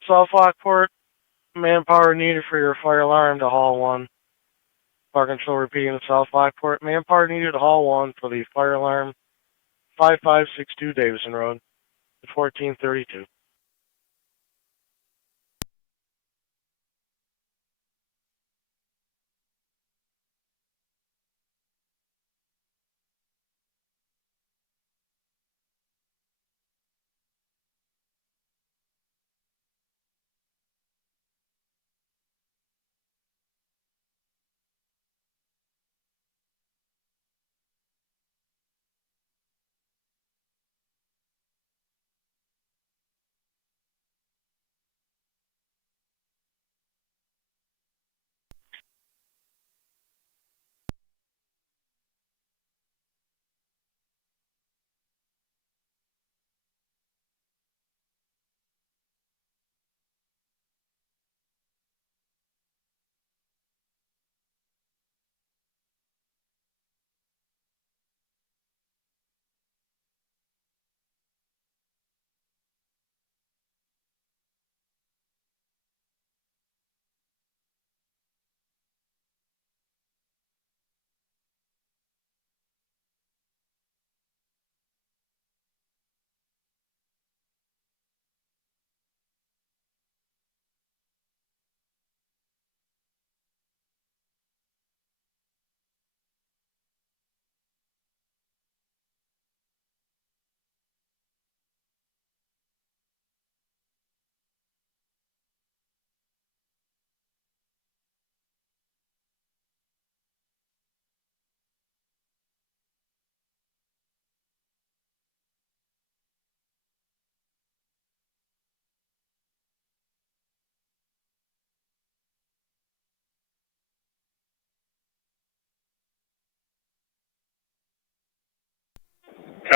South Lockport, manpower needed for your fire alarm to Hall 1. Fire Control repeating to South Lockport, manpower needed to Hall 1 for the fire alarm 5562 Davison Road at 1432.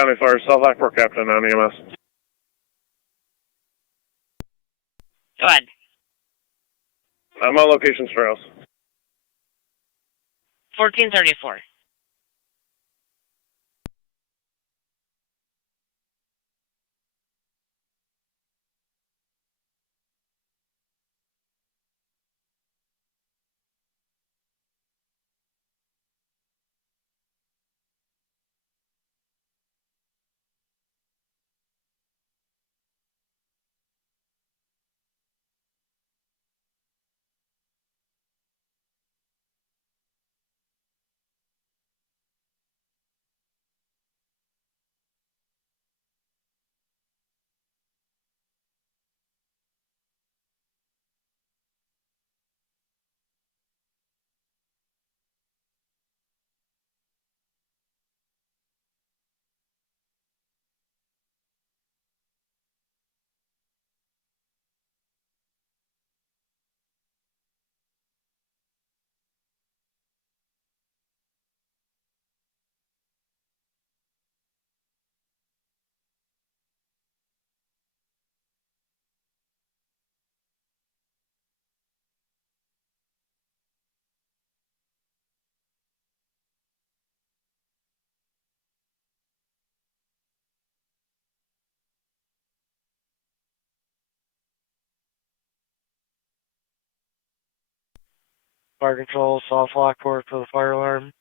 County Fire, South Lockport Captain on EMS. Go ahead. I'm on location, Strauss. 1434. Fire Control, South Lockport for the fire alarm.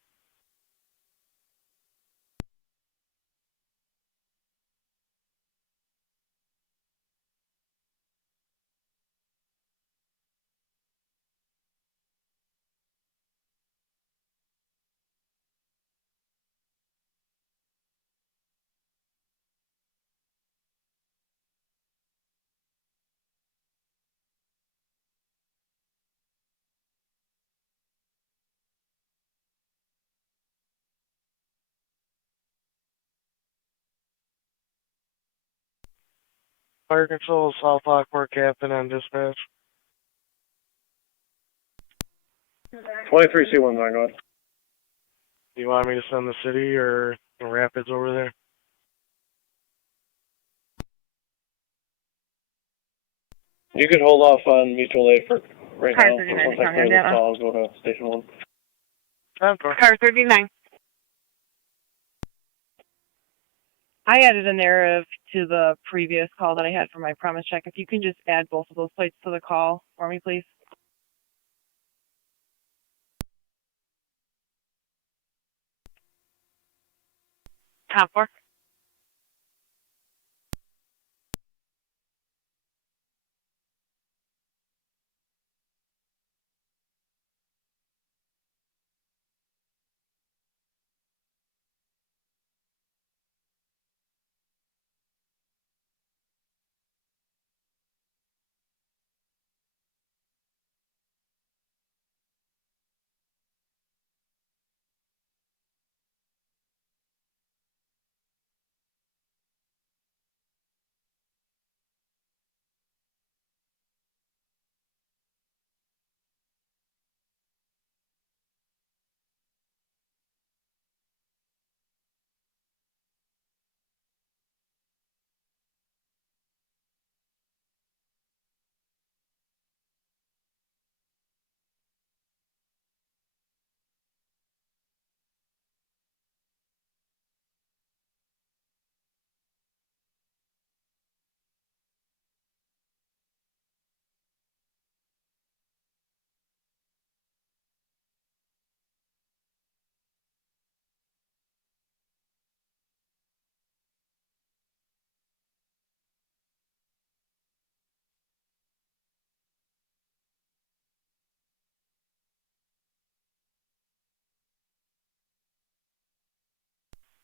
Fire Control, South Lockport Captain on dispatch. 23C1, go ahead. Do you want me to send the city or the Rapids over there? You can hold off on mutual aid for right Car now. 39 Once I County, clear this Indiana. call, I'll go to Station 1. Car 39. I added a narrative to the previous call that I had for my promise check. If you can just add both of those plates to the call for me, please. Top 4.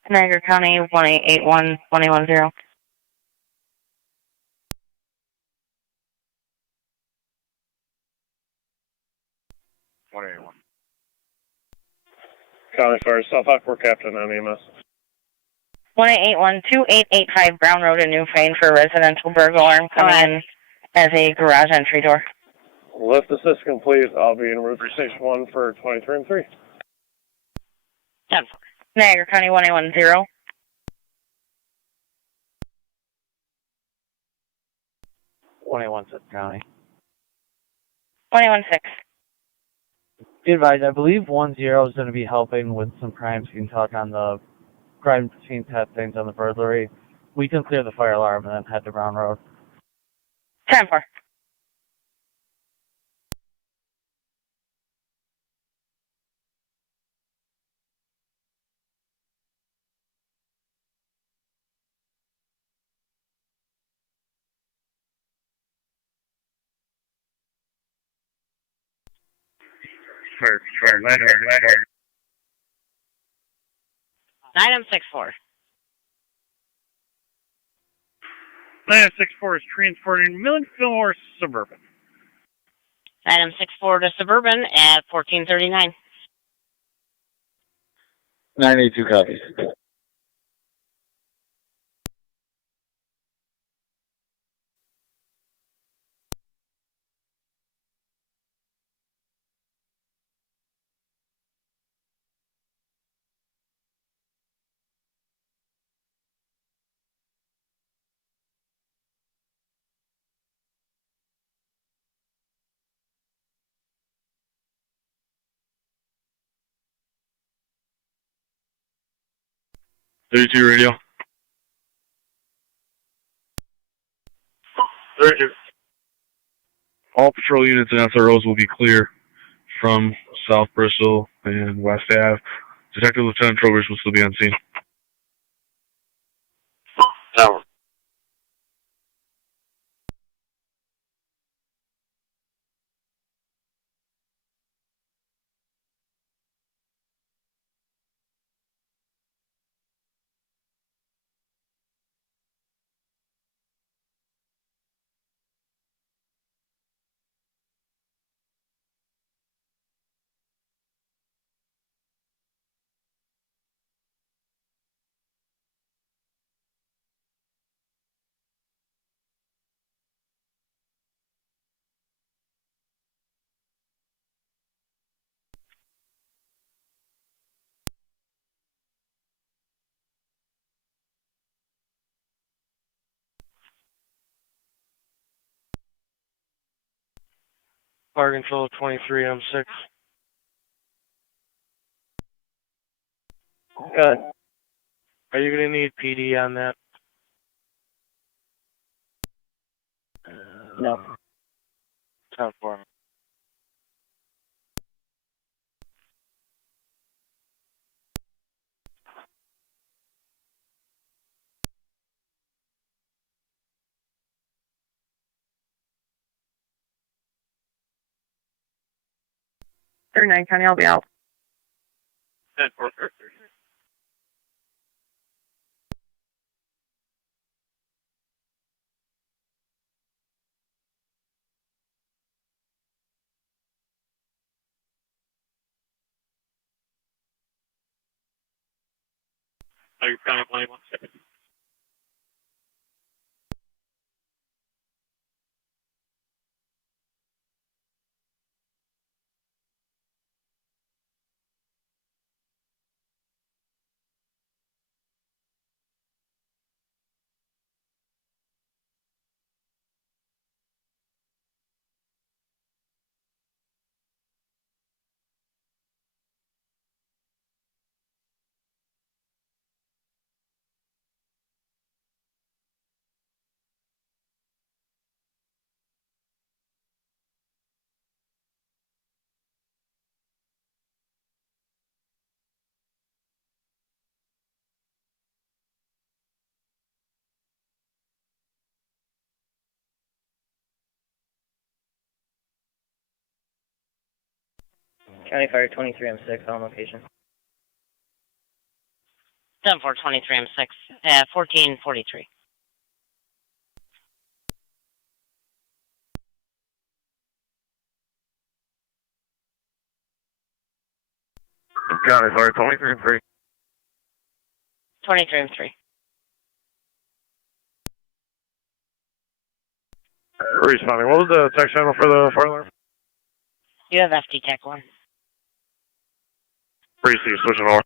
Niagara County 1881210. County Fire, South Lockport Captain on EMS. 188128885 Brown Road in Newfane for a residential burglar alarm coming in as a garage entry door. Lift assist complete. I'll be en route for Station 1 for 23 and 3. 10. Niagara County 1810. 21-6 County. 21-6. Be advised, I believe 1-0 is going to be helping with some crime scene talk on the crime scene test things on the burglary. We can clear the fire alarm and then head to Brown Road. 10-4. Fire, 9M64. 964 is transporting Fillmore Suburban. 9M64 to Suburban at 1439. 982 copies. Radio. 32. All patrol units and SROs will be clear from South Bristol and West Ave. Detective Lieutenant Trowbridge will still be on scene. Tower. Fire control 23M6. Good. Are you going to need PD on that? No. 10-4. Niagara County, I'll be out. 10-4. Are you kind of playing 1 second? County Fire 23M6 on location. 10-4, 23M6 at 1443. County Fire 23-3. 23M3. Responding. What was the text channel for the fire alarm? You have FD Tech 1. Precinct switching over.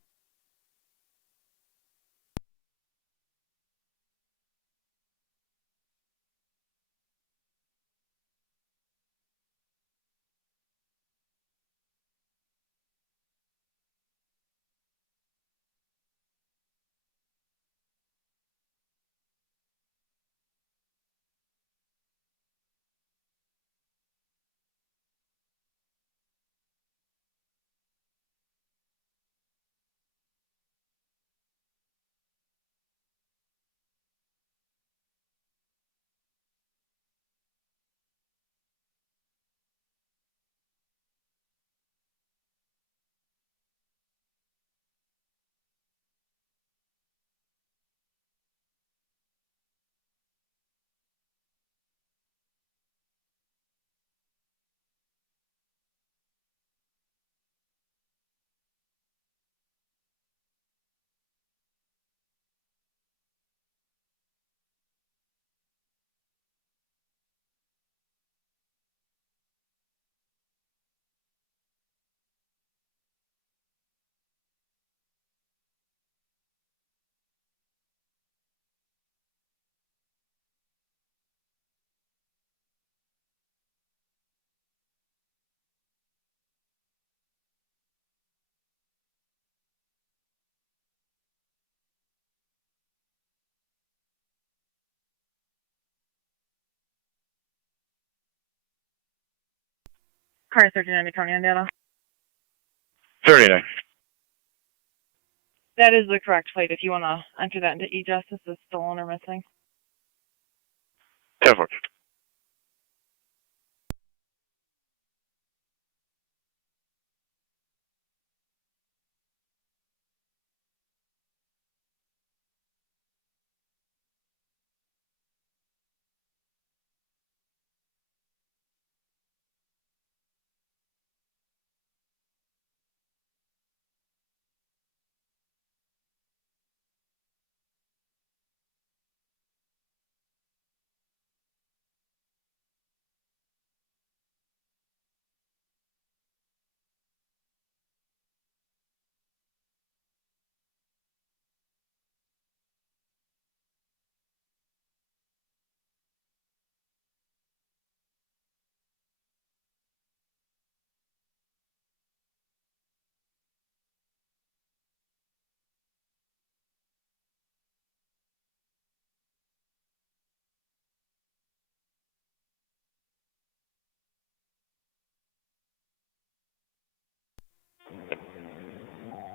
Car 39 Tonawanda. 39. That is the correct plate. If you want to enter that into e-justice as stolen or missing. 10-4.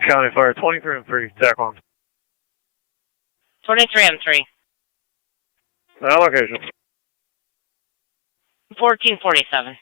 County Fire 23 and 3, TAC on. 23 and 3. Allocation. 1447.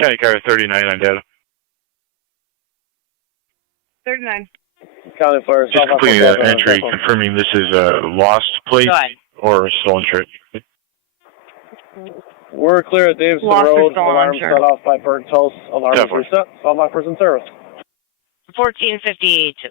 County car 39 on data. 39. County Fire. Just completing that entry, confirming this is a lost plate or a stolen trip. We're clear at Davison Lost or Road. stolen, Alarm sure. set off by Burke's house. Alarm is reset. Call my person service. 1458 2.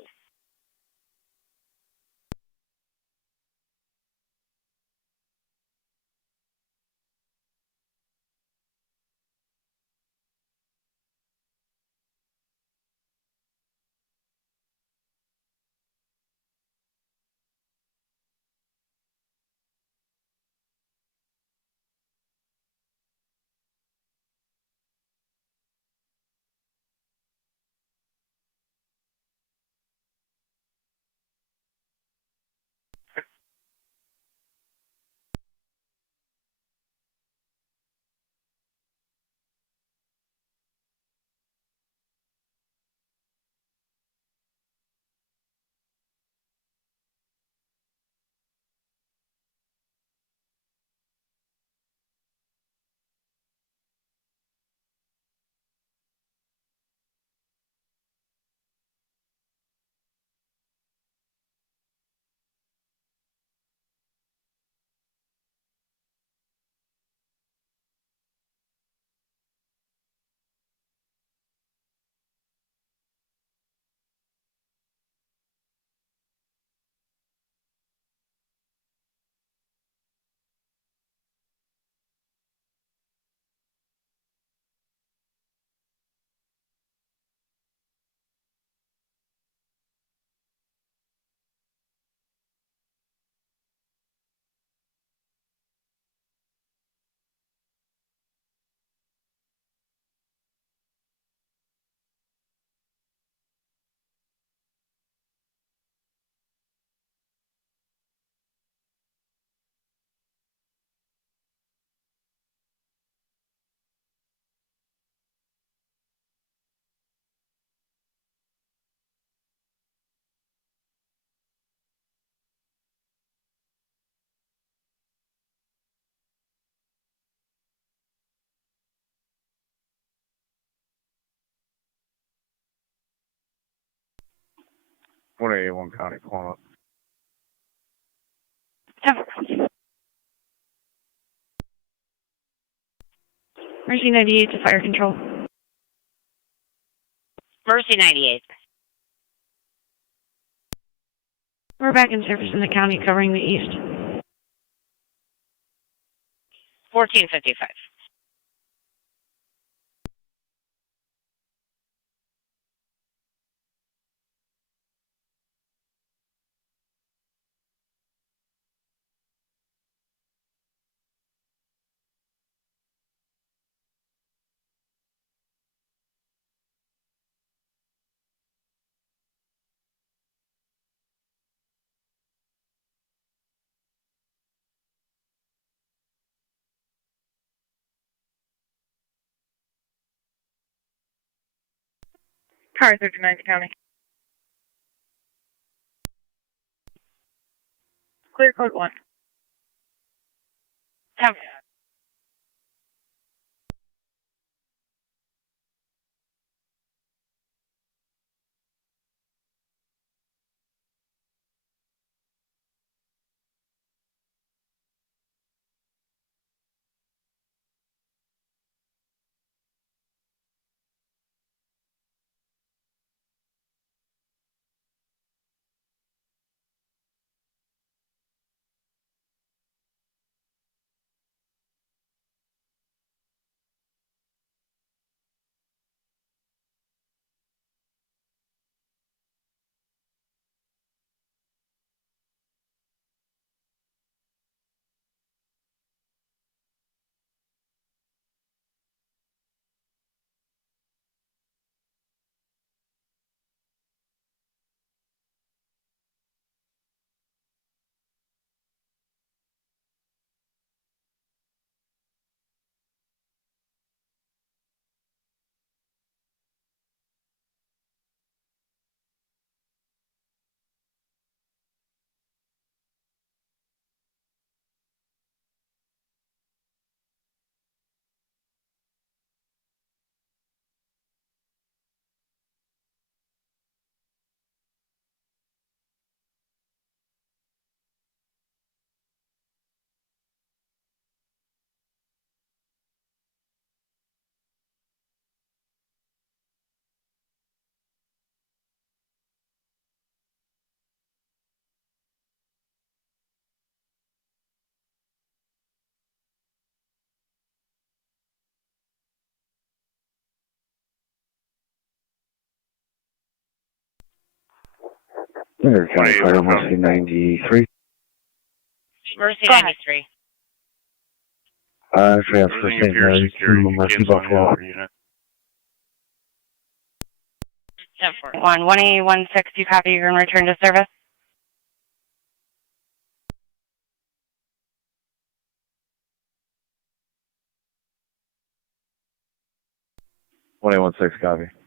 One A1 County, pulling up. Mercy 98 to fire control. Mercy 98. We're back in service in the county covering the east. 1455. Car 39 County. Clear code 1. Have Niagara County Fire, Mercy 93. Mercy 93. Transfer St. Mary's to Mercy Buffalo. 11816, you copy, you're going to return to service? One 1816, copy.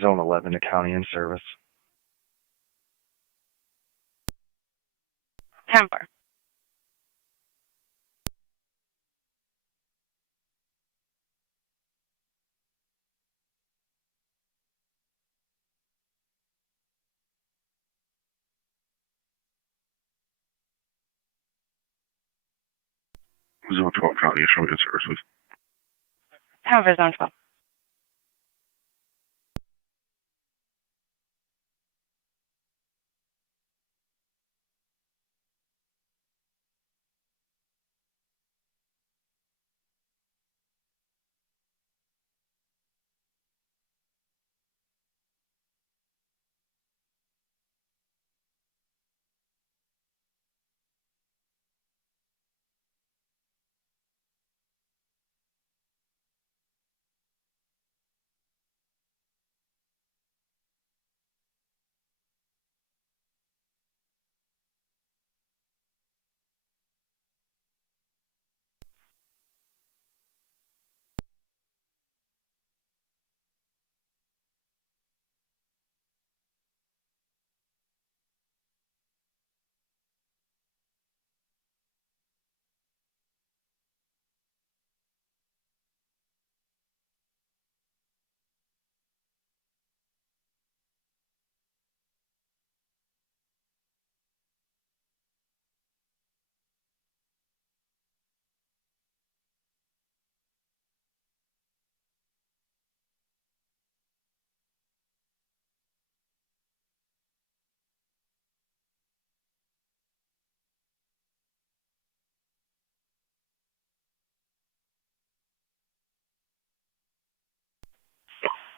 Zone 11 to county in service. 10-4. Zone 12 County, show me the services. 10 for Zone 12.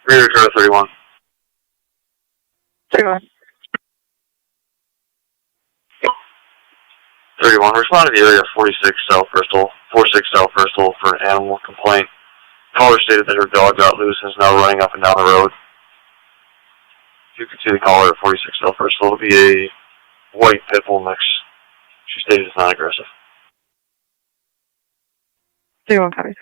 Return to 31. 31. 31. Respond to the area 46 South Bristol, 46 South Bristol for an animal complaint. Caller stated that her dog got loose and is now running up and down the road. If you can see the caller at 46 South Bristol, it'll be a white pit bull mix. She stated it's not aggressive. 31 copies.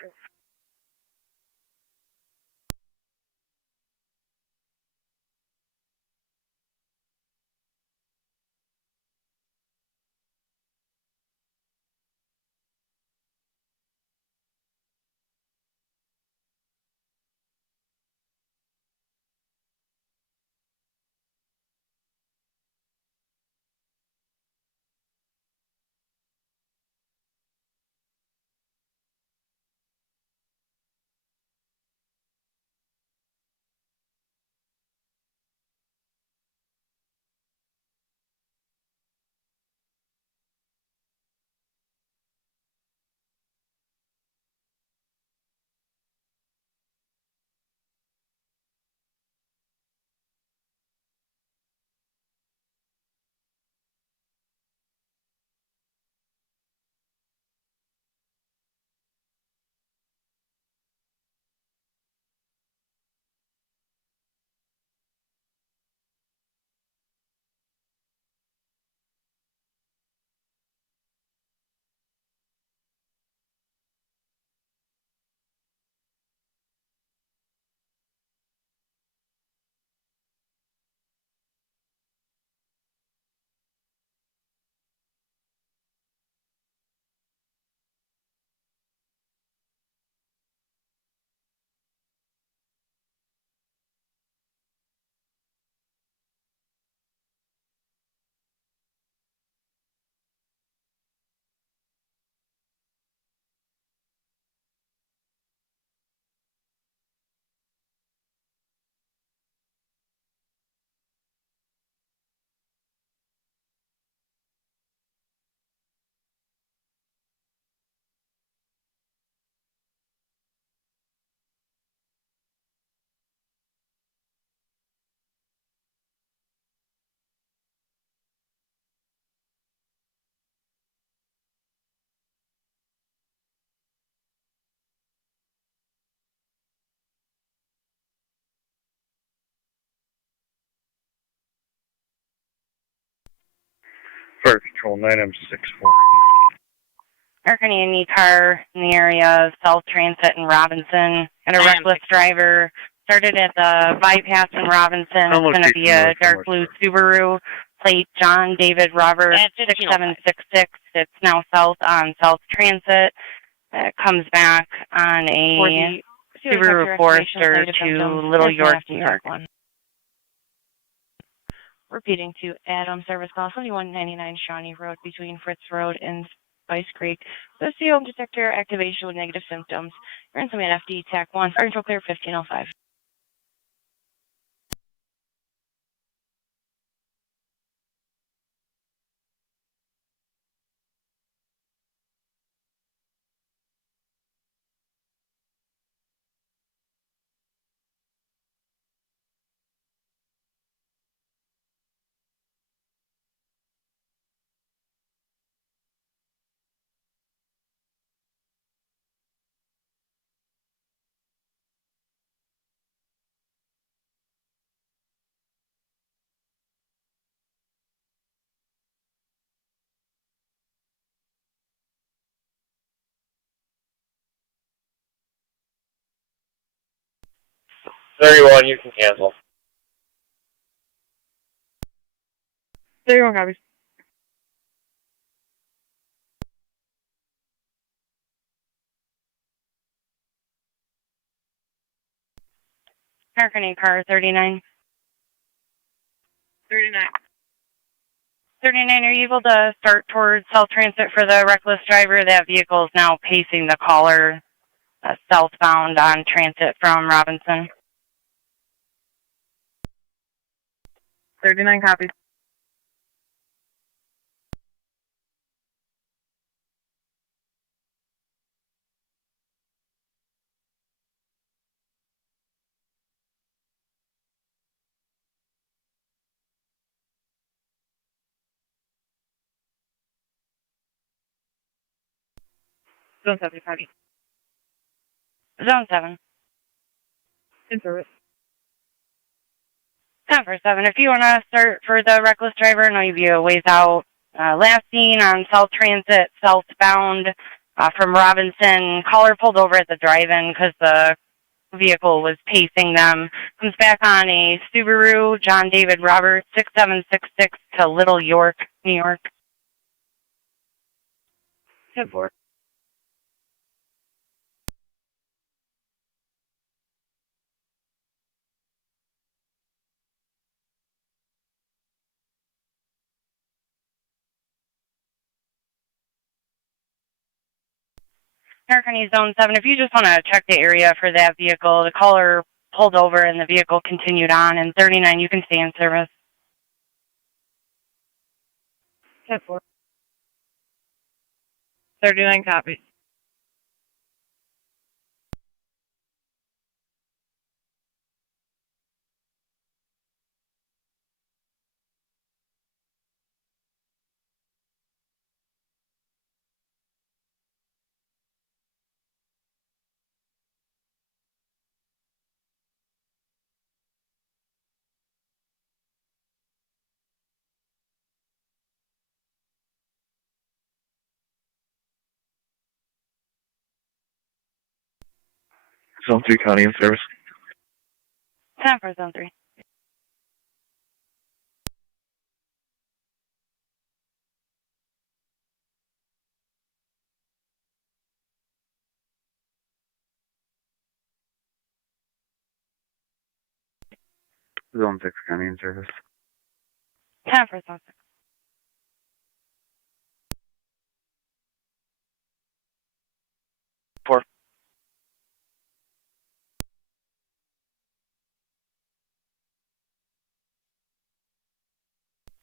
Patrol 9M64. Any car in the area of South Transit and Robinson, and a reckless driver started at the bypass in Robinson. It's going to be a dark blue Subaru, plate John David Robert 6766. It's now south on South Transit. It comes back on a Subaru Forester to Little York, New York. Repeating to Adam, service call 7199 Shawnee Road between Fritz Road and Spice Creek. The CO detector activation with negative symptoms. Ransom at FD TAC 1. Fire control clear 1505. You can cancel. 31 copies. Hurricane car 39. 39. 39, are you able to start towards South Transit for the reckless driver? That vehicle is now pacing the caller southbound on transit from Robinson. 39 copies. Zone 7 copy. Zone 7. In service. 10 for 7. If you want to start for the reckless driver, I know you'd be a ways out. Last seen on South Transit, southbound from Robinson. Caller pulled over at the drive-in because the vehicle was pacing them. Comes back on a Subaru, John David Robert 6766 to Little York, New York. 10-4. Hurricane Zone 7, if you just want to check the area for that vehicle, the caller pulled over and the vehicle continued on. And 39, you can stay in service. 10-4. 39 copies. Zone 3 County in service. 10 for Zone 3. Zone 6 County in service. 10 for Zone 6.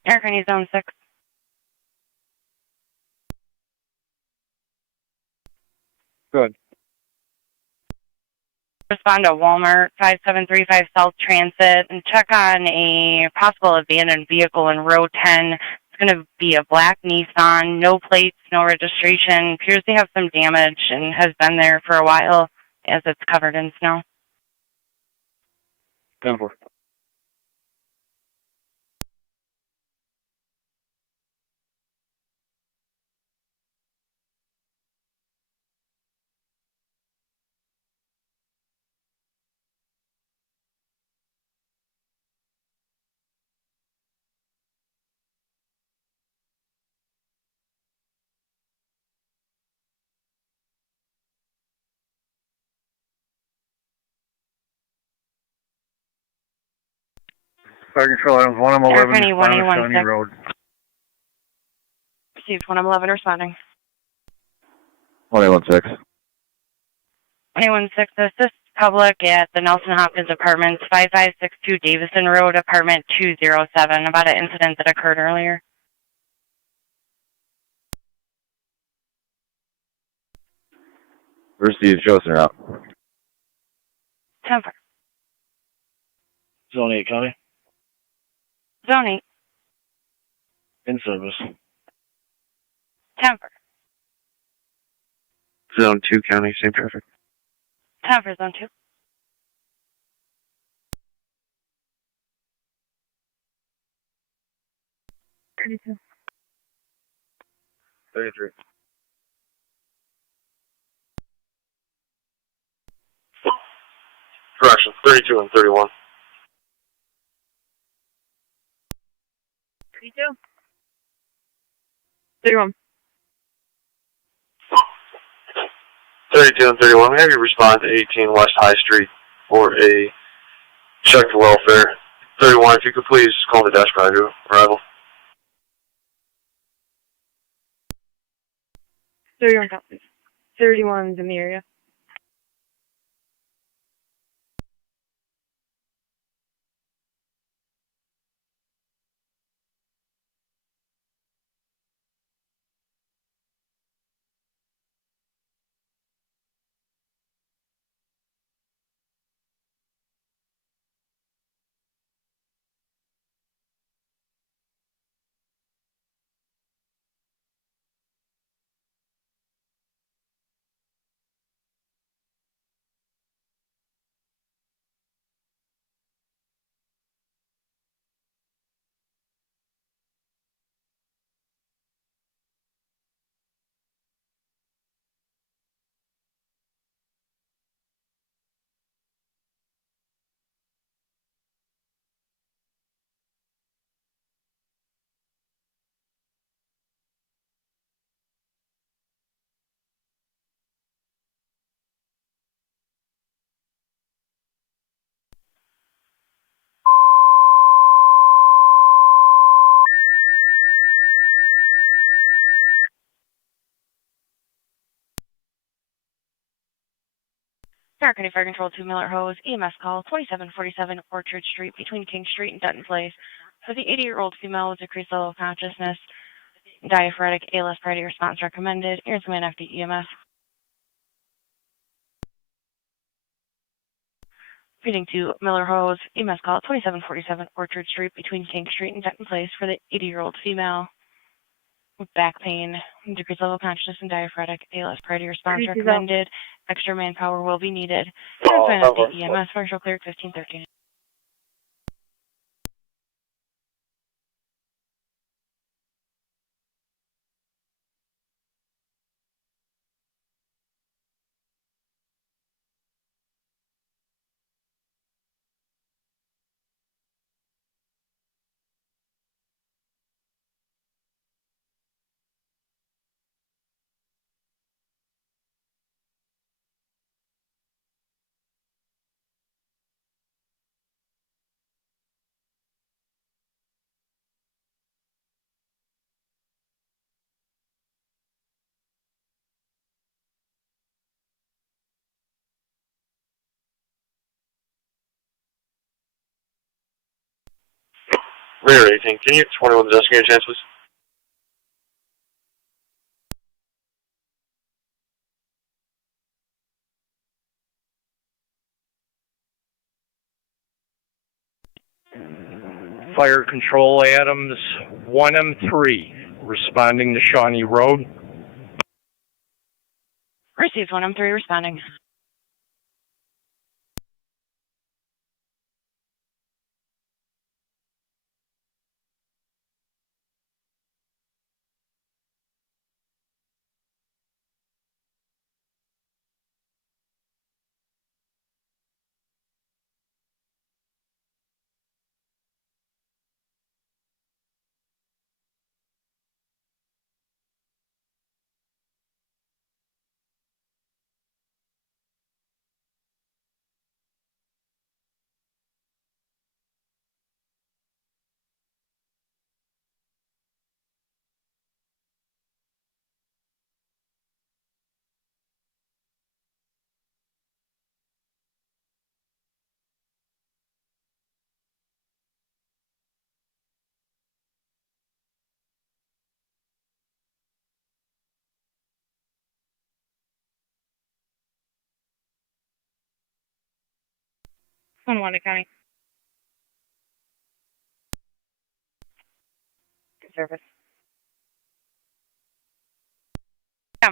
Hurricane Zone 6. Good. Respond to Walmart 5735 South Transit and check on a possible abandoned vehicle in row 10. It's going to be a black Nissan, no plates, no registration. Appears to have some damage and has been there for a while as it's covered in snow. 10-4. Fire Control items 1M11, Penny, respond to 1A16. Shawnee Road. Received 1M11 responding. 1A16. 1A16, assist public at the Nelson Hopkins Apartments, 5562 Davison Road, apartment 207, about an incident that occurred earlier. Received, Joseph out. 10-4. Zone 8 County. Zone 8. In service. 10-4. Zone 2 County, same traffic. 10-4, Zone 2. $32. 33. Correction, 32 and 31. 32. 31. 32 and 31. We have you respond to 18 West High Street for a check for welfare. 31, if you could please call the desk prior to arrival. 31 copies. 31's in the area. Niagara County Fire Control 2 Miller Hose, EMS call 2747 Orchard Street between King Street and Dutton Place. For the 80-year-old female with decreased level of consciousness, diaphoretic ALS priority response recommended. Here's the man after EMS. Feeding to Miller Hose, EMS call 2747 Orchard Street between King Street and Dutton Place for the 80-year-old female with back pain, decreased level of consciousness, and diaphoretic ALS priority response recommended. Extra manpower will be needed. Here's the man after EMS. Partial cleared 1513. Rear 18, can you 21 desk give me a chance, please? Fire Control Adams 1M3, responding to Shawnee Road. Received 1M3 responding. Tonawanda County. Good service. Yeah.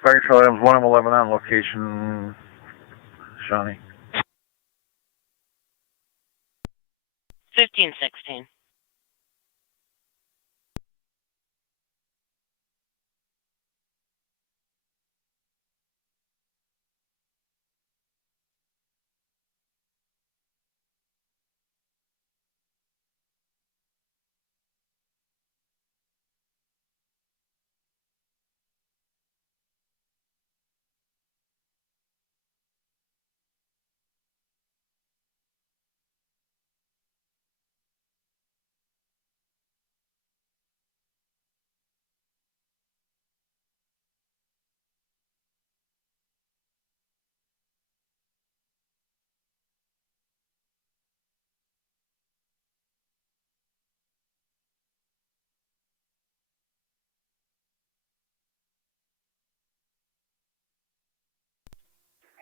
Fire control items 1 and 11 on location, Shawnee. 1516.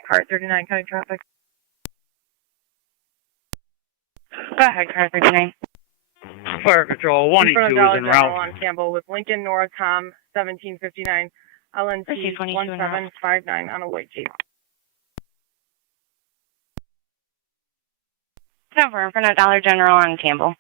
Car 39 county traffic. Go ahead, car 39. Fire control 182 is en route. On Campbell with Lincoln, Nora, Tom, 1759, LNT 1759 on a white Jeep. Confirm for Dollar General on Campbell.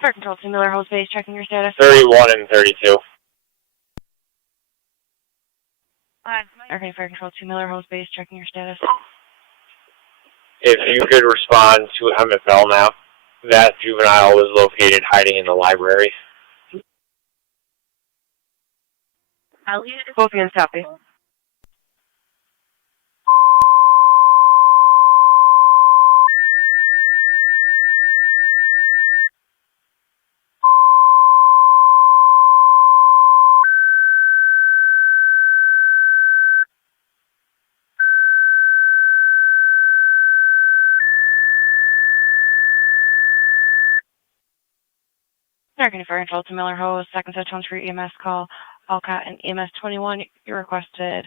Fire control, Miller Hose Base, checking your status. 31 and 32. Okay, fire control, Miller Hose Base, checking your status. If you could respond to MFL now, that juvenile was located hiding in the library. Both units copy. American Fire Control to Miller Hose, second set tones for your EMS call, Alcott and EMS 21. You requested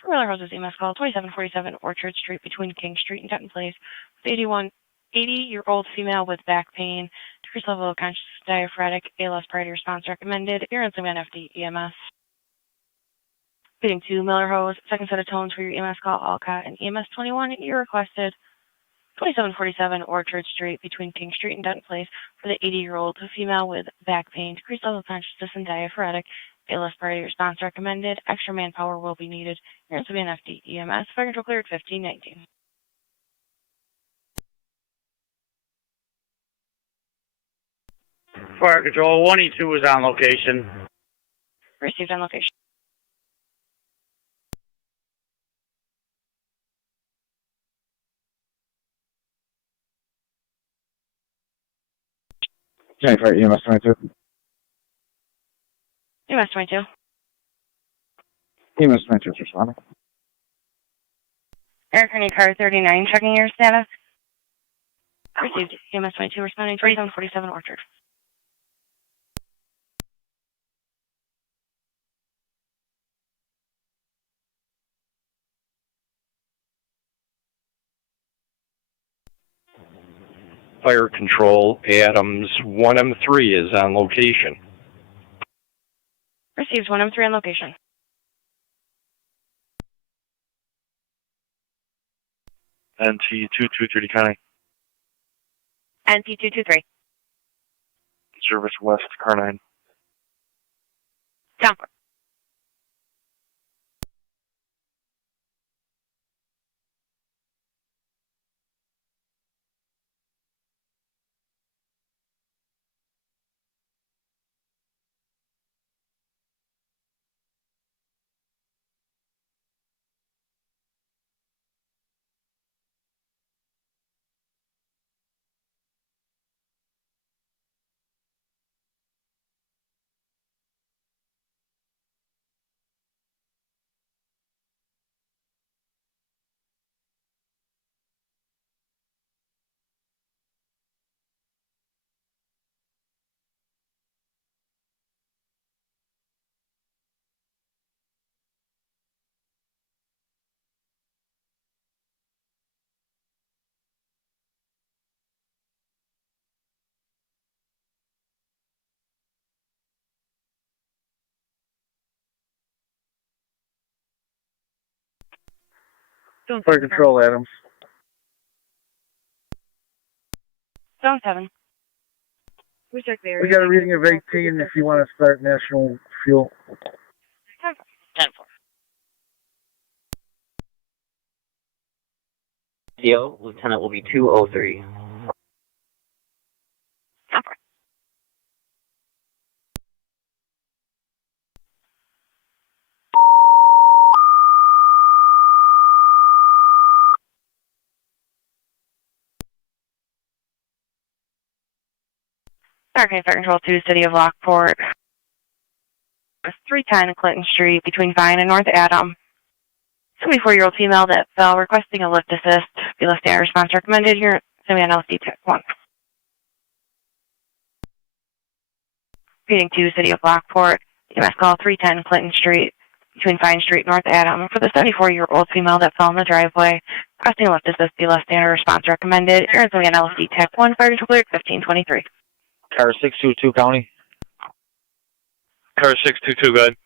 for Miller Hose's EMS call 2747 Orchard Street between King Street and Denton Place. 80-year-old female with back pain, decreased level of conscious diaphoretic, ALS priority response recommended. You're on FD EMS. Fitting to Miller Hose, second set of tones for your EMS call, Alcott and EMS 21. You requested 2747 Orchard Street between King Street and Denton Place for the 80-year-old female with back pain, decreased level of consciousness and diaphoretic, ALS priority response recommended. Extra manpower will be needed. You're on FD EMS. Fire control cleared 1519. Fire control 182 is on location. Received on location. Okay, for EMS 22. EMS 22. EMS 22 is responding. Air Kearney car 39, checking your status. Received. EMS 22 responding 2747 Orchard. Fire Control, Adams 1M3 is on location. Received 1M3 on location. NT 223 County. NT 223. Service West, car 9. Comfort. Fire Control, Adams. Zone 7. We checked the We area. got a reading of 18 if you want to start national fuel. 10-4. CO, Lieutenant will be 203. Comfort. Okay, Fire Control 2, City of Lockport. 310 Clinton Street between Vine and North Adam. 24-year-old female that fell requesting a lift assist. Be left standard response recommended. Here, send me an LC TAC 1. Repeating 2, City of Lockport. EMS call 310 Clinton Street between Vine Street, North Adam. For the 74-year-old female that fell in the driveway. Requesting a lift assist. Be left standard response recommended. Here, send me an LC TAC 1. Fire Control cleared 1523. Car 622 County. Car 622, go ahead.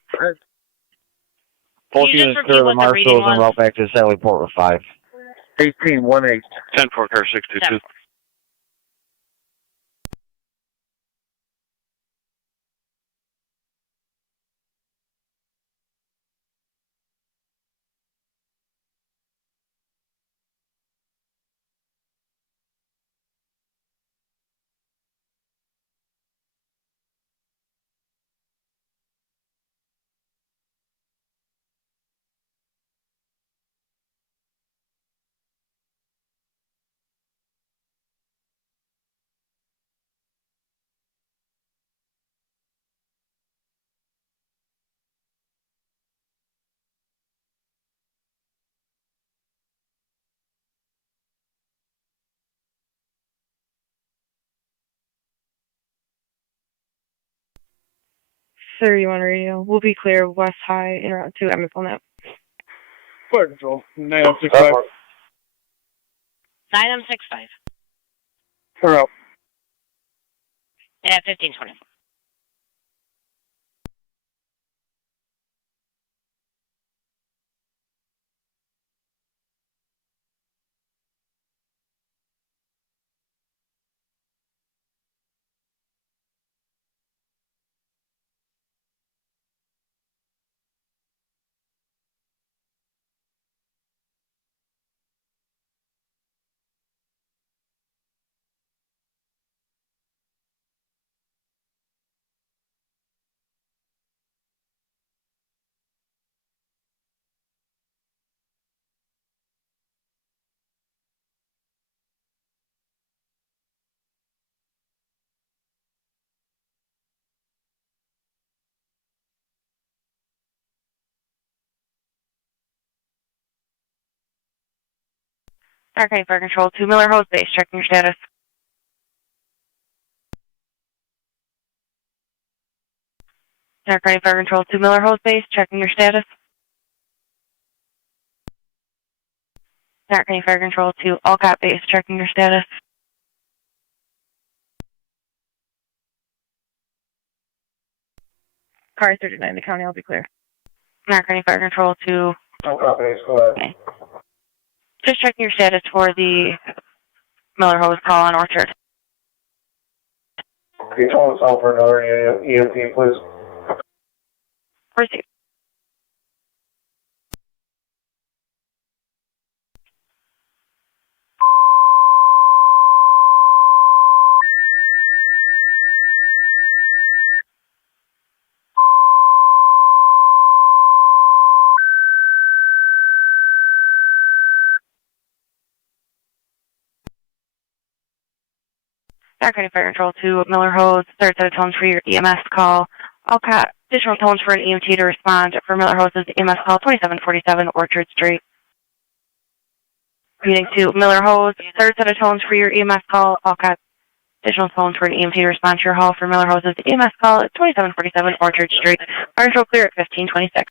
Both Can you just units repeat clear the what the reading marshals and was? route back to Sally Port with 5. 18, 1-8. 10-4, car 622. Sir, you on radio? We'll be clear of West High in Route 2 at McConnell. Fire Control, 965. 9M65. Turn out. At 1520. Okay, Fire Control 2, Miller Hose Base, checking your status. Okay, Fire Control 2, Miller Hose Base, checking your status. Okay, Fire Control 2, Alcott Base, checking your status. Car 39, the county will be clear. Niagara County Fire Control to... No companies, go ahead. Okay. Just checking your status for the Miller Hose call on Orchard. Can you call us out for another EMT, please? Received. Niagara County Fire Control to Miller Hose, third set of tones for your EMS call. I'll cut additional tones for an EMT to respond for Miller Hose's EMS call 2747 Orchard Street. Repeating to Miller Hose, third set of tones for your EMS call. I'll cut additional tones for an EMT to respond to your call for Miller Hose's EMS call at 2747 Orchard Street. Fire Control clear at 1526.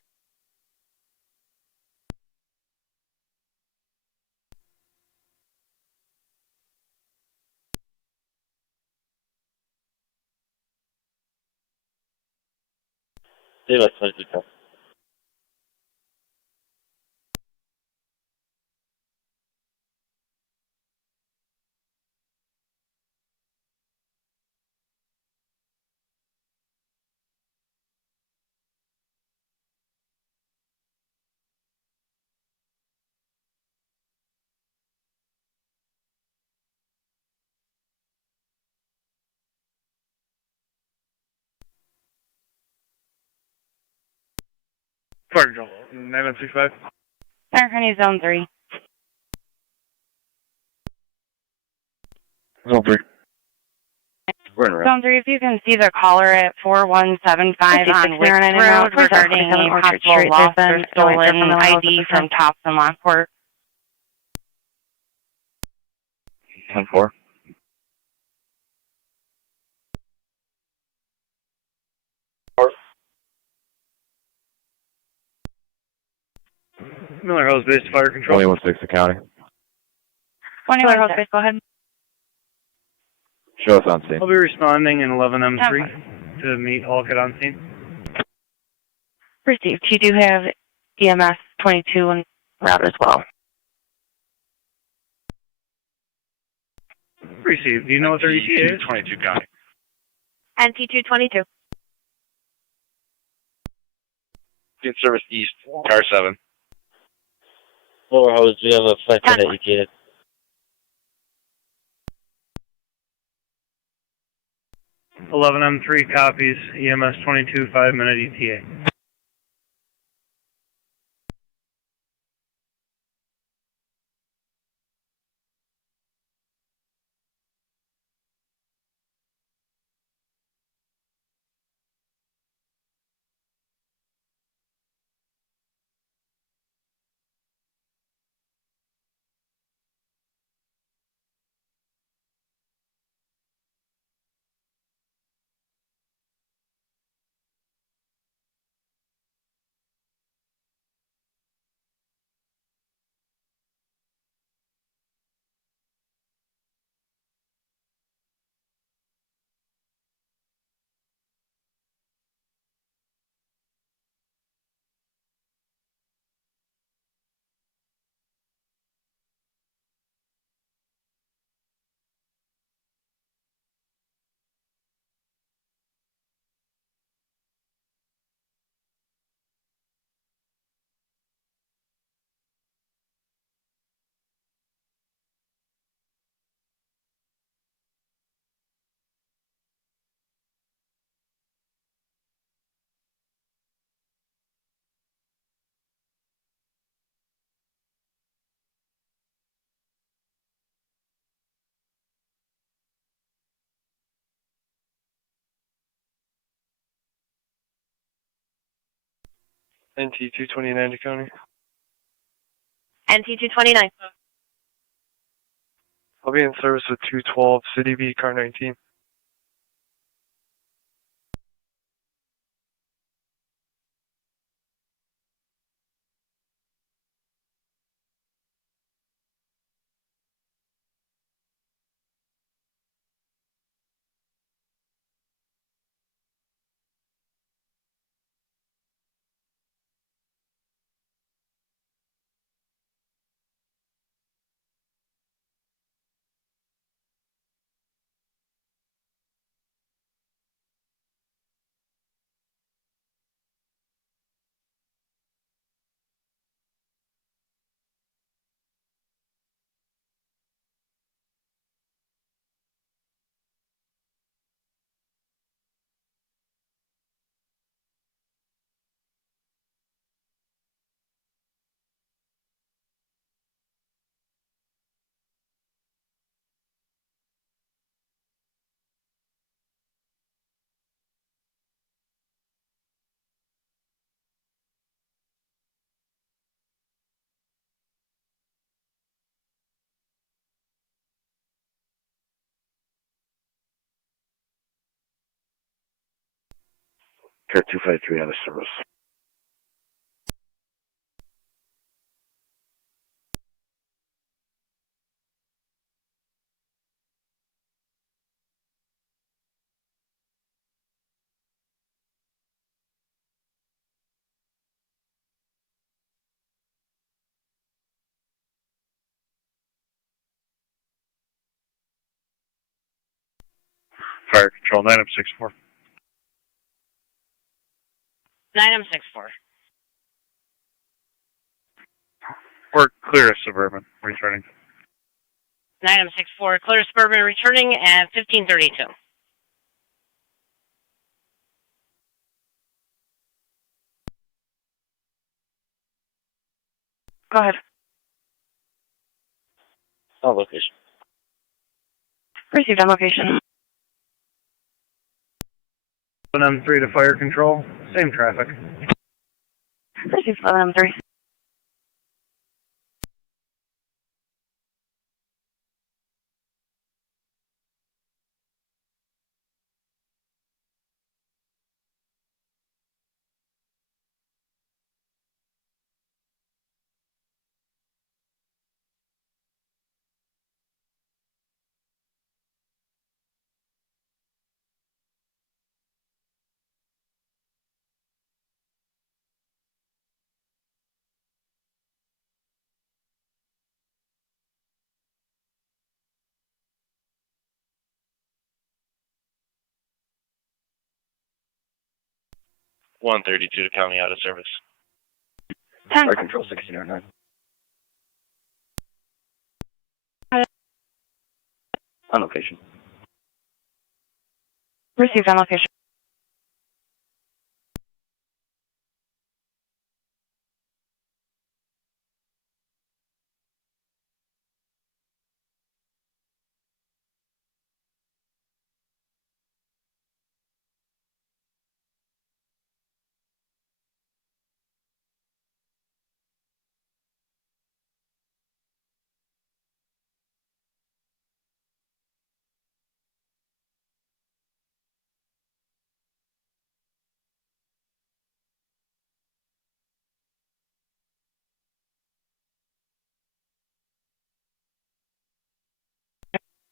Daylight 22. Fire Control, 9965. Niagara County Zone 3. Zone 3. We're in a row. Zone 3, if you can see the caller at 4175 on Wicks Road regarding a possible loss or stolen ID from Tops and Lockport. 10-4. Miller Hose based Fire Control. 21-6 the county. 1 Miller Hose base, go ahead. Show us on scene. I'll be responding in 11M3 to meet Halkett on scene. Received. You do have EMS 22 en route as well. Received. Do you know what their ETA is? 22 county. NT222. In service east, car 7. Lower Hose, we have a flight that ETA. M3 copies, EMS 22, 5-minute ETA. NT229 to County. NT229. I'll be in service with 212 City B, car 19. Cat 253 out of service. Fire Control, 9M64. 9M64. We're clear of Suburban, returning. 9M64, clear Suburban returning at 1532. Go ahead. Oh, location. Received on location. 7M3 to fire control, same traffic. Received 7M3. One 32 to County out of service. 10. Fire Control 1609. On location. Received on location.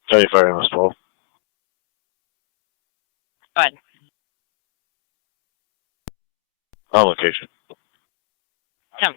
Sorry, Fire MS 12. Go ahead. On location. 10.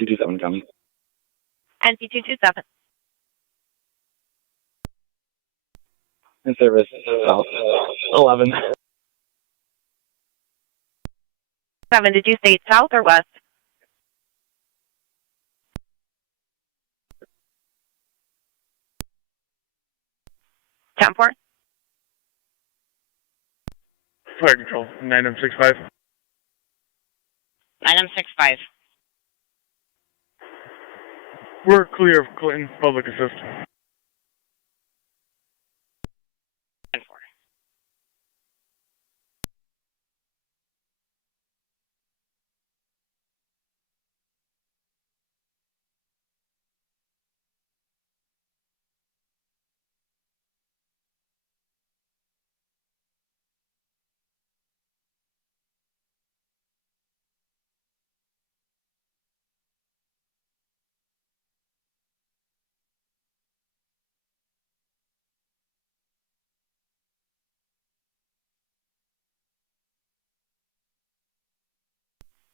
$227 County. NC227. In service, south 11. 7, did you say south or west? 10-4. Fire control, 9M65. 9M65. We're clear of Clinton, public assist. 10-4.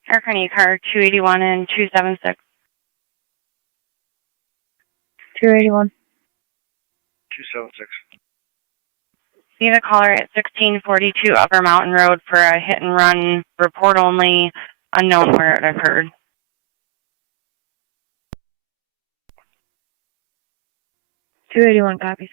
Niagara County car 281 and 276. 281. 276. Need a caller at 1642 Upper Mountain Road for a hit and run, report only, unknown where it occurred. $281 copies.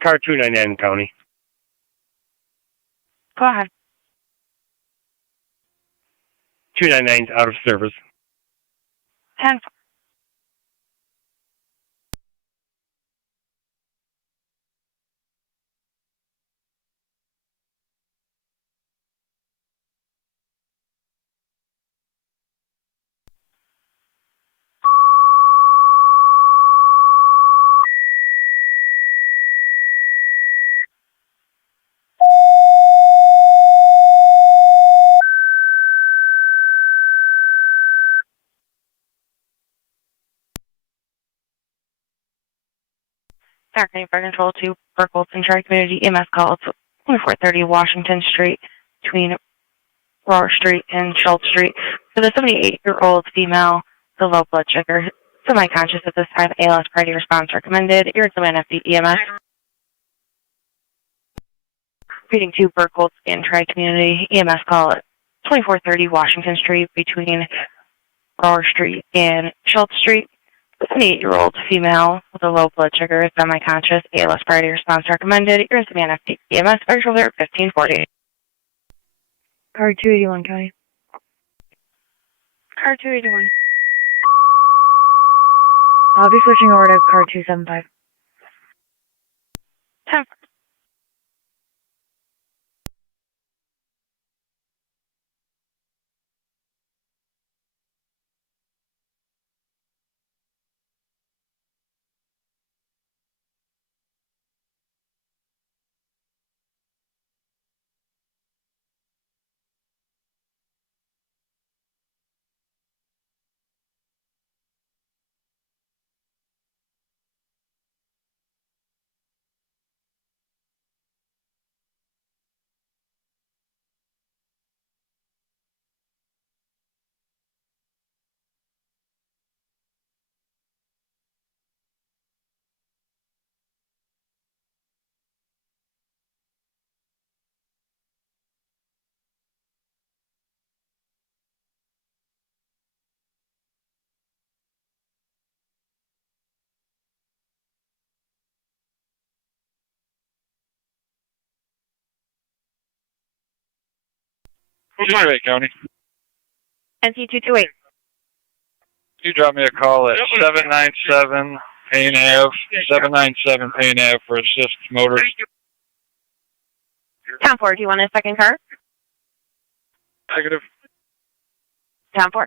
Car 299 County. Go ahead. 299's out of service. 10-4. Niagara County Fire Control 2, Burkholz and Tri-Community EMS call. It's 2430 Washington Street between Roar Street and Schultz Street. For the 78-year-old female, the low blood sugar, semi-conscious at this time, ALS priority response recommended. Irritable NFD EMS. Reading to Burkholz and Tri-Community EMS call at 2430 Washington Street between Roar Street and Schultz Street. 78-year-old female with a low blood sugar, semi-conscious, ALS priority response recommended. Irritable NFD EMS, fire shoulder at 1540. Car 281 County. Car 281. I'll be switching over to car 275. 10-4. Monterey County. NC228. You drop me a call at 797 Payne Ave, 797 Payne Ave for assist motors. 10-4, do you want a second car? Negative. 10-4.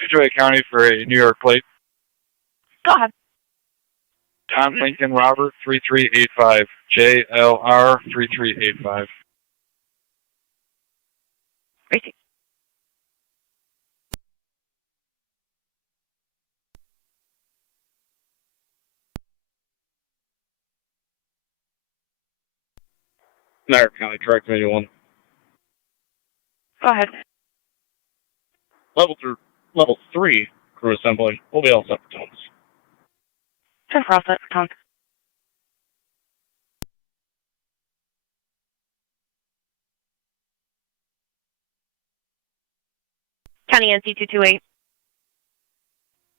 Detroit County for a New York plate. Go ahead. John Lincoln Robert 3385. JLR 3385. Receive. Niagara County Truck 81. Go ahead. Level 3 crew assembly. We'll be all set for tones. 10 for all set for tones. County NC 228.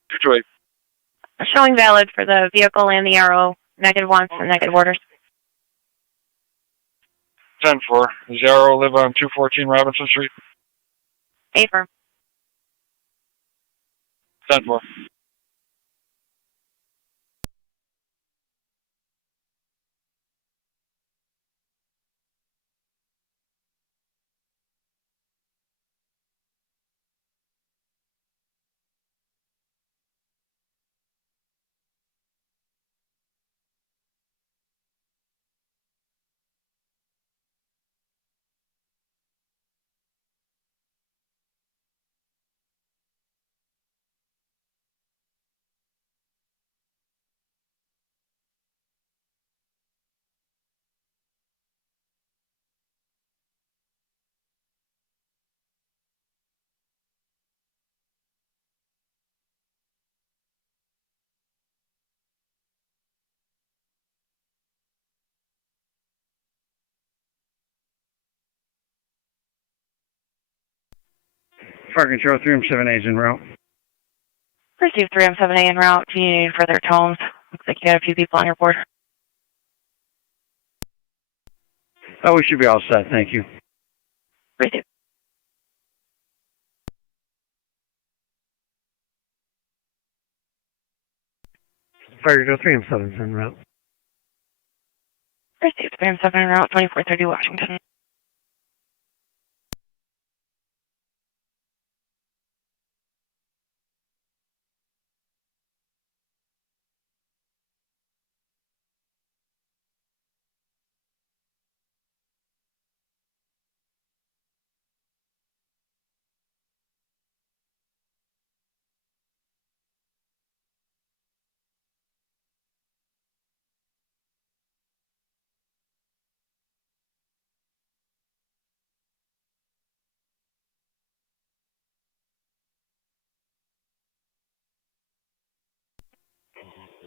Detroit. Showing valid for the vehicle and the arrow. Negative wants and negative orders. 10-4. Zero live on 214 Robinson Street. 8 firm. 10-4. Fire Control 3M7A is en route. Receive 3M7A en route. Do you need further tones? Looks like you got a few people on your board. Oh, we should be all set. Thank you. Receive. Fire Control 3M7 is en route. Receive 3M7 en route. 2430 Washington.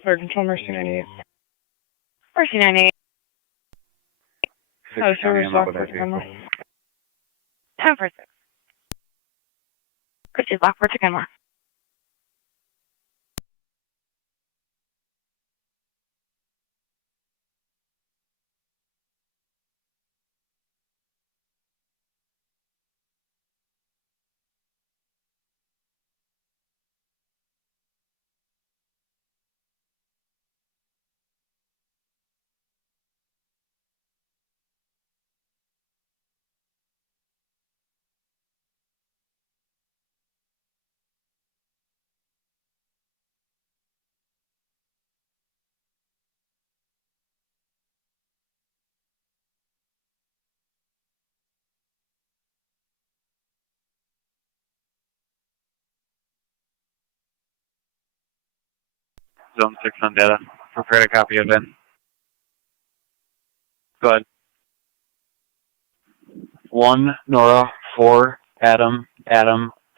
Fire Control Mercy 98. Mercy 98. Oh, service Lockport, Kenmore. 10 for 6. Receive Lockport to Kenmore. Zone 6 on data. Prepare a copy of it. Go ahead. 1 Nora, 4 Adam,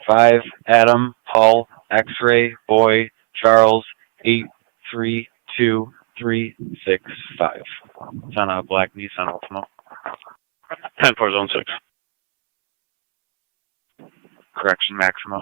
5 Adam, Paul, X-ray, boy, Charles, 832365. It's on a black Nissan Altima. 10-4 Zone 6. Correction Maxima.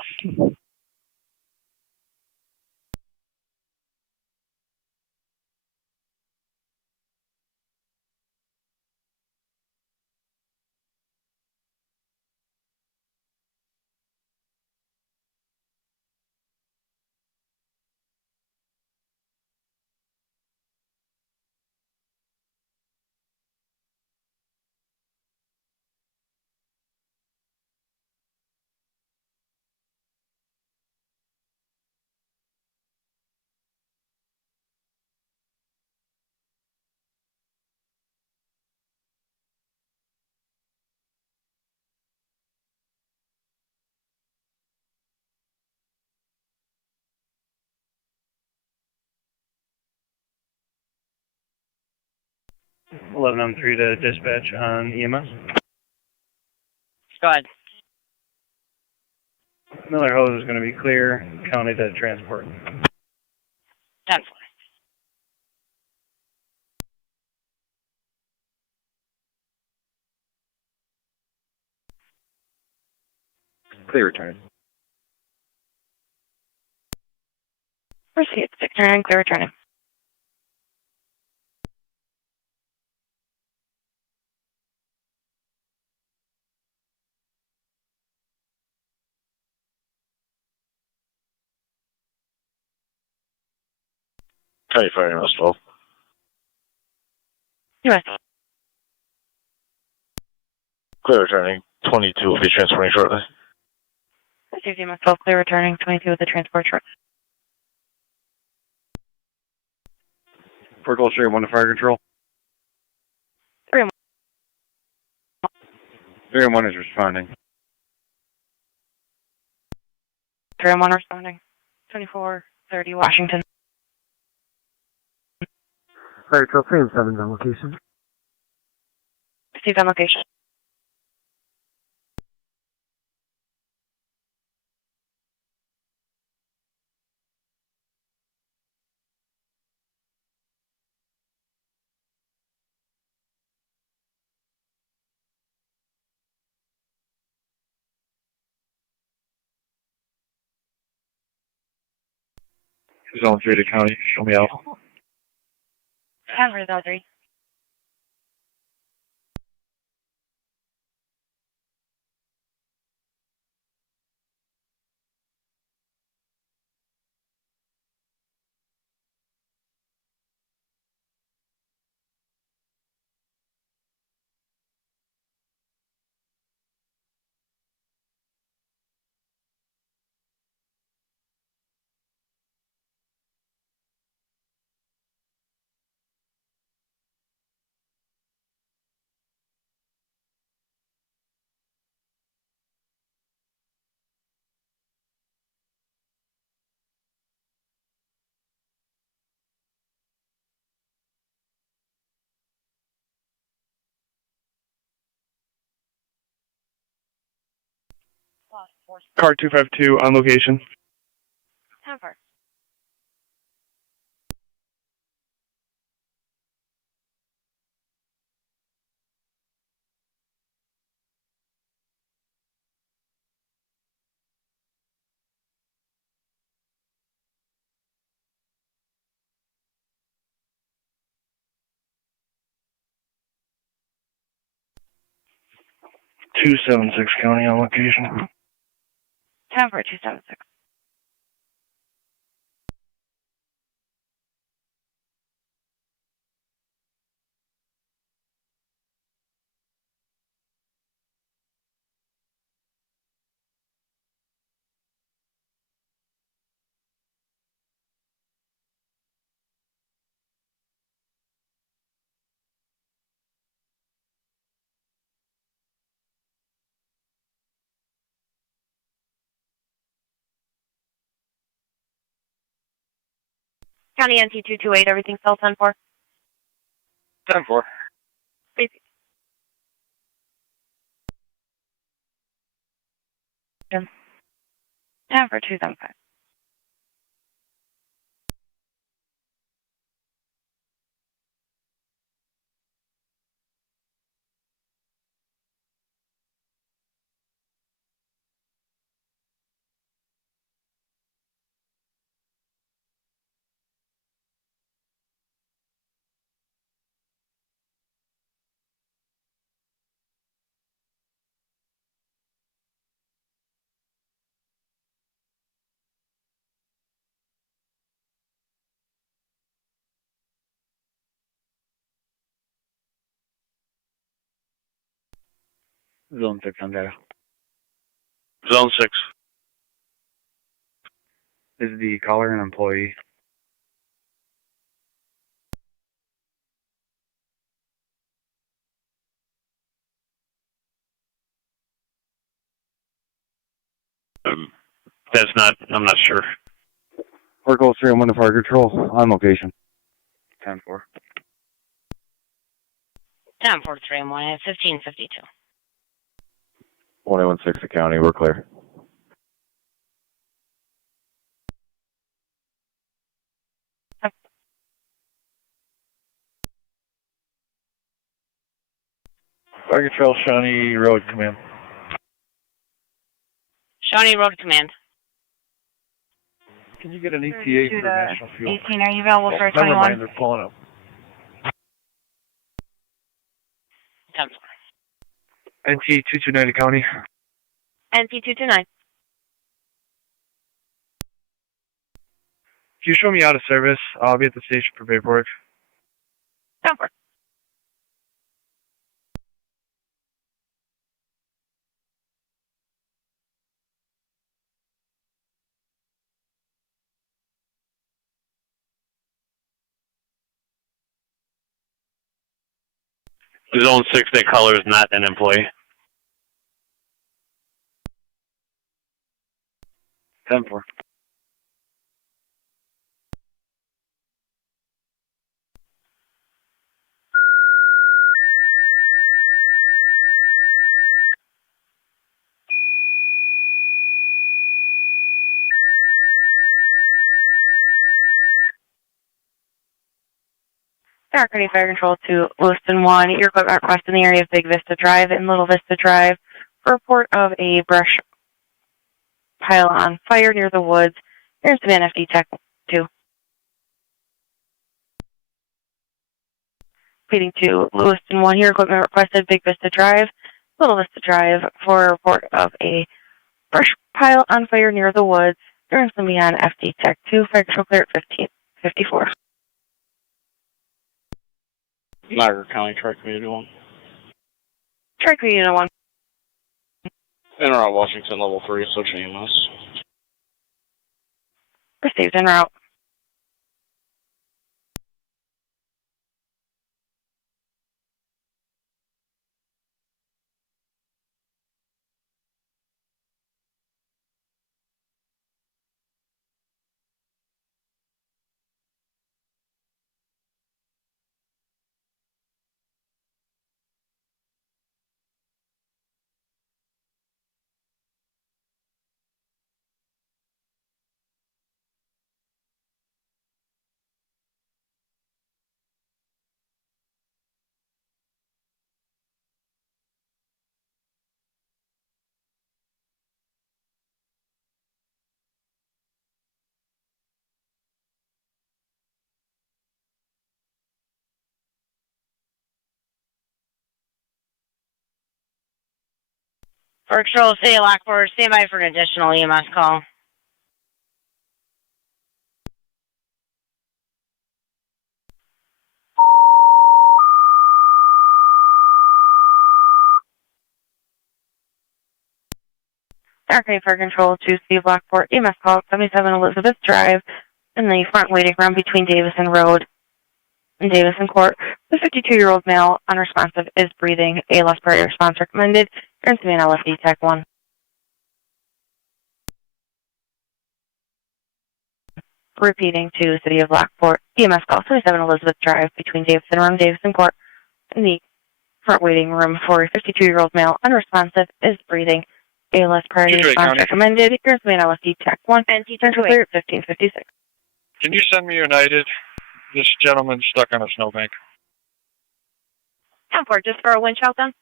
11M3 to dispatch on EMS. Go ahead. Miller hose is going to be clear, county to transport. 10-4. Clear return. Proceed. 699, clear returning. County Fire EMS 12. US. Clear returning. 22 will be transporting shortly. Proceed. EMS 12, clear returning. 22 with the transport short. Port Gulf 1 to fire control. 3-1. 3-1 is responding. 3-1 responding. 2430 Washington. Fire Control 3 and 7's on location. Proceed on location. Zone 3 to county, show me out. 10 for Zone 3. Car 252 on location. 10 for. Two 76 county on location. 10 for 276. County NT 228, everything still 10 for. 10-4. Proceed. 10 for 275. Zone 6 on data. Zone 6. Is the caller an employee? That's not, I'm not sure. Port Gulf 1 to fire control on location. 10-4. 1043 and 1 at 1552. 116 the county, we're clear. Fire Control, Shawnee Road Command. Shawnee Road Command. Can you get an ETA for National Fuel? 18, are you available for Never 21? mind, they're pulling up. 10-4. NT 2290 County. NP229. Can you show me out of service? I'll be at the station for paperwork. 10-4. Zone 6, that caller is not an employee. 10-4. Niagara County Fire Control to Lewiston 1. Your equipment request in the area of Big Vista Drive and Little Vista Drive for report of a brush pile on fire near the woods. Here's the FD TAC 2. Feeding to Lewiston 1. Your equipment requested Big Vista Drive, Little Vista Drive for a report of a brush pile on fire near the woods. Here's the FD TAC 2. Fire Control clear at 1554. Niagara County Tri-Community 1. Tri-Community 1. En route Washington level 3, Associate EMS. Received en route. For Control City Lockport, stand by for an additional EMS call. Niagara County Fire Control to Steve Lockport, EMS call 77 Elizabeth Drive in the front waiting room between Davison Road and Davison Court. The 52-year-old male, unresponsive, is breathing. ALS priority response recommended. Turns to LFD TAC 1. Repeating to City of Lockport, EMS call 77 Elizabeth Drive between Davison Road and Davison Court in the front waiting room for a 52-year-old male, unresponsive, is breathing. ALS priority response recommended. Here's the LFD TAC 1. And turns clear at 1556. Can you send me United? This gentleman's stuck on a snowbank. 10-4, just for a wind shout then?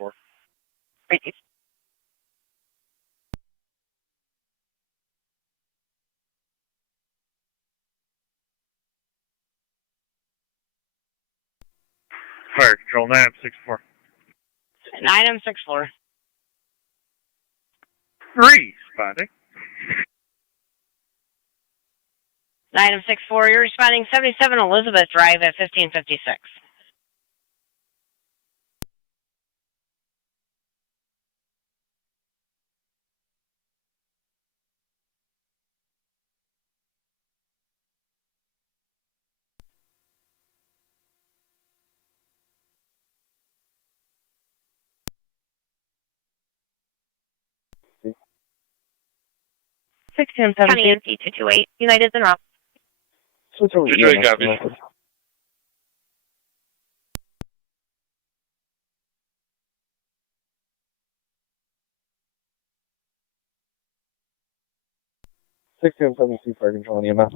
10-4. Thank you. Fire Control 964. And item 64. 3 responding. Item 64, you're responding 77 Elizabeth Drive at 1556. County NC 228. United's en route. 228 copies. 60M7C fire control on EMS.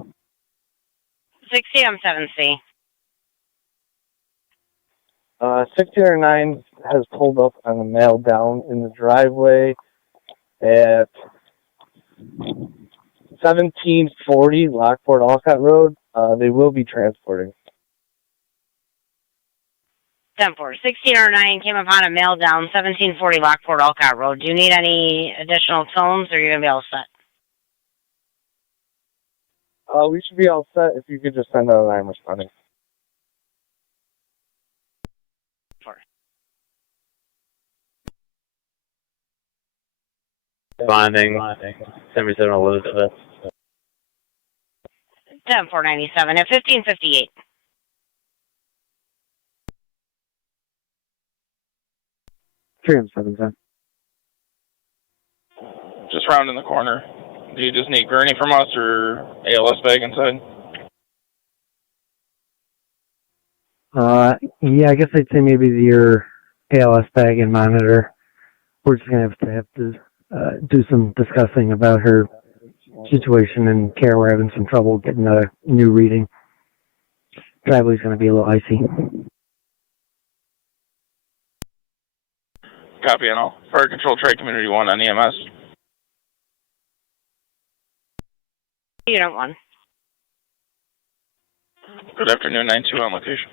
60M7C. 1609 has pulled up on a male down in the driveway at 1740 Lockport Alcott Road. They will be transporting. 10-4. 1609 came upon a mail down, 1740 Lockport Alcott Road. Do you need any additional tones, or are you going to be all set? We should be all set if you could just send out an I'm responding. Responding. 77 Elizabeth. 10-497 at 1558. Just round in the corner. Do you just need gurney from us or ALS bag inside? Yeah, I guess I'd say maybe your ALS bag and monitor. We're just gonna have to do some discussing about her situation and care. We're having some trouble getting a new reading. Driveway's gonna be a little icy. Copy and all. Fire control trade community 1 on EMS. Unit 1. Good afternoon, 9-2 on location.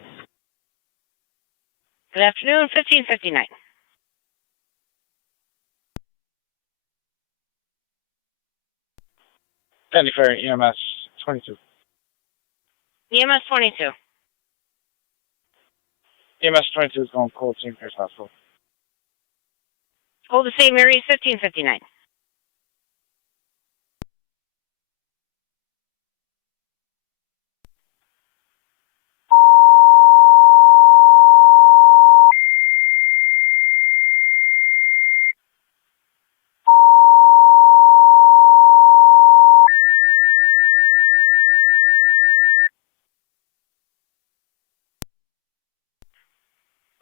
Good afternoon, 1559. Sandy Fair, EMS 22. EMS 22. EMS 22 is going cold, St. Pierce Hospital. Hold the same area, 1559.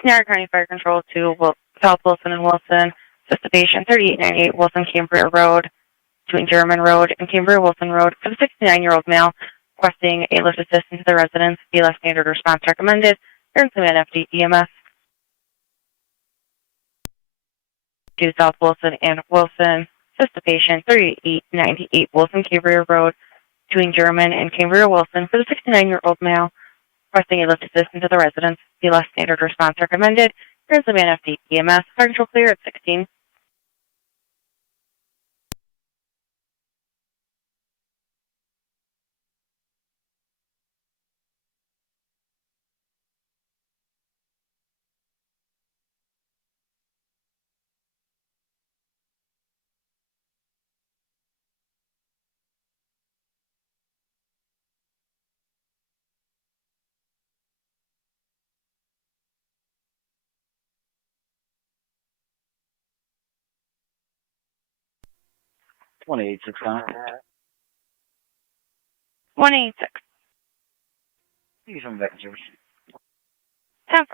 Niagara County Fire Control to South Wilson and Wilson. Participation 3898 Wilson Cambria Road between German Road and Cambria Wilson Road for the 69-year-old male requesting a lift assistance to the residence. The less standard response recommended. Earns some FD EMS. To South Wilson and Wilson. Participation 3898 Wilson Cambria Road between German and Cambria Wilson for the 69-year-old male requesting a lift assistance to the residence. The less standard response recommended. Here's the man FD EMS. Fire control clear at 16. $28,600. 186. Use some back service. 10.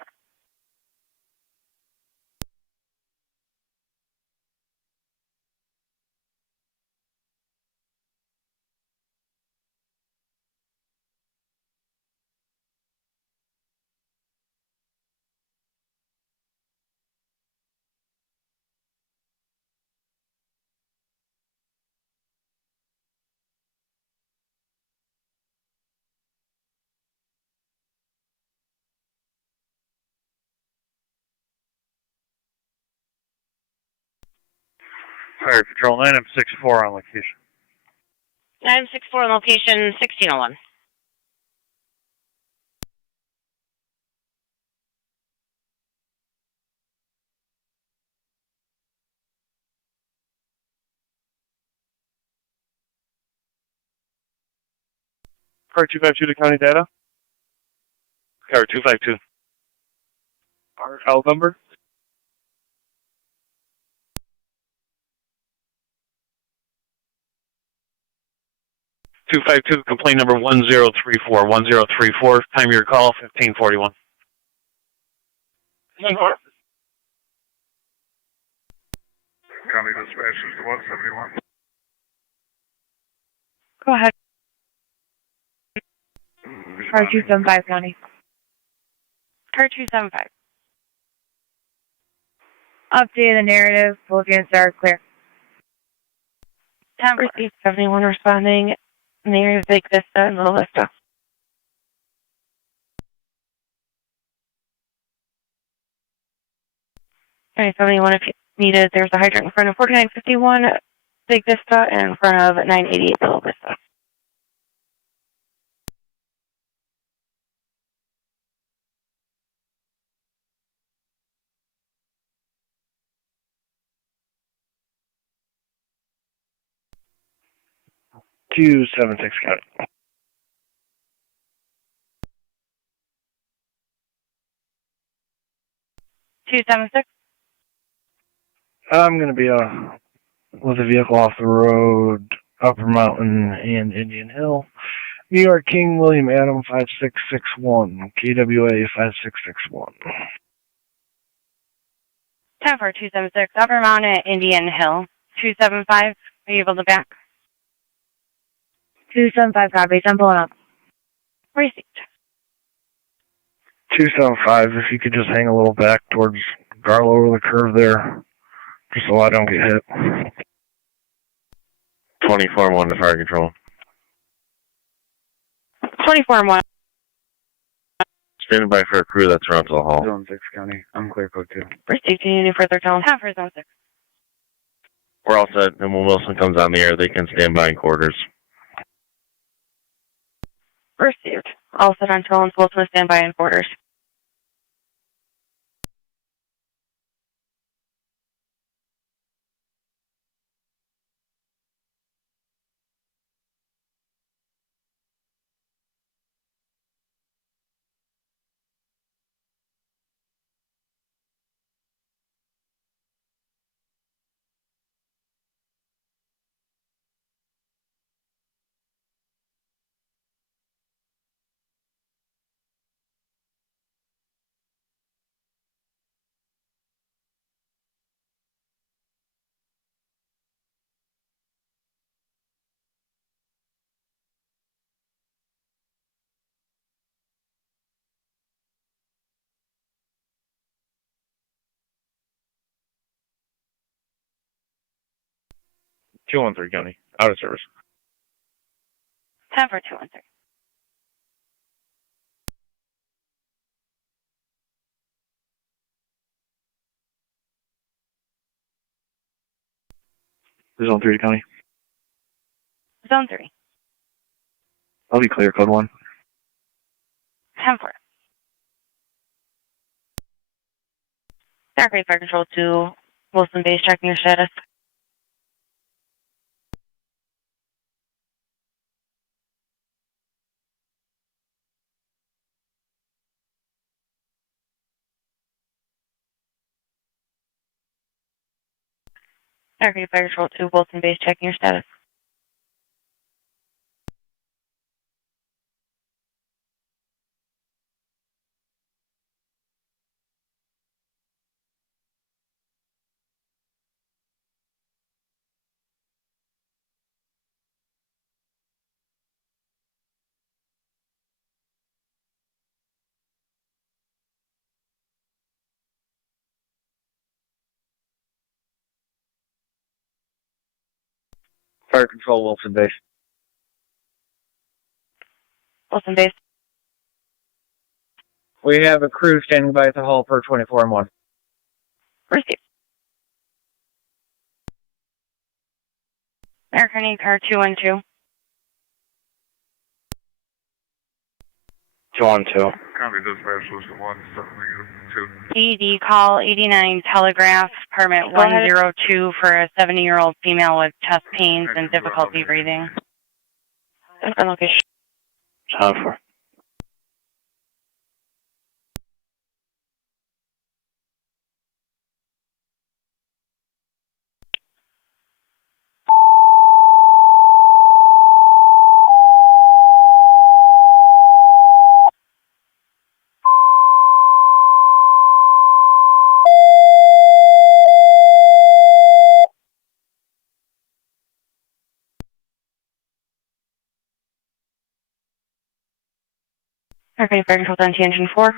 Fire Patrol 9M64 on location. 964 on location, 1601. Car 252 to county data. Car 252. Our L number. (252) complaint number 1034. 1034. Time of your call 1541. County dispatch is 171. Go ahead. Car 275 County. Car 275. Update the narrative. Both units are clear. 10 received 71 responding. In the area of Big Vista and Little Vista. Okay, 71 if needed. There's a hydrant in front of 4951 Big Vista and in front of 988 Little Vista. Two 76 County. Two 76. I'm going to be with a vehicle off the road, Upper Mountain and Indian Hill. New York King William Adam 5661, KWA 5661. 10 for 276 Upper Mountain at Indian Hill. 275. Are you able to back? 275 copy. I'm pulling up. Received. 275, if you could just hang a little back towards Garlow over the curve there, just so I don't get hit. 24-1 to fire control. 24-1. Standing by for a crew that's around to the hall. Zone 6 County. I'm clear code 2. Received. Do you need any further tone? 10 for Zone 6. We're all set, and when Wilson comes on the air, they can stand by in quarters. Received. All set on tones. Wilson will stand by in quarters. Two 213 County. Out of service. 10 for 213. Zone 3 County. Zone 3. I'll be clear, code 1. 10 for. Dark Fire Control to Wilson Base, checking your status. Dark Fire Control to Wilson Base, checking your status. Fire control, Wilson Base. Wilson Base. We have a crew standing by at the hall per 24-1. Received. American Car 212. 212. County dispatch list 1, 7 ED call 89 telegraph, permit 102 for a 70-year-old female with chest pains and difficulty breathing. Different location. 4. County Fire Control NT Engine 4.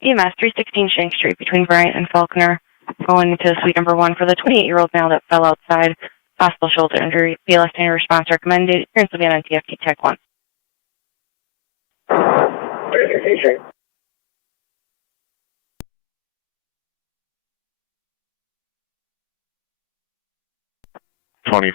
EMS 316 Shank Street between Bryant and Faulkner, going to suite number 1 for the 28-year-old male that fell outside. Possible shoulder injury. BLS standard response recommended. Appearance will be on NTFT TAC 1. Okay. 20.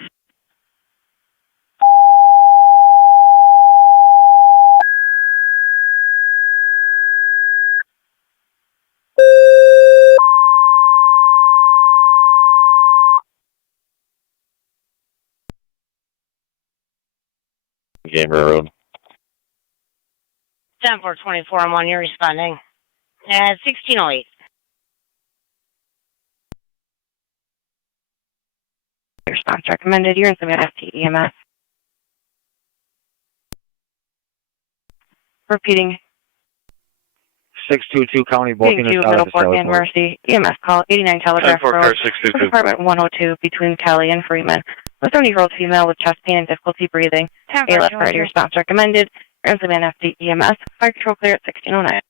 Gamer Road. 10-4-24, I'm on, you're responding. At 1608. Response recommended. You're in some FT EMS. Repeating. 622 County booking is out of the Middleport and Mercy. EMS call 89 Telegraph Road. 622. Apartment 102 between Kelly and Freeman. A 30-year-old female with chest pain and difficulty breathing. ALS priority response recommended. You're in some FT EMS. Fire control clear at 1609.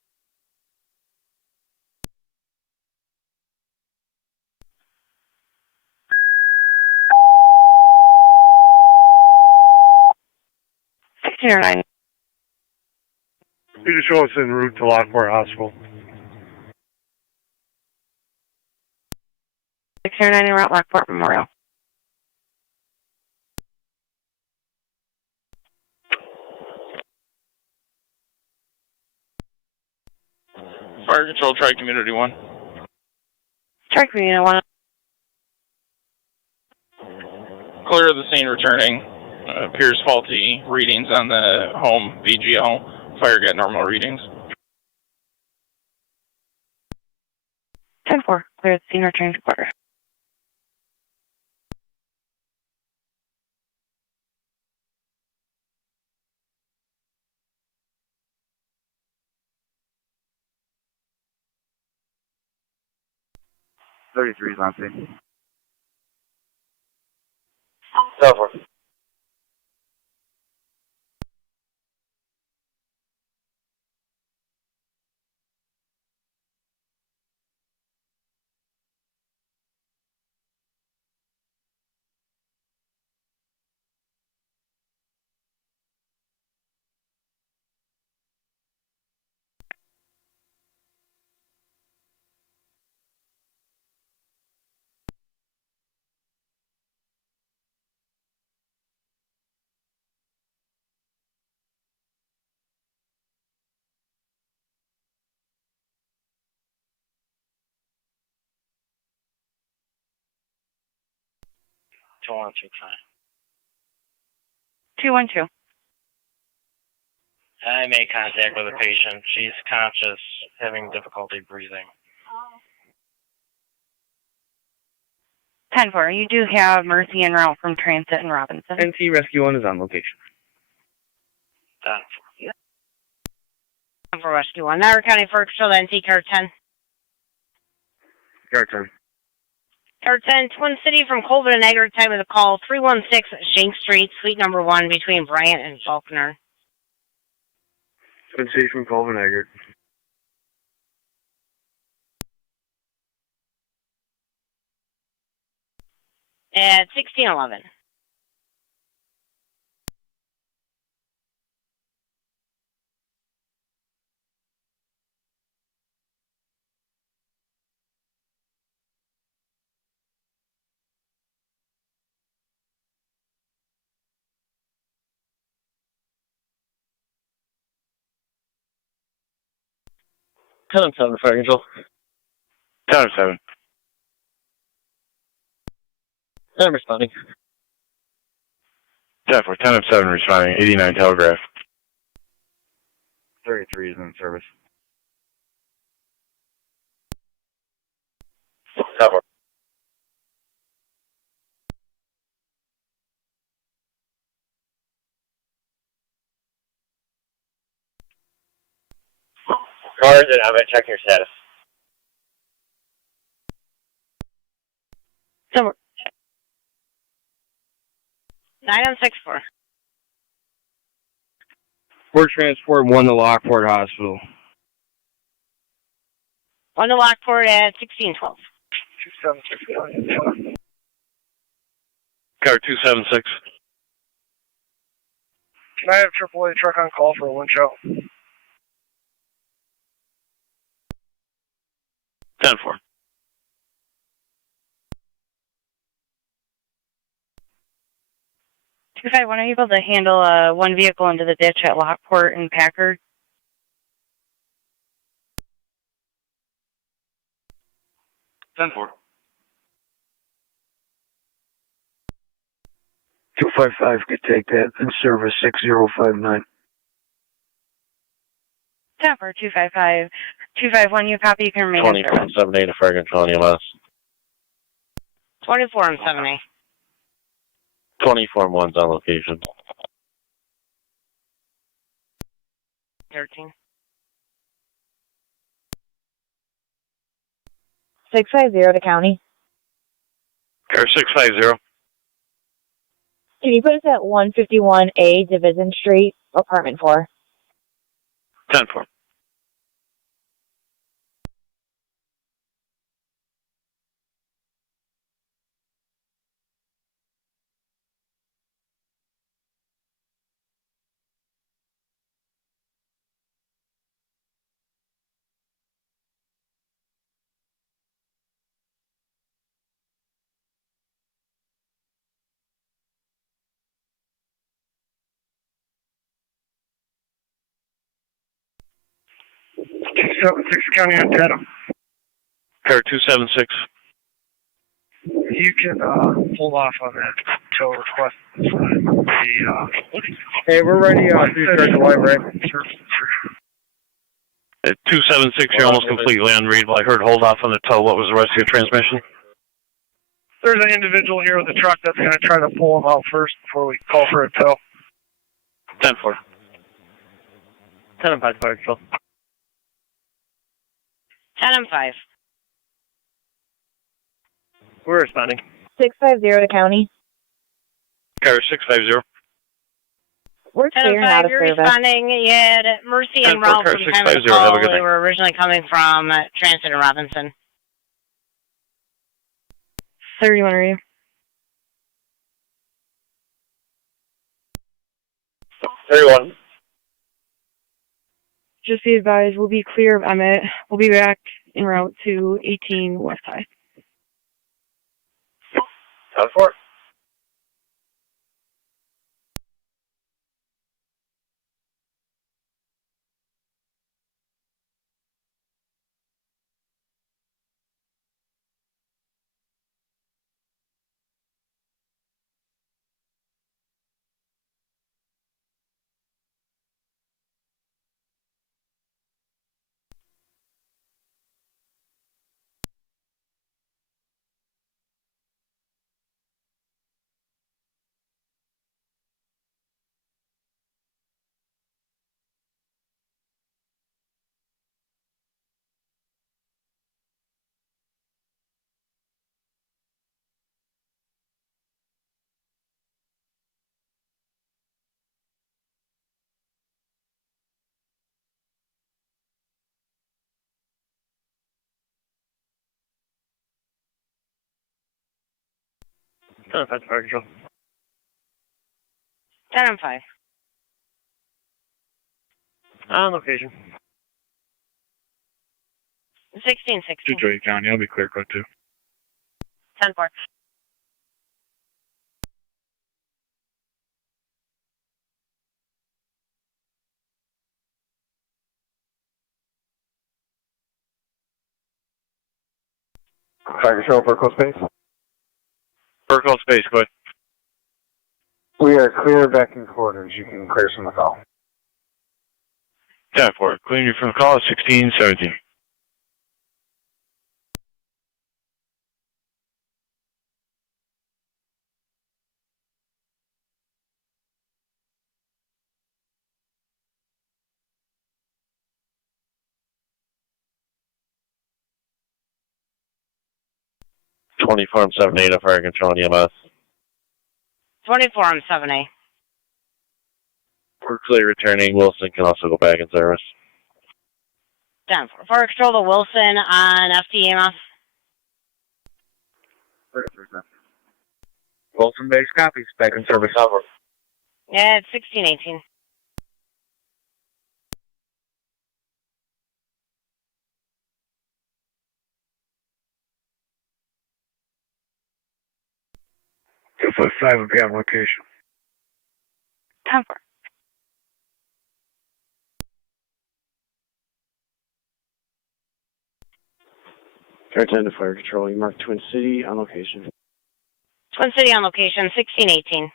You just show us en route to Lockport Hospital. 609 en route Lockport Memorial. Fire Control, try Community 1. Try Community 1. Clear of the scene returning. Appears faulty readings on the home VGL. Fire got normal readings. 10-4, clear the scene returning to quarters. .33 is on scene. 10-4. Two one two five. 212. I made contact with a patient. She's conscious, having difficulty breathing. 10-4, you do have Mercy en route from Transit and Robinson. NT Rescue 1 is on location. Done. 10-4 Rescue 1. Niagara County Fire Control NT Car 10. Car 10. Car 10, Twin City from Colvin and Niagara, time of the call, 316 Shank Street, suite number 1 between Bryant and Faulkner. Twin City from Colvin Eggert. At 1611. Tell him 7 Fire Control. 10-7. I'm responding. 10-4, 10-7 responding. 89 Telegraph. 33 is in service. 10-4. Roger, I'm going to check your status. So, 9-6-4. We're transport 1 to Lockport Hospital. 1 to Lockport at 1612. 276. Car 276. Can I have AAA truck on call for a winch out? 10-4. 251, are you able to handle one vehicle into the ditch at Lockport and Packard? 10-4. 255 could take that in service 6059. 10-4, 255. 251, you copy, you can remain in 24 service. 78 to Fire Control EMS. 24 and 70. 24 1's on location. 13. 650 to county. Car 650. Can you put us at 151A Division Street, apartment 4? 10-4. Six County Antenna. Car 276. You can hold off on that until request. Hey, we're ready to start the live, right? At 276, you're almost completely unreadable. I heard hold off on the tow. What was the rest of your transmission? There's an individual here with a truck that's going to try to pull him out first before we call for a tow. 10-4. 10-5 Fire Control. 10-5. We're responding. 650 to county. Car 650. We're clear and 10-5, out of you're service. responding. You had Mercy and 10-4, Ralph car from time of 650. the Have a call. good They night. were originally coming from Transit and Robinson. 31 are you? 31. Just be advised, we'll be clear of Emmett. We'll be back en route to 18 West High. 10-4. Fire Control. 10-5. On location. 16-16. Detroit County. I'll be clear cut too. 10-4. Fire Control, Burco Space. Burkle Space, go ahead. We are clear back in quarters. You can clear from the call. 10-4. Clearing you from the call at 1617. 24 and 7A to fire control and EMS. 24 on 7A. We're clear returning. Wilson can also go back in service. 10-4. Fire control to Wilson on FTEMS. Wilson base copies. Back in service. Over. Yeah, it's 1618. Put 5 will be on location. 10-4. Car 10 to fire control. You mark Twin City on location. Twin City on location, 1618.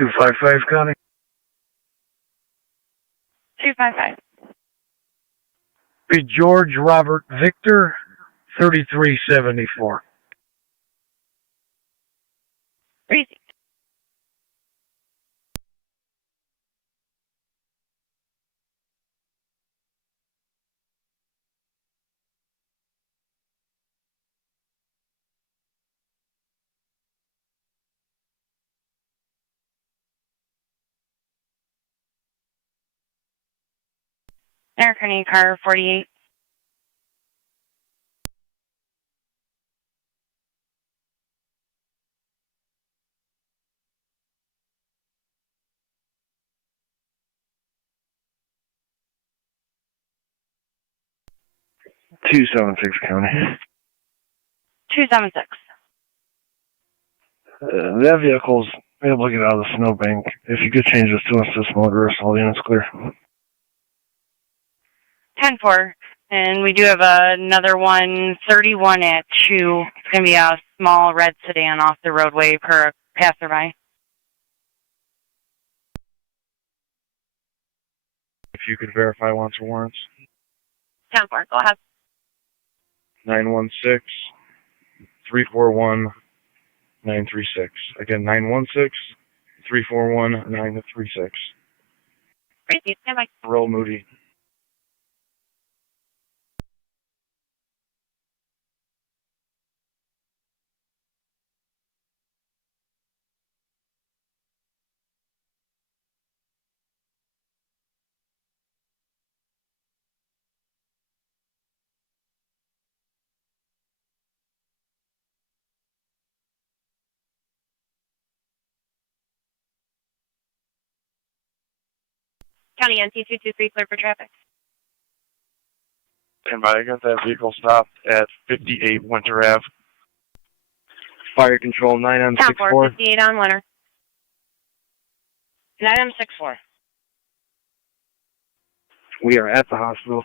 $255 County. 255. Be George Robert Victor, 3374. Easy. American car 48. $276 County. 276. That vehicle's able to get out of the snowbank. If you could change this to assist motorist, all units clear. 10-4. And we do have another one, 31 at 2. It's going to be a small red sedan off the roadway per passerby. If you could verify wants or warrants. 10-4, go ahead. 916-341-936. Again, 916-341-936. Crazy, stand by. Roll Moody. County NC223 clear for traffic. And I got that vehicle stopped at 58 Winter Ave. Fire control 9M64. 58 on Winter. 9M64. We are at the hospital.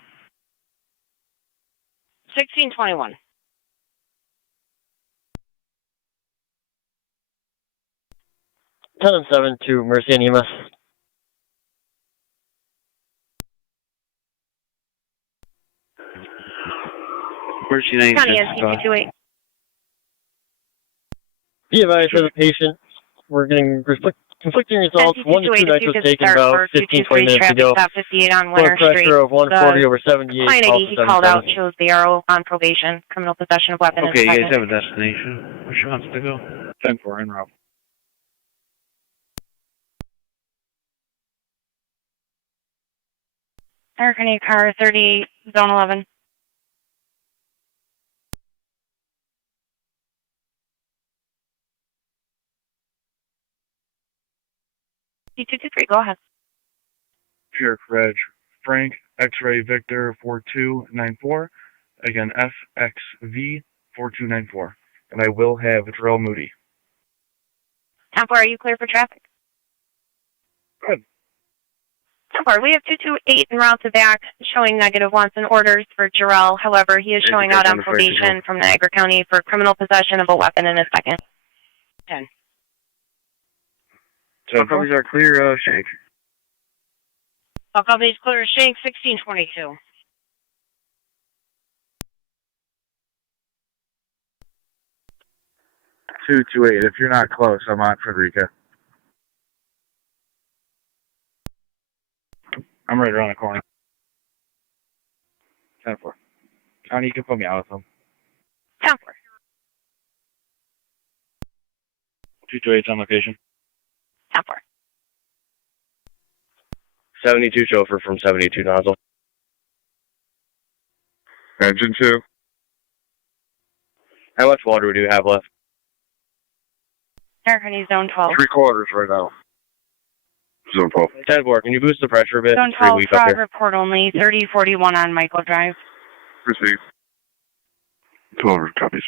1621. Ten and 7 to Mercy and EMS. Mercy 96. County NC228. Be advised for the patient. We're getting conflicting results. 1 to 2 nights was taken about 15-20 minutes ago. Stop 58 on Blood Winter Street. pressure of 140 over 78. Client ID he called out shows the arrow on probation. Criminal possession of weapon. Okay, you guys have a destination. Where she wants to go? 10-4 en route. American car 38, zone 11. C223, go ahead. Sheriff Reg. Frank, X-Ray Victor 4294. Again, FXV 4294. And I will have Drill Moody. Temple, are you clear for traffic? Good. Temple, we have 228 en route to back showing negative wants and orders for Jarrell. However, he is showing out on probation from Niagara County for criminal possession of a weapon in a second. 10. So copies are clear, Shank. All copies clear, Shank 1622. 228. If you're not close, I'm on Frederica. I'm right around the corner. 10-4. County, you can put me out with them. 10-4. 228's on location. 10-4. 72 chauffeur from 72 nozzle. Engine 2. How much water do you have left? Niagara County Zone 12. 3/4 right now. Zone 12. 10-4, can you boost the pressure a bit? Zone It's pretty 12, weak up fraud here. report only, 3041 on Michael Drive. Receive. 12 copies.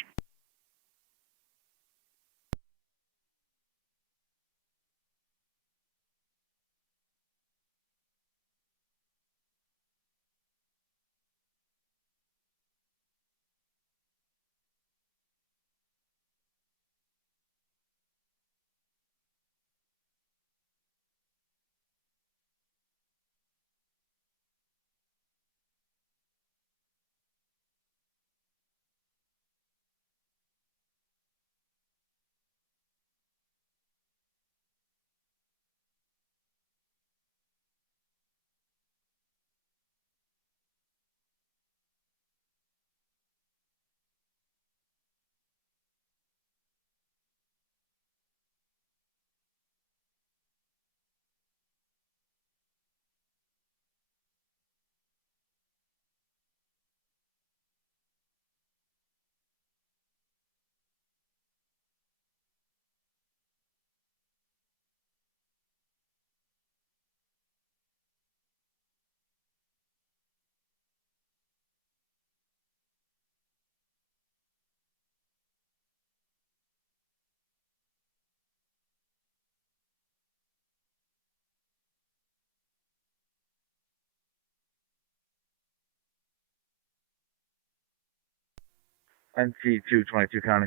NC 222 County.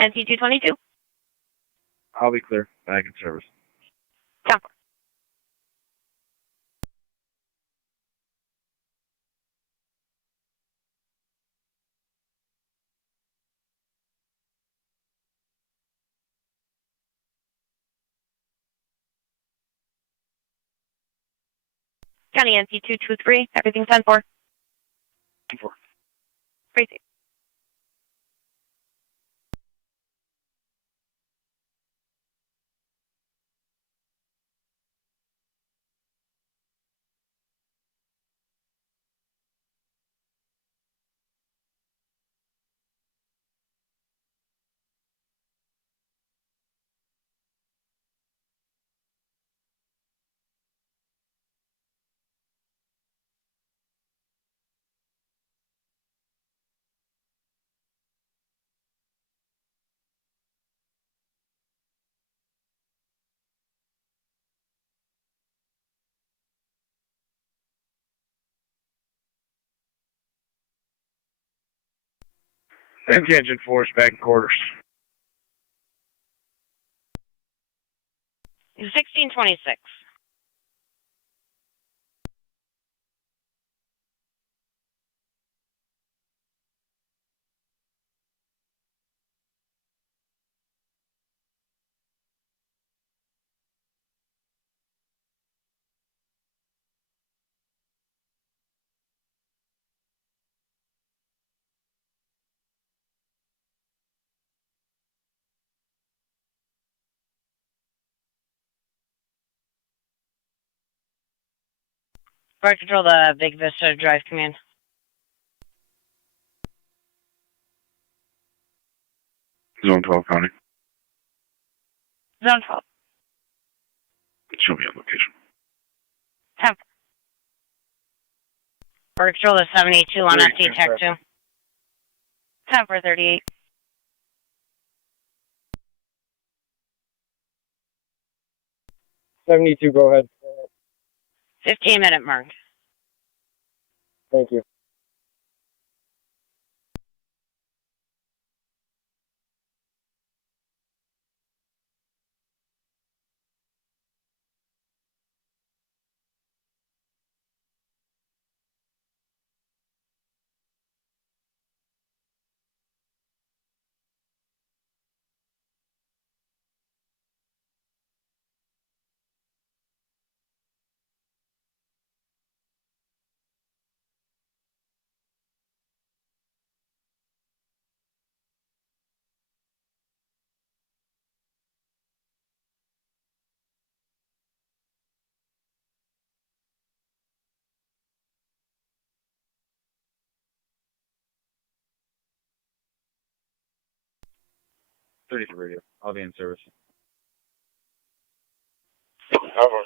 NC 222. I'll be clear. Back in service. 10-4. County NC 223. Everything's 10-4. 10-4. Crazy. NC engine 4 is back in quarters. 1626. Flight Control, the Big Vista Drive Command. Zone 12 County. Zone 12. Show me on location. 10-4. Flight Control, the 782 on FT Tech 2. 10-4 38. 72, go ahead. 15-minute mark. Thank you. 33 radio. I'll be in service. Over.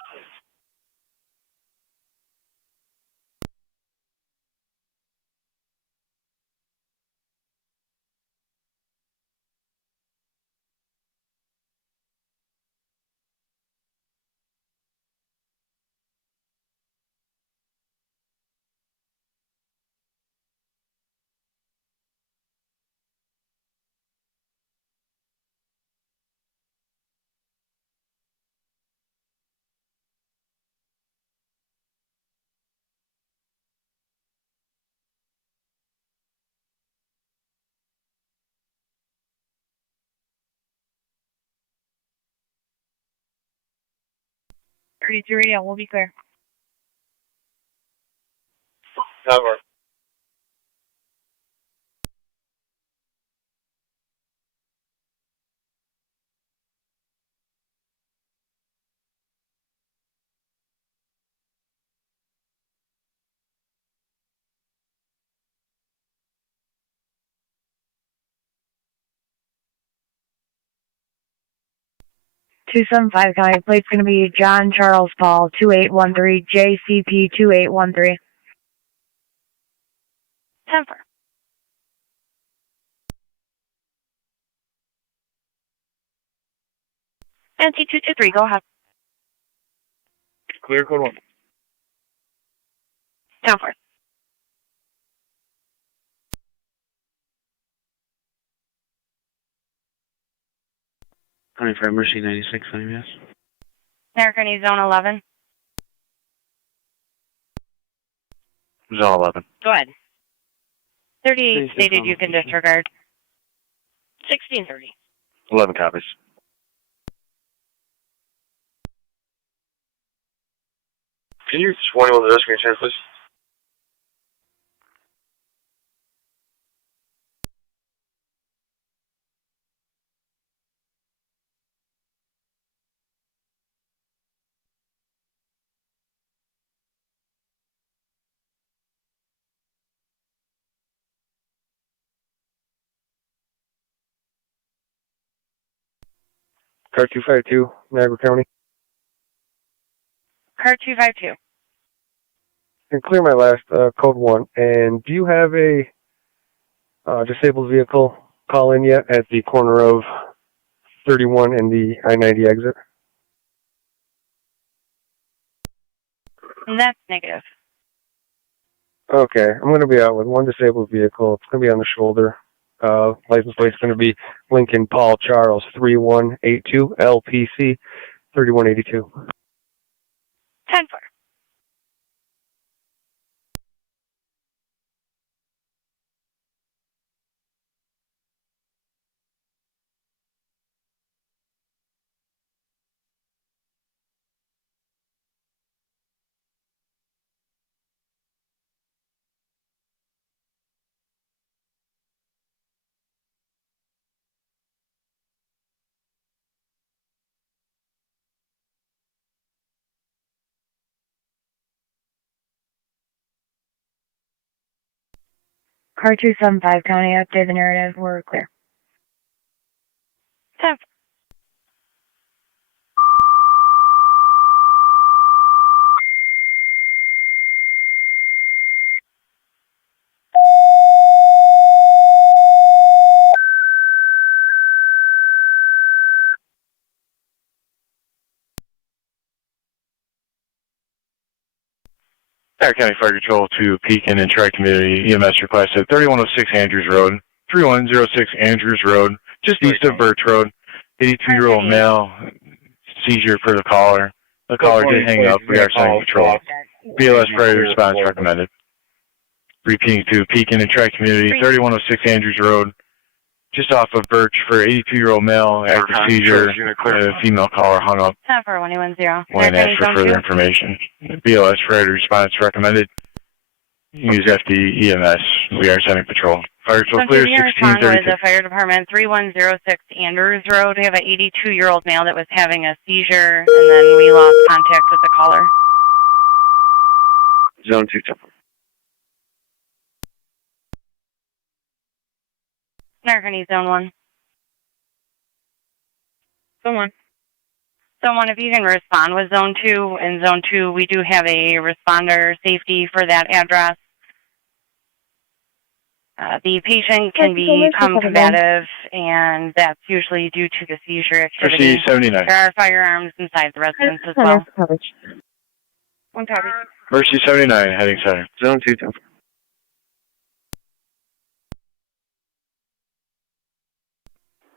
32 radio, we'll be clear. Over. Two 275 County plate's going to be John Charles Paul 2813 JCP 2813. 10-4. NT223, go ahead. Clear code 1. 10-4. Five Mercy 96, yes. Niagara County Zone 11. Zone 11. Go ahead. 38 stated you can disregard. 1630. 11 copies. Can you warn me with the rescue insurance, please? Car 252, Niagara County. Car 252. And clear my last code 1. And do you have a disabled vehicle call in yet at the corner of 31 and the I-90 exit? That's negative. Okay, I'm going to be out with one disabled vehicle. It's going to be on the shoulder. License plate's going to be Lincoln Paul Charles 3182 LPC 3182. 10-4. Car 275 County, update the narrative. We're clear. 10-4. Niagara County Fire Control to Pekin and Tri-Community EMS request at 3106 Andrews Road, 3106 Andrews Road, just east of Birch Road. 82-year-old male, seizure for the caller. The caller did hang up. We are sending patrol. BLS priority response recommended. Repeating to Pekin and Tri-Community, 3106 Andrews Road, just off of Birch for 82-year-old male, active seizure. Female caller hung up. 10-4, 110. When asked for further information. BLS priority response recommended. Use FD EMS. We are sending patrol. Fire patrol clear, 1632. With the fire department, 3106 Andrews Road. We have an 82-year-old male that was having a seizure, and then we lost contact with the caller. Zone 2, 10-4. Niagara County Zone 1. Zone 1. Zone 1, if you can respond with Zone 2. In Zone 2, we do have a responder safety for that address. The patient can become combative, and that's usually due to the seizure activity. Mercy 79. There are firearms inside the residence as well. One copy. Mercy 79, heading center. Zone 2.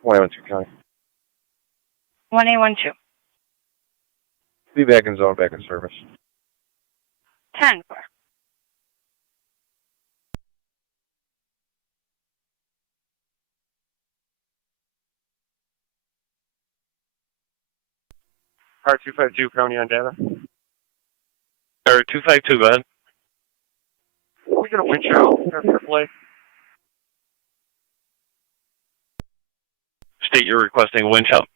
1A12 County. 1A12. Be back in zone, back in service. 10-4. Car 252, County on data. Or 252, go ahead. We got a winch out. Play. State you're requesting a winch out.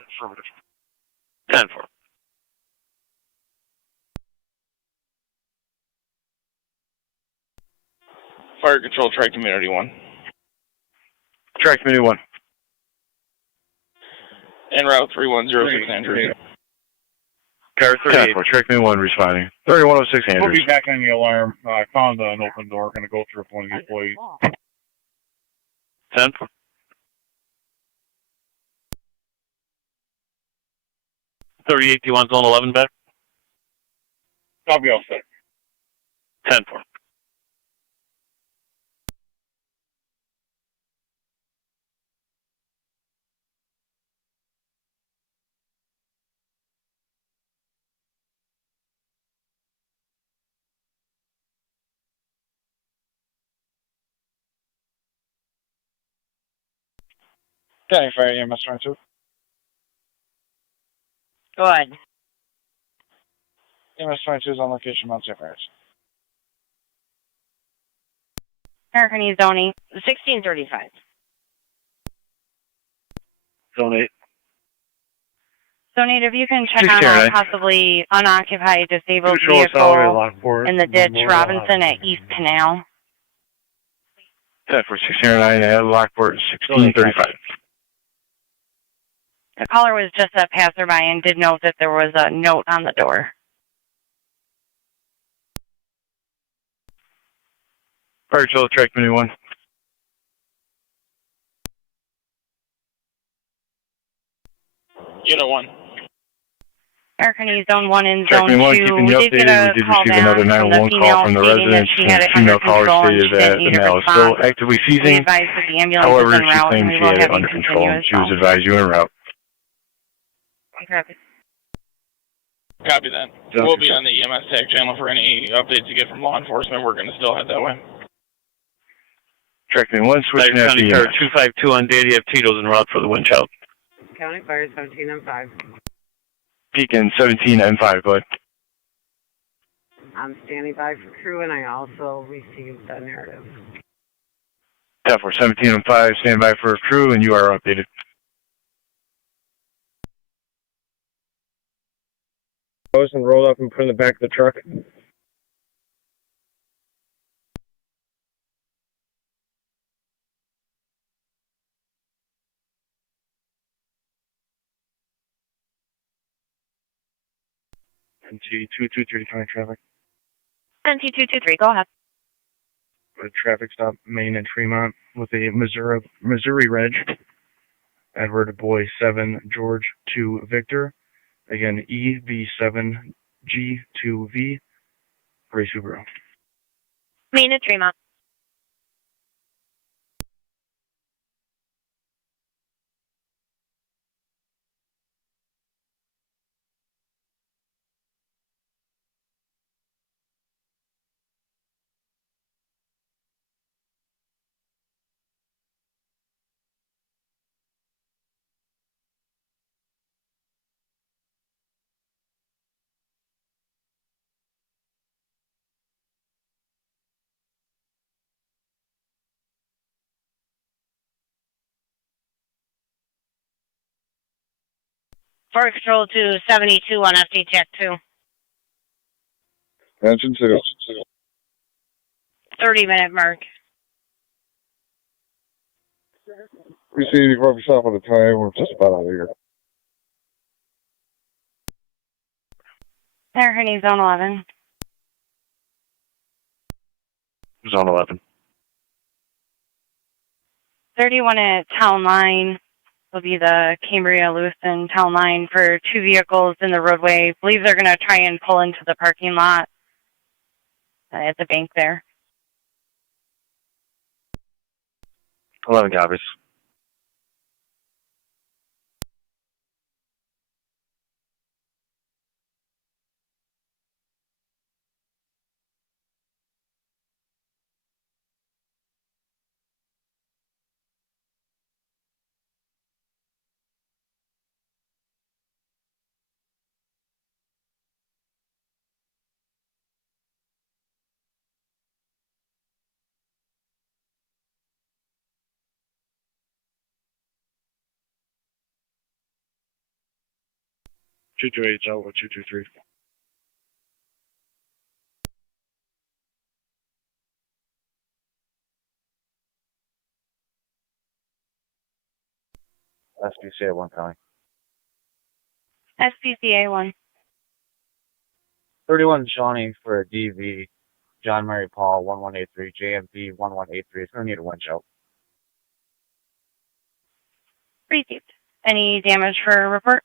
Affirmative. 10-4. Fire Control, try Community 1. Track Community 1. En route 3106 Andrews. Car 38. Track Community 1 responding. 3106 Andrews. We'll be back on the alarm. I found an open door. Going to go through with one of the employees. 10-4. Do you want zone 11 back? I'll be all set. 10-4. County Fire EMS 22. Go ahead. EMS 22 is on location, Mount St. Mary's. American East Zone 8, 1635. Zone 8. Zone 8, if you can check on a possibly unoccupied disabled vehicle Lockport. in the ditch, Robinson at East Canal. 10-4, 1609 at Lockport, 1635. The caller was just a passerby and did note that there was a note on the door. Fire Control, track Community 1. Unit 1. American East Zone 1 and Track Zone 2. Keeping you We did get updated. a We did call receive back another from the 911 call female from the stating that resident. she had it under Female caller control and stated she that didn't the need a male is still response. actively We seizing. advised that the ambulance However, is en she route claimed and we she will had have it you under control. continue as She was well. advised you en route. Okay. Copy that. We'll be on the EMS TAC channel for any updates you get from law enforcement. We're going to still head that way. Track Community 1, switching Niagara at County the Fire 252 on data. You have Tito's en route for the winch out. County Fire 17 and 5. Pekin 17 and 5, go ahead. I'm standing by for crew, and I also received the narrative. 10-4, 17 and 5, stand by for crew, and you are updated. And roll up and put in the back of the truck. NT-223 County Traffic. NT-223, go ahead. A traffic stop, Main and Fremont, with a Missouri reg. Edward Boy 7, George 2, Victor. Again, EV7G2V, Gray Subaru. Main at Tremont. Fire Control to 72 on FD Tech 2. Attention 2. 30-minute mark. Receive 85% of the time. We're just about out of here. There, honey, zone 11. Zone 11. 31 at Town Line will be the Cambria Lewiston Town Line for 2 vehicles in the roadway. I believe they're going to try and pull into the parking lot at the bank there. 11 copies. Two two eight out with 223. SPCA 1 County. SPCA 1. 31 Shawnee for a DV. John Mary Paul 1183 JMP 1183. It's going to need a winch out. Received. Any damage for a report?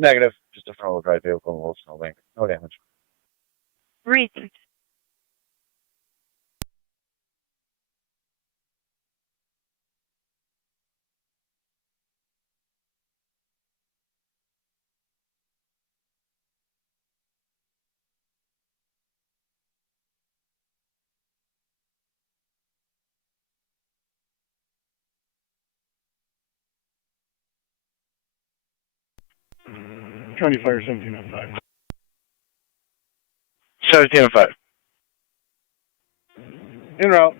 Negative. Just a front-wheel drive vehicle in a little snowbank. No damage. Received. County Fire 1705. 1705. En route.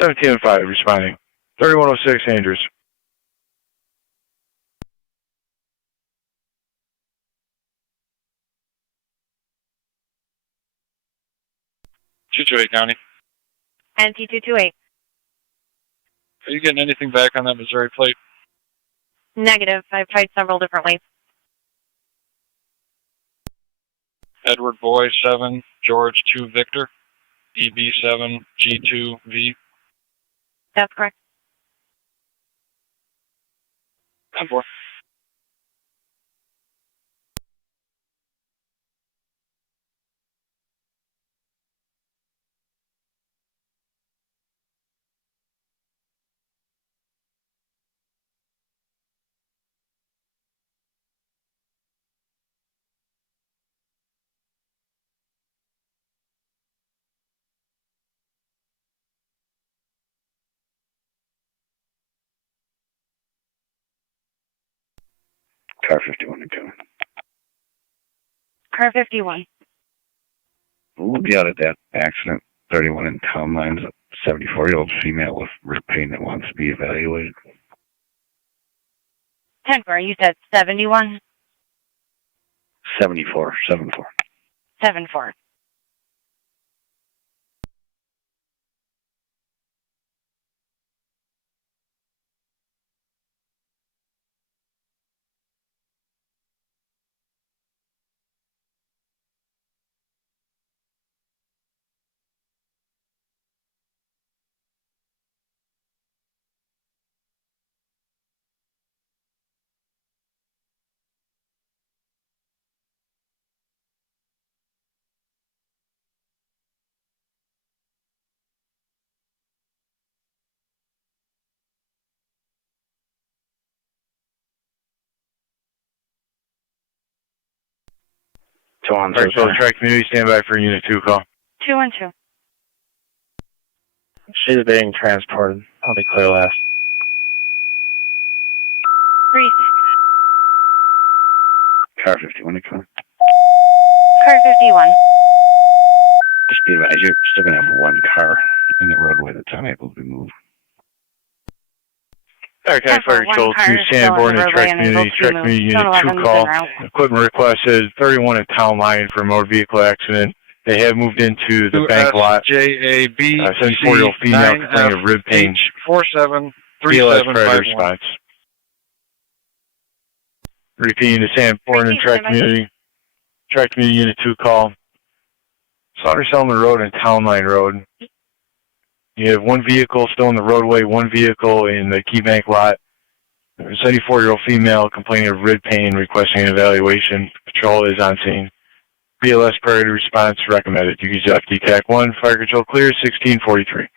1705 responding. 3106 Andrews. County. NT228. Are you getting anything back on that Missouri plate? Negative. I've tried several different ways. Edward Boy 7, George 2 Victor, EB 7, G2 V. That's correct. 10-4. Car 51 and 2. Car 51. We'll be out at that accident. 31 in Town Lines. A 74-year-old female with rib pain that wants to be evaluated. 10-4. You said 71? 74. 74. 7-4. Alright, so track community, stand by for Unit 2 call. 2 and 2. She's being transported. I'll be clear last. 3. Car 51 to come. Car 51. Just be advised, you're still going to have one car in the roadway that's unable to be moved. County Fire Control to Sanborn and Track Community Unit 2 call. Equipment requested 31 at Town Line for a motor vehicle accident. They have moved into the bank lot. JAB 74-year-old female complaining of rib pain. BLS prior to response. Repeating the San Foreign and Tri-Community Unit 2 call. Saunders-Selman Road and Town Line Road. You have one vehicle still in the roadway, one vehicle in the Key Bank lot. There's a 74-year-old female complaining of rib pain, requesting an evaluation. Patrol is on scene. BLS priority response recommended. You can use FD TAC 1. Fire control clear, 1643.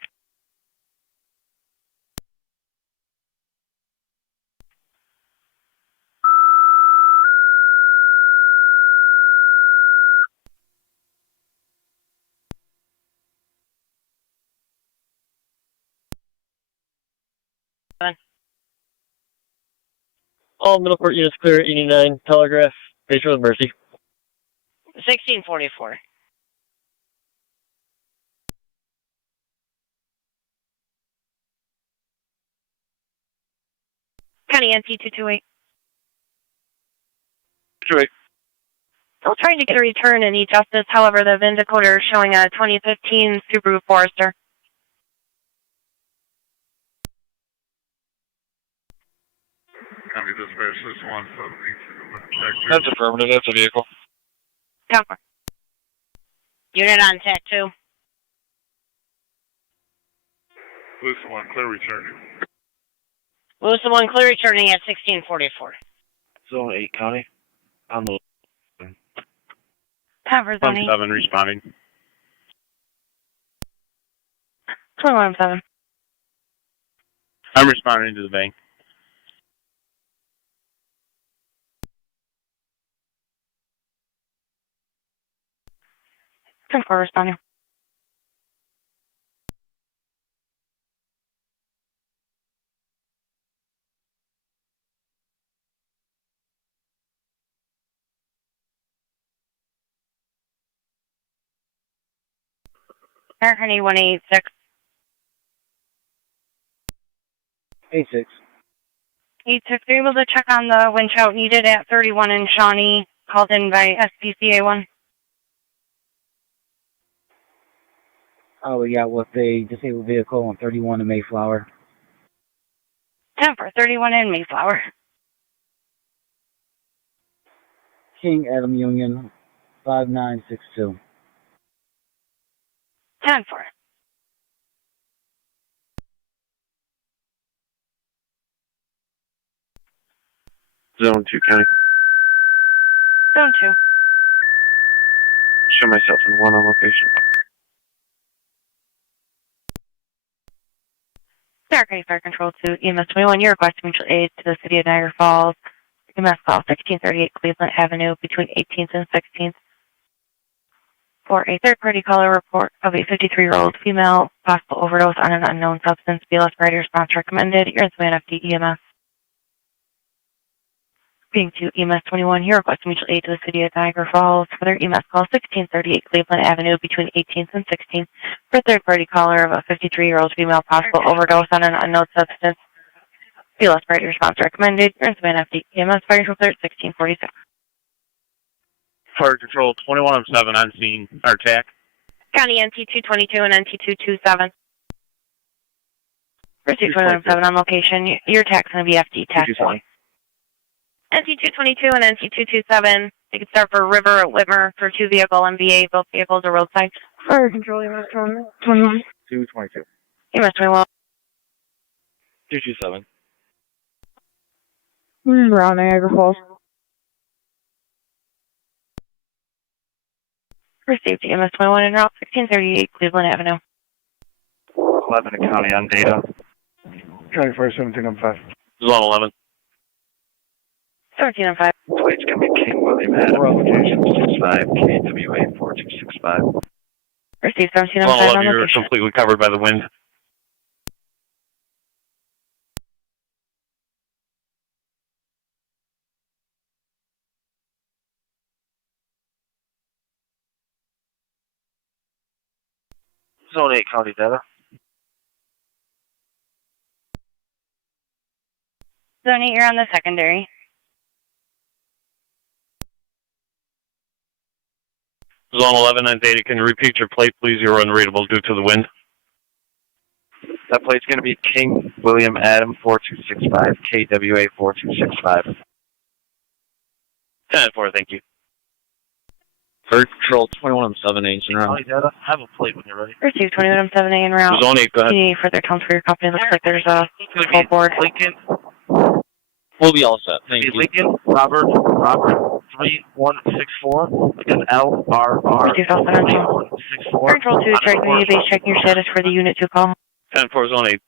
All Middleport units clear, 89, telegraph, base road Mercy. 1644. County NT 228. 28. Still trying to get a return in E-Justice, however, the VIN decoder is showing a 2015 Subaru Forester. County dispatch, this one. That's affirmative. That's a vehicle. Counter. Unit on TAC 2. Listen one, clear returning. Wilson 1 clear returning at 1644. Zone 8 County. On the Cover zone 8. 7 responding. 217. I'm responding to the bank. 10-4 responding. Honey 186. 86. 86. Are you able to check on the winch out needed at 31 in Shawnee, called in by SPCA1? Oh, yeah, with a disabled vehicle on 31 in Mayflower. 10-4, 31 in Mayflower. King Adam Union, 5962. 10-4. Zone 2 County. Zone 2. Show myself in 1 on location. Niagara County Fire Control to EMS 21. You're requesting mutual aid to the city of Niagara Falls. EMS call 1638 Cleveland Avenue between 18th and 16th. For a third-party caller report of a 53-year-old female, possible overdose on an unknown substance. BLS priority response recommended. You're in Savannah FD EMS. Being to EMS 21, you're requesting mutual aid to the city of Niagara Falls. For their EMS call 1638 Cleveland Avenue between 18th and 16th. For a third-party caller of a 53-year-old female, possible overdose on an unknown substance. BLS priority response recommended. You're in Savannah FD EMS. Fire control clear at 1646. Fire control 2107 on scene. Our TAC. County NT 222 and NT 227. Receive 2107 on location. Your TAC's going to be FD TAC 1. NT 222 and NT 227. You can start for River at Whitmer for 2-vehicle MVA. Both vehicles are roadside. Fire control, EMS 21. 222. EMS 21. 227. Around Niagara Falls. Received EMS 21 en route 1638 Cleveland Avenue. 11 in County on data. County Fire 1715. Zone 11. 17 and 5. Plates can be King William Adam, location 65, KWA 4265. Received 17 and Zone 5 11, on you're location. completely covered by the wind. Zone 8 County data. Zone 8, you're on the secondary. Zone 11 and data, can you repeat your plate, please? You're unreadable due to the wind. That plate's going to be King William Adam 4265, KWA 4265. 10-4, thank you. Fire Patrol 21 8 in route. Have a plate when you're ready. Receive 21-7A en route. Zone 8, go ahead. Any further counts for your company? Looks like there's a full board. Lincoln. We'll be all set. Thank you. Lincoln, Robert 3164. Again, LRR 3164. Control 2, track media base, checking your status for the Unit 2 call. 10-4, Zone 8.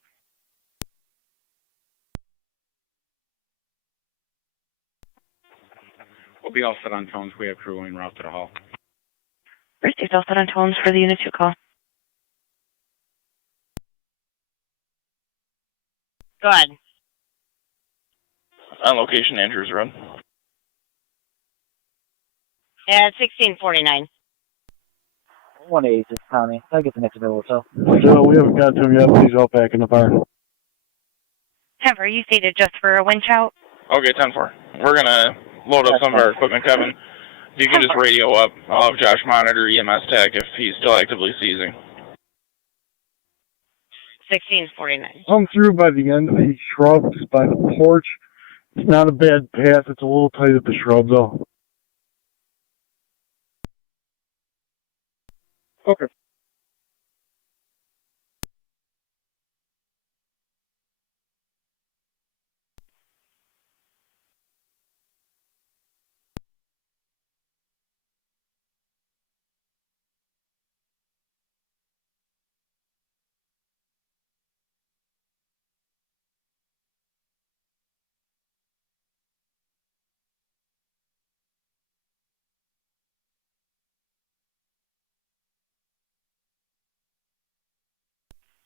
We'll be all set on tones. We have crew en route to the hall. Received all set on tones for the Unit 2 call. Go ahead. On location, Andrews Road. At 1649. 1-8, it's Tommy. I'll get the next available, so. So we haven't got to him yet. Please help back in the fire. 10-4, you stated just for a winch out? Okay, 10-4. We're going to load up some of our equipment, Kevin. If you can just radio up, I'll have Josh monitor EMS TAC if he's still actively seizing. 1649. I'm through by the end of the shrubs by the porch. It's not a bad path. It's a little tight at the shrubs, though. Okay.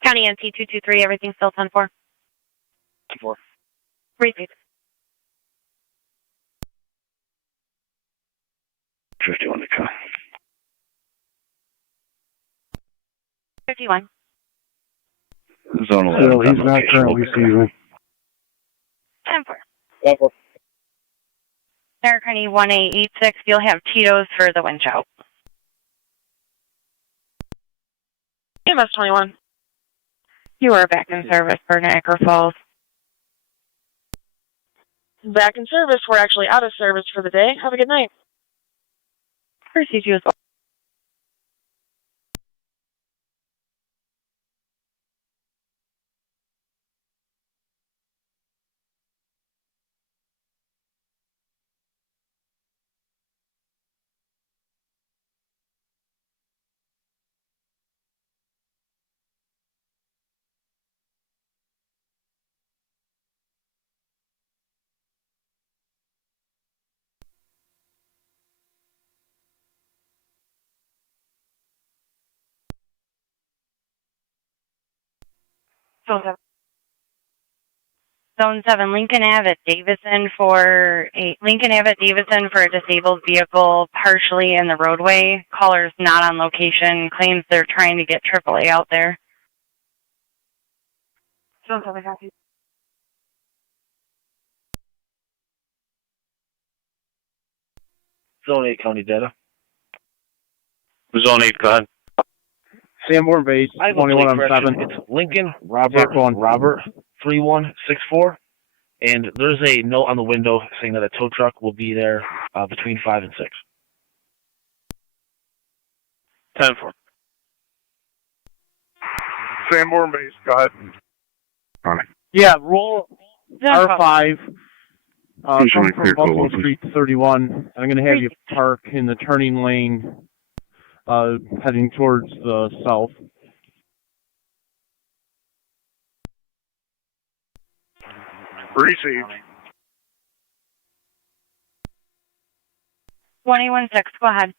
County NC 223, everything still 10-4. 4. Repeat. 51 to come. 51. Zone 11. So he's not currently seizing. 10-4. 10-4. Niagara County 1886, you'll have Tito's for the winch out. EMS 21. You are back in service for Niagara Falls. Back in service. We're actually out of service for the day. Have a good night. Proceed you as well. Zone 7, Lincoln Ave at Davison for a disabled vehicle partially in the roadway. Caller's not on location. Claims they're trying to get AAA out there. Zone 7, copy. Zone 8 county data. Zone 8, go ahead. Sanborn Base, 21-7. It's Lincoln, Robert 3164. And there's a note on the window saying that a tow truck will be there between 5 and 6. 10-4. Sanborn Base, go ahead. Yeah, roll R5. Come from Buffalo Street 31. I'm going to have you park in the turning lane heading towards the south. Received. 21-6, go ahead.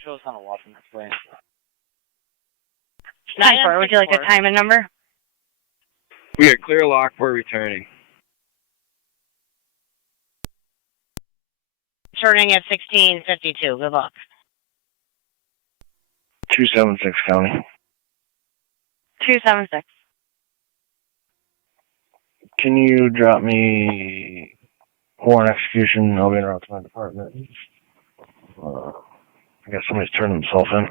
Show us on a watch and explain. 9-4, would you like a time and number? We got clear Lockport returning. Turning at 1652. Good luck. 276 county. 276. Can you drop me warrant execution? I'll be in route to my department. I guess somebody's turned himself in.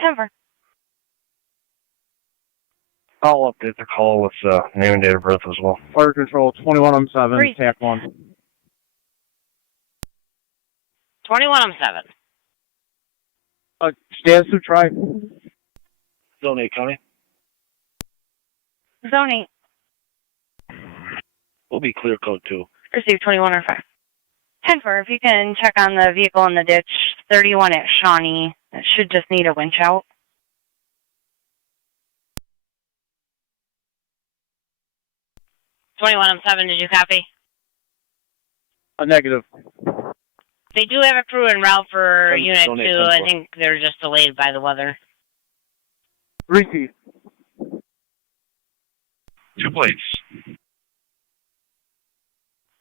10-4. I'll update the call with name and date of birth as well. Fire control 21 on 7, TAC 1. 21 on 7. Status of try. Zone 8 County. Zone 8. We'll be clear code 2. Receive 21 or 5. 10-4, if you can check on the vehicle in the ditch, 31 at Shawnee. It should just need a winch out. On 7, did you copy? A negative. They do have a crew en route for Unit 2. I 10-4. think they're just delayed by the weather. Receive. 2 plates.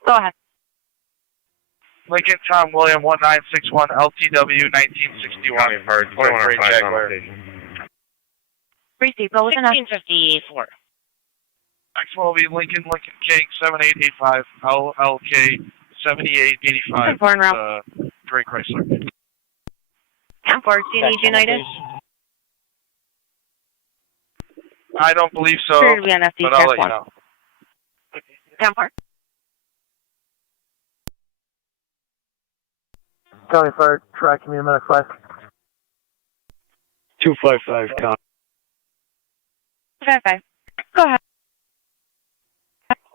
Go ahead. Lincoln Tom William 1961 LTW 1961. 21 Jaguar. Receive, go with 1654. Next one will be Lincoln King 7885 LLK 7885. 10-4 en route. Gray Chrysler. 10-4, do you need United? I don't believe so, Sure, to be on FD but I'll let you 1. know. 10-4. County Fire, tracking me a minute 5. 255, County. 5-5. Go ahead.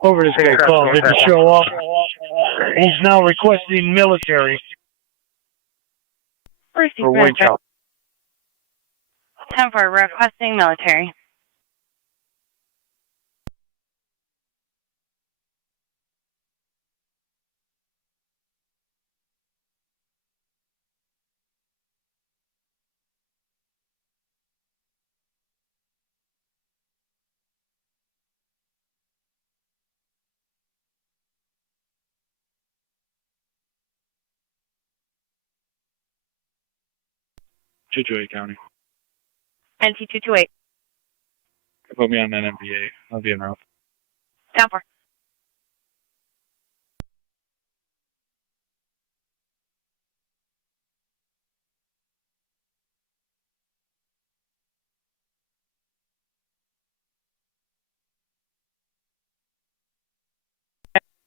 Over this guy called, didn't show up. He's now requesting military. Receive For winch military. out. 10-4, requesting military. Chitwood County. NT228. Put me on that MBA. I'll be en route. 10-4.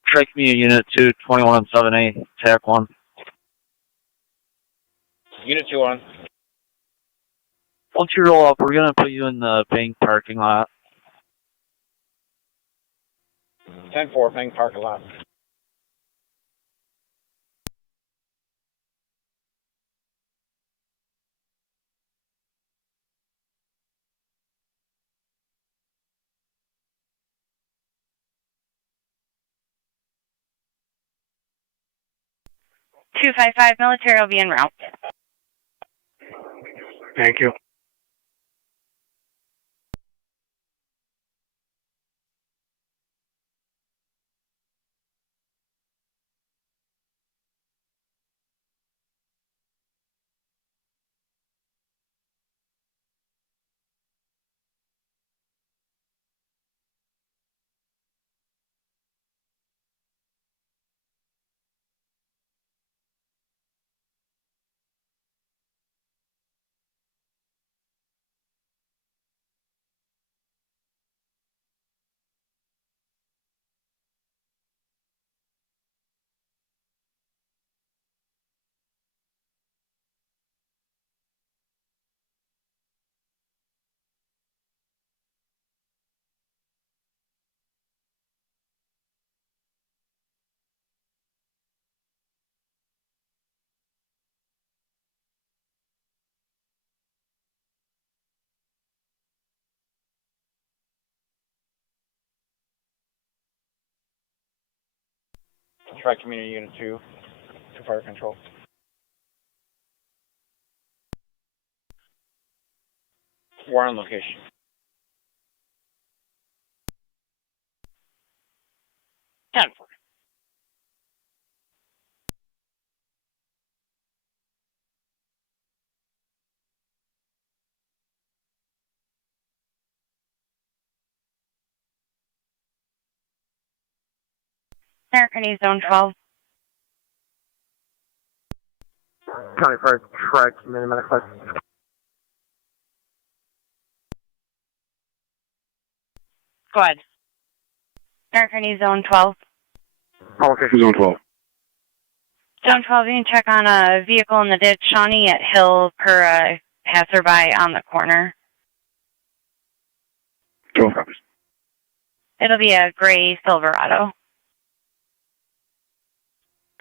Strike me a Unit 2, 21 on 7A, TAC 1. Unit 2 on. Once you roll up, we're going to put you in the bank parking lot. 10-4, bank parking lot. $255 military will be en route. Thank you. Try Community Unit 2 to fire control. We're on location. 10-4. American East Zone 12. County Fire Truck, Minimum Class. Go ahead. Niagara County Zone 12. Okay. Zone 12. Zone 12, you can check on a vehicle in the ditch. Shawnee at Hill per passerby on the corner. 12 copies. It'll be a gray Silverado.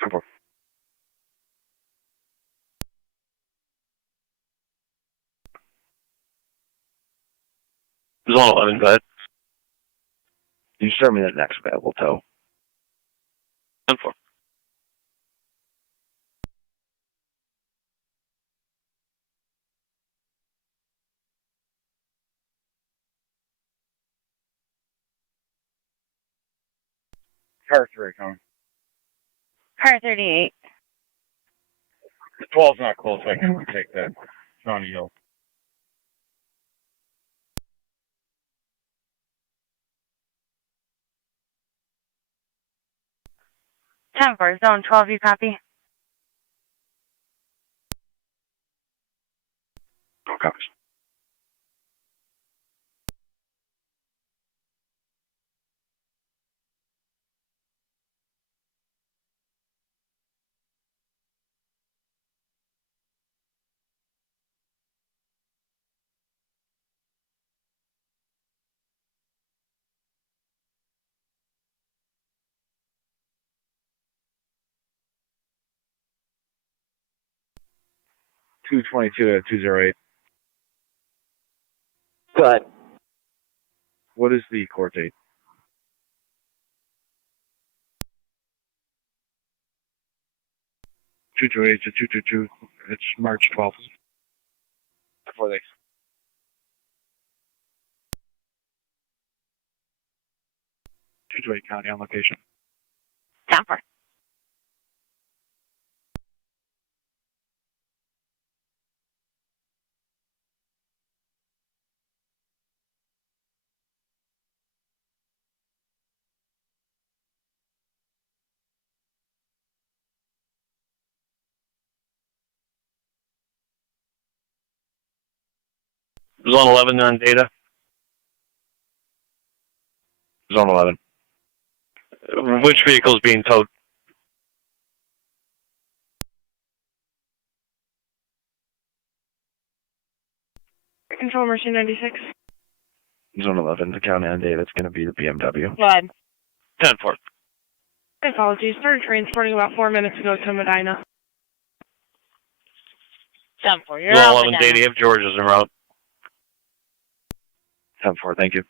10-4. Zone 11, go ahead. You start me that next available tow. 10-4. Car 3, coming. Car 38. The 12's not close, I can take that. Shawnee Hill. Time for Zone 12, you copy? 12 copies. $222 at 208. Go ahead. What is the court date? $228 to 222. It's March 12th. 4 days. County on location. Time for. Zone 11 on data. Zone 11. Which vehicle is being towed? Control Mercy 96. Zone 11, the county on data. It's going to be the BMW. Go ahead. 10-4. Apologies. Started transporting about 4 minutes ago to Medina. 10-4. You're Zone on 11 Medina. data if George is en route. 10-4, thank you.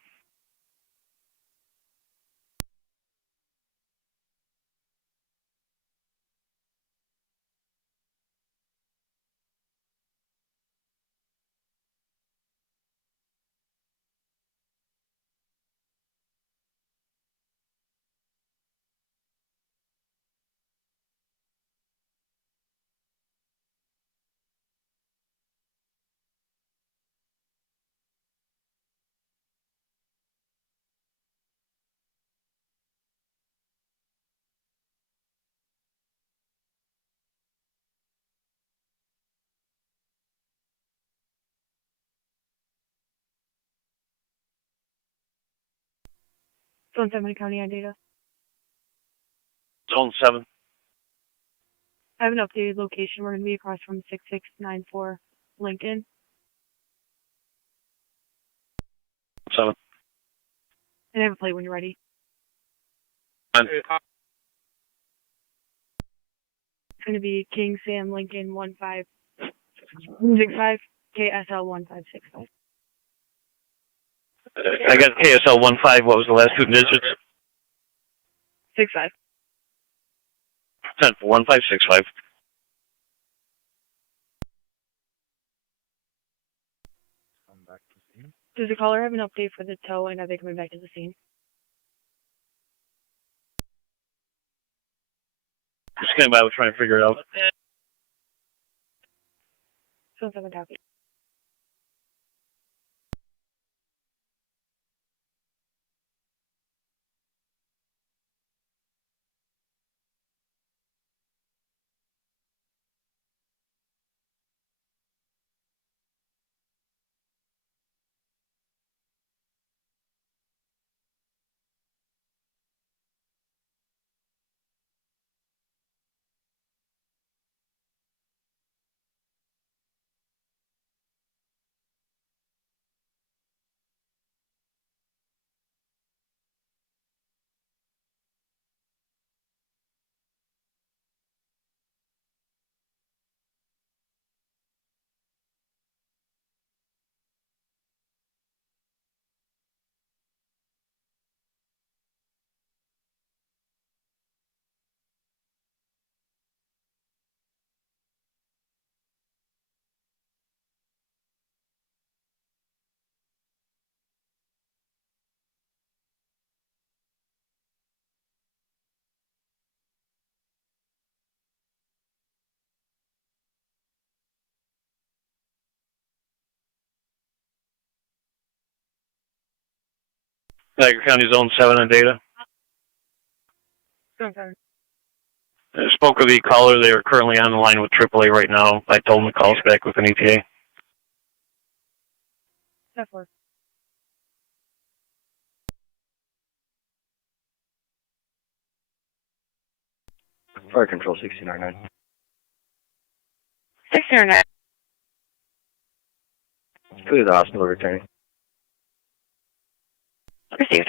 Zone 7 County on data. Zone 7. I have an updated location. We're going to be across from 6694 Lincoln. 7. And I have a plate when you're ready. 10. It's going to be King Sam Lincoln 1565 KSL 1565. I got KSL 15. What was the last 2 digits? 65. 10-4, 1565. Does the caller have an update for the tow, and are they coming back to the scene? Stand by, we're trying to figure it out. Zone 7 copy. Niagara County Zone 7 and data. Okay. I spoke with the caller. They are currently on the line with AAA right now. I told them to call us back with an ETA. Fire Control 1609. 609. Clear the hospital returning. Received.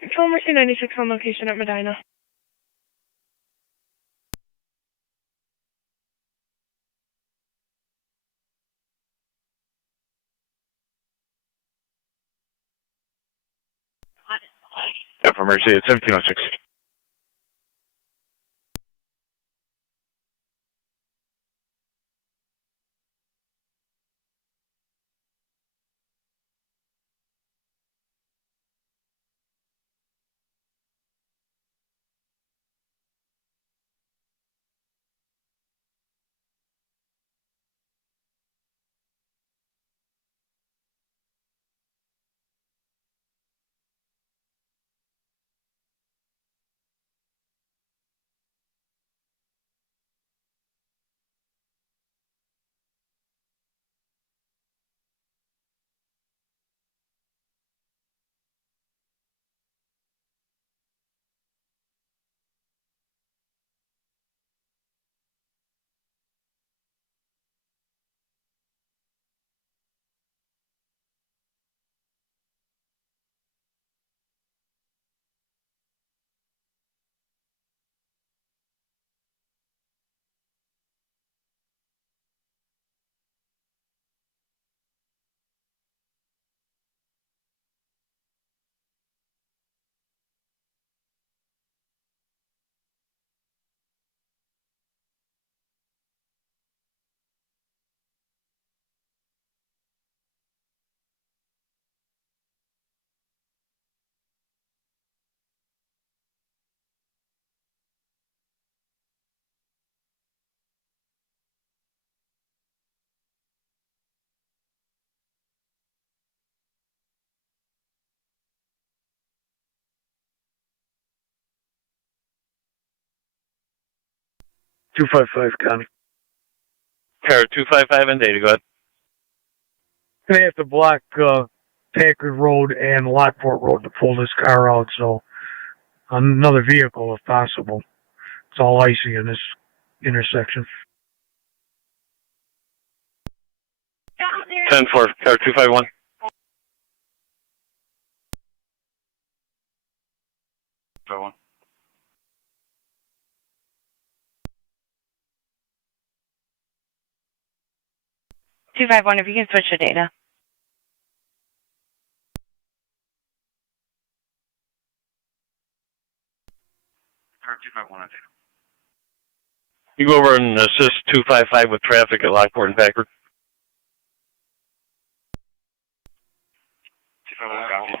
Control Mercy 96 on location at Medina. Yeah, for Mercy, it's 1706. County. Car 255 and data, go ahead. Gonna have to block Packard Road and Lockport Road to pull this car out, so another vehicle if possible. It's all icy in this intersection. 10-4, car 251. One. 251, if you can switch the data. Car 251 on data. You go over and assist 255 with traffic at Lockport and Packard. 251, copy.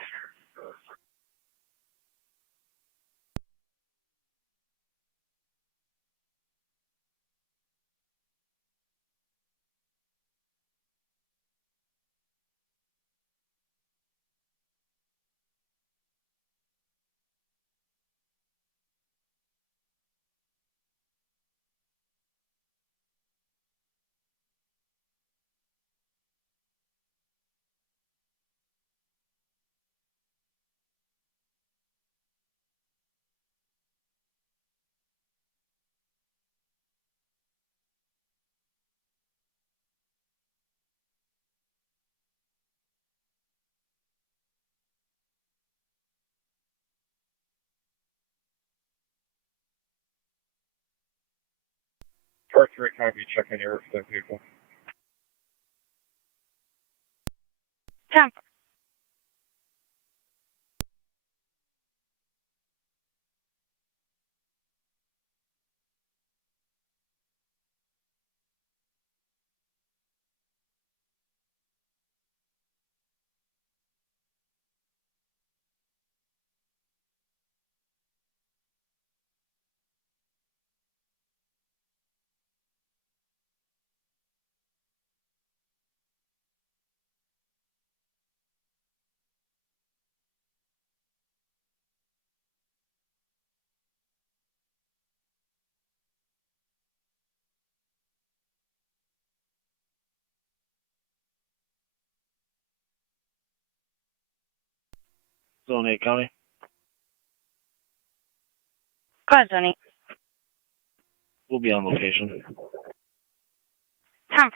3, copy, check in your vehicle. 10. Zone 8 County. Go ahead, Zony. We'll be on location. 10-4.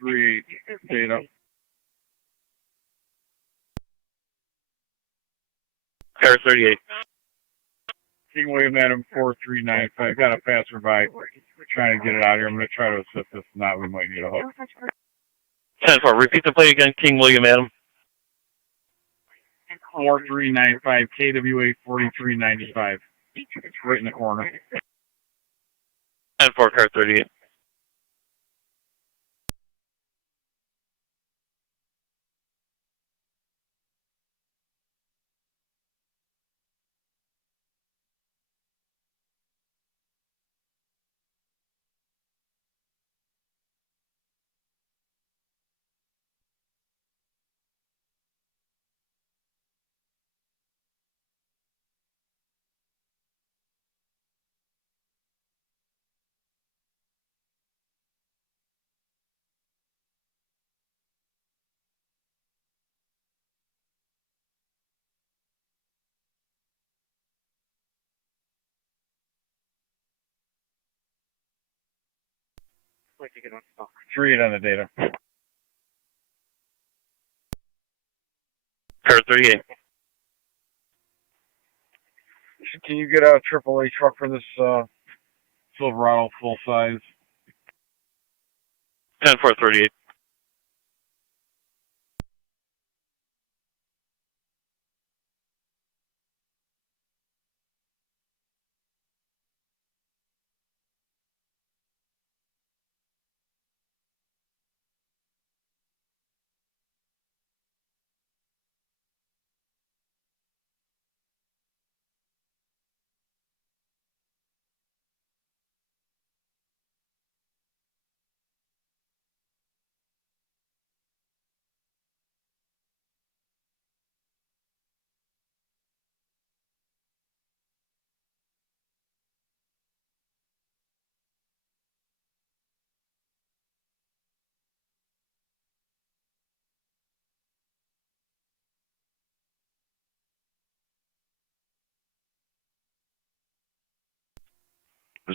Three data. Car 38. King William Adam 4395. Got a passerby. Trying to get it out of here. I'm going to try to assist this. If not, we might need a hook. 10-4. Repeat the plate again, King William Adam. 4395 KWA 4395. Right in the corner. 10-4, car 38. Three on the data. Car 38. Can you get a AAA truck for this Silverado full size? 10-4, 38.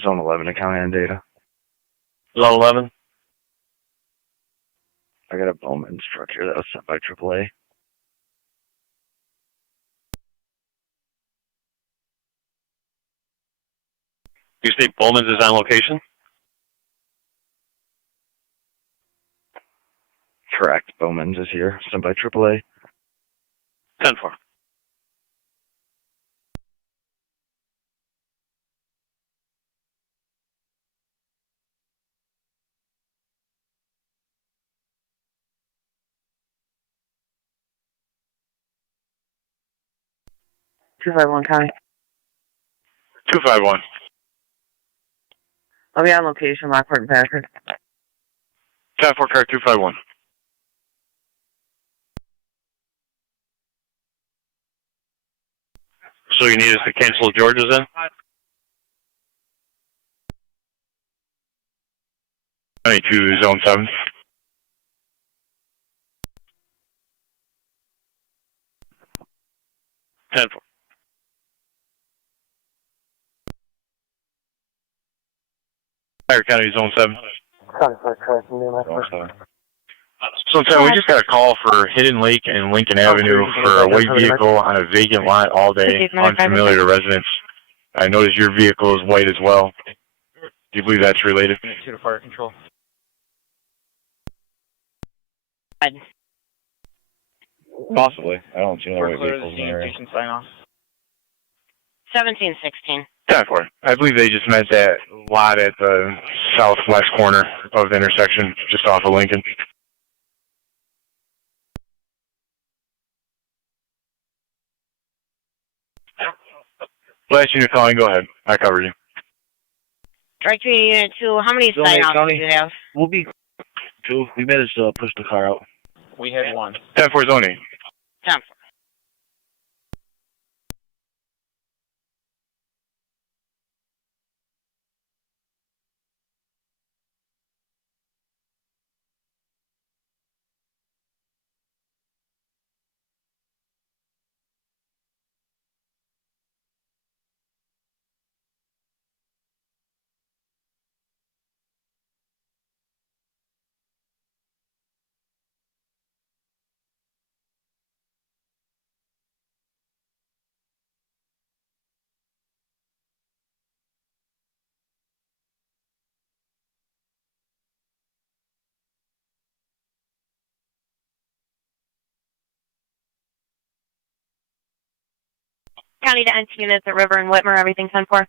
Zone 11 account and data. Zone 11. I got a Bowman's truck here that was sent by AAA. You say Bowman's is on location? Correct. Bowman's is here, sent by AAA. 10-4. 251 County. 251. I'll be on location, Lockport and Packard. 10-4 car 251. So you need us to cancel George's then? 22 zone 7. Ten four. Niagara County zone 7. So we just got a call for Hidden Lake and Lincoln Avenue for a white vehicle on a vacant lot all day, unfamiliar to residents. I noticed your vehicle is white as well. Do you believe that's related? To fire control. Possibly. I don't see no white vehicles in the area. Sign off. 1716. 10-4. I believe they just meant that lot at the southwest corner of the intersection, just off of Lincoln. Last unit calling, go ahead. I covered you. Strike 3 Unit 2, how many sign-offs do you have? We'll be 2. We managed to push the car out. We had 1. 10-4 zone 8. 10-4. County to NT units at River and Whitmer, everything 10-4.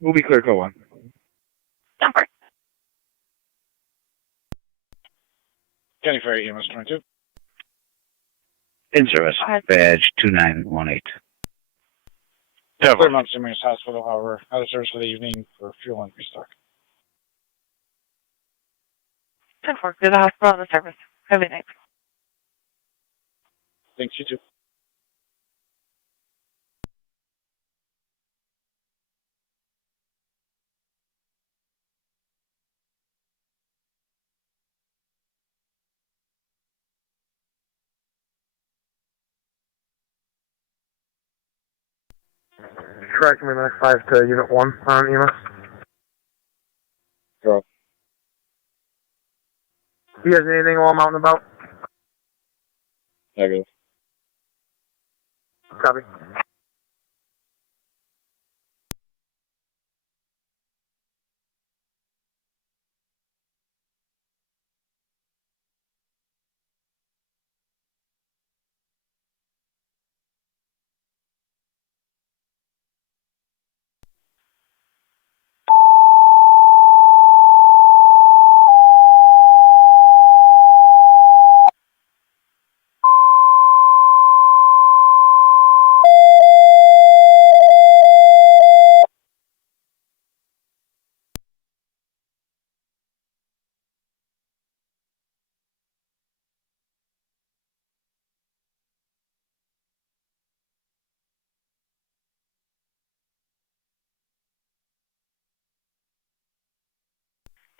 We'll be clear, go on. 10-4. County Fire EMS 22. In service. Badge 2918. Clear Mount St. Mary's Hospital, however, out of service for the evening for fuel and restock. 10-4, to the hospital and the service. Have a good night. Thanks, you too. Tracking me next 5 to Unit 1 on EMS. Go. You guys need anything while I'm out and about? Negative. Copy.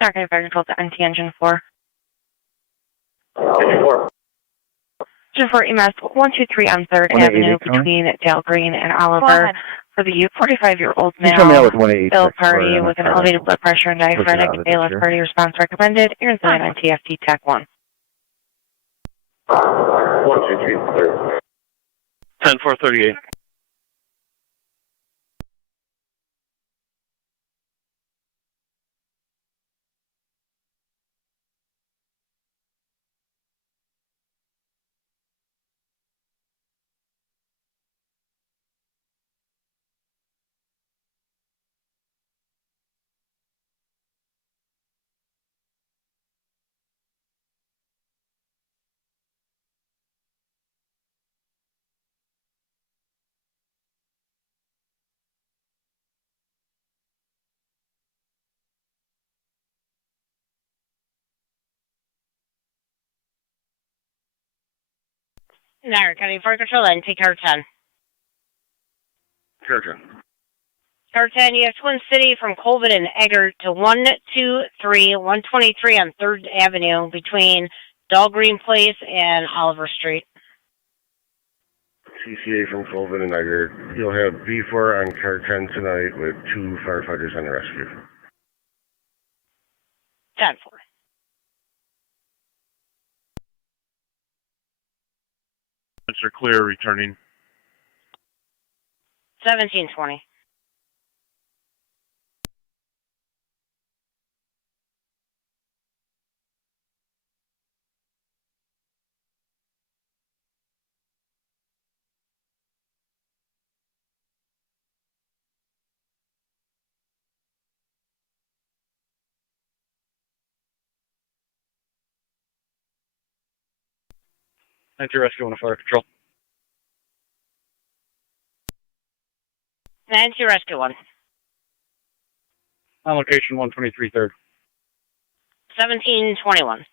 County Fire Control to NT Engine 4. Engine 4 EMS 123 on 3rd Avenue between Dale Green and Oliver for the 45-year-old male ill party with an elevated blood pressure and diaphragmatic ALS party response recommended. You're inside on TFT TAC 1. 10-4-38. Niagara County Fire Control, and take car 10. Car 10. Car 10, you have Twin City from Colvin and Eggert to 123 on 3rd Avenue between Dahlgreen Place and Oliver Street. CCA from Colvin and Niagara. You'll have V4 on car 10 tonight with 2 firefighters on the rescue. 10-4. Mr. Clear returning. 1720. Enter rescue on a fire control. 9-2 Rescue 1. On location 123 3rd. 1721.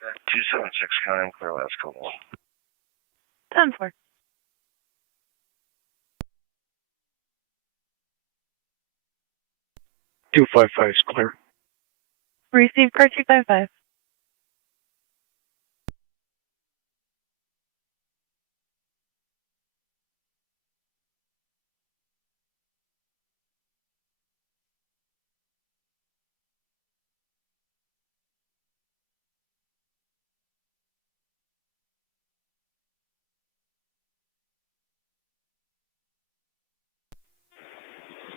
Car 276, County, clear last call. 10-4. Two 5-5 is clear. Receive car 255.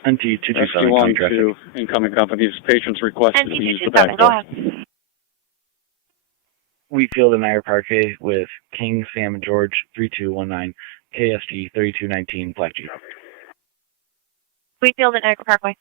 NT227 1 to incoming companies. Patients requested to use the back Go door. ahead. Wheatfield and Niagara Parkway with King, Sam, and George 3219, KST 3219, Black Jeep. Wheatfield at Niagara Parkway.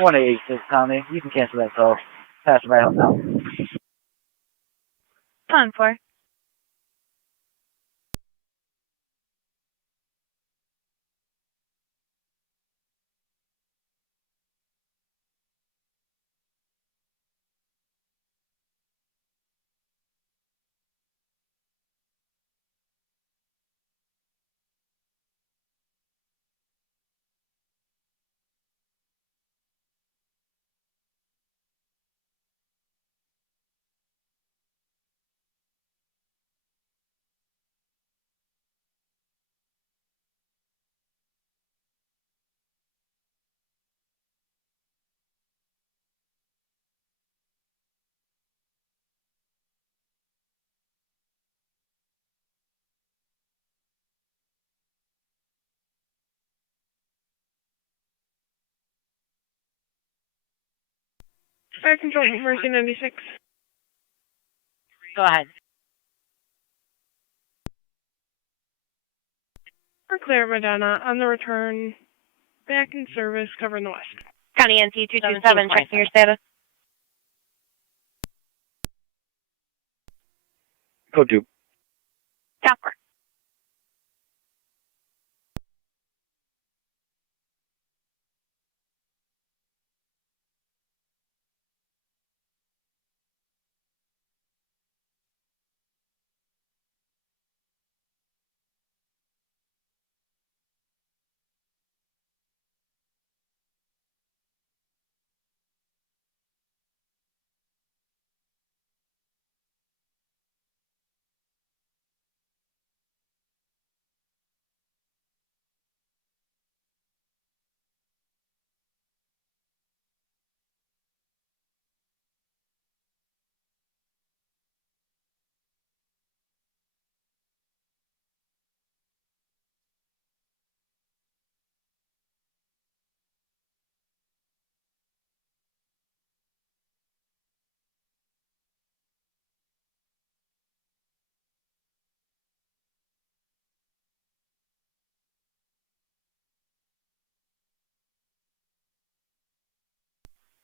One 86 County. You can cancel that call. Pass it right out now. 10-4. Fire Control, Emergency 96. Go ahead. We're clear, Madonna. On the return, back in service, covering the west. County NT 227, checking your status. Code 2. Copper.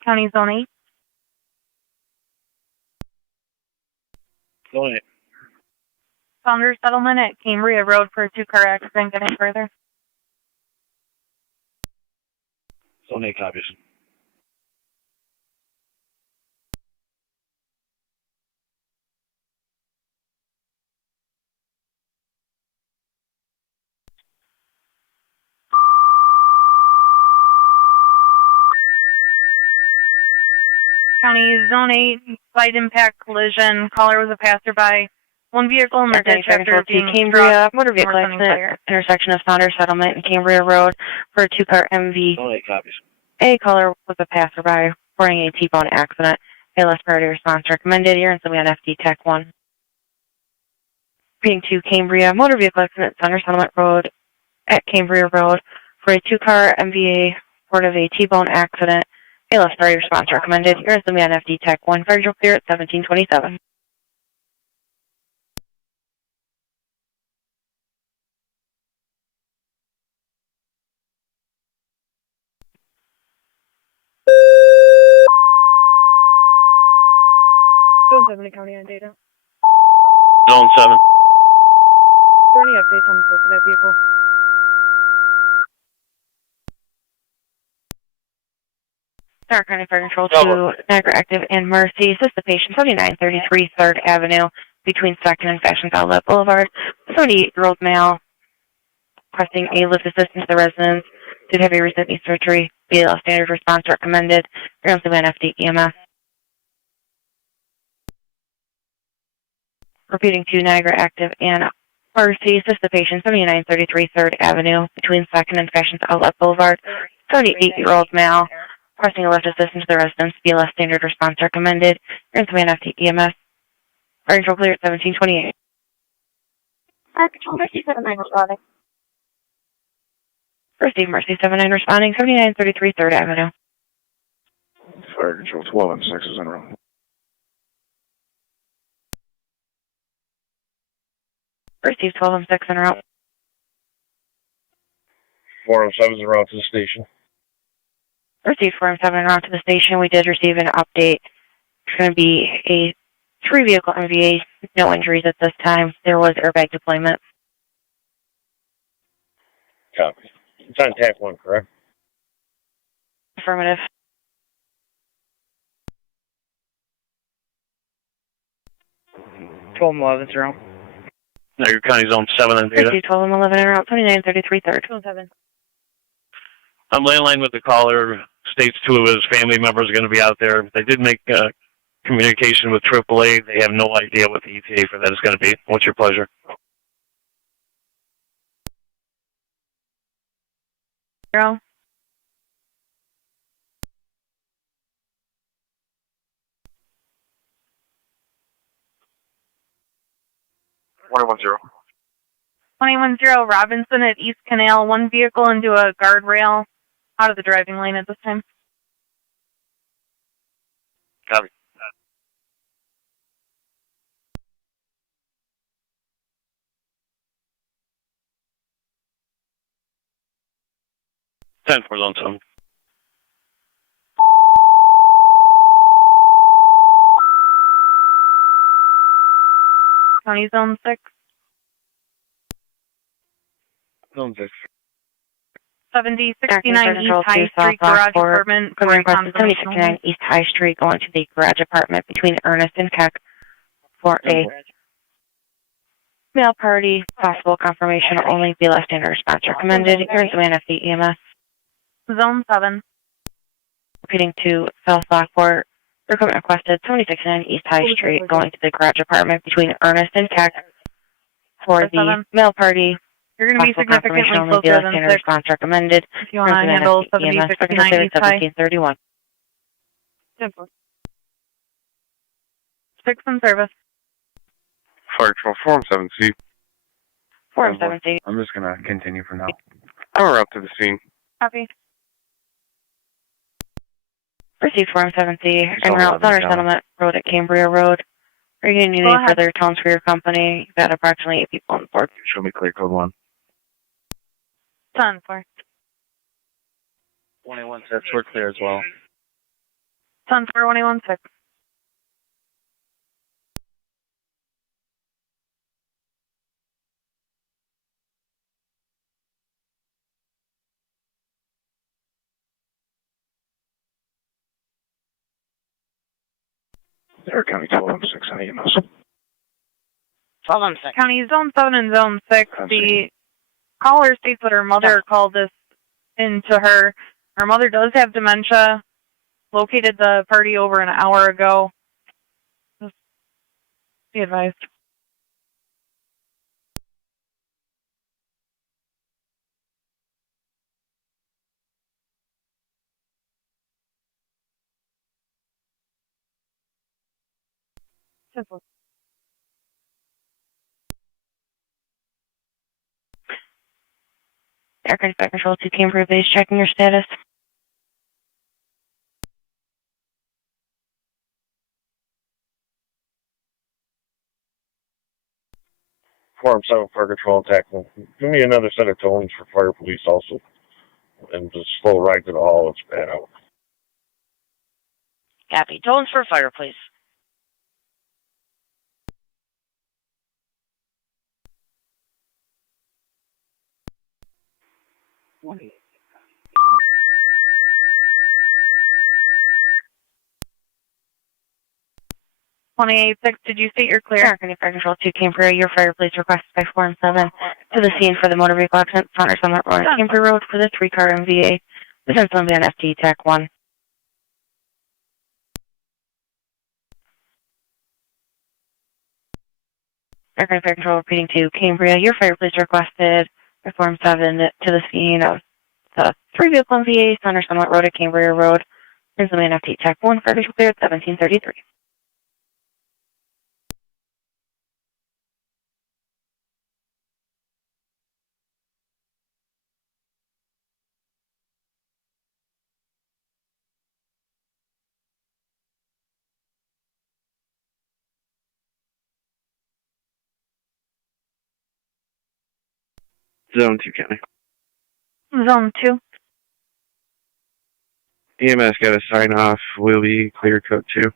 County Zone 8. Zone 8. Founder settlement at Cambria Road for a 2-car accident. Getting further. Zone 8 copies. County Zone 8, slight impact collision. Caller was a passerby. One vehicle emerged after being Cambria, motor vehicle accident, intersection of Founder Settlement and Cambria Road for a 2-car MV. Zone 8 copies. A caller was a passerby reporting a T-bone accident. ALS priority response recommended. You're instantly on FD TAC 1. Reading to Cambria, motor vehicle accident, Founder Settlement Road at Cambria Road for a 2-car MVA report of a T-bone accident. ALS priority response recommended. You're instantly on FD TAC 1. Fire drill clear at 1727. Zone 7 County on data. Zone 7. Is there any updates on the scope of that vehicle? Stark County Fire Control to Niagara Active and Mercy. Assist the patient 7933 3rd Avenue between 2nd and Fashion Outlet Boulevard. 78-year-old male requesting a lift assistance to the residents. Did have a recent knee surgery. BLS standard response recommended. You're on FD EMS. Repeating to Niagara Active and Mercy. Assist the patient 7933 3rd Avenue between 2nd and Fashion Outlet Boulevard. 78-year-old male requesting a lift assistance to the residents. BLS standard response recommended. You're on FD EMS. Fire control clear at 1728. Fire control 57 responding. First aid Mercy 79 responding. 7933 3rd Avenue. Fire control 12 and 6 is en route. Receive 12 and 6 en route. 407 is en route to the station. Received 4 and 7 en route to the station. We did receive an update. It's going to be a 3-vehicle MVA. No injuries at this time. There was airbag deployment. Copy. It's on TAC 1, correct? Affirmative. Twelve 11 0. Niagara County Zone 7 on data. Receive 12 and 11 en route. 2933 3rd. Zone 7. I'm landline with the caller. States 2 of his family members are going to be out there. They did make communication with AAA. They have no idea what the ETA for that is going to be. What's your pleasure? Zero. $21 0. 21-0 Robinson at East Canal. One vehicle into a guardrail out of the driving lane at this time. Copy. 10 for zone 7. County Zone 6. Zone 6. 7069 East High Street Garage Apartment. Equipment requested 7069 East High Street, going to the garage apartment between Ernest and Keck for a mail party. Possible confirmation will only be left standard response recommended. Here's the man of the EMS. Zone 7. Repeating to South Lockport. Equipment requested 7069 East High Street, going to the garage apartment between Ernest and Keck for the mail party. You're going to be significantly closer than 6. Response recommended. If you want to handle 7069 East High. 1731. 6 in service. Fire Control, Form 7C. Form 7C. I'm just going to continue for now. I'm up to the scene. Copy. Received Form 7C. En route, Thunder Settlement Road at Cambria Road. Are you going to need any further tones for your company? You've got approximately 8 people on board. Show me clear code 1. 10 for. 21-6, we're clear as well. 10 for 21-6. Niagara County 1206 on EMS. 12-6. County Zone 7 and Zone 6. The caller states that her mother called this into her. Her mother does have dementia. Located the party over an hour ago. Just be advised. Simple. Aircraft Fire Control 2 Cambria Base, checking your status. Form 7 Fire Control and TAC. Give me another set of tones for Fire Police also. And just slow right to the hall. It's bad out. Copy. Tones for fire, please. $28.6, did you state you're clear? Aircraft Fire Control 2 Cambria, your fire police requested by Form 7 to the scene for the motor vehicle accident, Saunders Summit Road, Cambria Road for the 3-car MVA. This is going to be on FT TAC 1. Aircraft Fire Control repeating to Cambria, your fire police requested by Form 7 to the scene of the 3-vehicle MVA, Saunders Summit Road at Cambria Road. This is going to be on FT TAC 1, fire visual clear at 1733. Zone 2 County. Zone 2. EMS got a sign off. Will be clear code 2.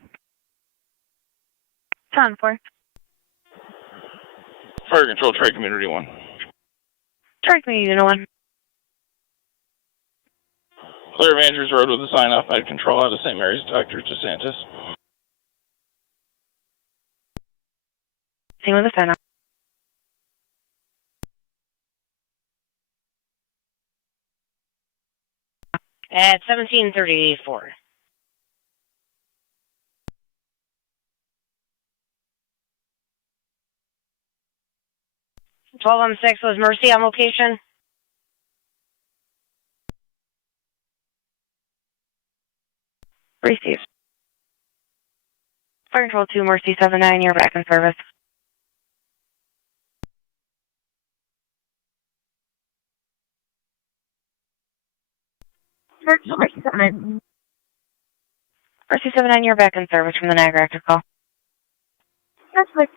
10 for. Fire Control, Tri Community 1. Tri Community 1. Clear of Andrews Road with a sign off at control out of St. Mary's, Dr. DeSantis. Scene with a sign off. At 1734. $12-6 was Mercy on location. Received. Fire Control 2 Mercy 79, you're back in service. Mercy 79, you're back in service from the Niagara active call. That's like.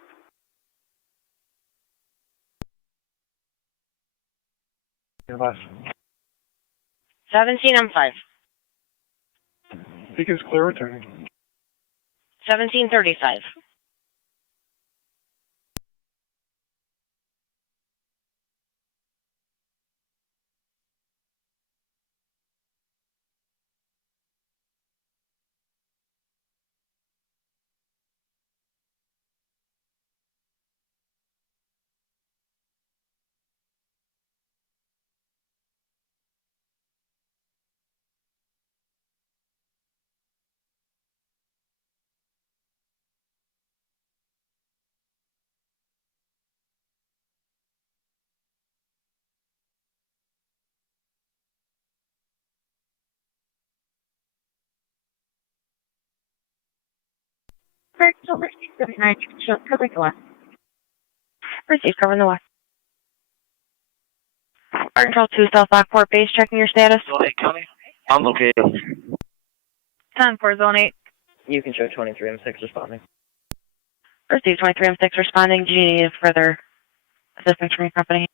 17M5. Beacon's clear returning. 1735. Receive, covering the west. Fire Control 2 South Lockport base, checking your status. Zone 8 County. I'm located. 10-4, Zone 8. You can show 23M6 responding. Receive, 23M6 responding. Do you need further assistance from your company?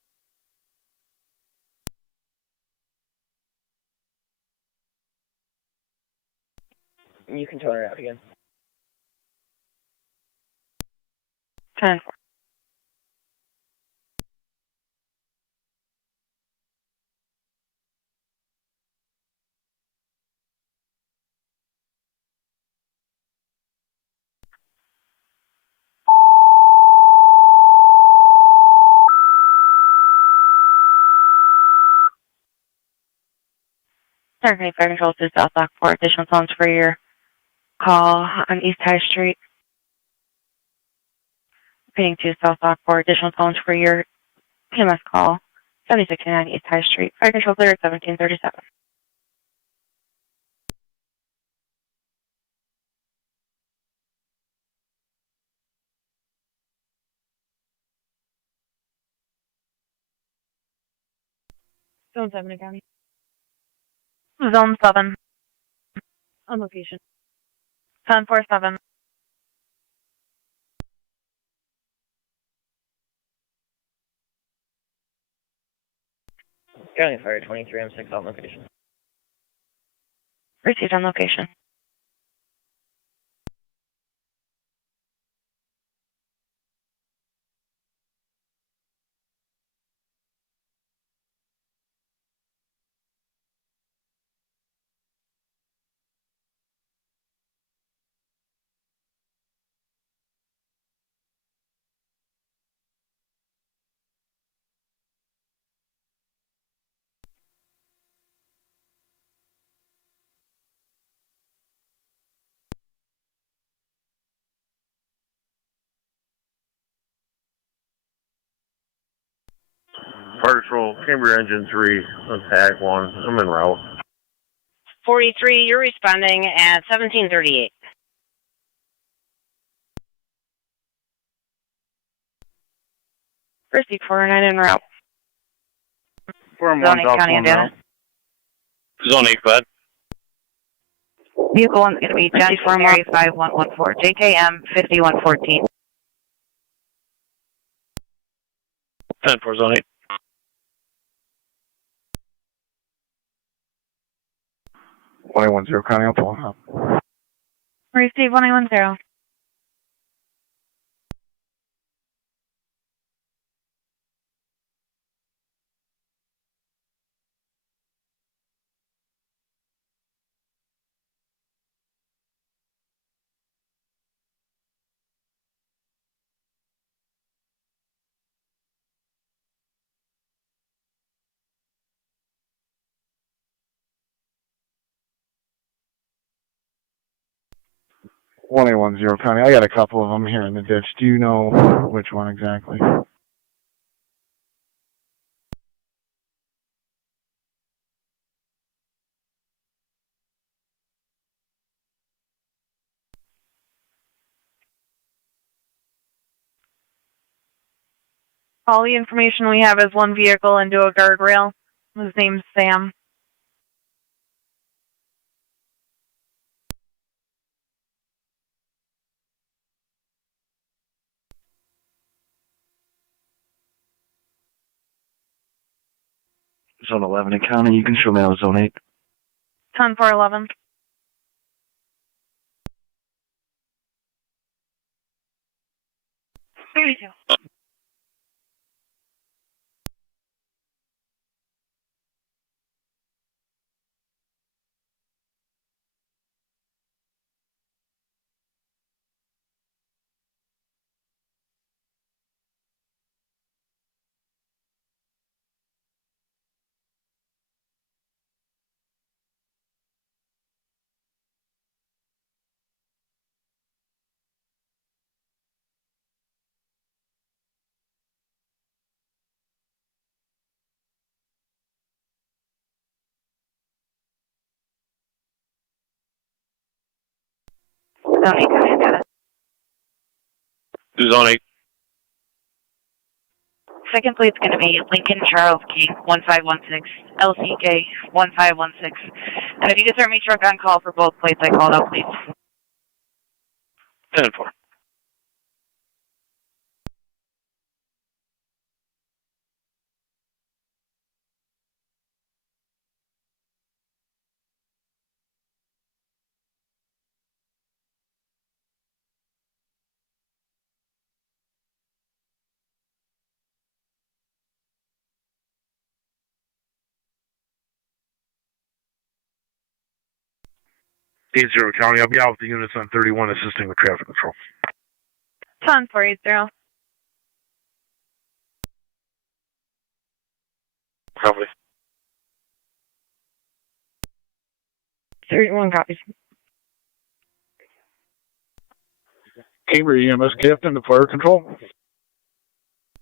You can tone it out again. 10-4. Fire Control 2 South Lockport. Additional phones for your call on East High Street. Repeating 2 South Lockport. Additional phones for your EMS call. 7689 East High Street. Fire Control clear at 1737. Zone 7 County. Zone 7. On location. 1047. County Fire 23M6 on location. Received on location. Fire Patrol, Cambria Engine 3 on TAC 1. I'm en route. 43, you're responding at 1738. Received 49 en route. Form Zone 1, 8 South County, 1 Indiana. Zone 8, bud. Vehicle 1's going to be Johnson Mary 5114, JKM 5114. 10-4, Zone 8. $110 County, I'll pull up. Receive 110. $110 County, I got a couple of them here in the ditch. Do you know which one exactly? All the information we have is one vehicle into a guardrail. His name's Sam. Zone 11 in County, you can show me out of Zone 8. 10-4-11. Zone 8, got it. Zone 8. Second plate's going to be Lincoln Charles King 1516, LCK 1516. And if you could start me truck on call for both plates I called out, please. 10-4. Zero County, I'll be out with the units on 31 assisting with traffic control. 10-4-80. Copy. 31 copies. Cambridge EMS captain to fire control.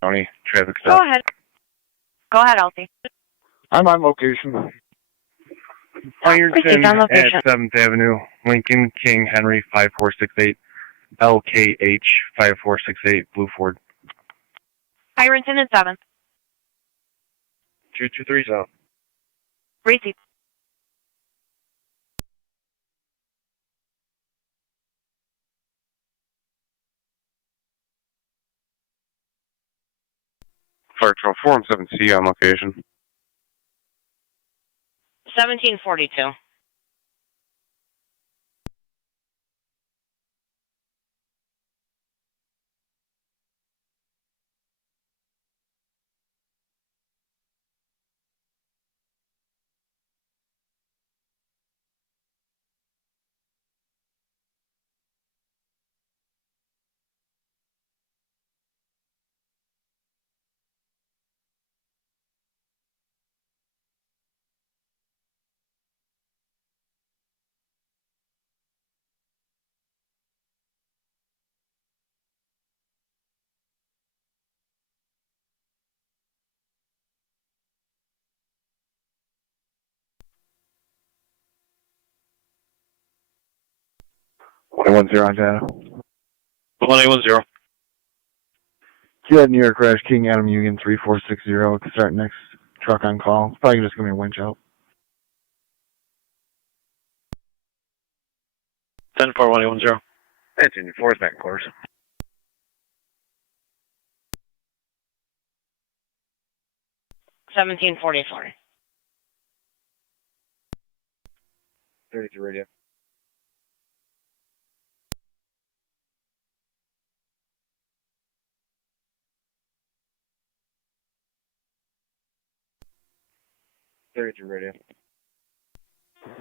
County traffic Go stop. ahead. Go ahead, Elsie. I'm on location. Ironton on at location. 7th Avenue, Lincoln, King, Henry, 5468, LKH, 5468, Blue Ford. Ironton at 7th. 223 South. Receipt. Fire Control 417C on location. 1742. One zero on data. 1810. Yeah, New York Crash King Adam Union 3460. Start next truck on call. It's probably just gonna be a winch out. 10-4-1810. That's in your fourth back course. 1744. 32 radio. Radio.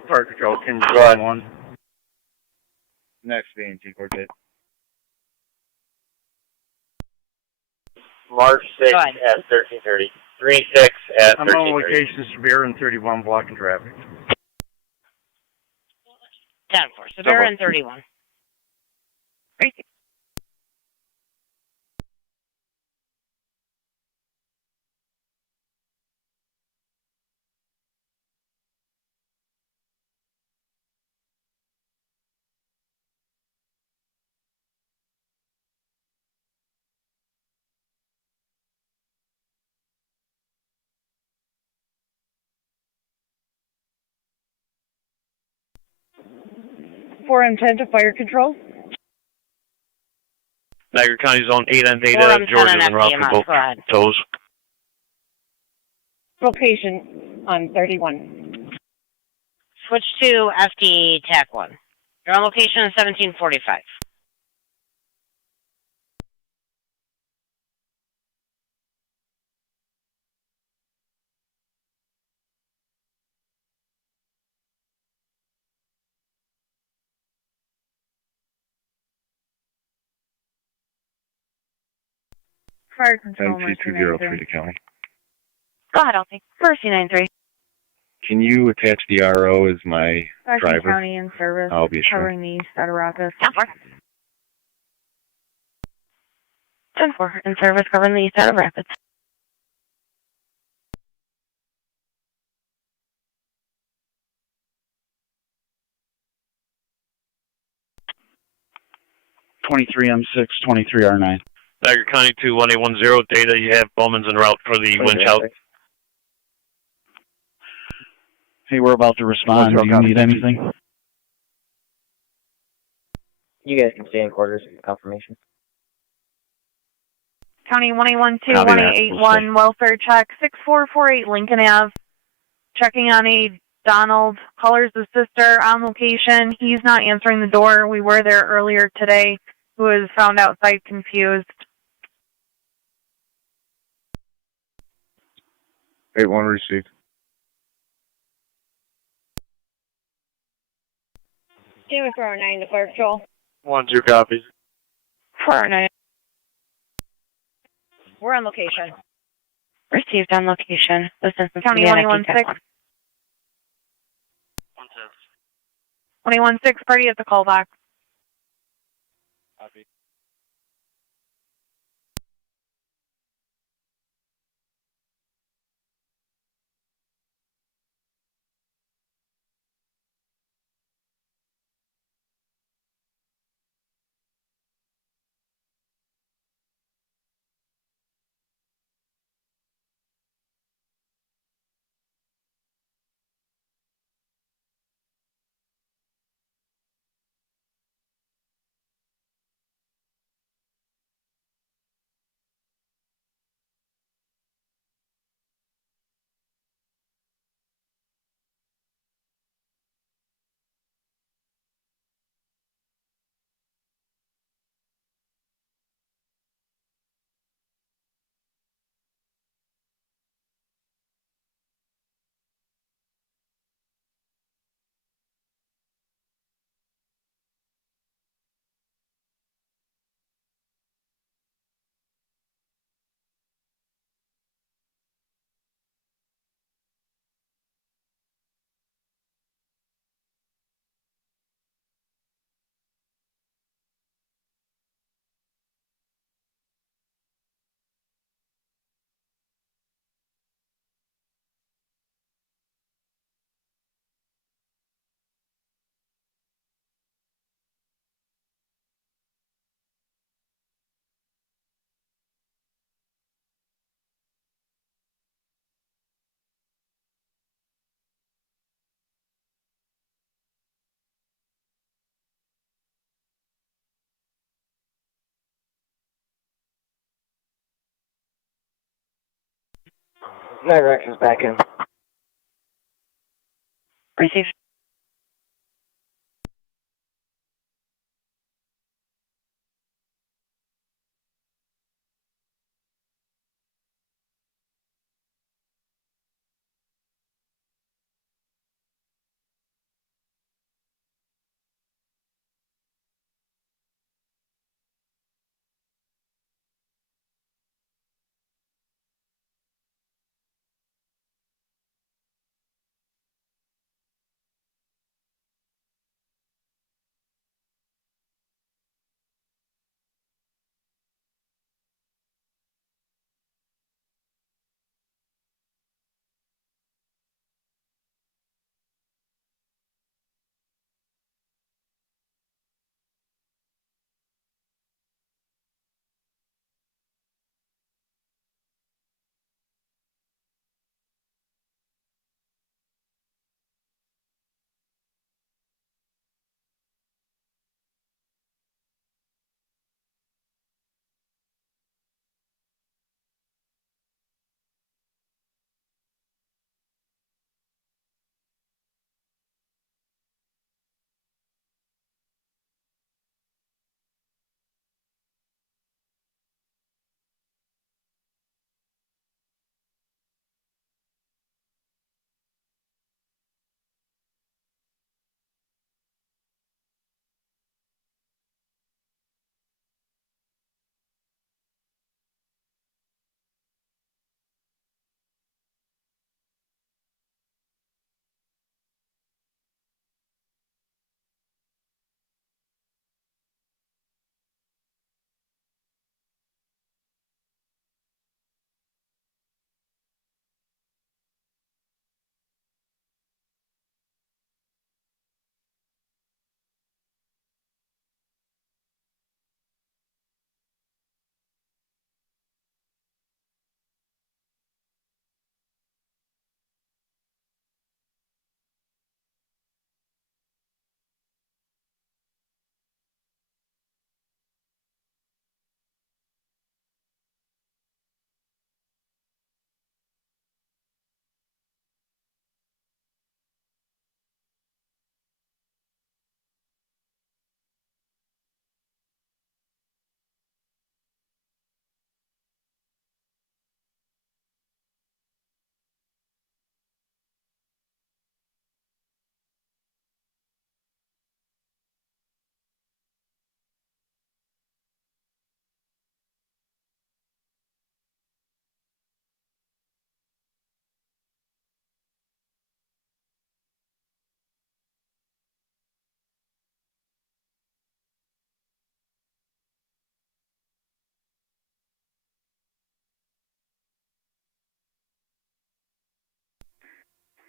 Fire control, can you Go ahead. 1? Next being T-Quartet. March 6th Go ahead. at 1330. 3-6 at I'm 1330. on location, severe and 31, blocking traffic. 10-4. Severe and 31. Four and 10 to fire control. Niagara County Zone 8 and 8 4 at and 10 Georgia on and Route FDMS. for both Go ahead. toes. Location on 31. Switch to FD TAC 1. You're on location in 1745. Fire control, NC203 to County. Go ahead, I'll take Mercy 93. Can you attach the RO as my driver? County in service, I'll be sure. covering the Cedar Rapids. 10-4 in service, covering the Cedar Rapids. M6, 23R9. Niagara County 21810, data, you have Bowman's en route for the winch out. Hey, we're about to respond. Do you need anything? You guys can stay in quarters. Confirmation. County 1812, 1881, welfare check, 6448 Lincoln Ave. Checking on a Donald, caller's the sister on location. He's not answering the door. We were there earlier today. Who was found outside confused. 8-1 received. Jamie 409 to Fire Patrol. 1-2 copies. 409. We're on location. Received on location. Distance from County 2116. 2116, party at the callback. Copy. Niagara is back in. Received.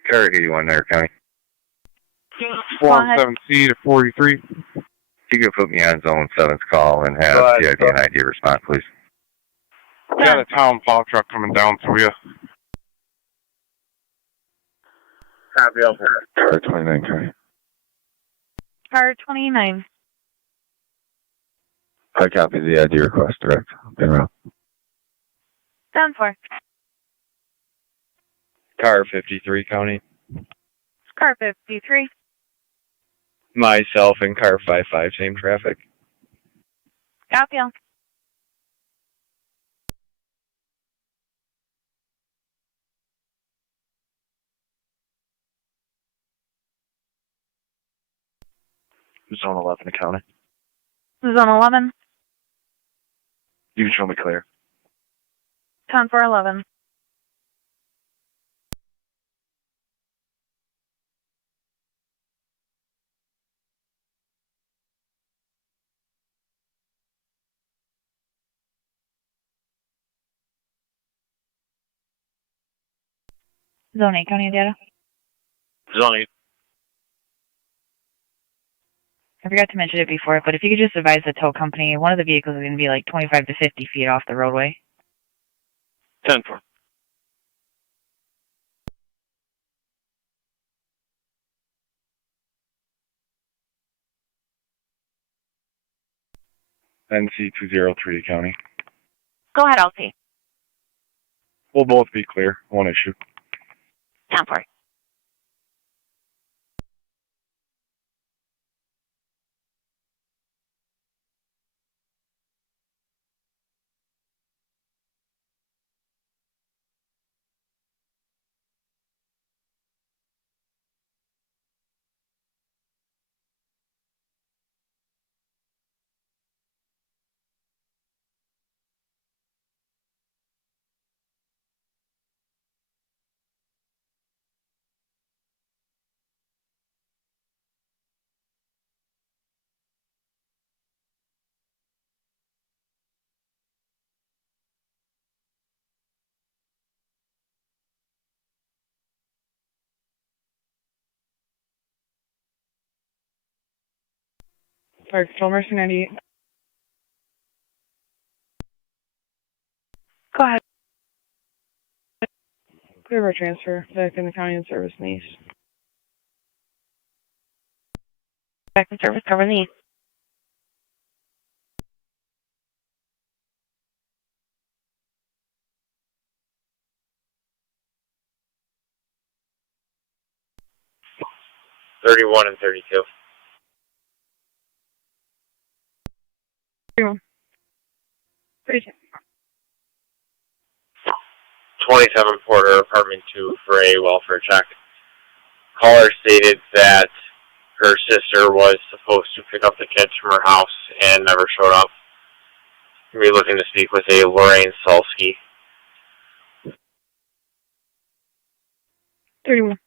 Car 81, Niagara County. 407C to 43. You can put me on zone 7's call and have CID and ID respond, please. Got a town plow truck coming down through you. Copy, over. Car 29, County. Car 29. I copy the ID request, direct. Been around. 10-4. Car 53, County. Car 53. Myself and car 55, same traffic. Copy all. Zone 11 County. Zone 11. You can show me clear. 10-4-11. Zone 8 County data. Zone 8. I forgot to mention it before, but if you could just advise the tow company, one of the vehicles is going to be like 25 to 50 feet off the roadway. 10-4. NC203, County. Go ahead, LT. We'll both be clear. One issue. 10-4. Fire Control Mercy 98. Go ahead. Clear for transfer back in the county and service in the east. Back in service, cover in the east. $31 and $32. 32. 27 Porter, apartment 2 for a welfare check. Caller stated that her sister was supposed to pick up the kids from her house and never showed up. We're looking to speak with a Lorraine Salsky. 31.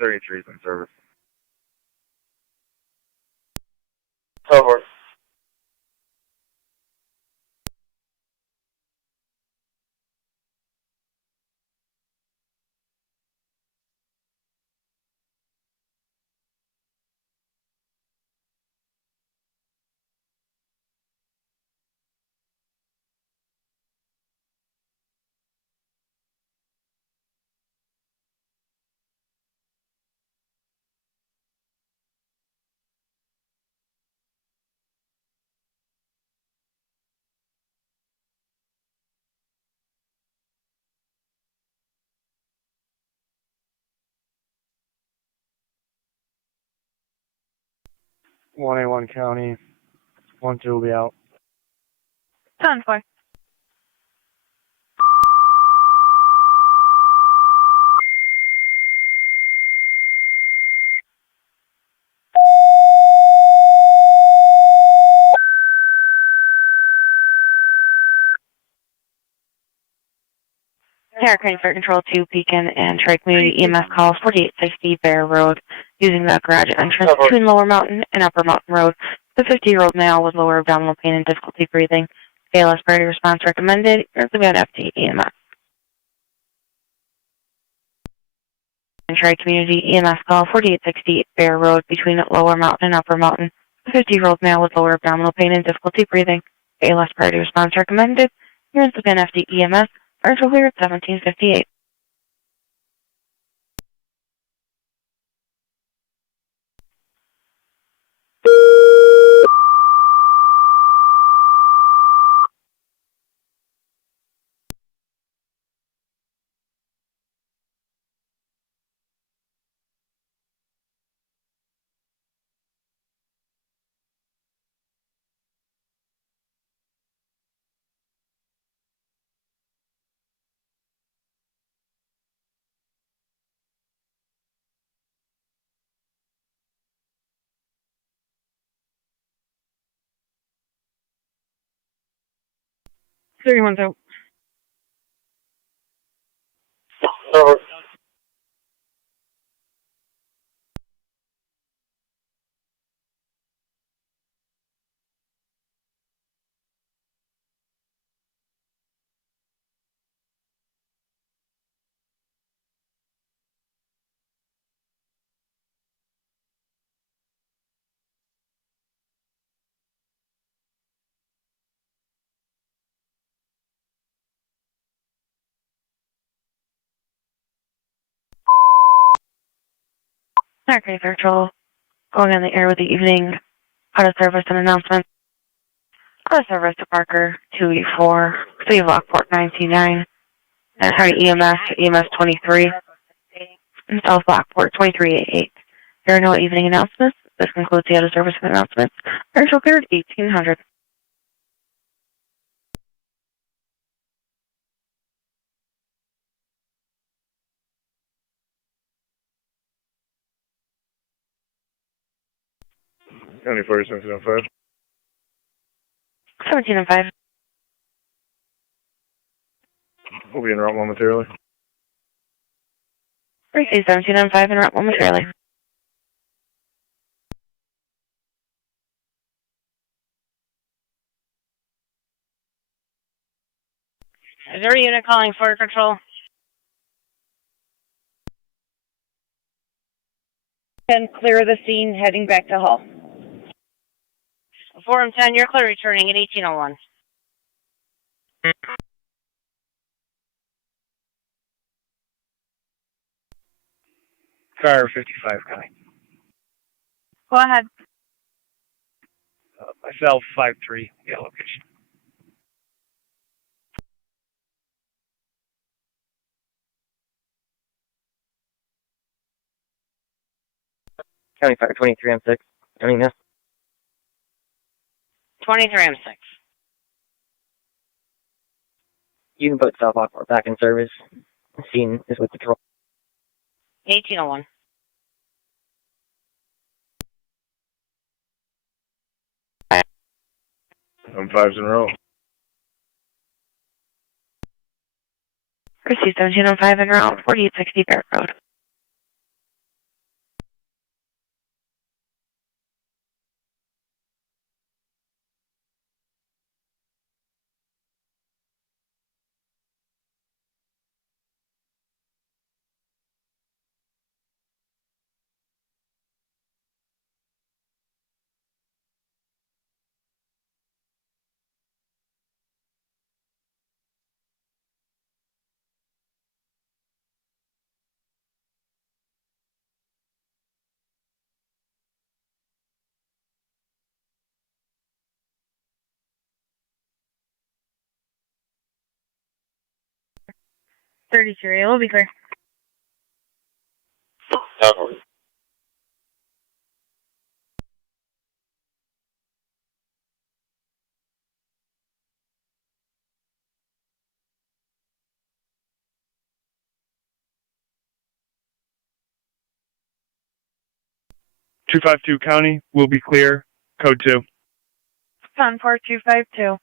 $33 in service. Over. 1A1 County. 1-2 will be out. 10-4. Niagara County Fire Control 2, Pekin, and Tri-Community EMS call 4860 Bear Road, using the garage entrance between Lower Mountain and Upper Mountain Road. The 50-year-old male with lower abdominal pain and difficulty breathing. ALS priority response recommended. Here's the FT EMS. And Tri-Community EMS call 4860 Bear Road, between Lower Mountain and Upper Mountain. The 50-year-old male with lower abdominal pain and difficulty breathing. ALS priority response recommended. Here's the FT EMS. Virtual clear at 1758. Everyone's out. Over. Okay, Virtual. Going on the air with the evening out of service and announcement. Out of service to Parker 284, City of Lockport 929, and County EMS 23, and South Lockport 2388. There are no evening announcements. This concludes the out of service announcements. Virtual cleared 1800. County Fire 1705. 17 and 5. We'll be en route momentarily. Receive 17 and 5 and route momentarily. Is there a unit calling for control? And clear the scene, heading back to Hall. 4 and 10, you're clear, returning at 1801. Fire 55 County. Go ahead. Myself, 5-3, yeah, location. County Fire 23 M6. I mean, yes. 23 M6. You can put South Lockport back in service. Scene is with patrol. 1801. I'm 5s in a row. Receive 17 and 5 and route 4860 Bear Road. It will be clear. Over. 252 County will be clear. Code 2. 14252.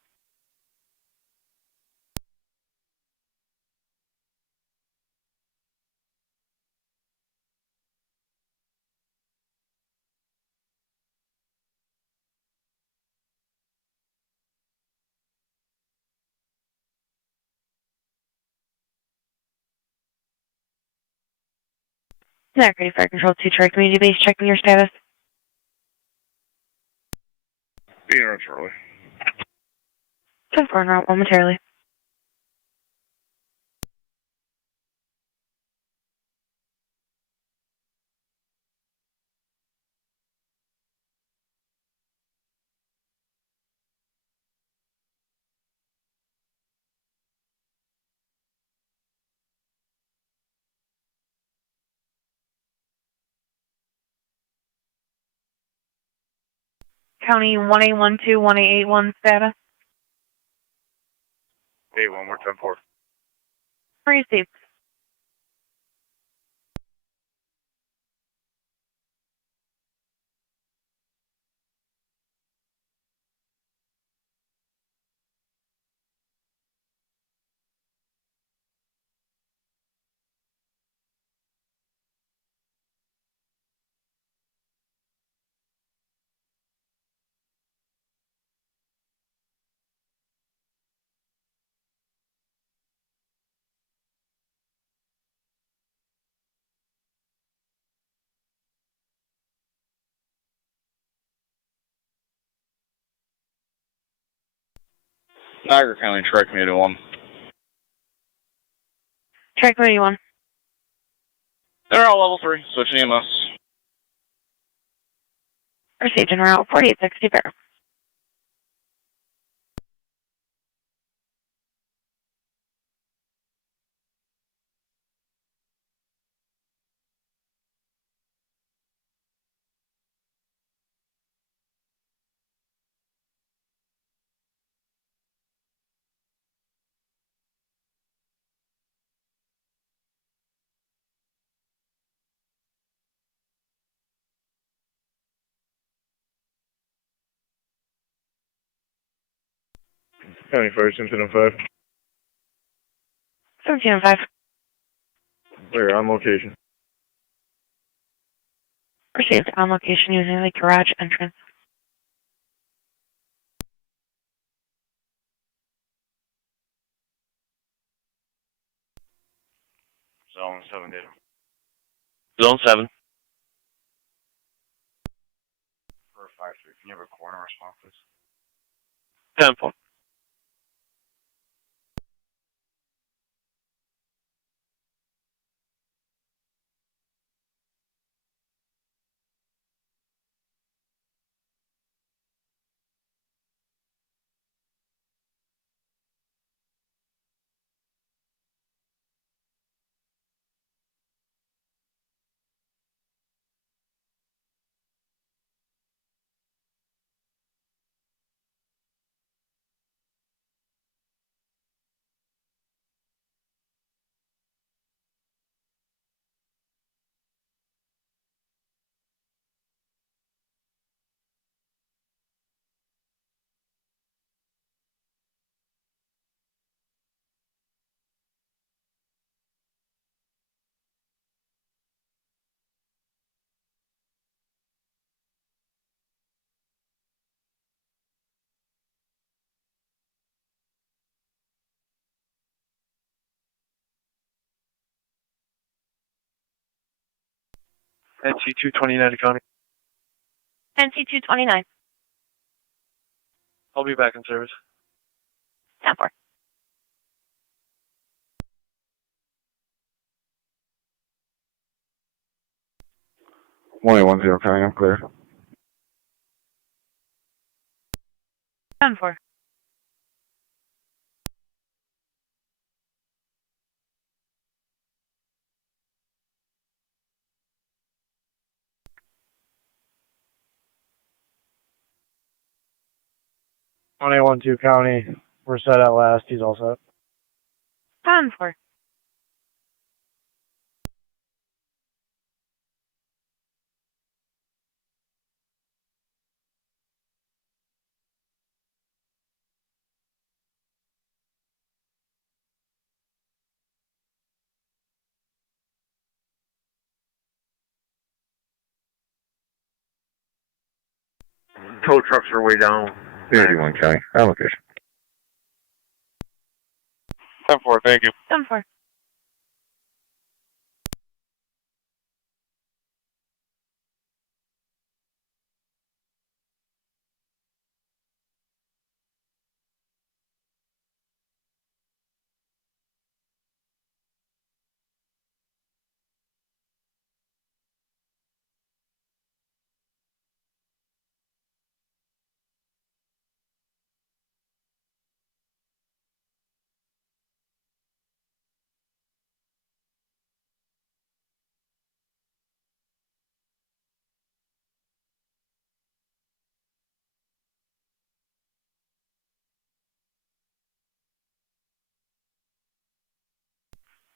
Niagara County Fire Control 2 Tri Community Base, checking your status. Be in Charlie. 10-4 en route momentarily. County 1A12-1881 status. 8-1, we're 10-4. Received. Niagara County Tri Community 1. Tri Community 1. They're all level 3, switching EMS. Received en route 4860 Barrow. County Fire, 1705. 1705. Clear, on location. Received on location using the garage entrance. Zone 7 data. Zone 7. For 5-3, can you have a corner response, please? 10-4. NC-220 Niagara County. NC-229. I'll be back in service. 10-4. One 110 County, I'm clear. 10-4. On A12 County, we're set at last. He's all set. 10-4. tow trucks are way down. 31 County. On location. 10-4, thank you. 10-4.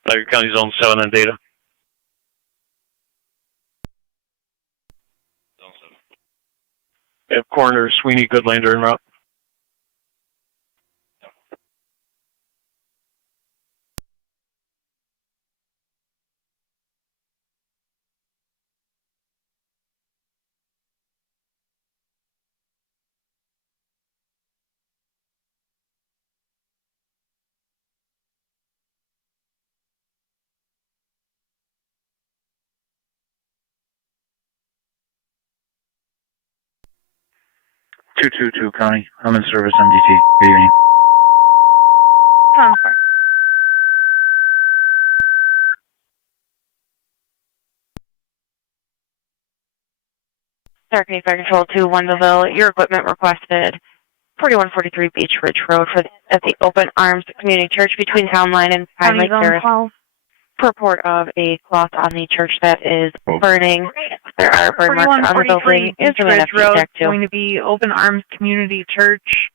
Niagara County Zone 7 on data. We have Coroner Sweeney Goodlander en route. (222) County. I'm in service, MDT. Good evening. 10-4. Stark County Fire Control to Wendellville. Your equipment requested 4143 Beach Ridge Road at the Open Arms Community Church between Town Line and Pine Lake Terrace. Report of a cloth on the church that is burning. There are burn marks on the building. Beach Ridge Road going to be Open Arms Community Church.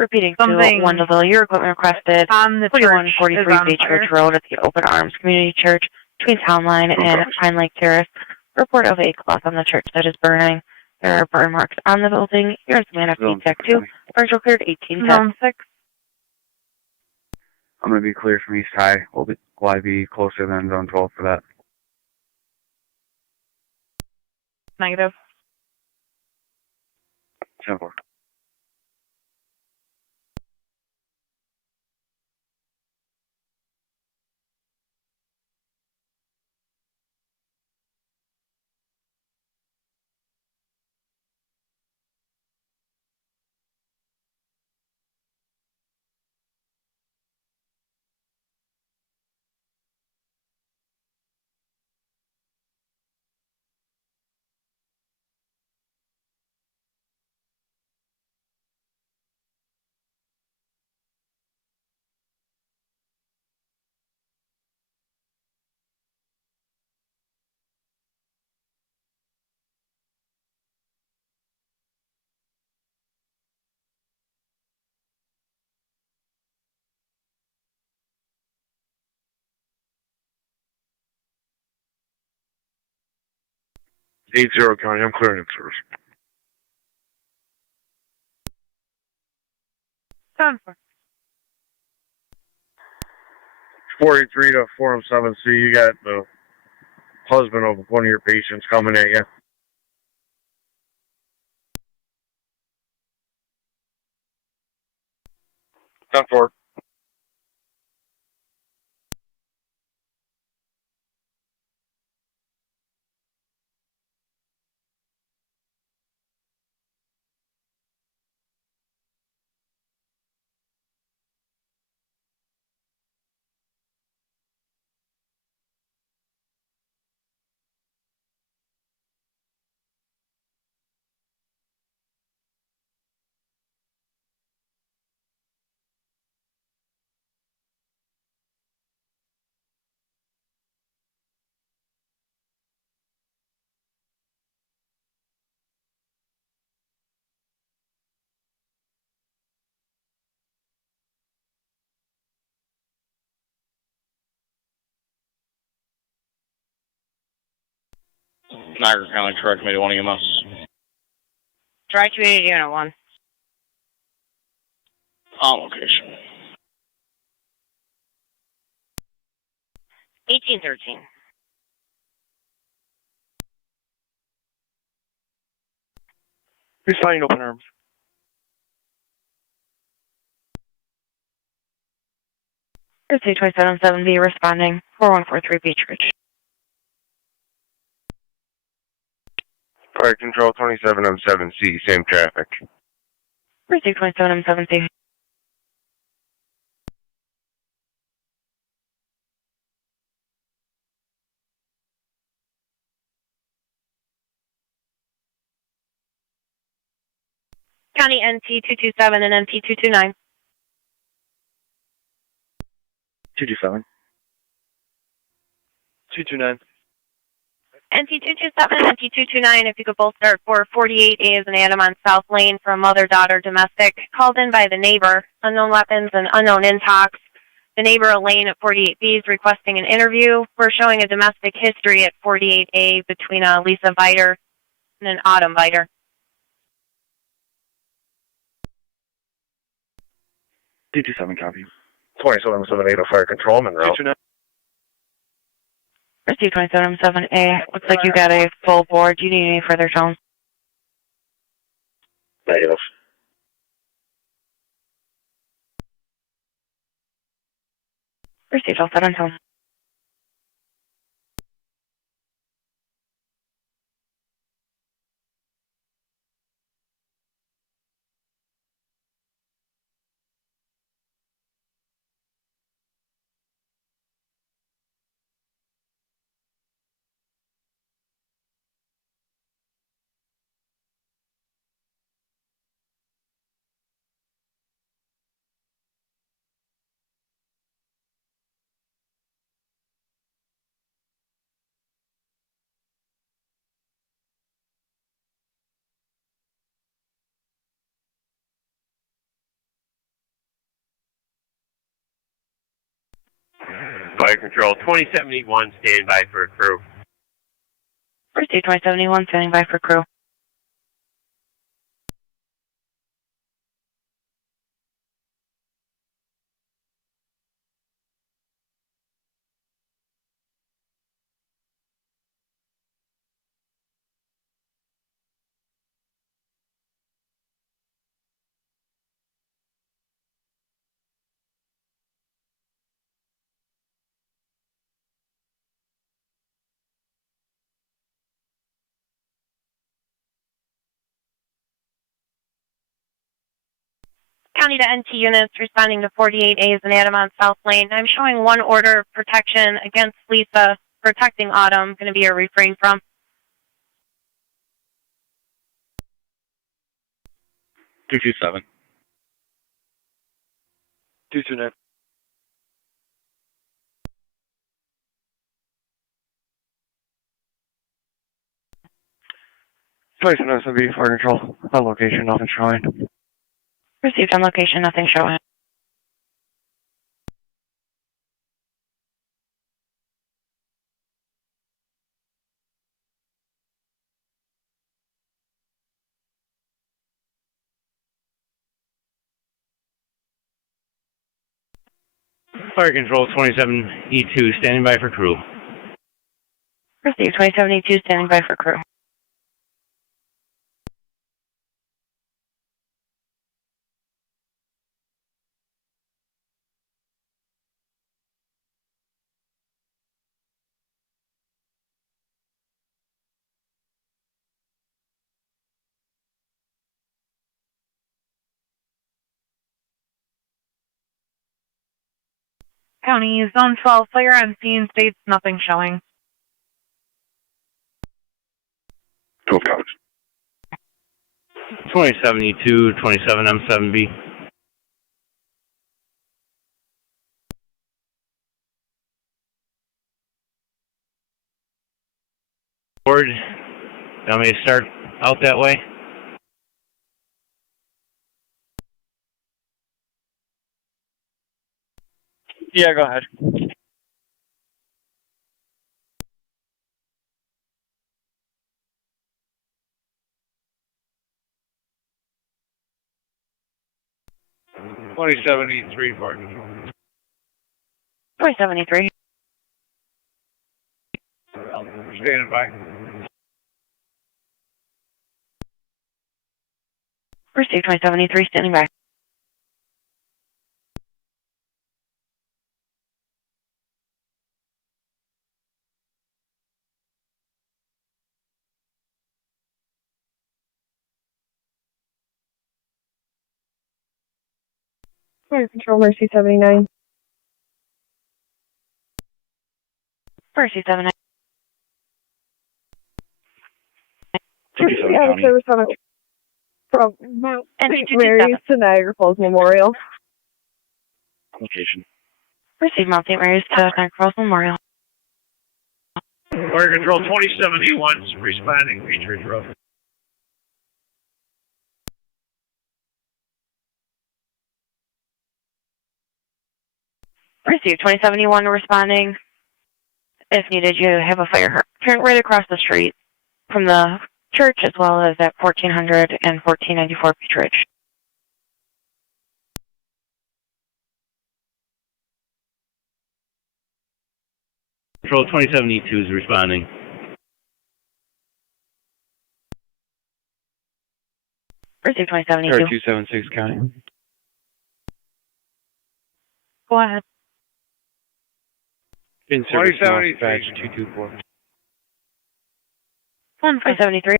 Repeating to Wendellville, your equipment requested on the 4143 Beach Ridge Road at the Open Arms Community Church between Town Line and Pine Lake Terrace. Report of a cloth on the church that is burning. There are burn marks on the building. Here's the man of TAC 2. Virtual cleared 1810. Zone 6. I'm going to be clear from East High. Will I be closer than Zone 12 for that? Negative. 10-4. Eight zero County, I'm clearing in service. 10-4. 483 to 407C, you got the husband of one of your patients coming at you. Ten four. Niagara County Truck Committee 1 EMS. Try 280 Unit 1. On location. 1813. Responding open arms. Thursday 277B responding 4143 Beach Ridge. Fire Control 27M7C, same traffic. Thursday 27M7C. County NT 227 and NT 229. 227. 229. NT 227 and NT 229, if you could both start for 48A as an Adam on South Lane for a mother-daughter domestic called in by the neighbor, unknown weapons and unknown intox. The neighbor, Elaine, at 48B is requesting an interview. We're showing a domestic history at 48A between a Lisa Viter and an Autumn Viter. 227 copy. 27780 Fire Control, I'm en route. 227-7A, looks like you got a full board. Do you need any further tones? Negative. Proceed, all set on tone. Fire Control 2781, stand by for a crew. Proceed, 2781, standing by for crew. County to NT units responding to 48A as an Adam on South Lane. I'm showing one order of protection against Lisa, protecting Autumn, going to be a refrain from. 227. 229. SB Fire Control on location, nothing showing. Received on location, nothing showing. Fire Control 27E2, standing by for crew. Received 2782, standing by for crew. County, Zone 12, fire on scene, states nothing showing. 12 counts. 2072, 27M7B. Board, you want me to start out that way? Yeah, go ahead. $2073 for 2073. Standing by. Received 2073, standing by. Fire Control, Mercy 79. Mercy 79. Out of service on a from Mount St. Mary's to Niagara Falls Memorial. Location. Received Mount St. Mary's to Niagara Falls Memorial. Fire Control 2071, responding, Beach Ridge Road. Received 2071, responding. If needed, you have a fire hydrant right across the street from the church, as well as at 1400 and 1494 Beach Ridge. Control 2072 is responding. Received 2072. 276 County. Go ahead. In service, North Badge 224. 1573.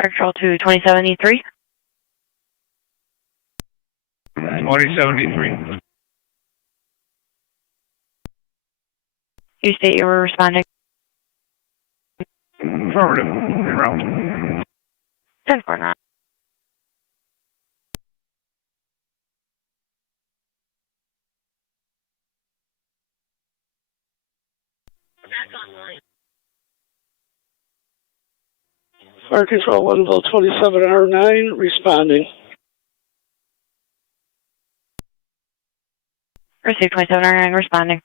Control to 2073. 2073. You state you were responding. Affirmative. Route. 1049. Fire Control, Woodville 27R9, responding. Received 2709, responding.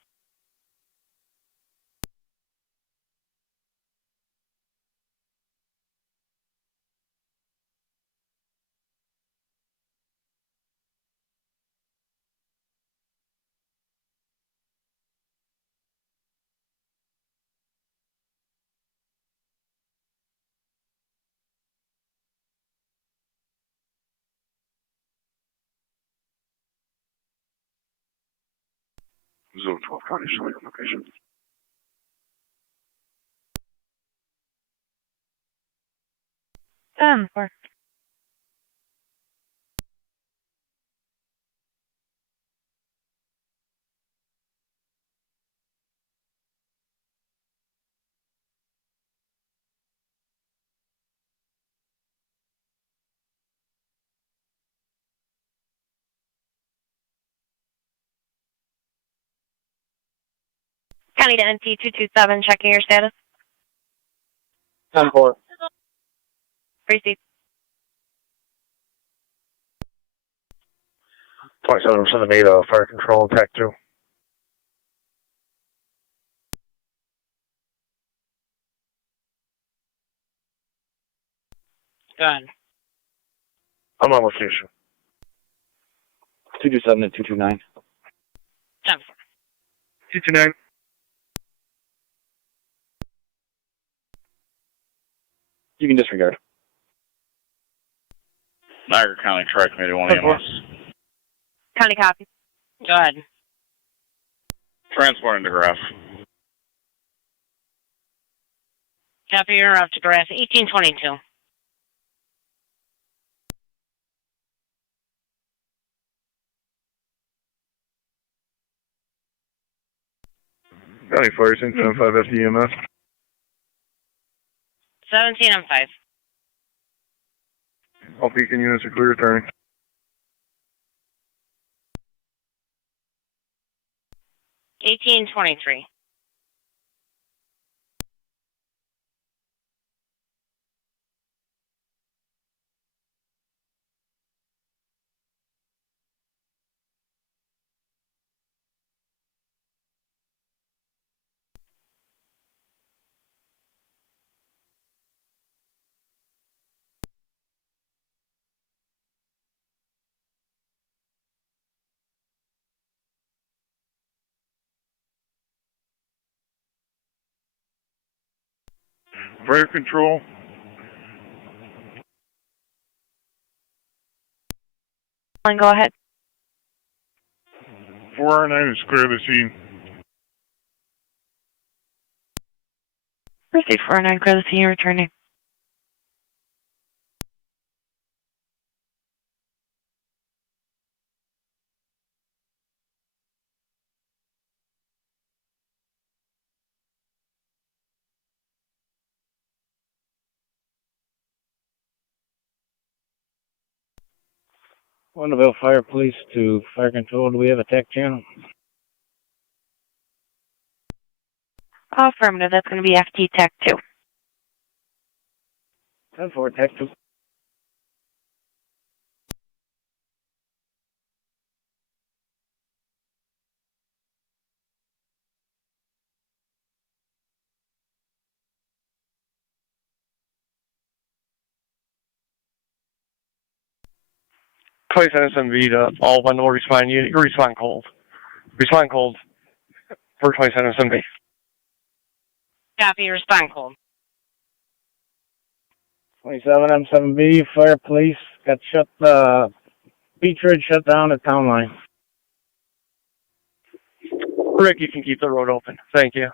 Zone 12 County, showing location. For County to NT 227, checking your status. 10-4. Received. 2778, Fire Control, TAC 2. Go ahead. I'm on location. 227 and 229. 10-4. 229. You can disregard. Niagara County Tri Committee 1 EMS. County copy. Go ahead. Transporting to Graph. Copy, you're up to Graph 1822. County Fire Sync 75 FDMS. 17 and 5. All Beacon units are clear returning. 1823. Fire control. Go ahead. 409 is clear the scene. Proceed 409, clear the scene, returning. Wonderville Fire Police to Fire Control. Do we have a TAC channel? Affirmative, that's going to be FT Tech 2. 10-4, TAC 2. Place SMV to all bundle respond unit. You respond cold. Respond cold for 27 SMV. Copy, respond cold. 27 M7B, Fire Police got Beach Ridge shut down at Town Line. Rick, you can keep the road open. Thank you.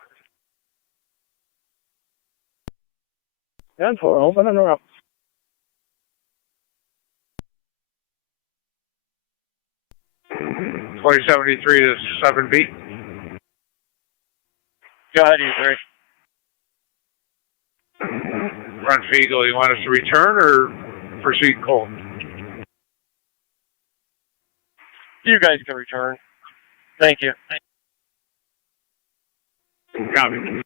10-4, open and up. .73 to 7B. Go ahead, you three. Front Eagle, you want us to return or proceed cold? You guys can return. Thank you. Copy.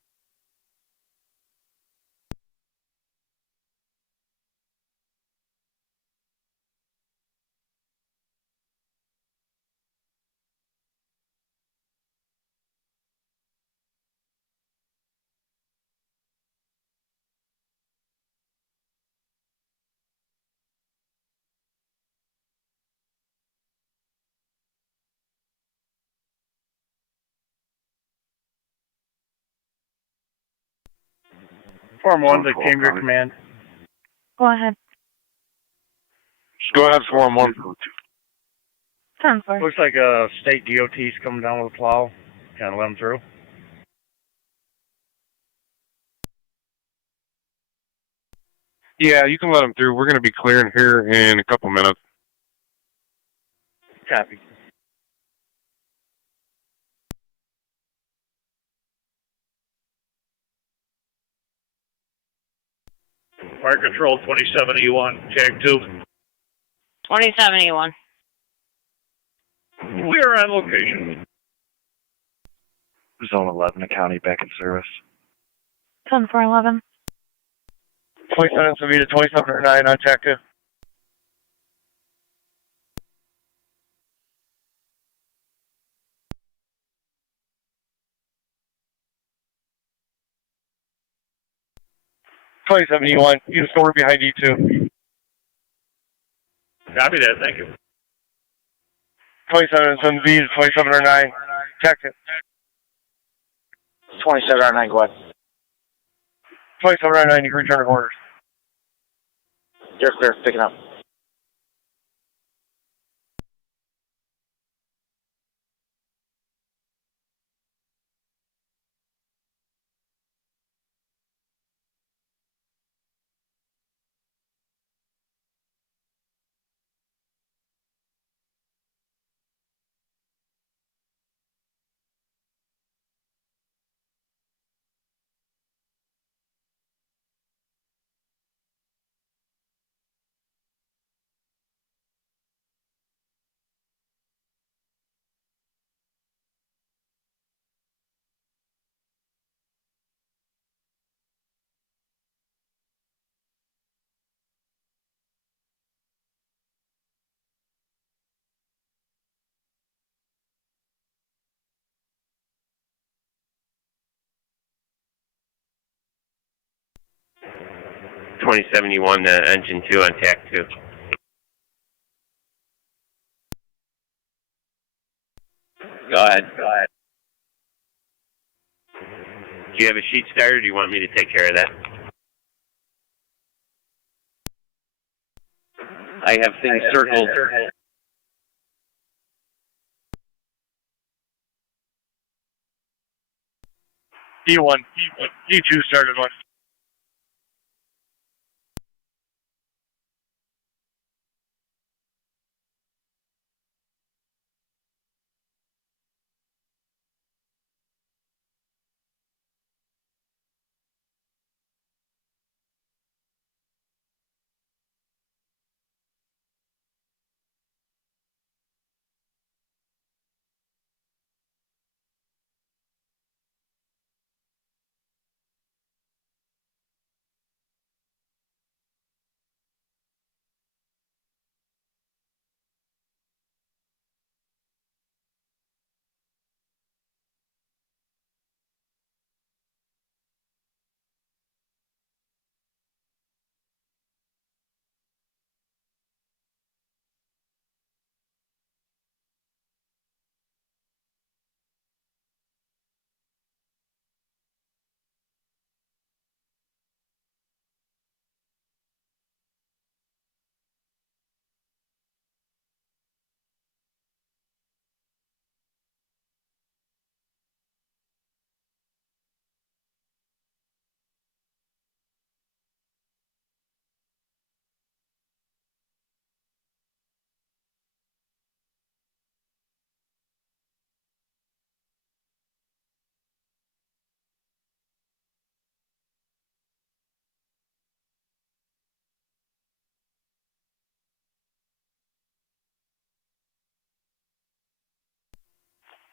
Form 1 to Cambridge Command. Go ahead. Go ahead, Form 1. 10-4. Looks like a state DOT's coming down with a plow. Kind of let them through. Yeah, you can let them through. We're going to be clearing here in a couple minutes. Copy. Fire Control 27E1, TAC 2. 27E1. We are on location. Zone 11, the county back in service. 10-4-11. 27 SMV to 2709 on TAC 2. .71, you just go right behind E2. Copy that, thank you. 27 SMV to 2709. TAC 2. 2709, go ahead. 2709, you can return to orders. You're clear, picking up. .2071 engine 2 on TAC 2. Go ahead. Do you have a sheet started or do you want me to take care of that? I have things circled. E1, E2 started one.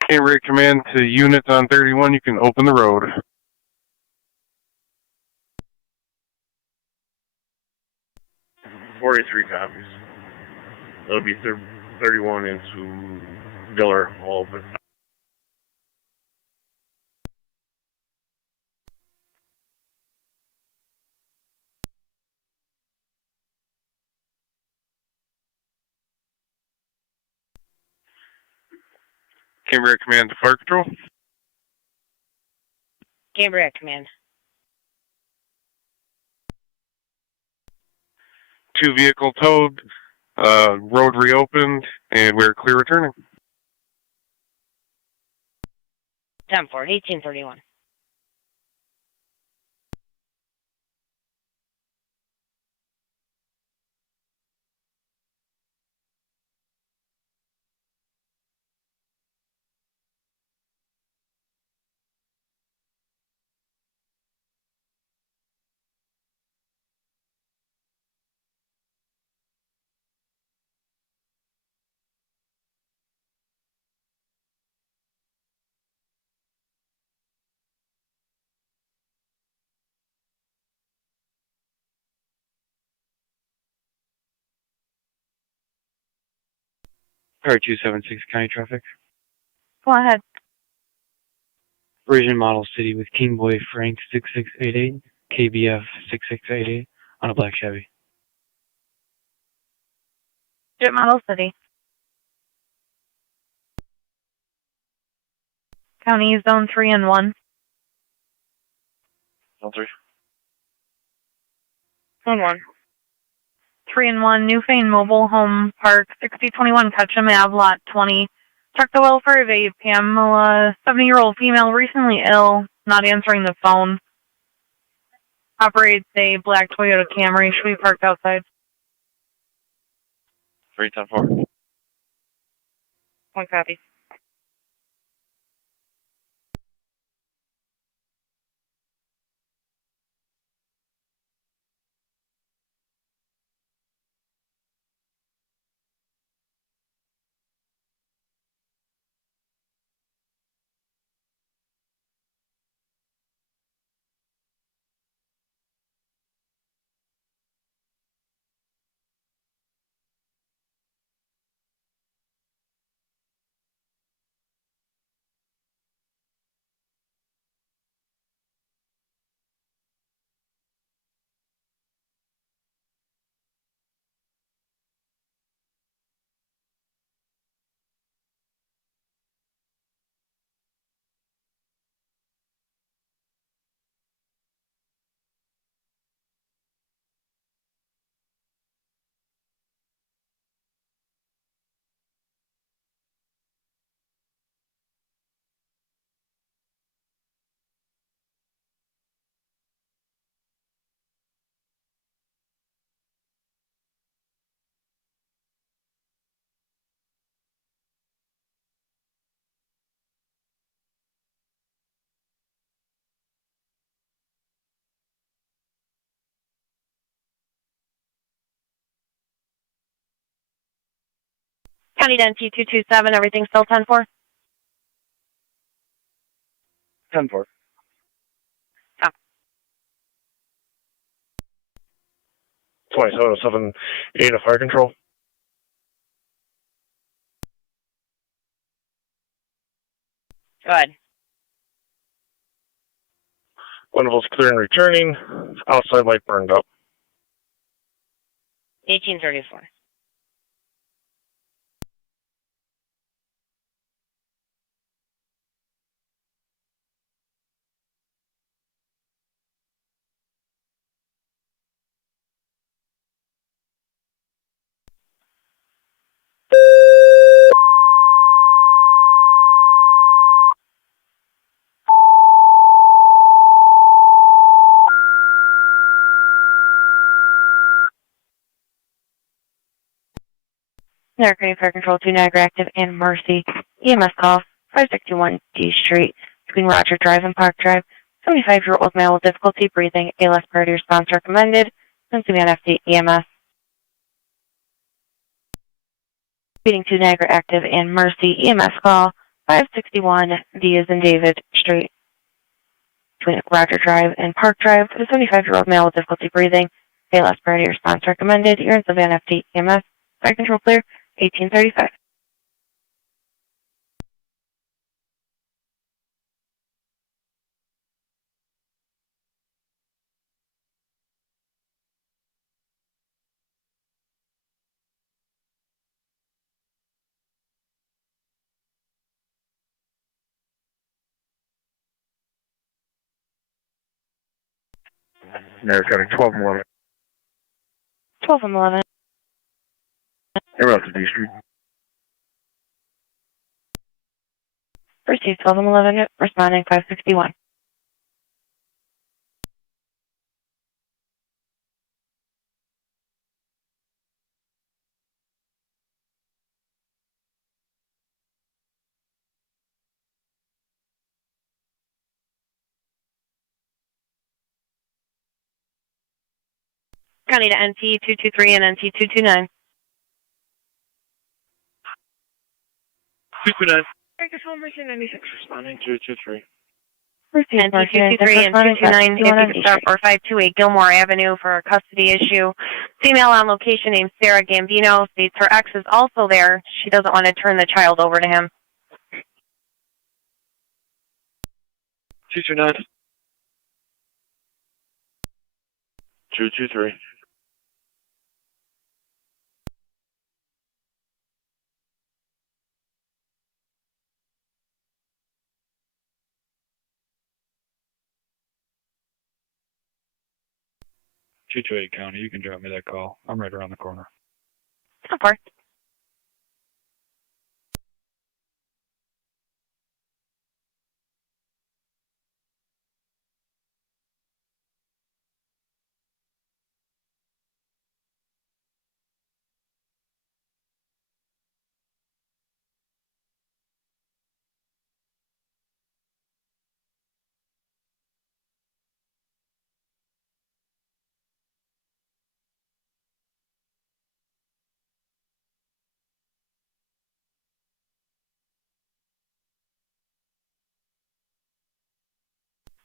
Cambridge command to units on 31, you can open the road. 43 copies. That'll be 31 into Diller, all open. Cambridge command to fire control. Gabriel command. 2 vehicle towed, road reopened, and we're clear returning. 10-4, 1831. Car 276 County Traffic. Go ahead. Version Model City with King Boy Frank 6688, KBF 6688 on a black Chevy. Jet Model City. County Zone 3 and 1. Zone 3. Zone 1. 3 and 1, Newfane Mobile Home Park, 6021 Ketchum Ave, Lot 20. Check the welfare of a Pamela, 70-year-old female, recently ill, not answering the phone. Operates a black Toyota Camry, should be parked outside. 310-4. 1 copy. County to NT 227, everything still 10-4? 10-4. 2707 Ada Fire Control. Go ahead. One of those clear and returning. Outside light burned up. 1834. Niagara County Fire Control 2 Niagara Active and Mercy. EMS call 5621 D Street between Roger Drive and Park Drive. 75-year-old male with difficulty breathing. ALS priority response recommended. Cincinnati FD EMS. Speeding to Niagara Active and Mercy. EMS call 561 D as in David Street between Roger Drive and Park Drive. For the 75-year-old male with difficulty breathing. ALS priority response recommended. You're in Savannah FD EMS. Fire control clear. 1835. Niagara County 1211. 12 and 11. We're out to D Street. Received 12 and 11. Responding 561. County to NT 223 and NT 229. 229. Fire control Mercy 96 responding. 223. NT 223 and 229, if you could stop for 528 Gilmore Avenue for a custody issue. Female on location named Sarah Gambino states her ex is also there. She doesn't want to turn the child over to him. 229. 223. County, you can drop me that call. I'm right around the corner. Of course.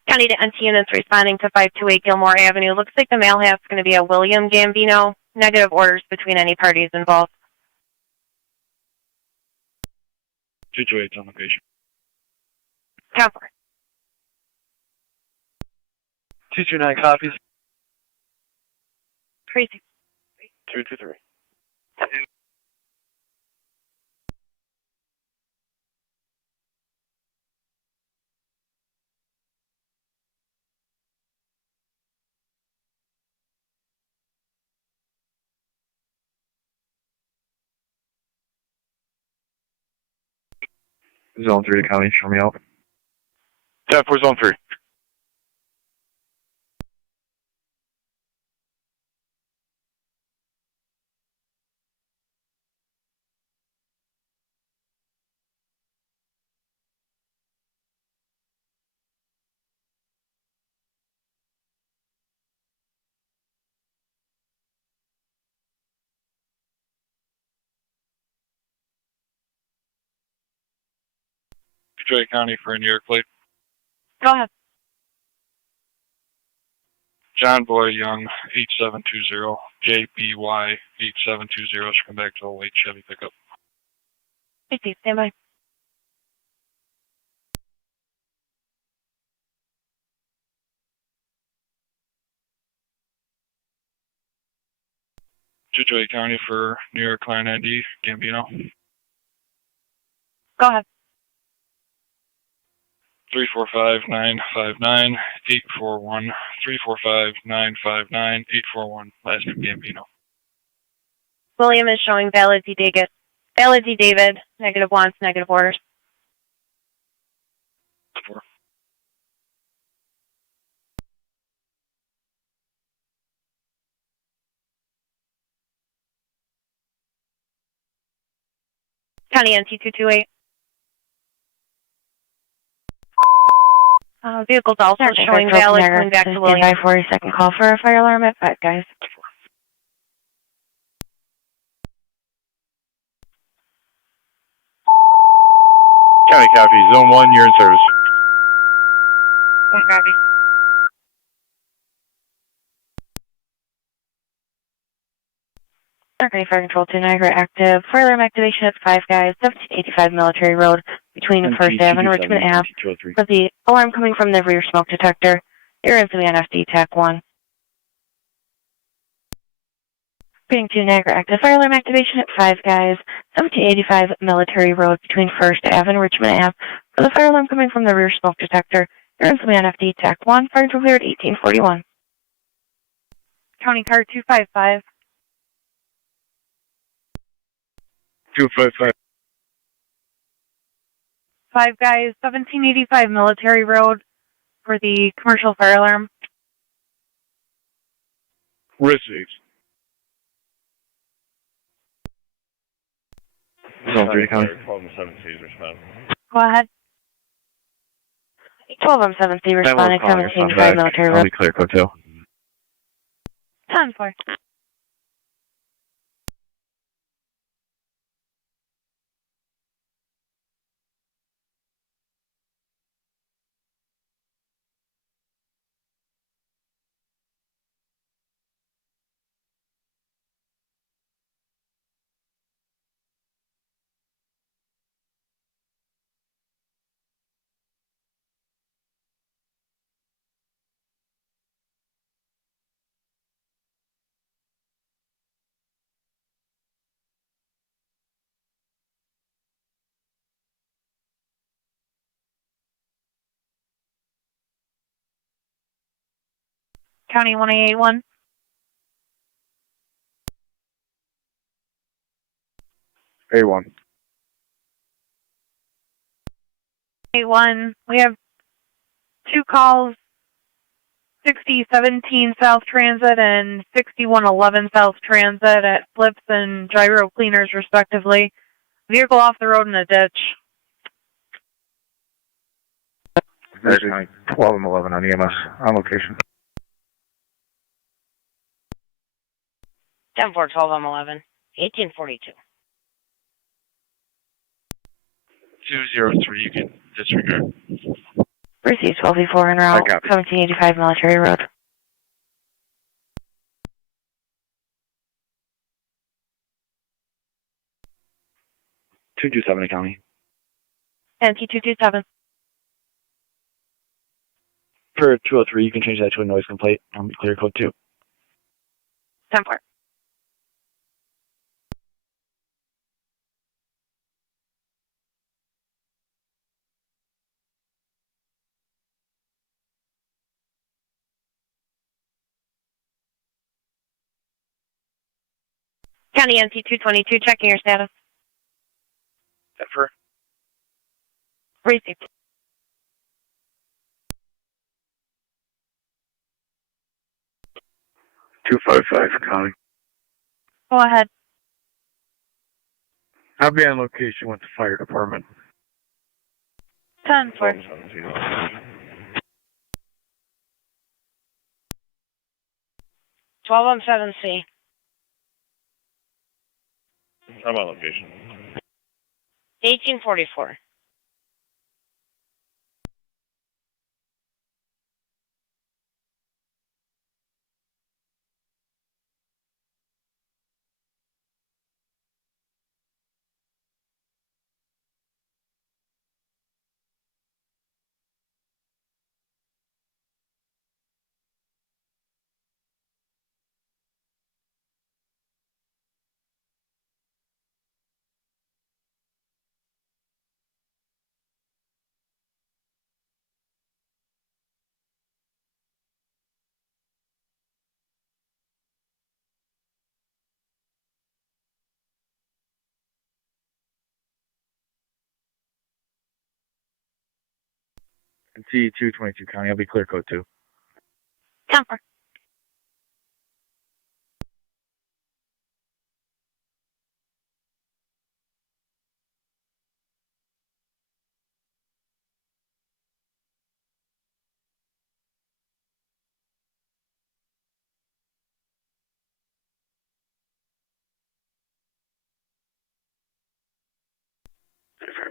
County to NT units responding to 528 Gilmore Avenue. Looks like the male half is going to be a William Gambino. Negative orders between any parties involved. 228 on location. Count for. 229 copies. Crazy. 223. Zone 3 to county, show me out. 10-4 zone 3. Detroit County for a New York plate. Go ahead. John Boy Young, 8720, JBY 8720, should come back to a late Chevy pickup. Receive, stand by. Detroit County for New York Client ID, Gambino. Go ahead. 345-959-841, 345-959-841, last name Gambino. William is showing valid D. David, negative wants, negative orders. County NT228. Vehicle's also showing valid, coming back to William. Stand by 40-second call for a fire alarm at 5, guys. County copy, zone 1, you're in service. One copy. Okay, Fire Control to Niagara active. Fire alarm activation at 5, guys. 1785 Military Road between First Ave and Richmond Ave. For the alarm coming from the rear smoke detector. You're in for the NFD TAC 1. Being to Niagara active. Fire alarm activation at 5, guys. 1785 Military Road between First Ave and Richmond Ave. For the fire alarm coming from the rear smoke detector. You're in for the NFD TAC 1. Fire control cleared 1841. County car 255. 255. 5, guys, 1785 Military Road for the commercial fire alarm. Received. Zone 3 County. 12 and 7 C's respond. Go ahead. 12 on 7C responding, 1785 Military Road. I'll be clear, code 2. 10-4. County 1881. A1. 81. We have 2 calls, 6017 South Transit and 6111 South Transit at flips and gyro cleaners, respectively. Vehicle off the road in a ditch. Actually, 12 and 11 on EMS, on location. 10-4, 12 on 11. 1842. 203, you can disregard. Received 12V4 en route, 1785 Military Road. .227 County. NT227. For 203, you can change that to a noise complaint. Clear code 2. 10-4. County NT222, checking your status. 10-4. Received. .255 County. Go ahead. I'll be on location with the fire department. 10-4. 12 on 7C. I'm on location. 1844. T222 County. I'll be clear code 2. 10-4.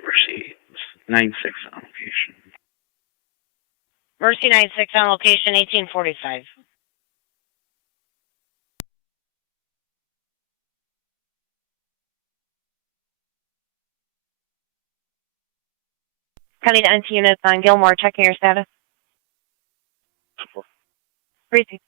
Mercy 96 on location. Mercy 96 on location, 1845. County to NT units on Gilmore, checking your status. Receive.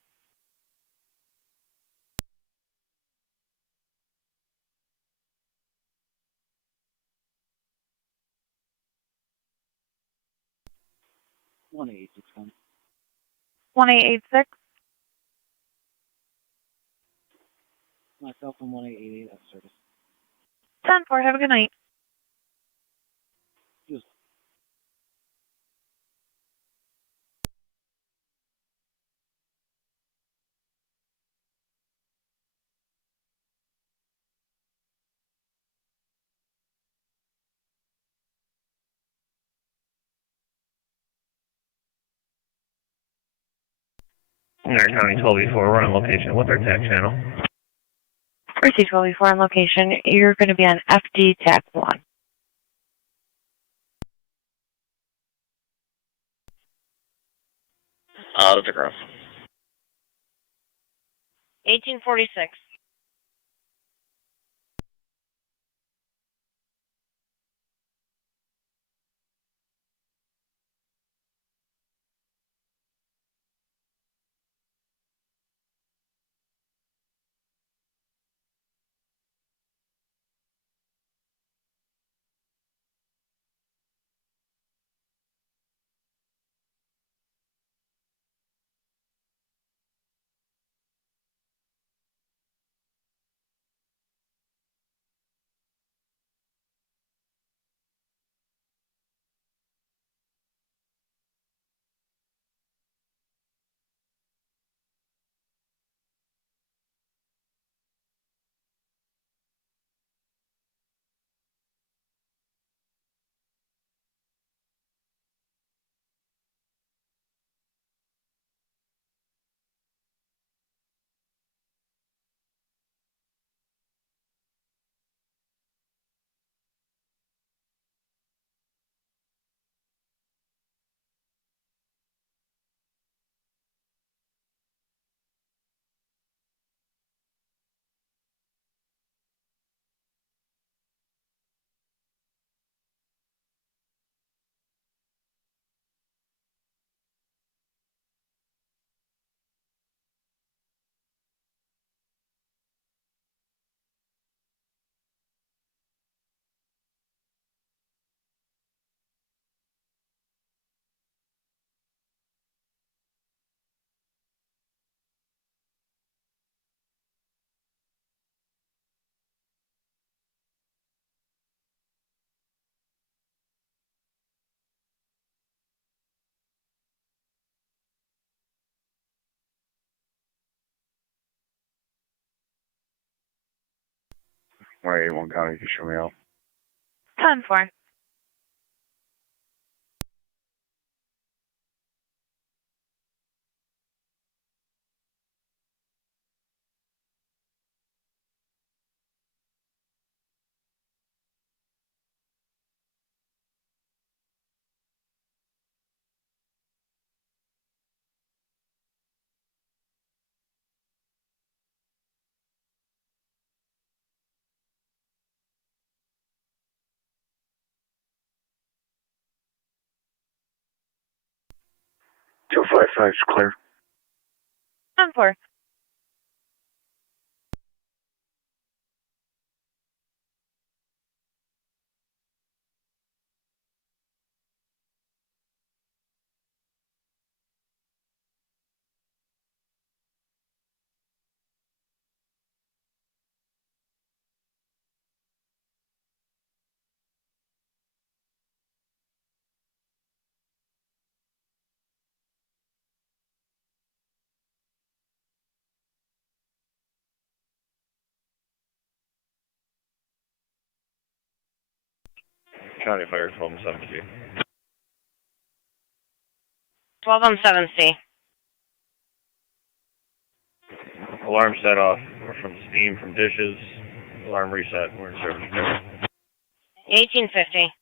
One 886 County. 1886. Myself from 1888 at service. 10-4. Have a good night. Niagara County 1284, we're on location. What's our TAC channel? Receive 12-4 on location. You're going to be on FD TAC 1. Autograph. 1846. My 81 County, you can show me out. 10-4. Two 55 is clear. 10-4. County Fire Patrol 7C. 12 on 7C. Alarm set off. We're from steam from dishes. Alarm reset. We're in service. 1850.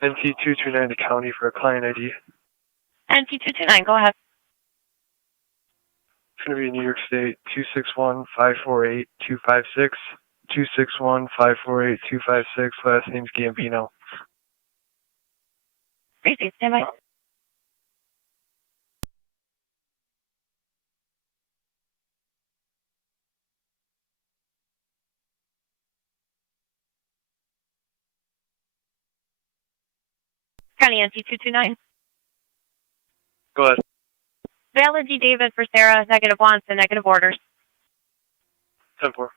NT229 to county for a client ID. NT229, go ahead. It's going to be New York State 261-548-256. 261-548-256. Last name's Gambino. Crazy, stand by. County NT229. Go ahead. Valid D. David for Sarah, negative wants and negative orders. 10-4.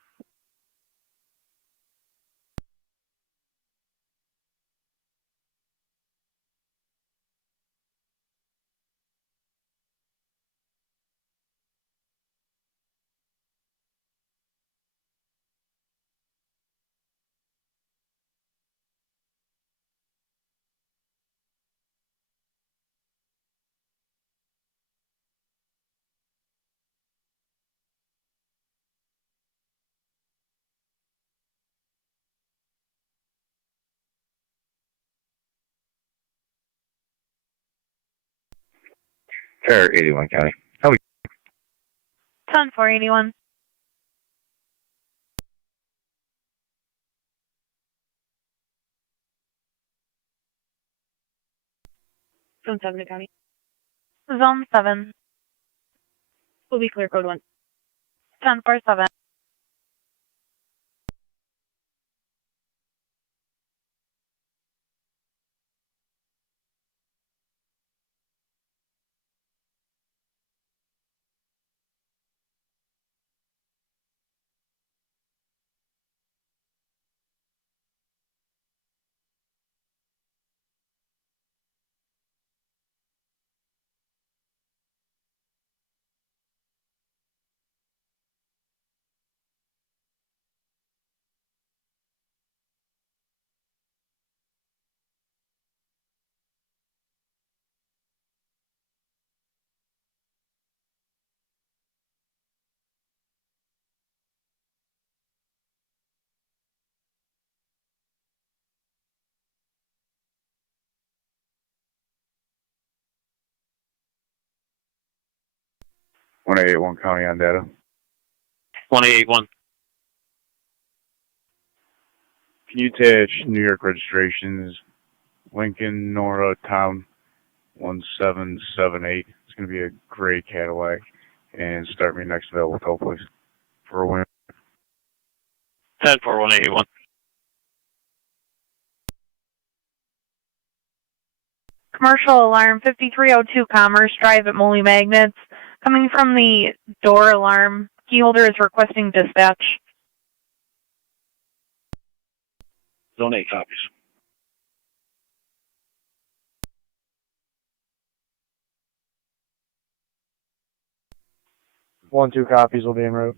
Fair 81 County. How we? 10-481. Zone 7 to county. Zone 7. Will be clear code 1. 10-4-7. One 181 County on data. 1881. Can you attach New York registrations? Lincoln, Nora, Tom, 1778. It's going to be a gray Cadillac. And start me next available tow, please. For a win. 10-4-181. Commercial alarm 5302 Commerce Drive at Molly Magnets. Coming from the door alarm. Keyholder is requesting dispatch. Zone 8 copies. 1-2 copies will be en route.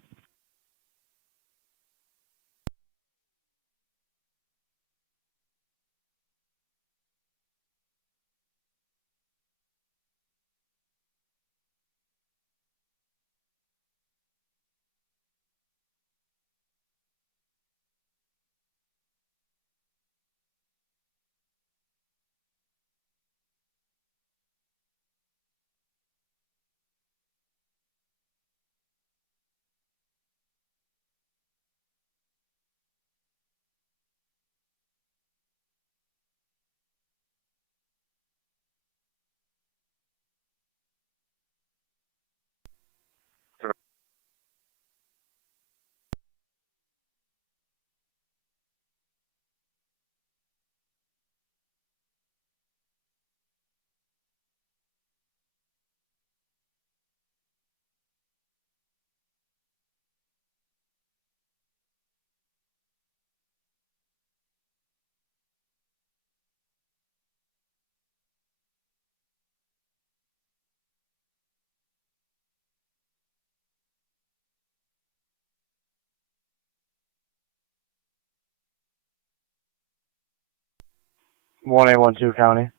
1A12 County.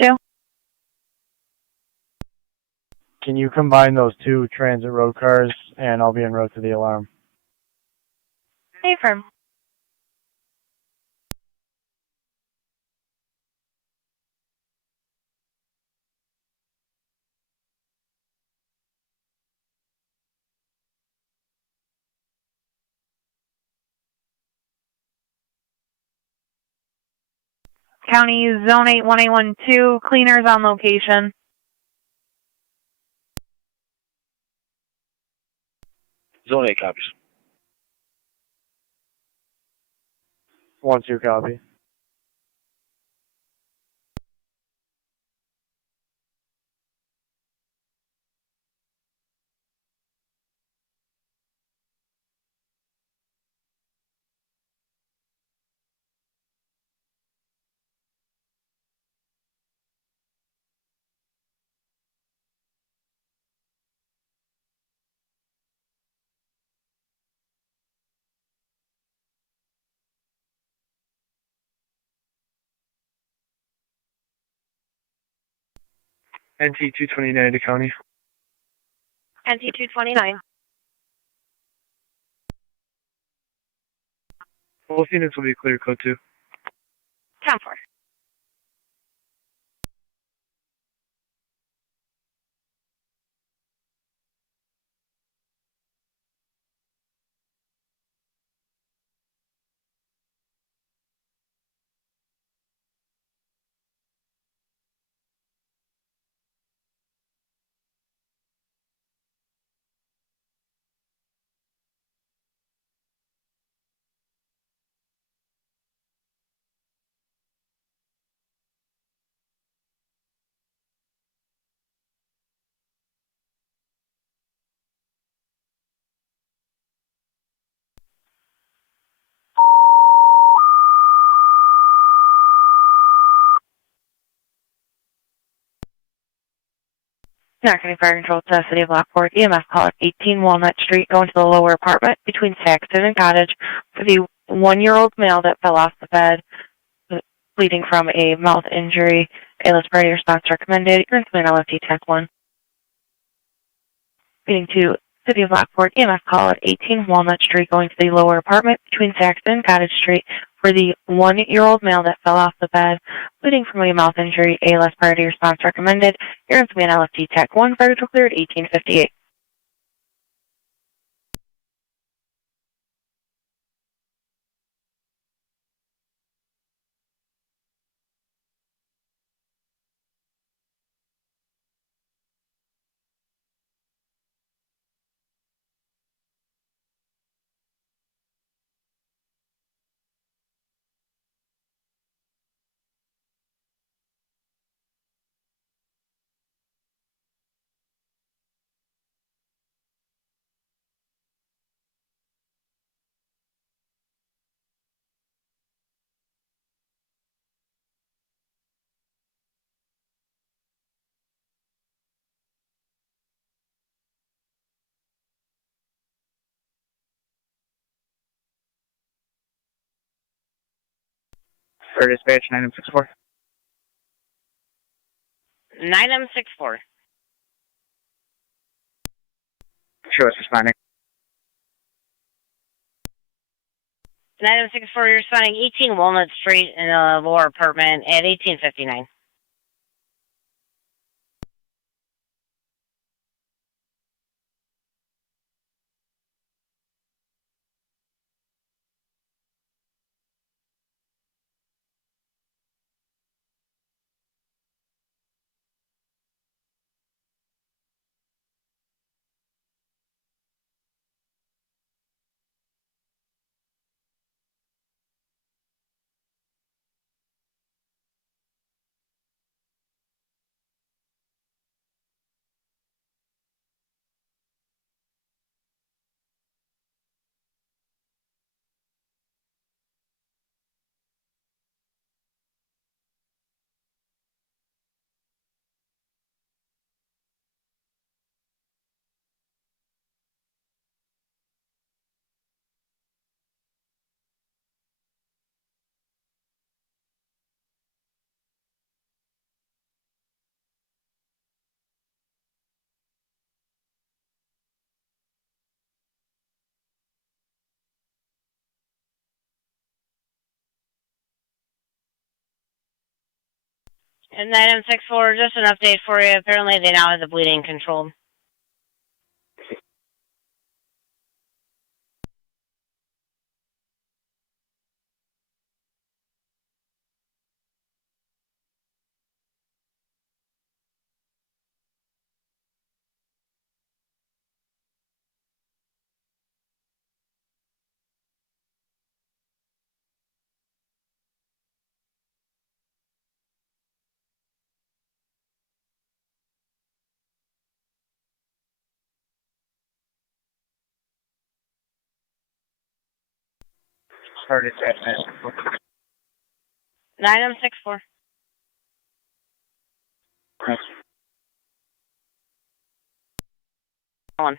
2. Can you combine those two transit road cars, and I'll be en route to the alarm. Affirm. County Zone 8 1A12, cleaners on location. Zone 8 copies. 1-2 copy. NT 229 to County. NT 229. Both units will be clear code 2. 10-4. Niagara County Fire Control to the City of Lockport. EMS call at 18 Walnut Street, going to the lower apartment between Saxton and Cottage for the 1-year-old male that fell off the bed, bleeding from a mouth injury. ALS priority response recommended. You're in LFT TAC 1. Leading to City of Lockport. EMS call at 18 Walnut Street, going to the lower apartment between Saxton and Cottage Street for the 1-year-old male that fell off the bed, bleeding from a mouth injury. ALS priority response recommended. You're in LFT TAC 1. Fire control cleared 1858. Fire dispatch 964. 9M64. Show us responding. 9M64, you're responding 18 Walnut Street in a lower apartment at 1859. And item 6-4, just an update for you. Apparently they now have the bleeding controlled. Started at Item 6-4. On.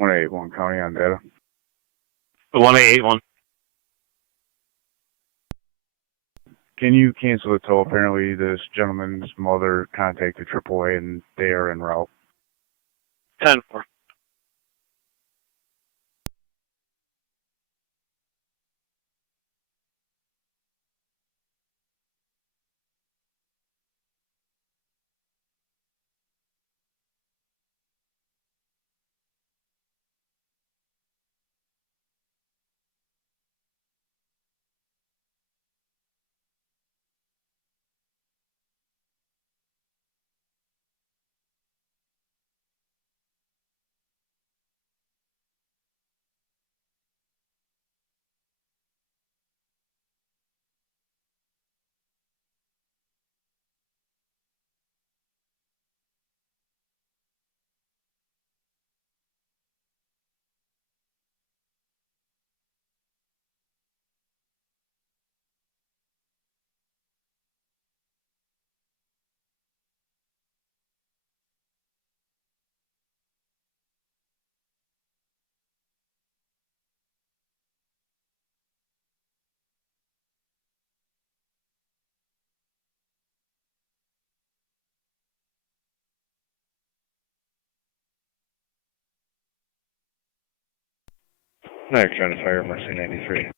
One eight one County on data. 1881. Can you cancel the tow? Apparently this gentleman's mother contacted AAA and they are en route. 10-4. Niagara County Fire, Mercy 93.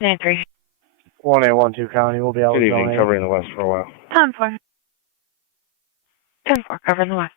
93. 1812 County. We'll be out Good with evening, zone 8. covering the west for a while. 10-4. 10-4, covering the west.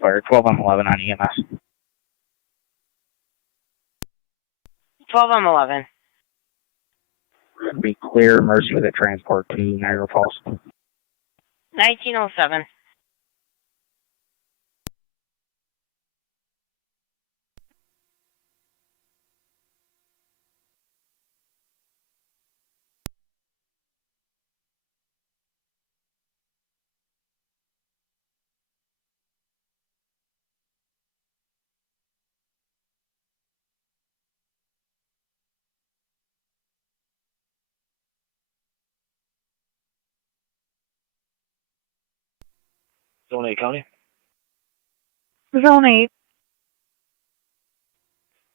Fire 12 on 11 on EMS. 12 on 11. Be clear, emergency with a transport to Niagara Falls. 1907. Zone 8 County. Zone 8.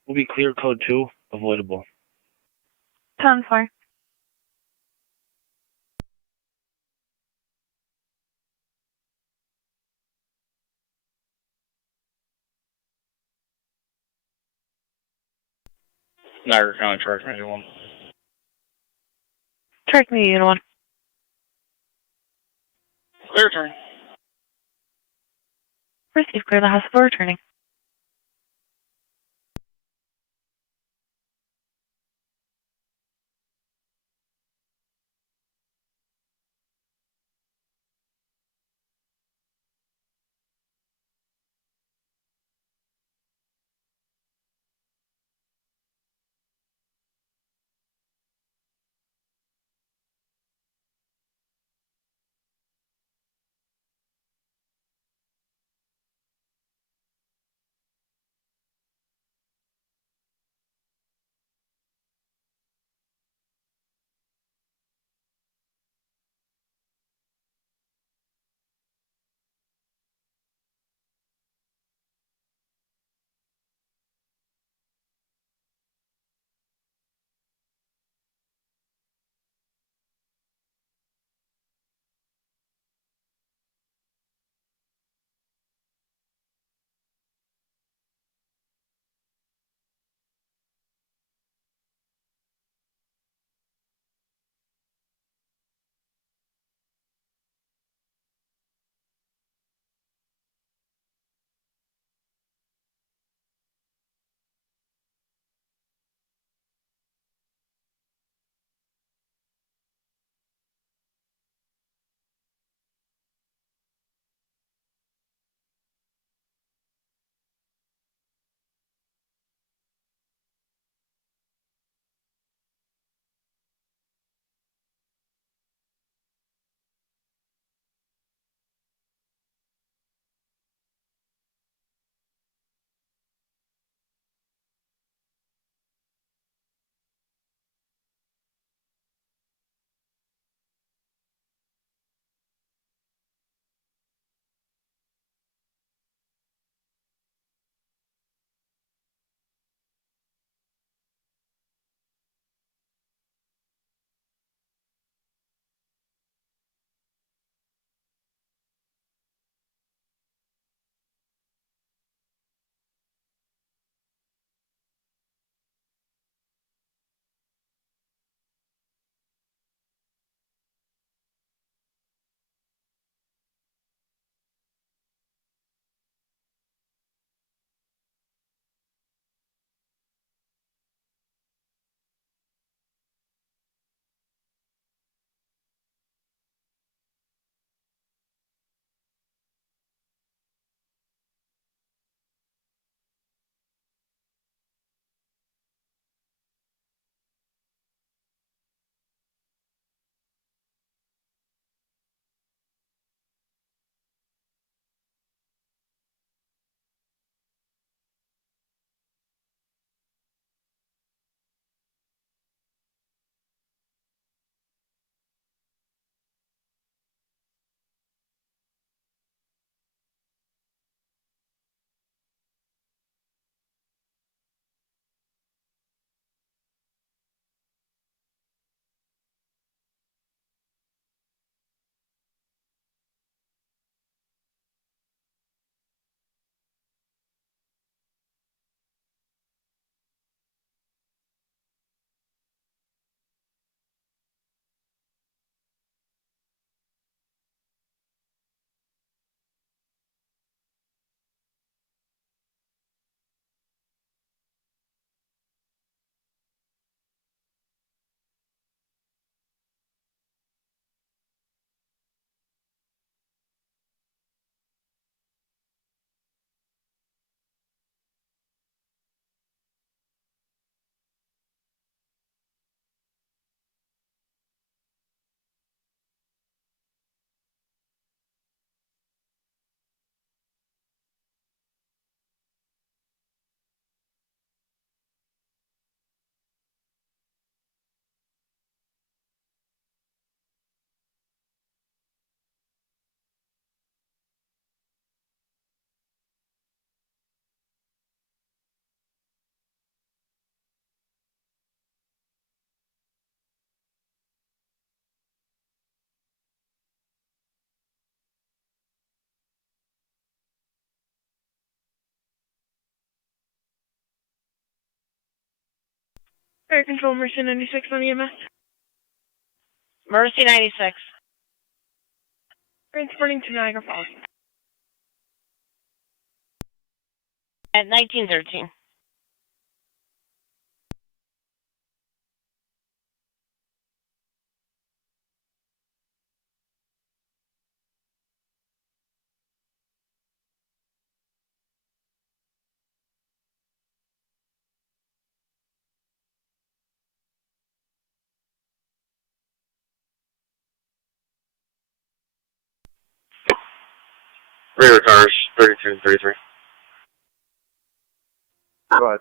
Will be clear code 2, avoidable. 10-4. Niagara County Truck 91. Track me, Unit 1. Clear turn. Receive clear the house for returning. Fire Control, Mercy 96 on EMS. Mercy 96. Transporting to Niagara Falls. At 1913. Rear cars, 32 and 33. Go ahead.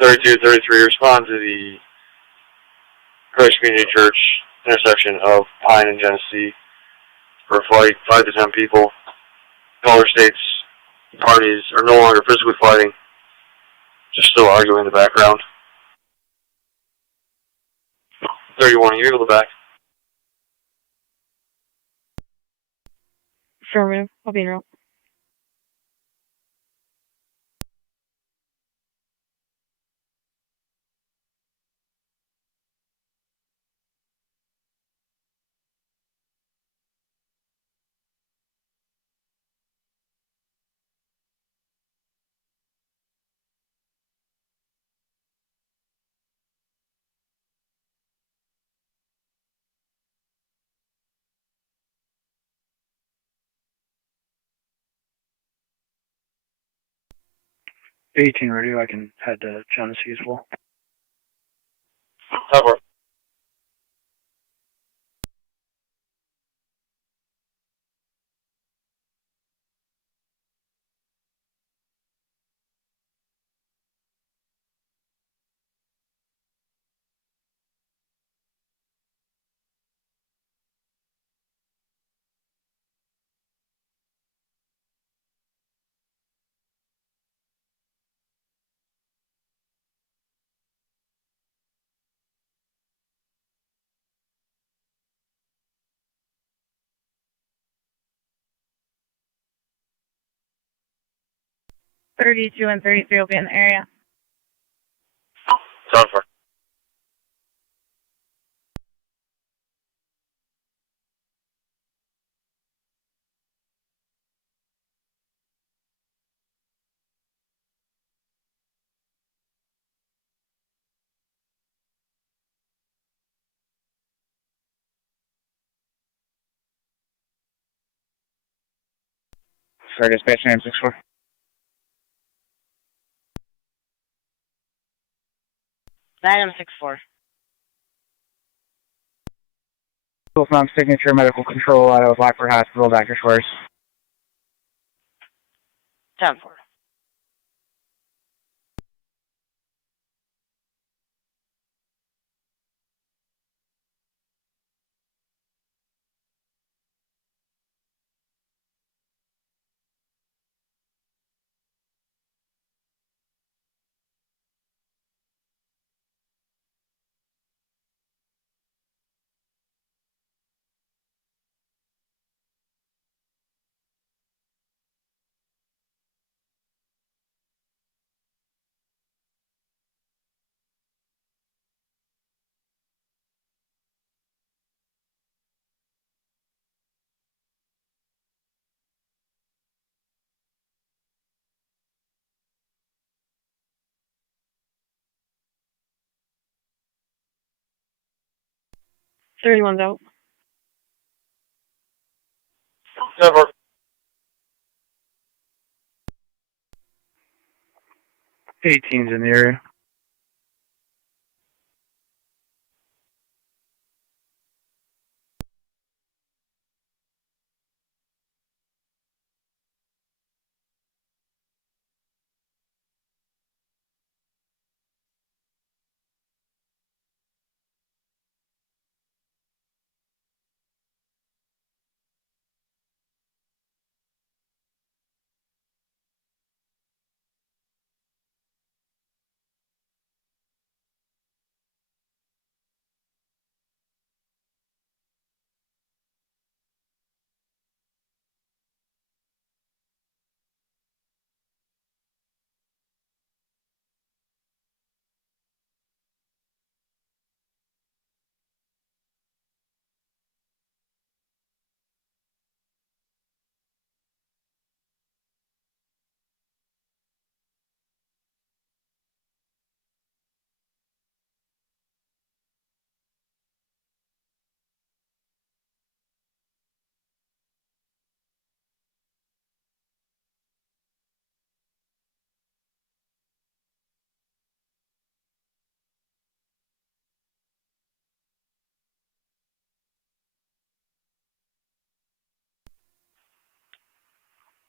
32, 33, respond to the Christ Community Church intersection of Pine and Genesee for a flight, 5 to 10 people. Caller states parties are no longer physically fighting, just still arguing in the background. 31, are you able to back? Affirmative. I'll be in route. '18 radio, I can head to Genesee as well. Cover. .32 and 33 will be in the area. Cover. Sorry, dispatch name 64. Item 64. From signature medical control out of Lockport Hospital, Dr. Schwartz. 10-4. $31's out. Cover. '18's in the area.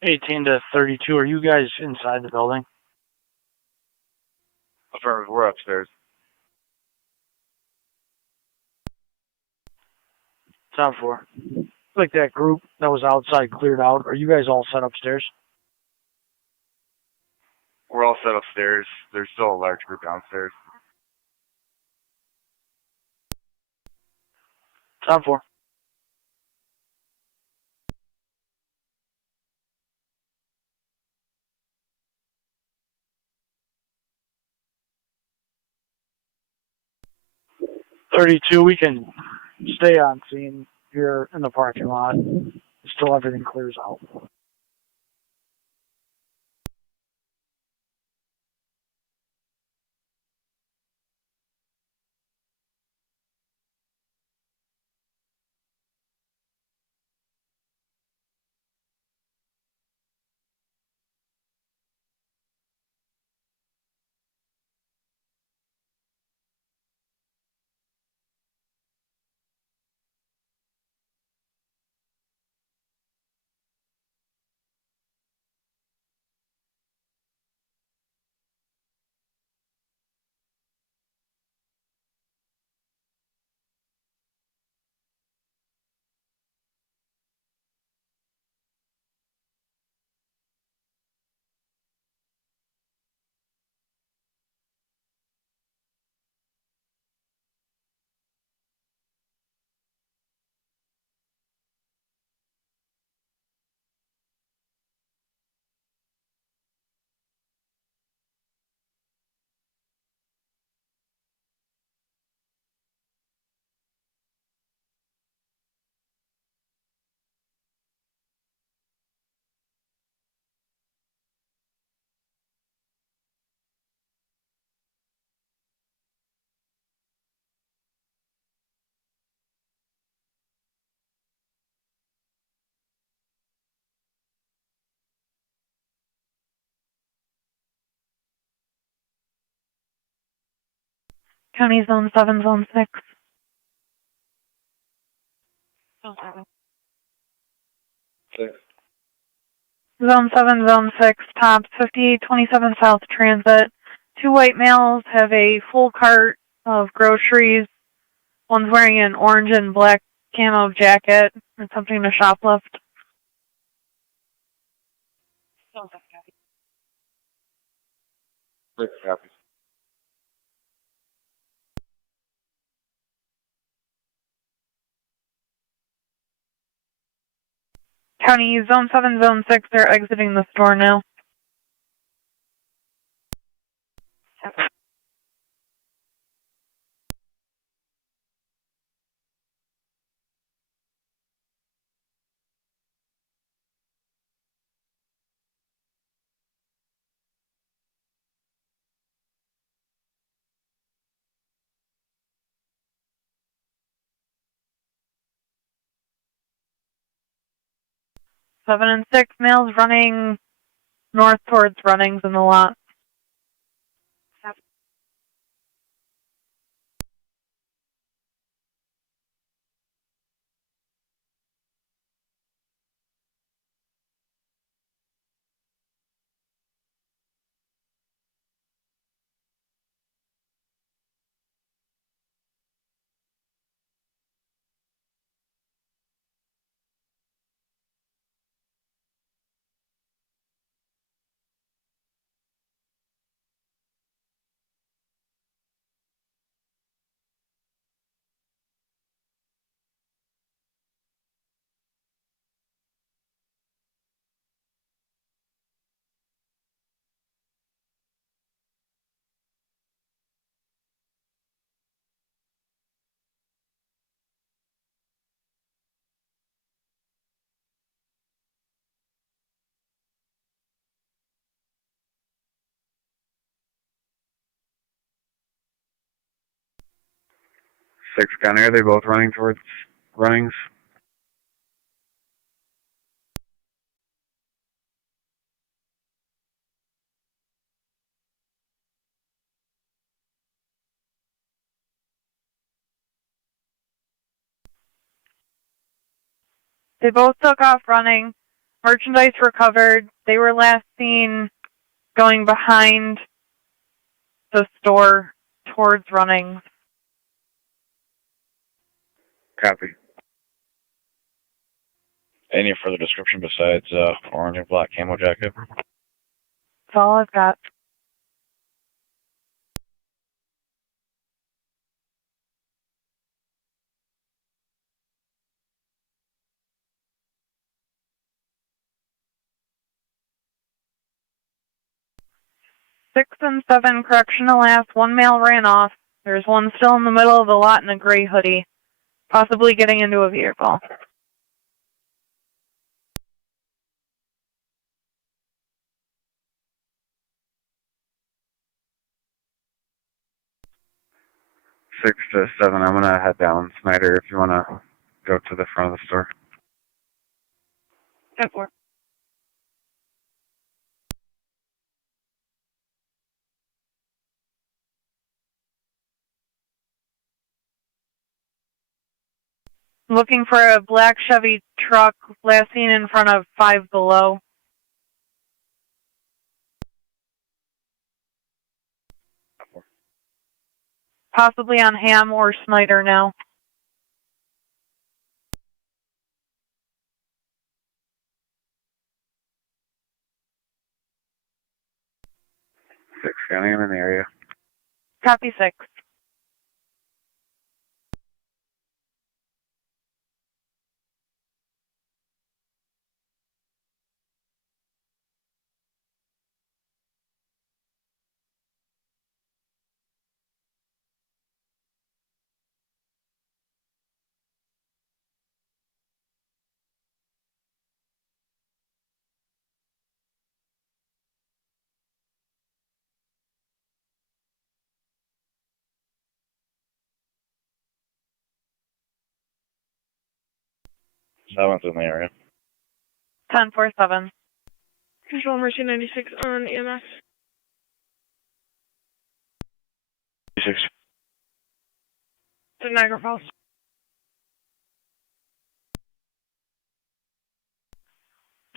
18 to 32. Are you guys inside the building? Affirmative, we're upstairs. Top 4. Like that group that was outside cleared out. Are you guys all set upstairs? We're all set upstairs. There's still a large group downstairs. Top 4. $32, we can stay on scene here in the parking lot until everything clears out. County Zone 7, Zone 6. Zone 7. 6. Zone 7, Zone 6, tops 5827 South Transit. 2 white males have a full cart of groceries. One's wearing an orange and black camo jacket, attempting to shoplift. Zone 7 copy. 6 copies. County Zone 7, Zone 6, they're exiting the store now. Seven and 6 males running north towards Runnings in the lot. Six County, are they both running towards Runnings? They both took off running. Merchandise recovered. They were last seen going behind the store towards Runnings. Copy. Any further description besides orange and black camo jacket? That's all I've got. Six and 7 correctional asked. One male ran off. There's one still in the middle of the lot in a gray hoodie, possibly getting into a vehicle. Six to 7. I'm gonna head down. Snyder, if you wanna go to the front of the store. 10-4. Looking for a black Chevy truck, last seen in front of 5 Below. Possibly on Ham or Snyder now. Six, County, I'm in the area. Copy 6. Seventh in the area. 10-4-7. Control Mercy 96 on EMS. 6. To Niagara Falls.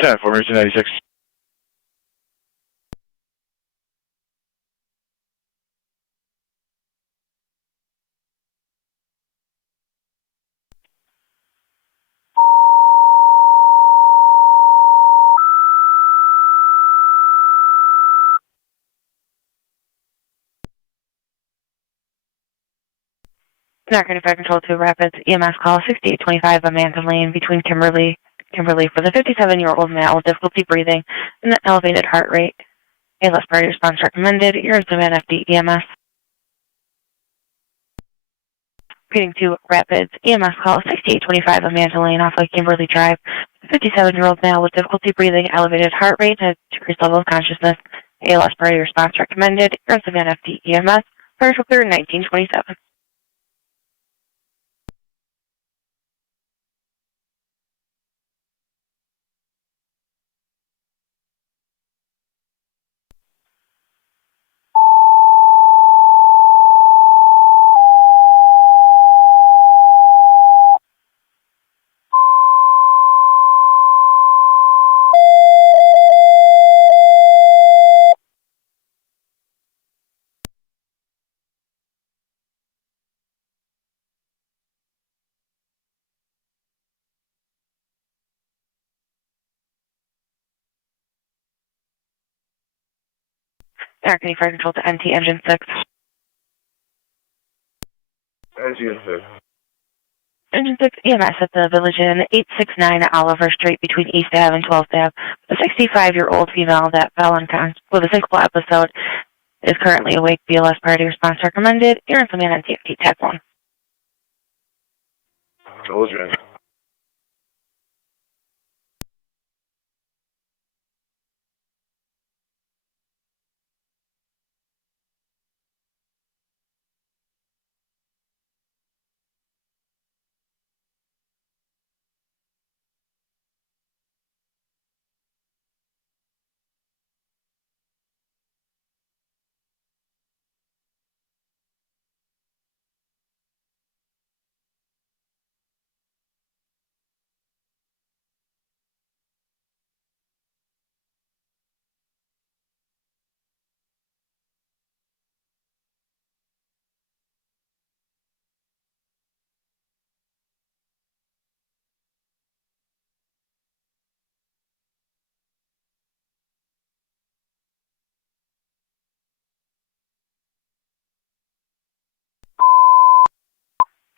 10 for Mercy 96. Niagara County Control 2 Rapids, EMS call 6825 Amanda Lane between Kimberly for the 57-year-old male with difficulty breathing and an elevated heart rate. ALS priority response recommended. Here's the FD EMS. Repeating to Rapids, EMS call 6825 Amanda Lane off of Kimberly Drive. 57-year-old male with difficulty breathing, elevated heart rate, and a decreased level of consciousness. ALS priority response recommended. Here's the FD EMS. Partial clear 1927. Niagara County Fire Control to NT Engine 6. Engine 6. Engine 6 EMS at the Village Inn, 869 Oliver Street between East Ave and 12th Ave. A 65-year-old female that fell unconscious with a single episode is currently awake. BLS priority response recommended. Air and command on TFT TAC 1. Children.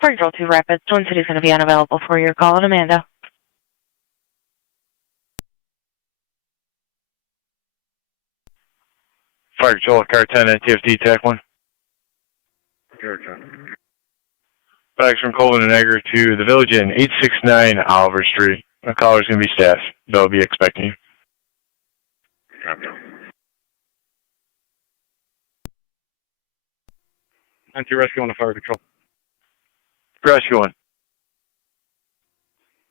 Fire Control 2 Rapids, Twin City's going to be unavailable for your call, and Amanda. Fire Control, Car 10 at TFD, TAC 1. Bags from Colvin and Niagara to the Village Inn, 869 Oliver Street. The caller's going to be staff. They'll be expecting you. Anti-rescue on the Fire Control. Rescue 1.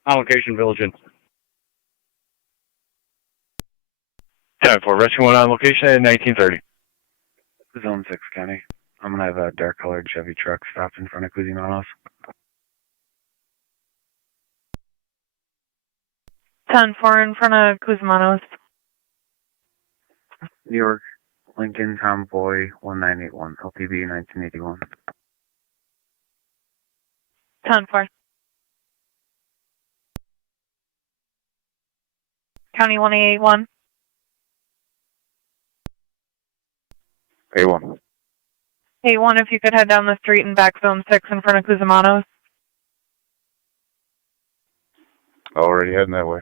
On location, Village Inn. 10-4, Rescue 1 on location at 1930. Zone 6, County. I'm gonna have a dark colored Chevy truck stopped in front of Cusimanos. 10-4 in front of Cusimanos. New York, Lincoln, Tomboy, 1981, LTB 1981. 10-4. County 181. A1. A1, if you could head down the street and back zone 6 in front of Cusimanos. Already heading that way.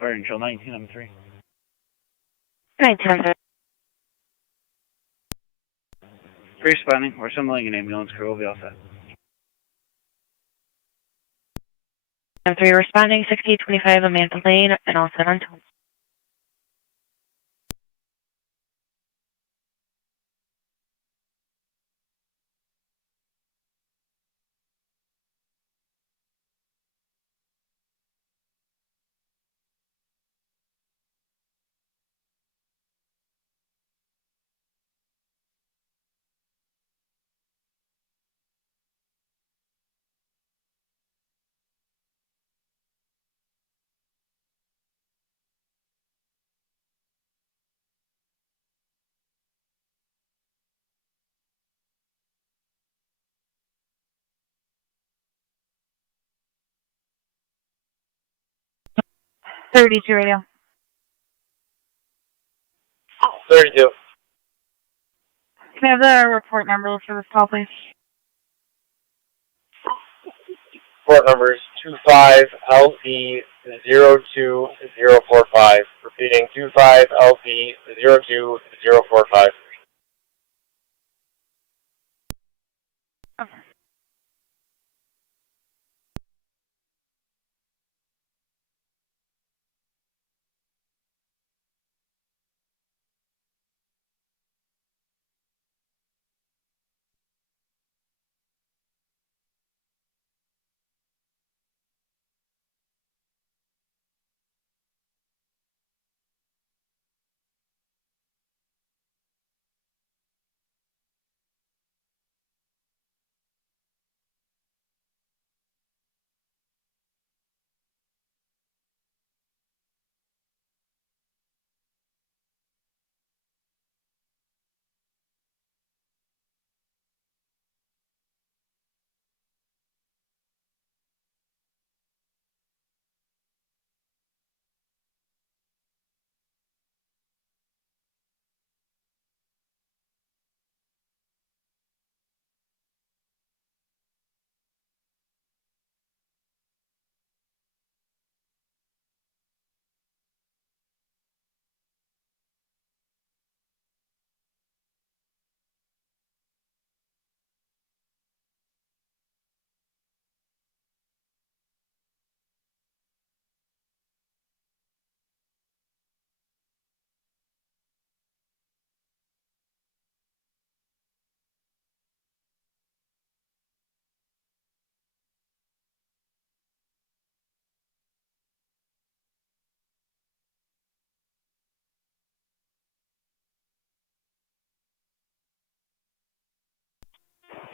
Fire Control 19, I'm 3. 19. Responding. We're assembling an ambulance crew. We'll be all set. I'm 3 responding, 6825 Amanda Lane, and all set on tone. .32 radio. 32. Can I have the report number for this call, please? Report number is 25LV02045. Repeating 25LV02045.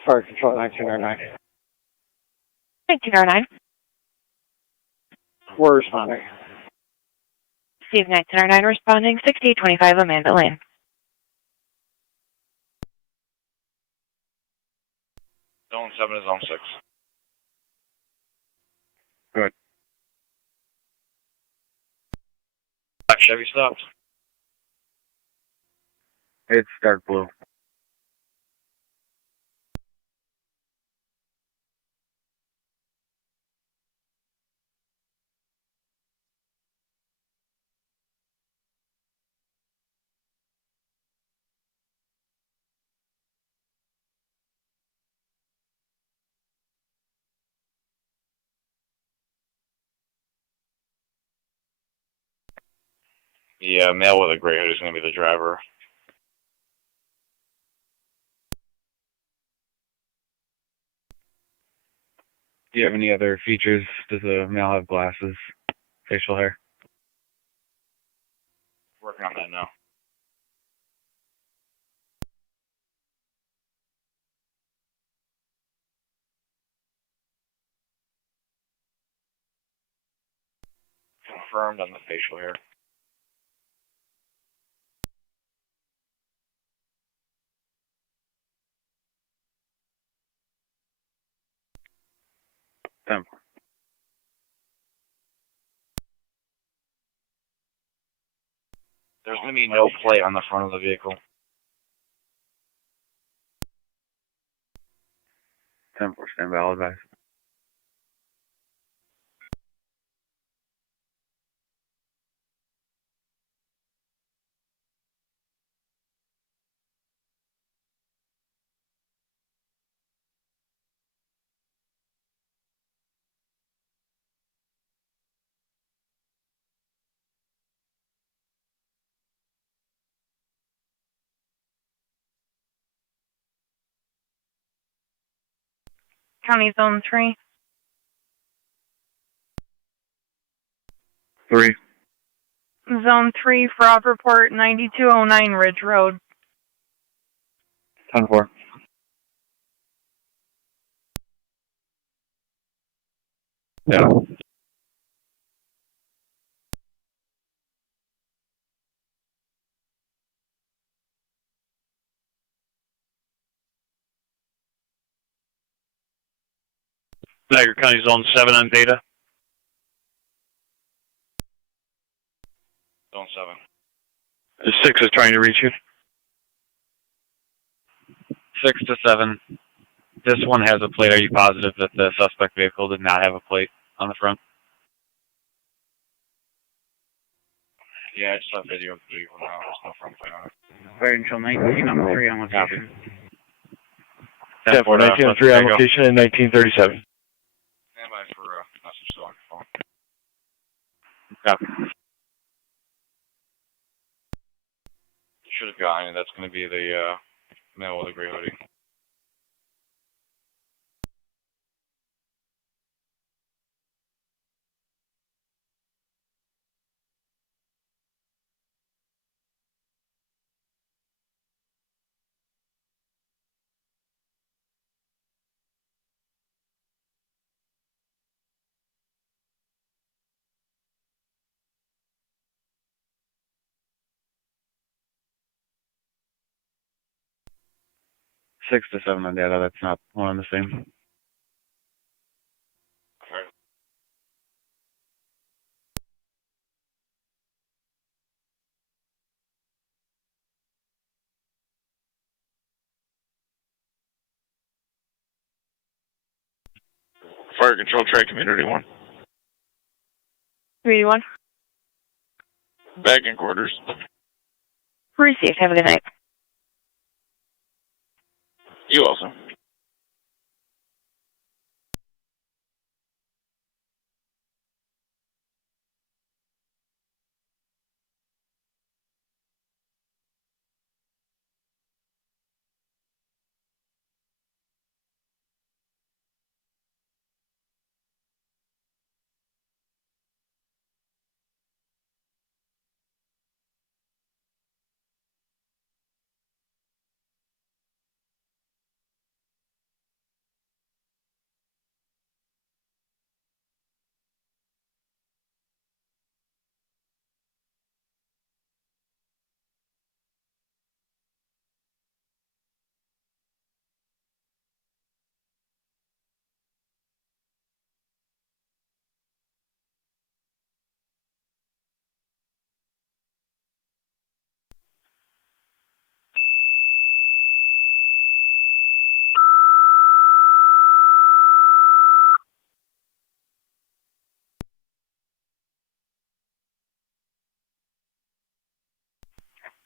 Fire Control 1909. 1909. We're responding. Steve 1909 responding, 6825 Amanda Lane. Zone 7 is Zone 6. Chevy stopped. It's dark blue. Yeah, male with a gray hood is going to be the driver. Do you have any other features? Does the male have glasses? Facial hair? Working on that now. Confirmed on the facial hair. There's going to be no plate on the front of the vehicle. 10-4, stand by, all advice. County Zone 3. 3. Zone 3, fraud report 9209 Ridge Road. 10-4. Yeah. Niagara County Zone 7 on data. Zone 7. The 6 is trying to reach you. 6 to 7. This one has a plate. Are you positive that the suspect vehicle did not have a plate on the front? Yeah, I just saw video of the vehicle now. There's no front plate on it. Fire control 19 on 3 on location. 10-4, 19 on 3 on location in 1937. Stand by for message to phone. Copy. Should have gotten it. That's going to be the male with a gray hoodie. Six to 7 on data. That's not one and the same. Fire control, try community 1. 381. Back in quarters. Received. Have a good night. You also.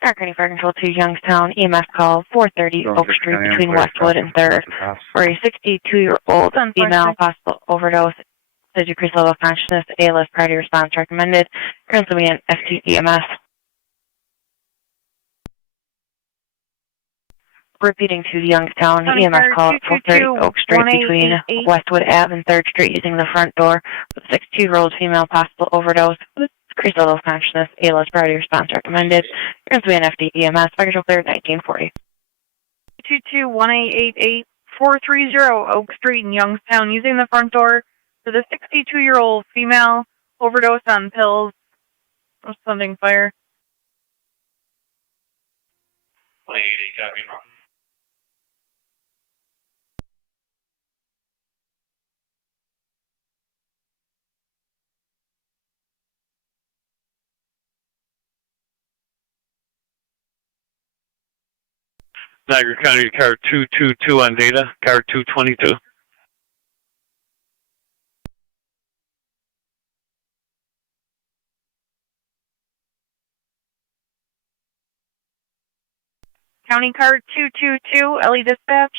Stark County Fire Control to Youngstown, EMS call 430 Oak Street between Westwood and 3rd for a 62-year-old female, possible overdose. The decreased level of consciousness, ALS priority response recommended. Currently an FTEMS. Repeating to Youngstown, EMS call at 430 Oak Street between Westwood Ave and 3rd Street using the front door with a 62-year-old female, possible overdose. Decreased level of consciousness, ALS priority response recommended. Currently an FTEMS. Fire control cleared 1940. 221888 430 Oak Street in Youngstown using the front door for the 62-year-old female overdose on pills. Sending fire. 180, copy. Niagara County car 222 on data, car 222. County card 222, LE dispatch.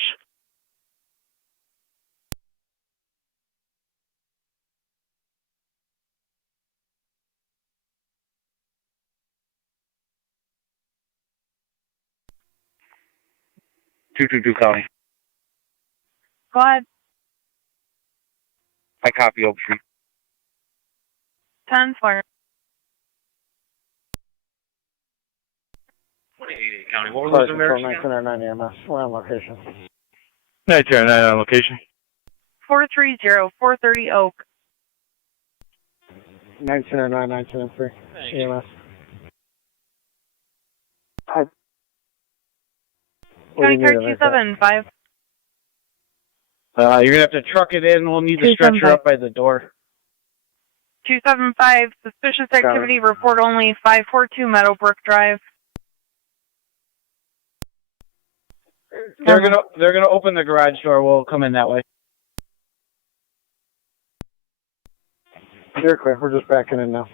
County. Go ahead. I copy Oak Street. 10 fire. 188 County. What Fire was the Control emergency? 909 EMS. We're on location. 909 on location. 430 430 Oak. 1909 1903 EMS. Hi. County card 275. You're gonna have to truck it in. We'll need the stretcher up by the door. 275, suspicious activity, report only, 542 Meadowbrook Drive. They're gonna open the garage door. We'll come in that way. You're clear. We're just backing in now.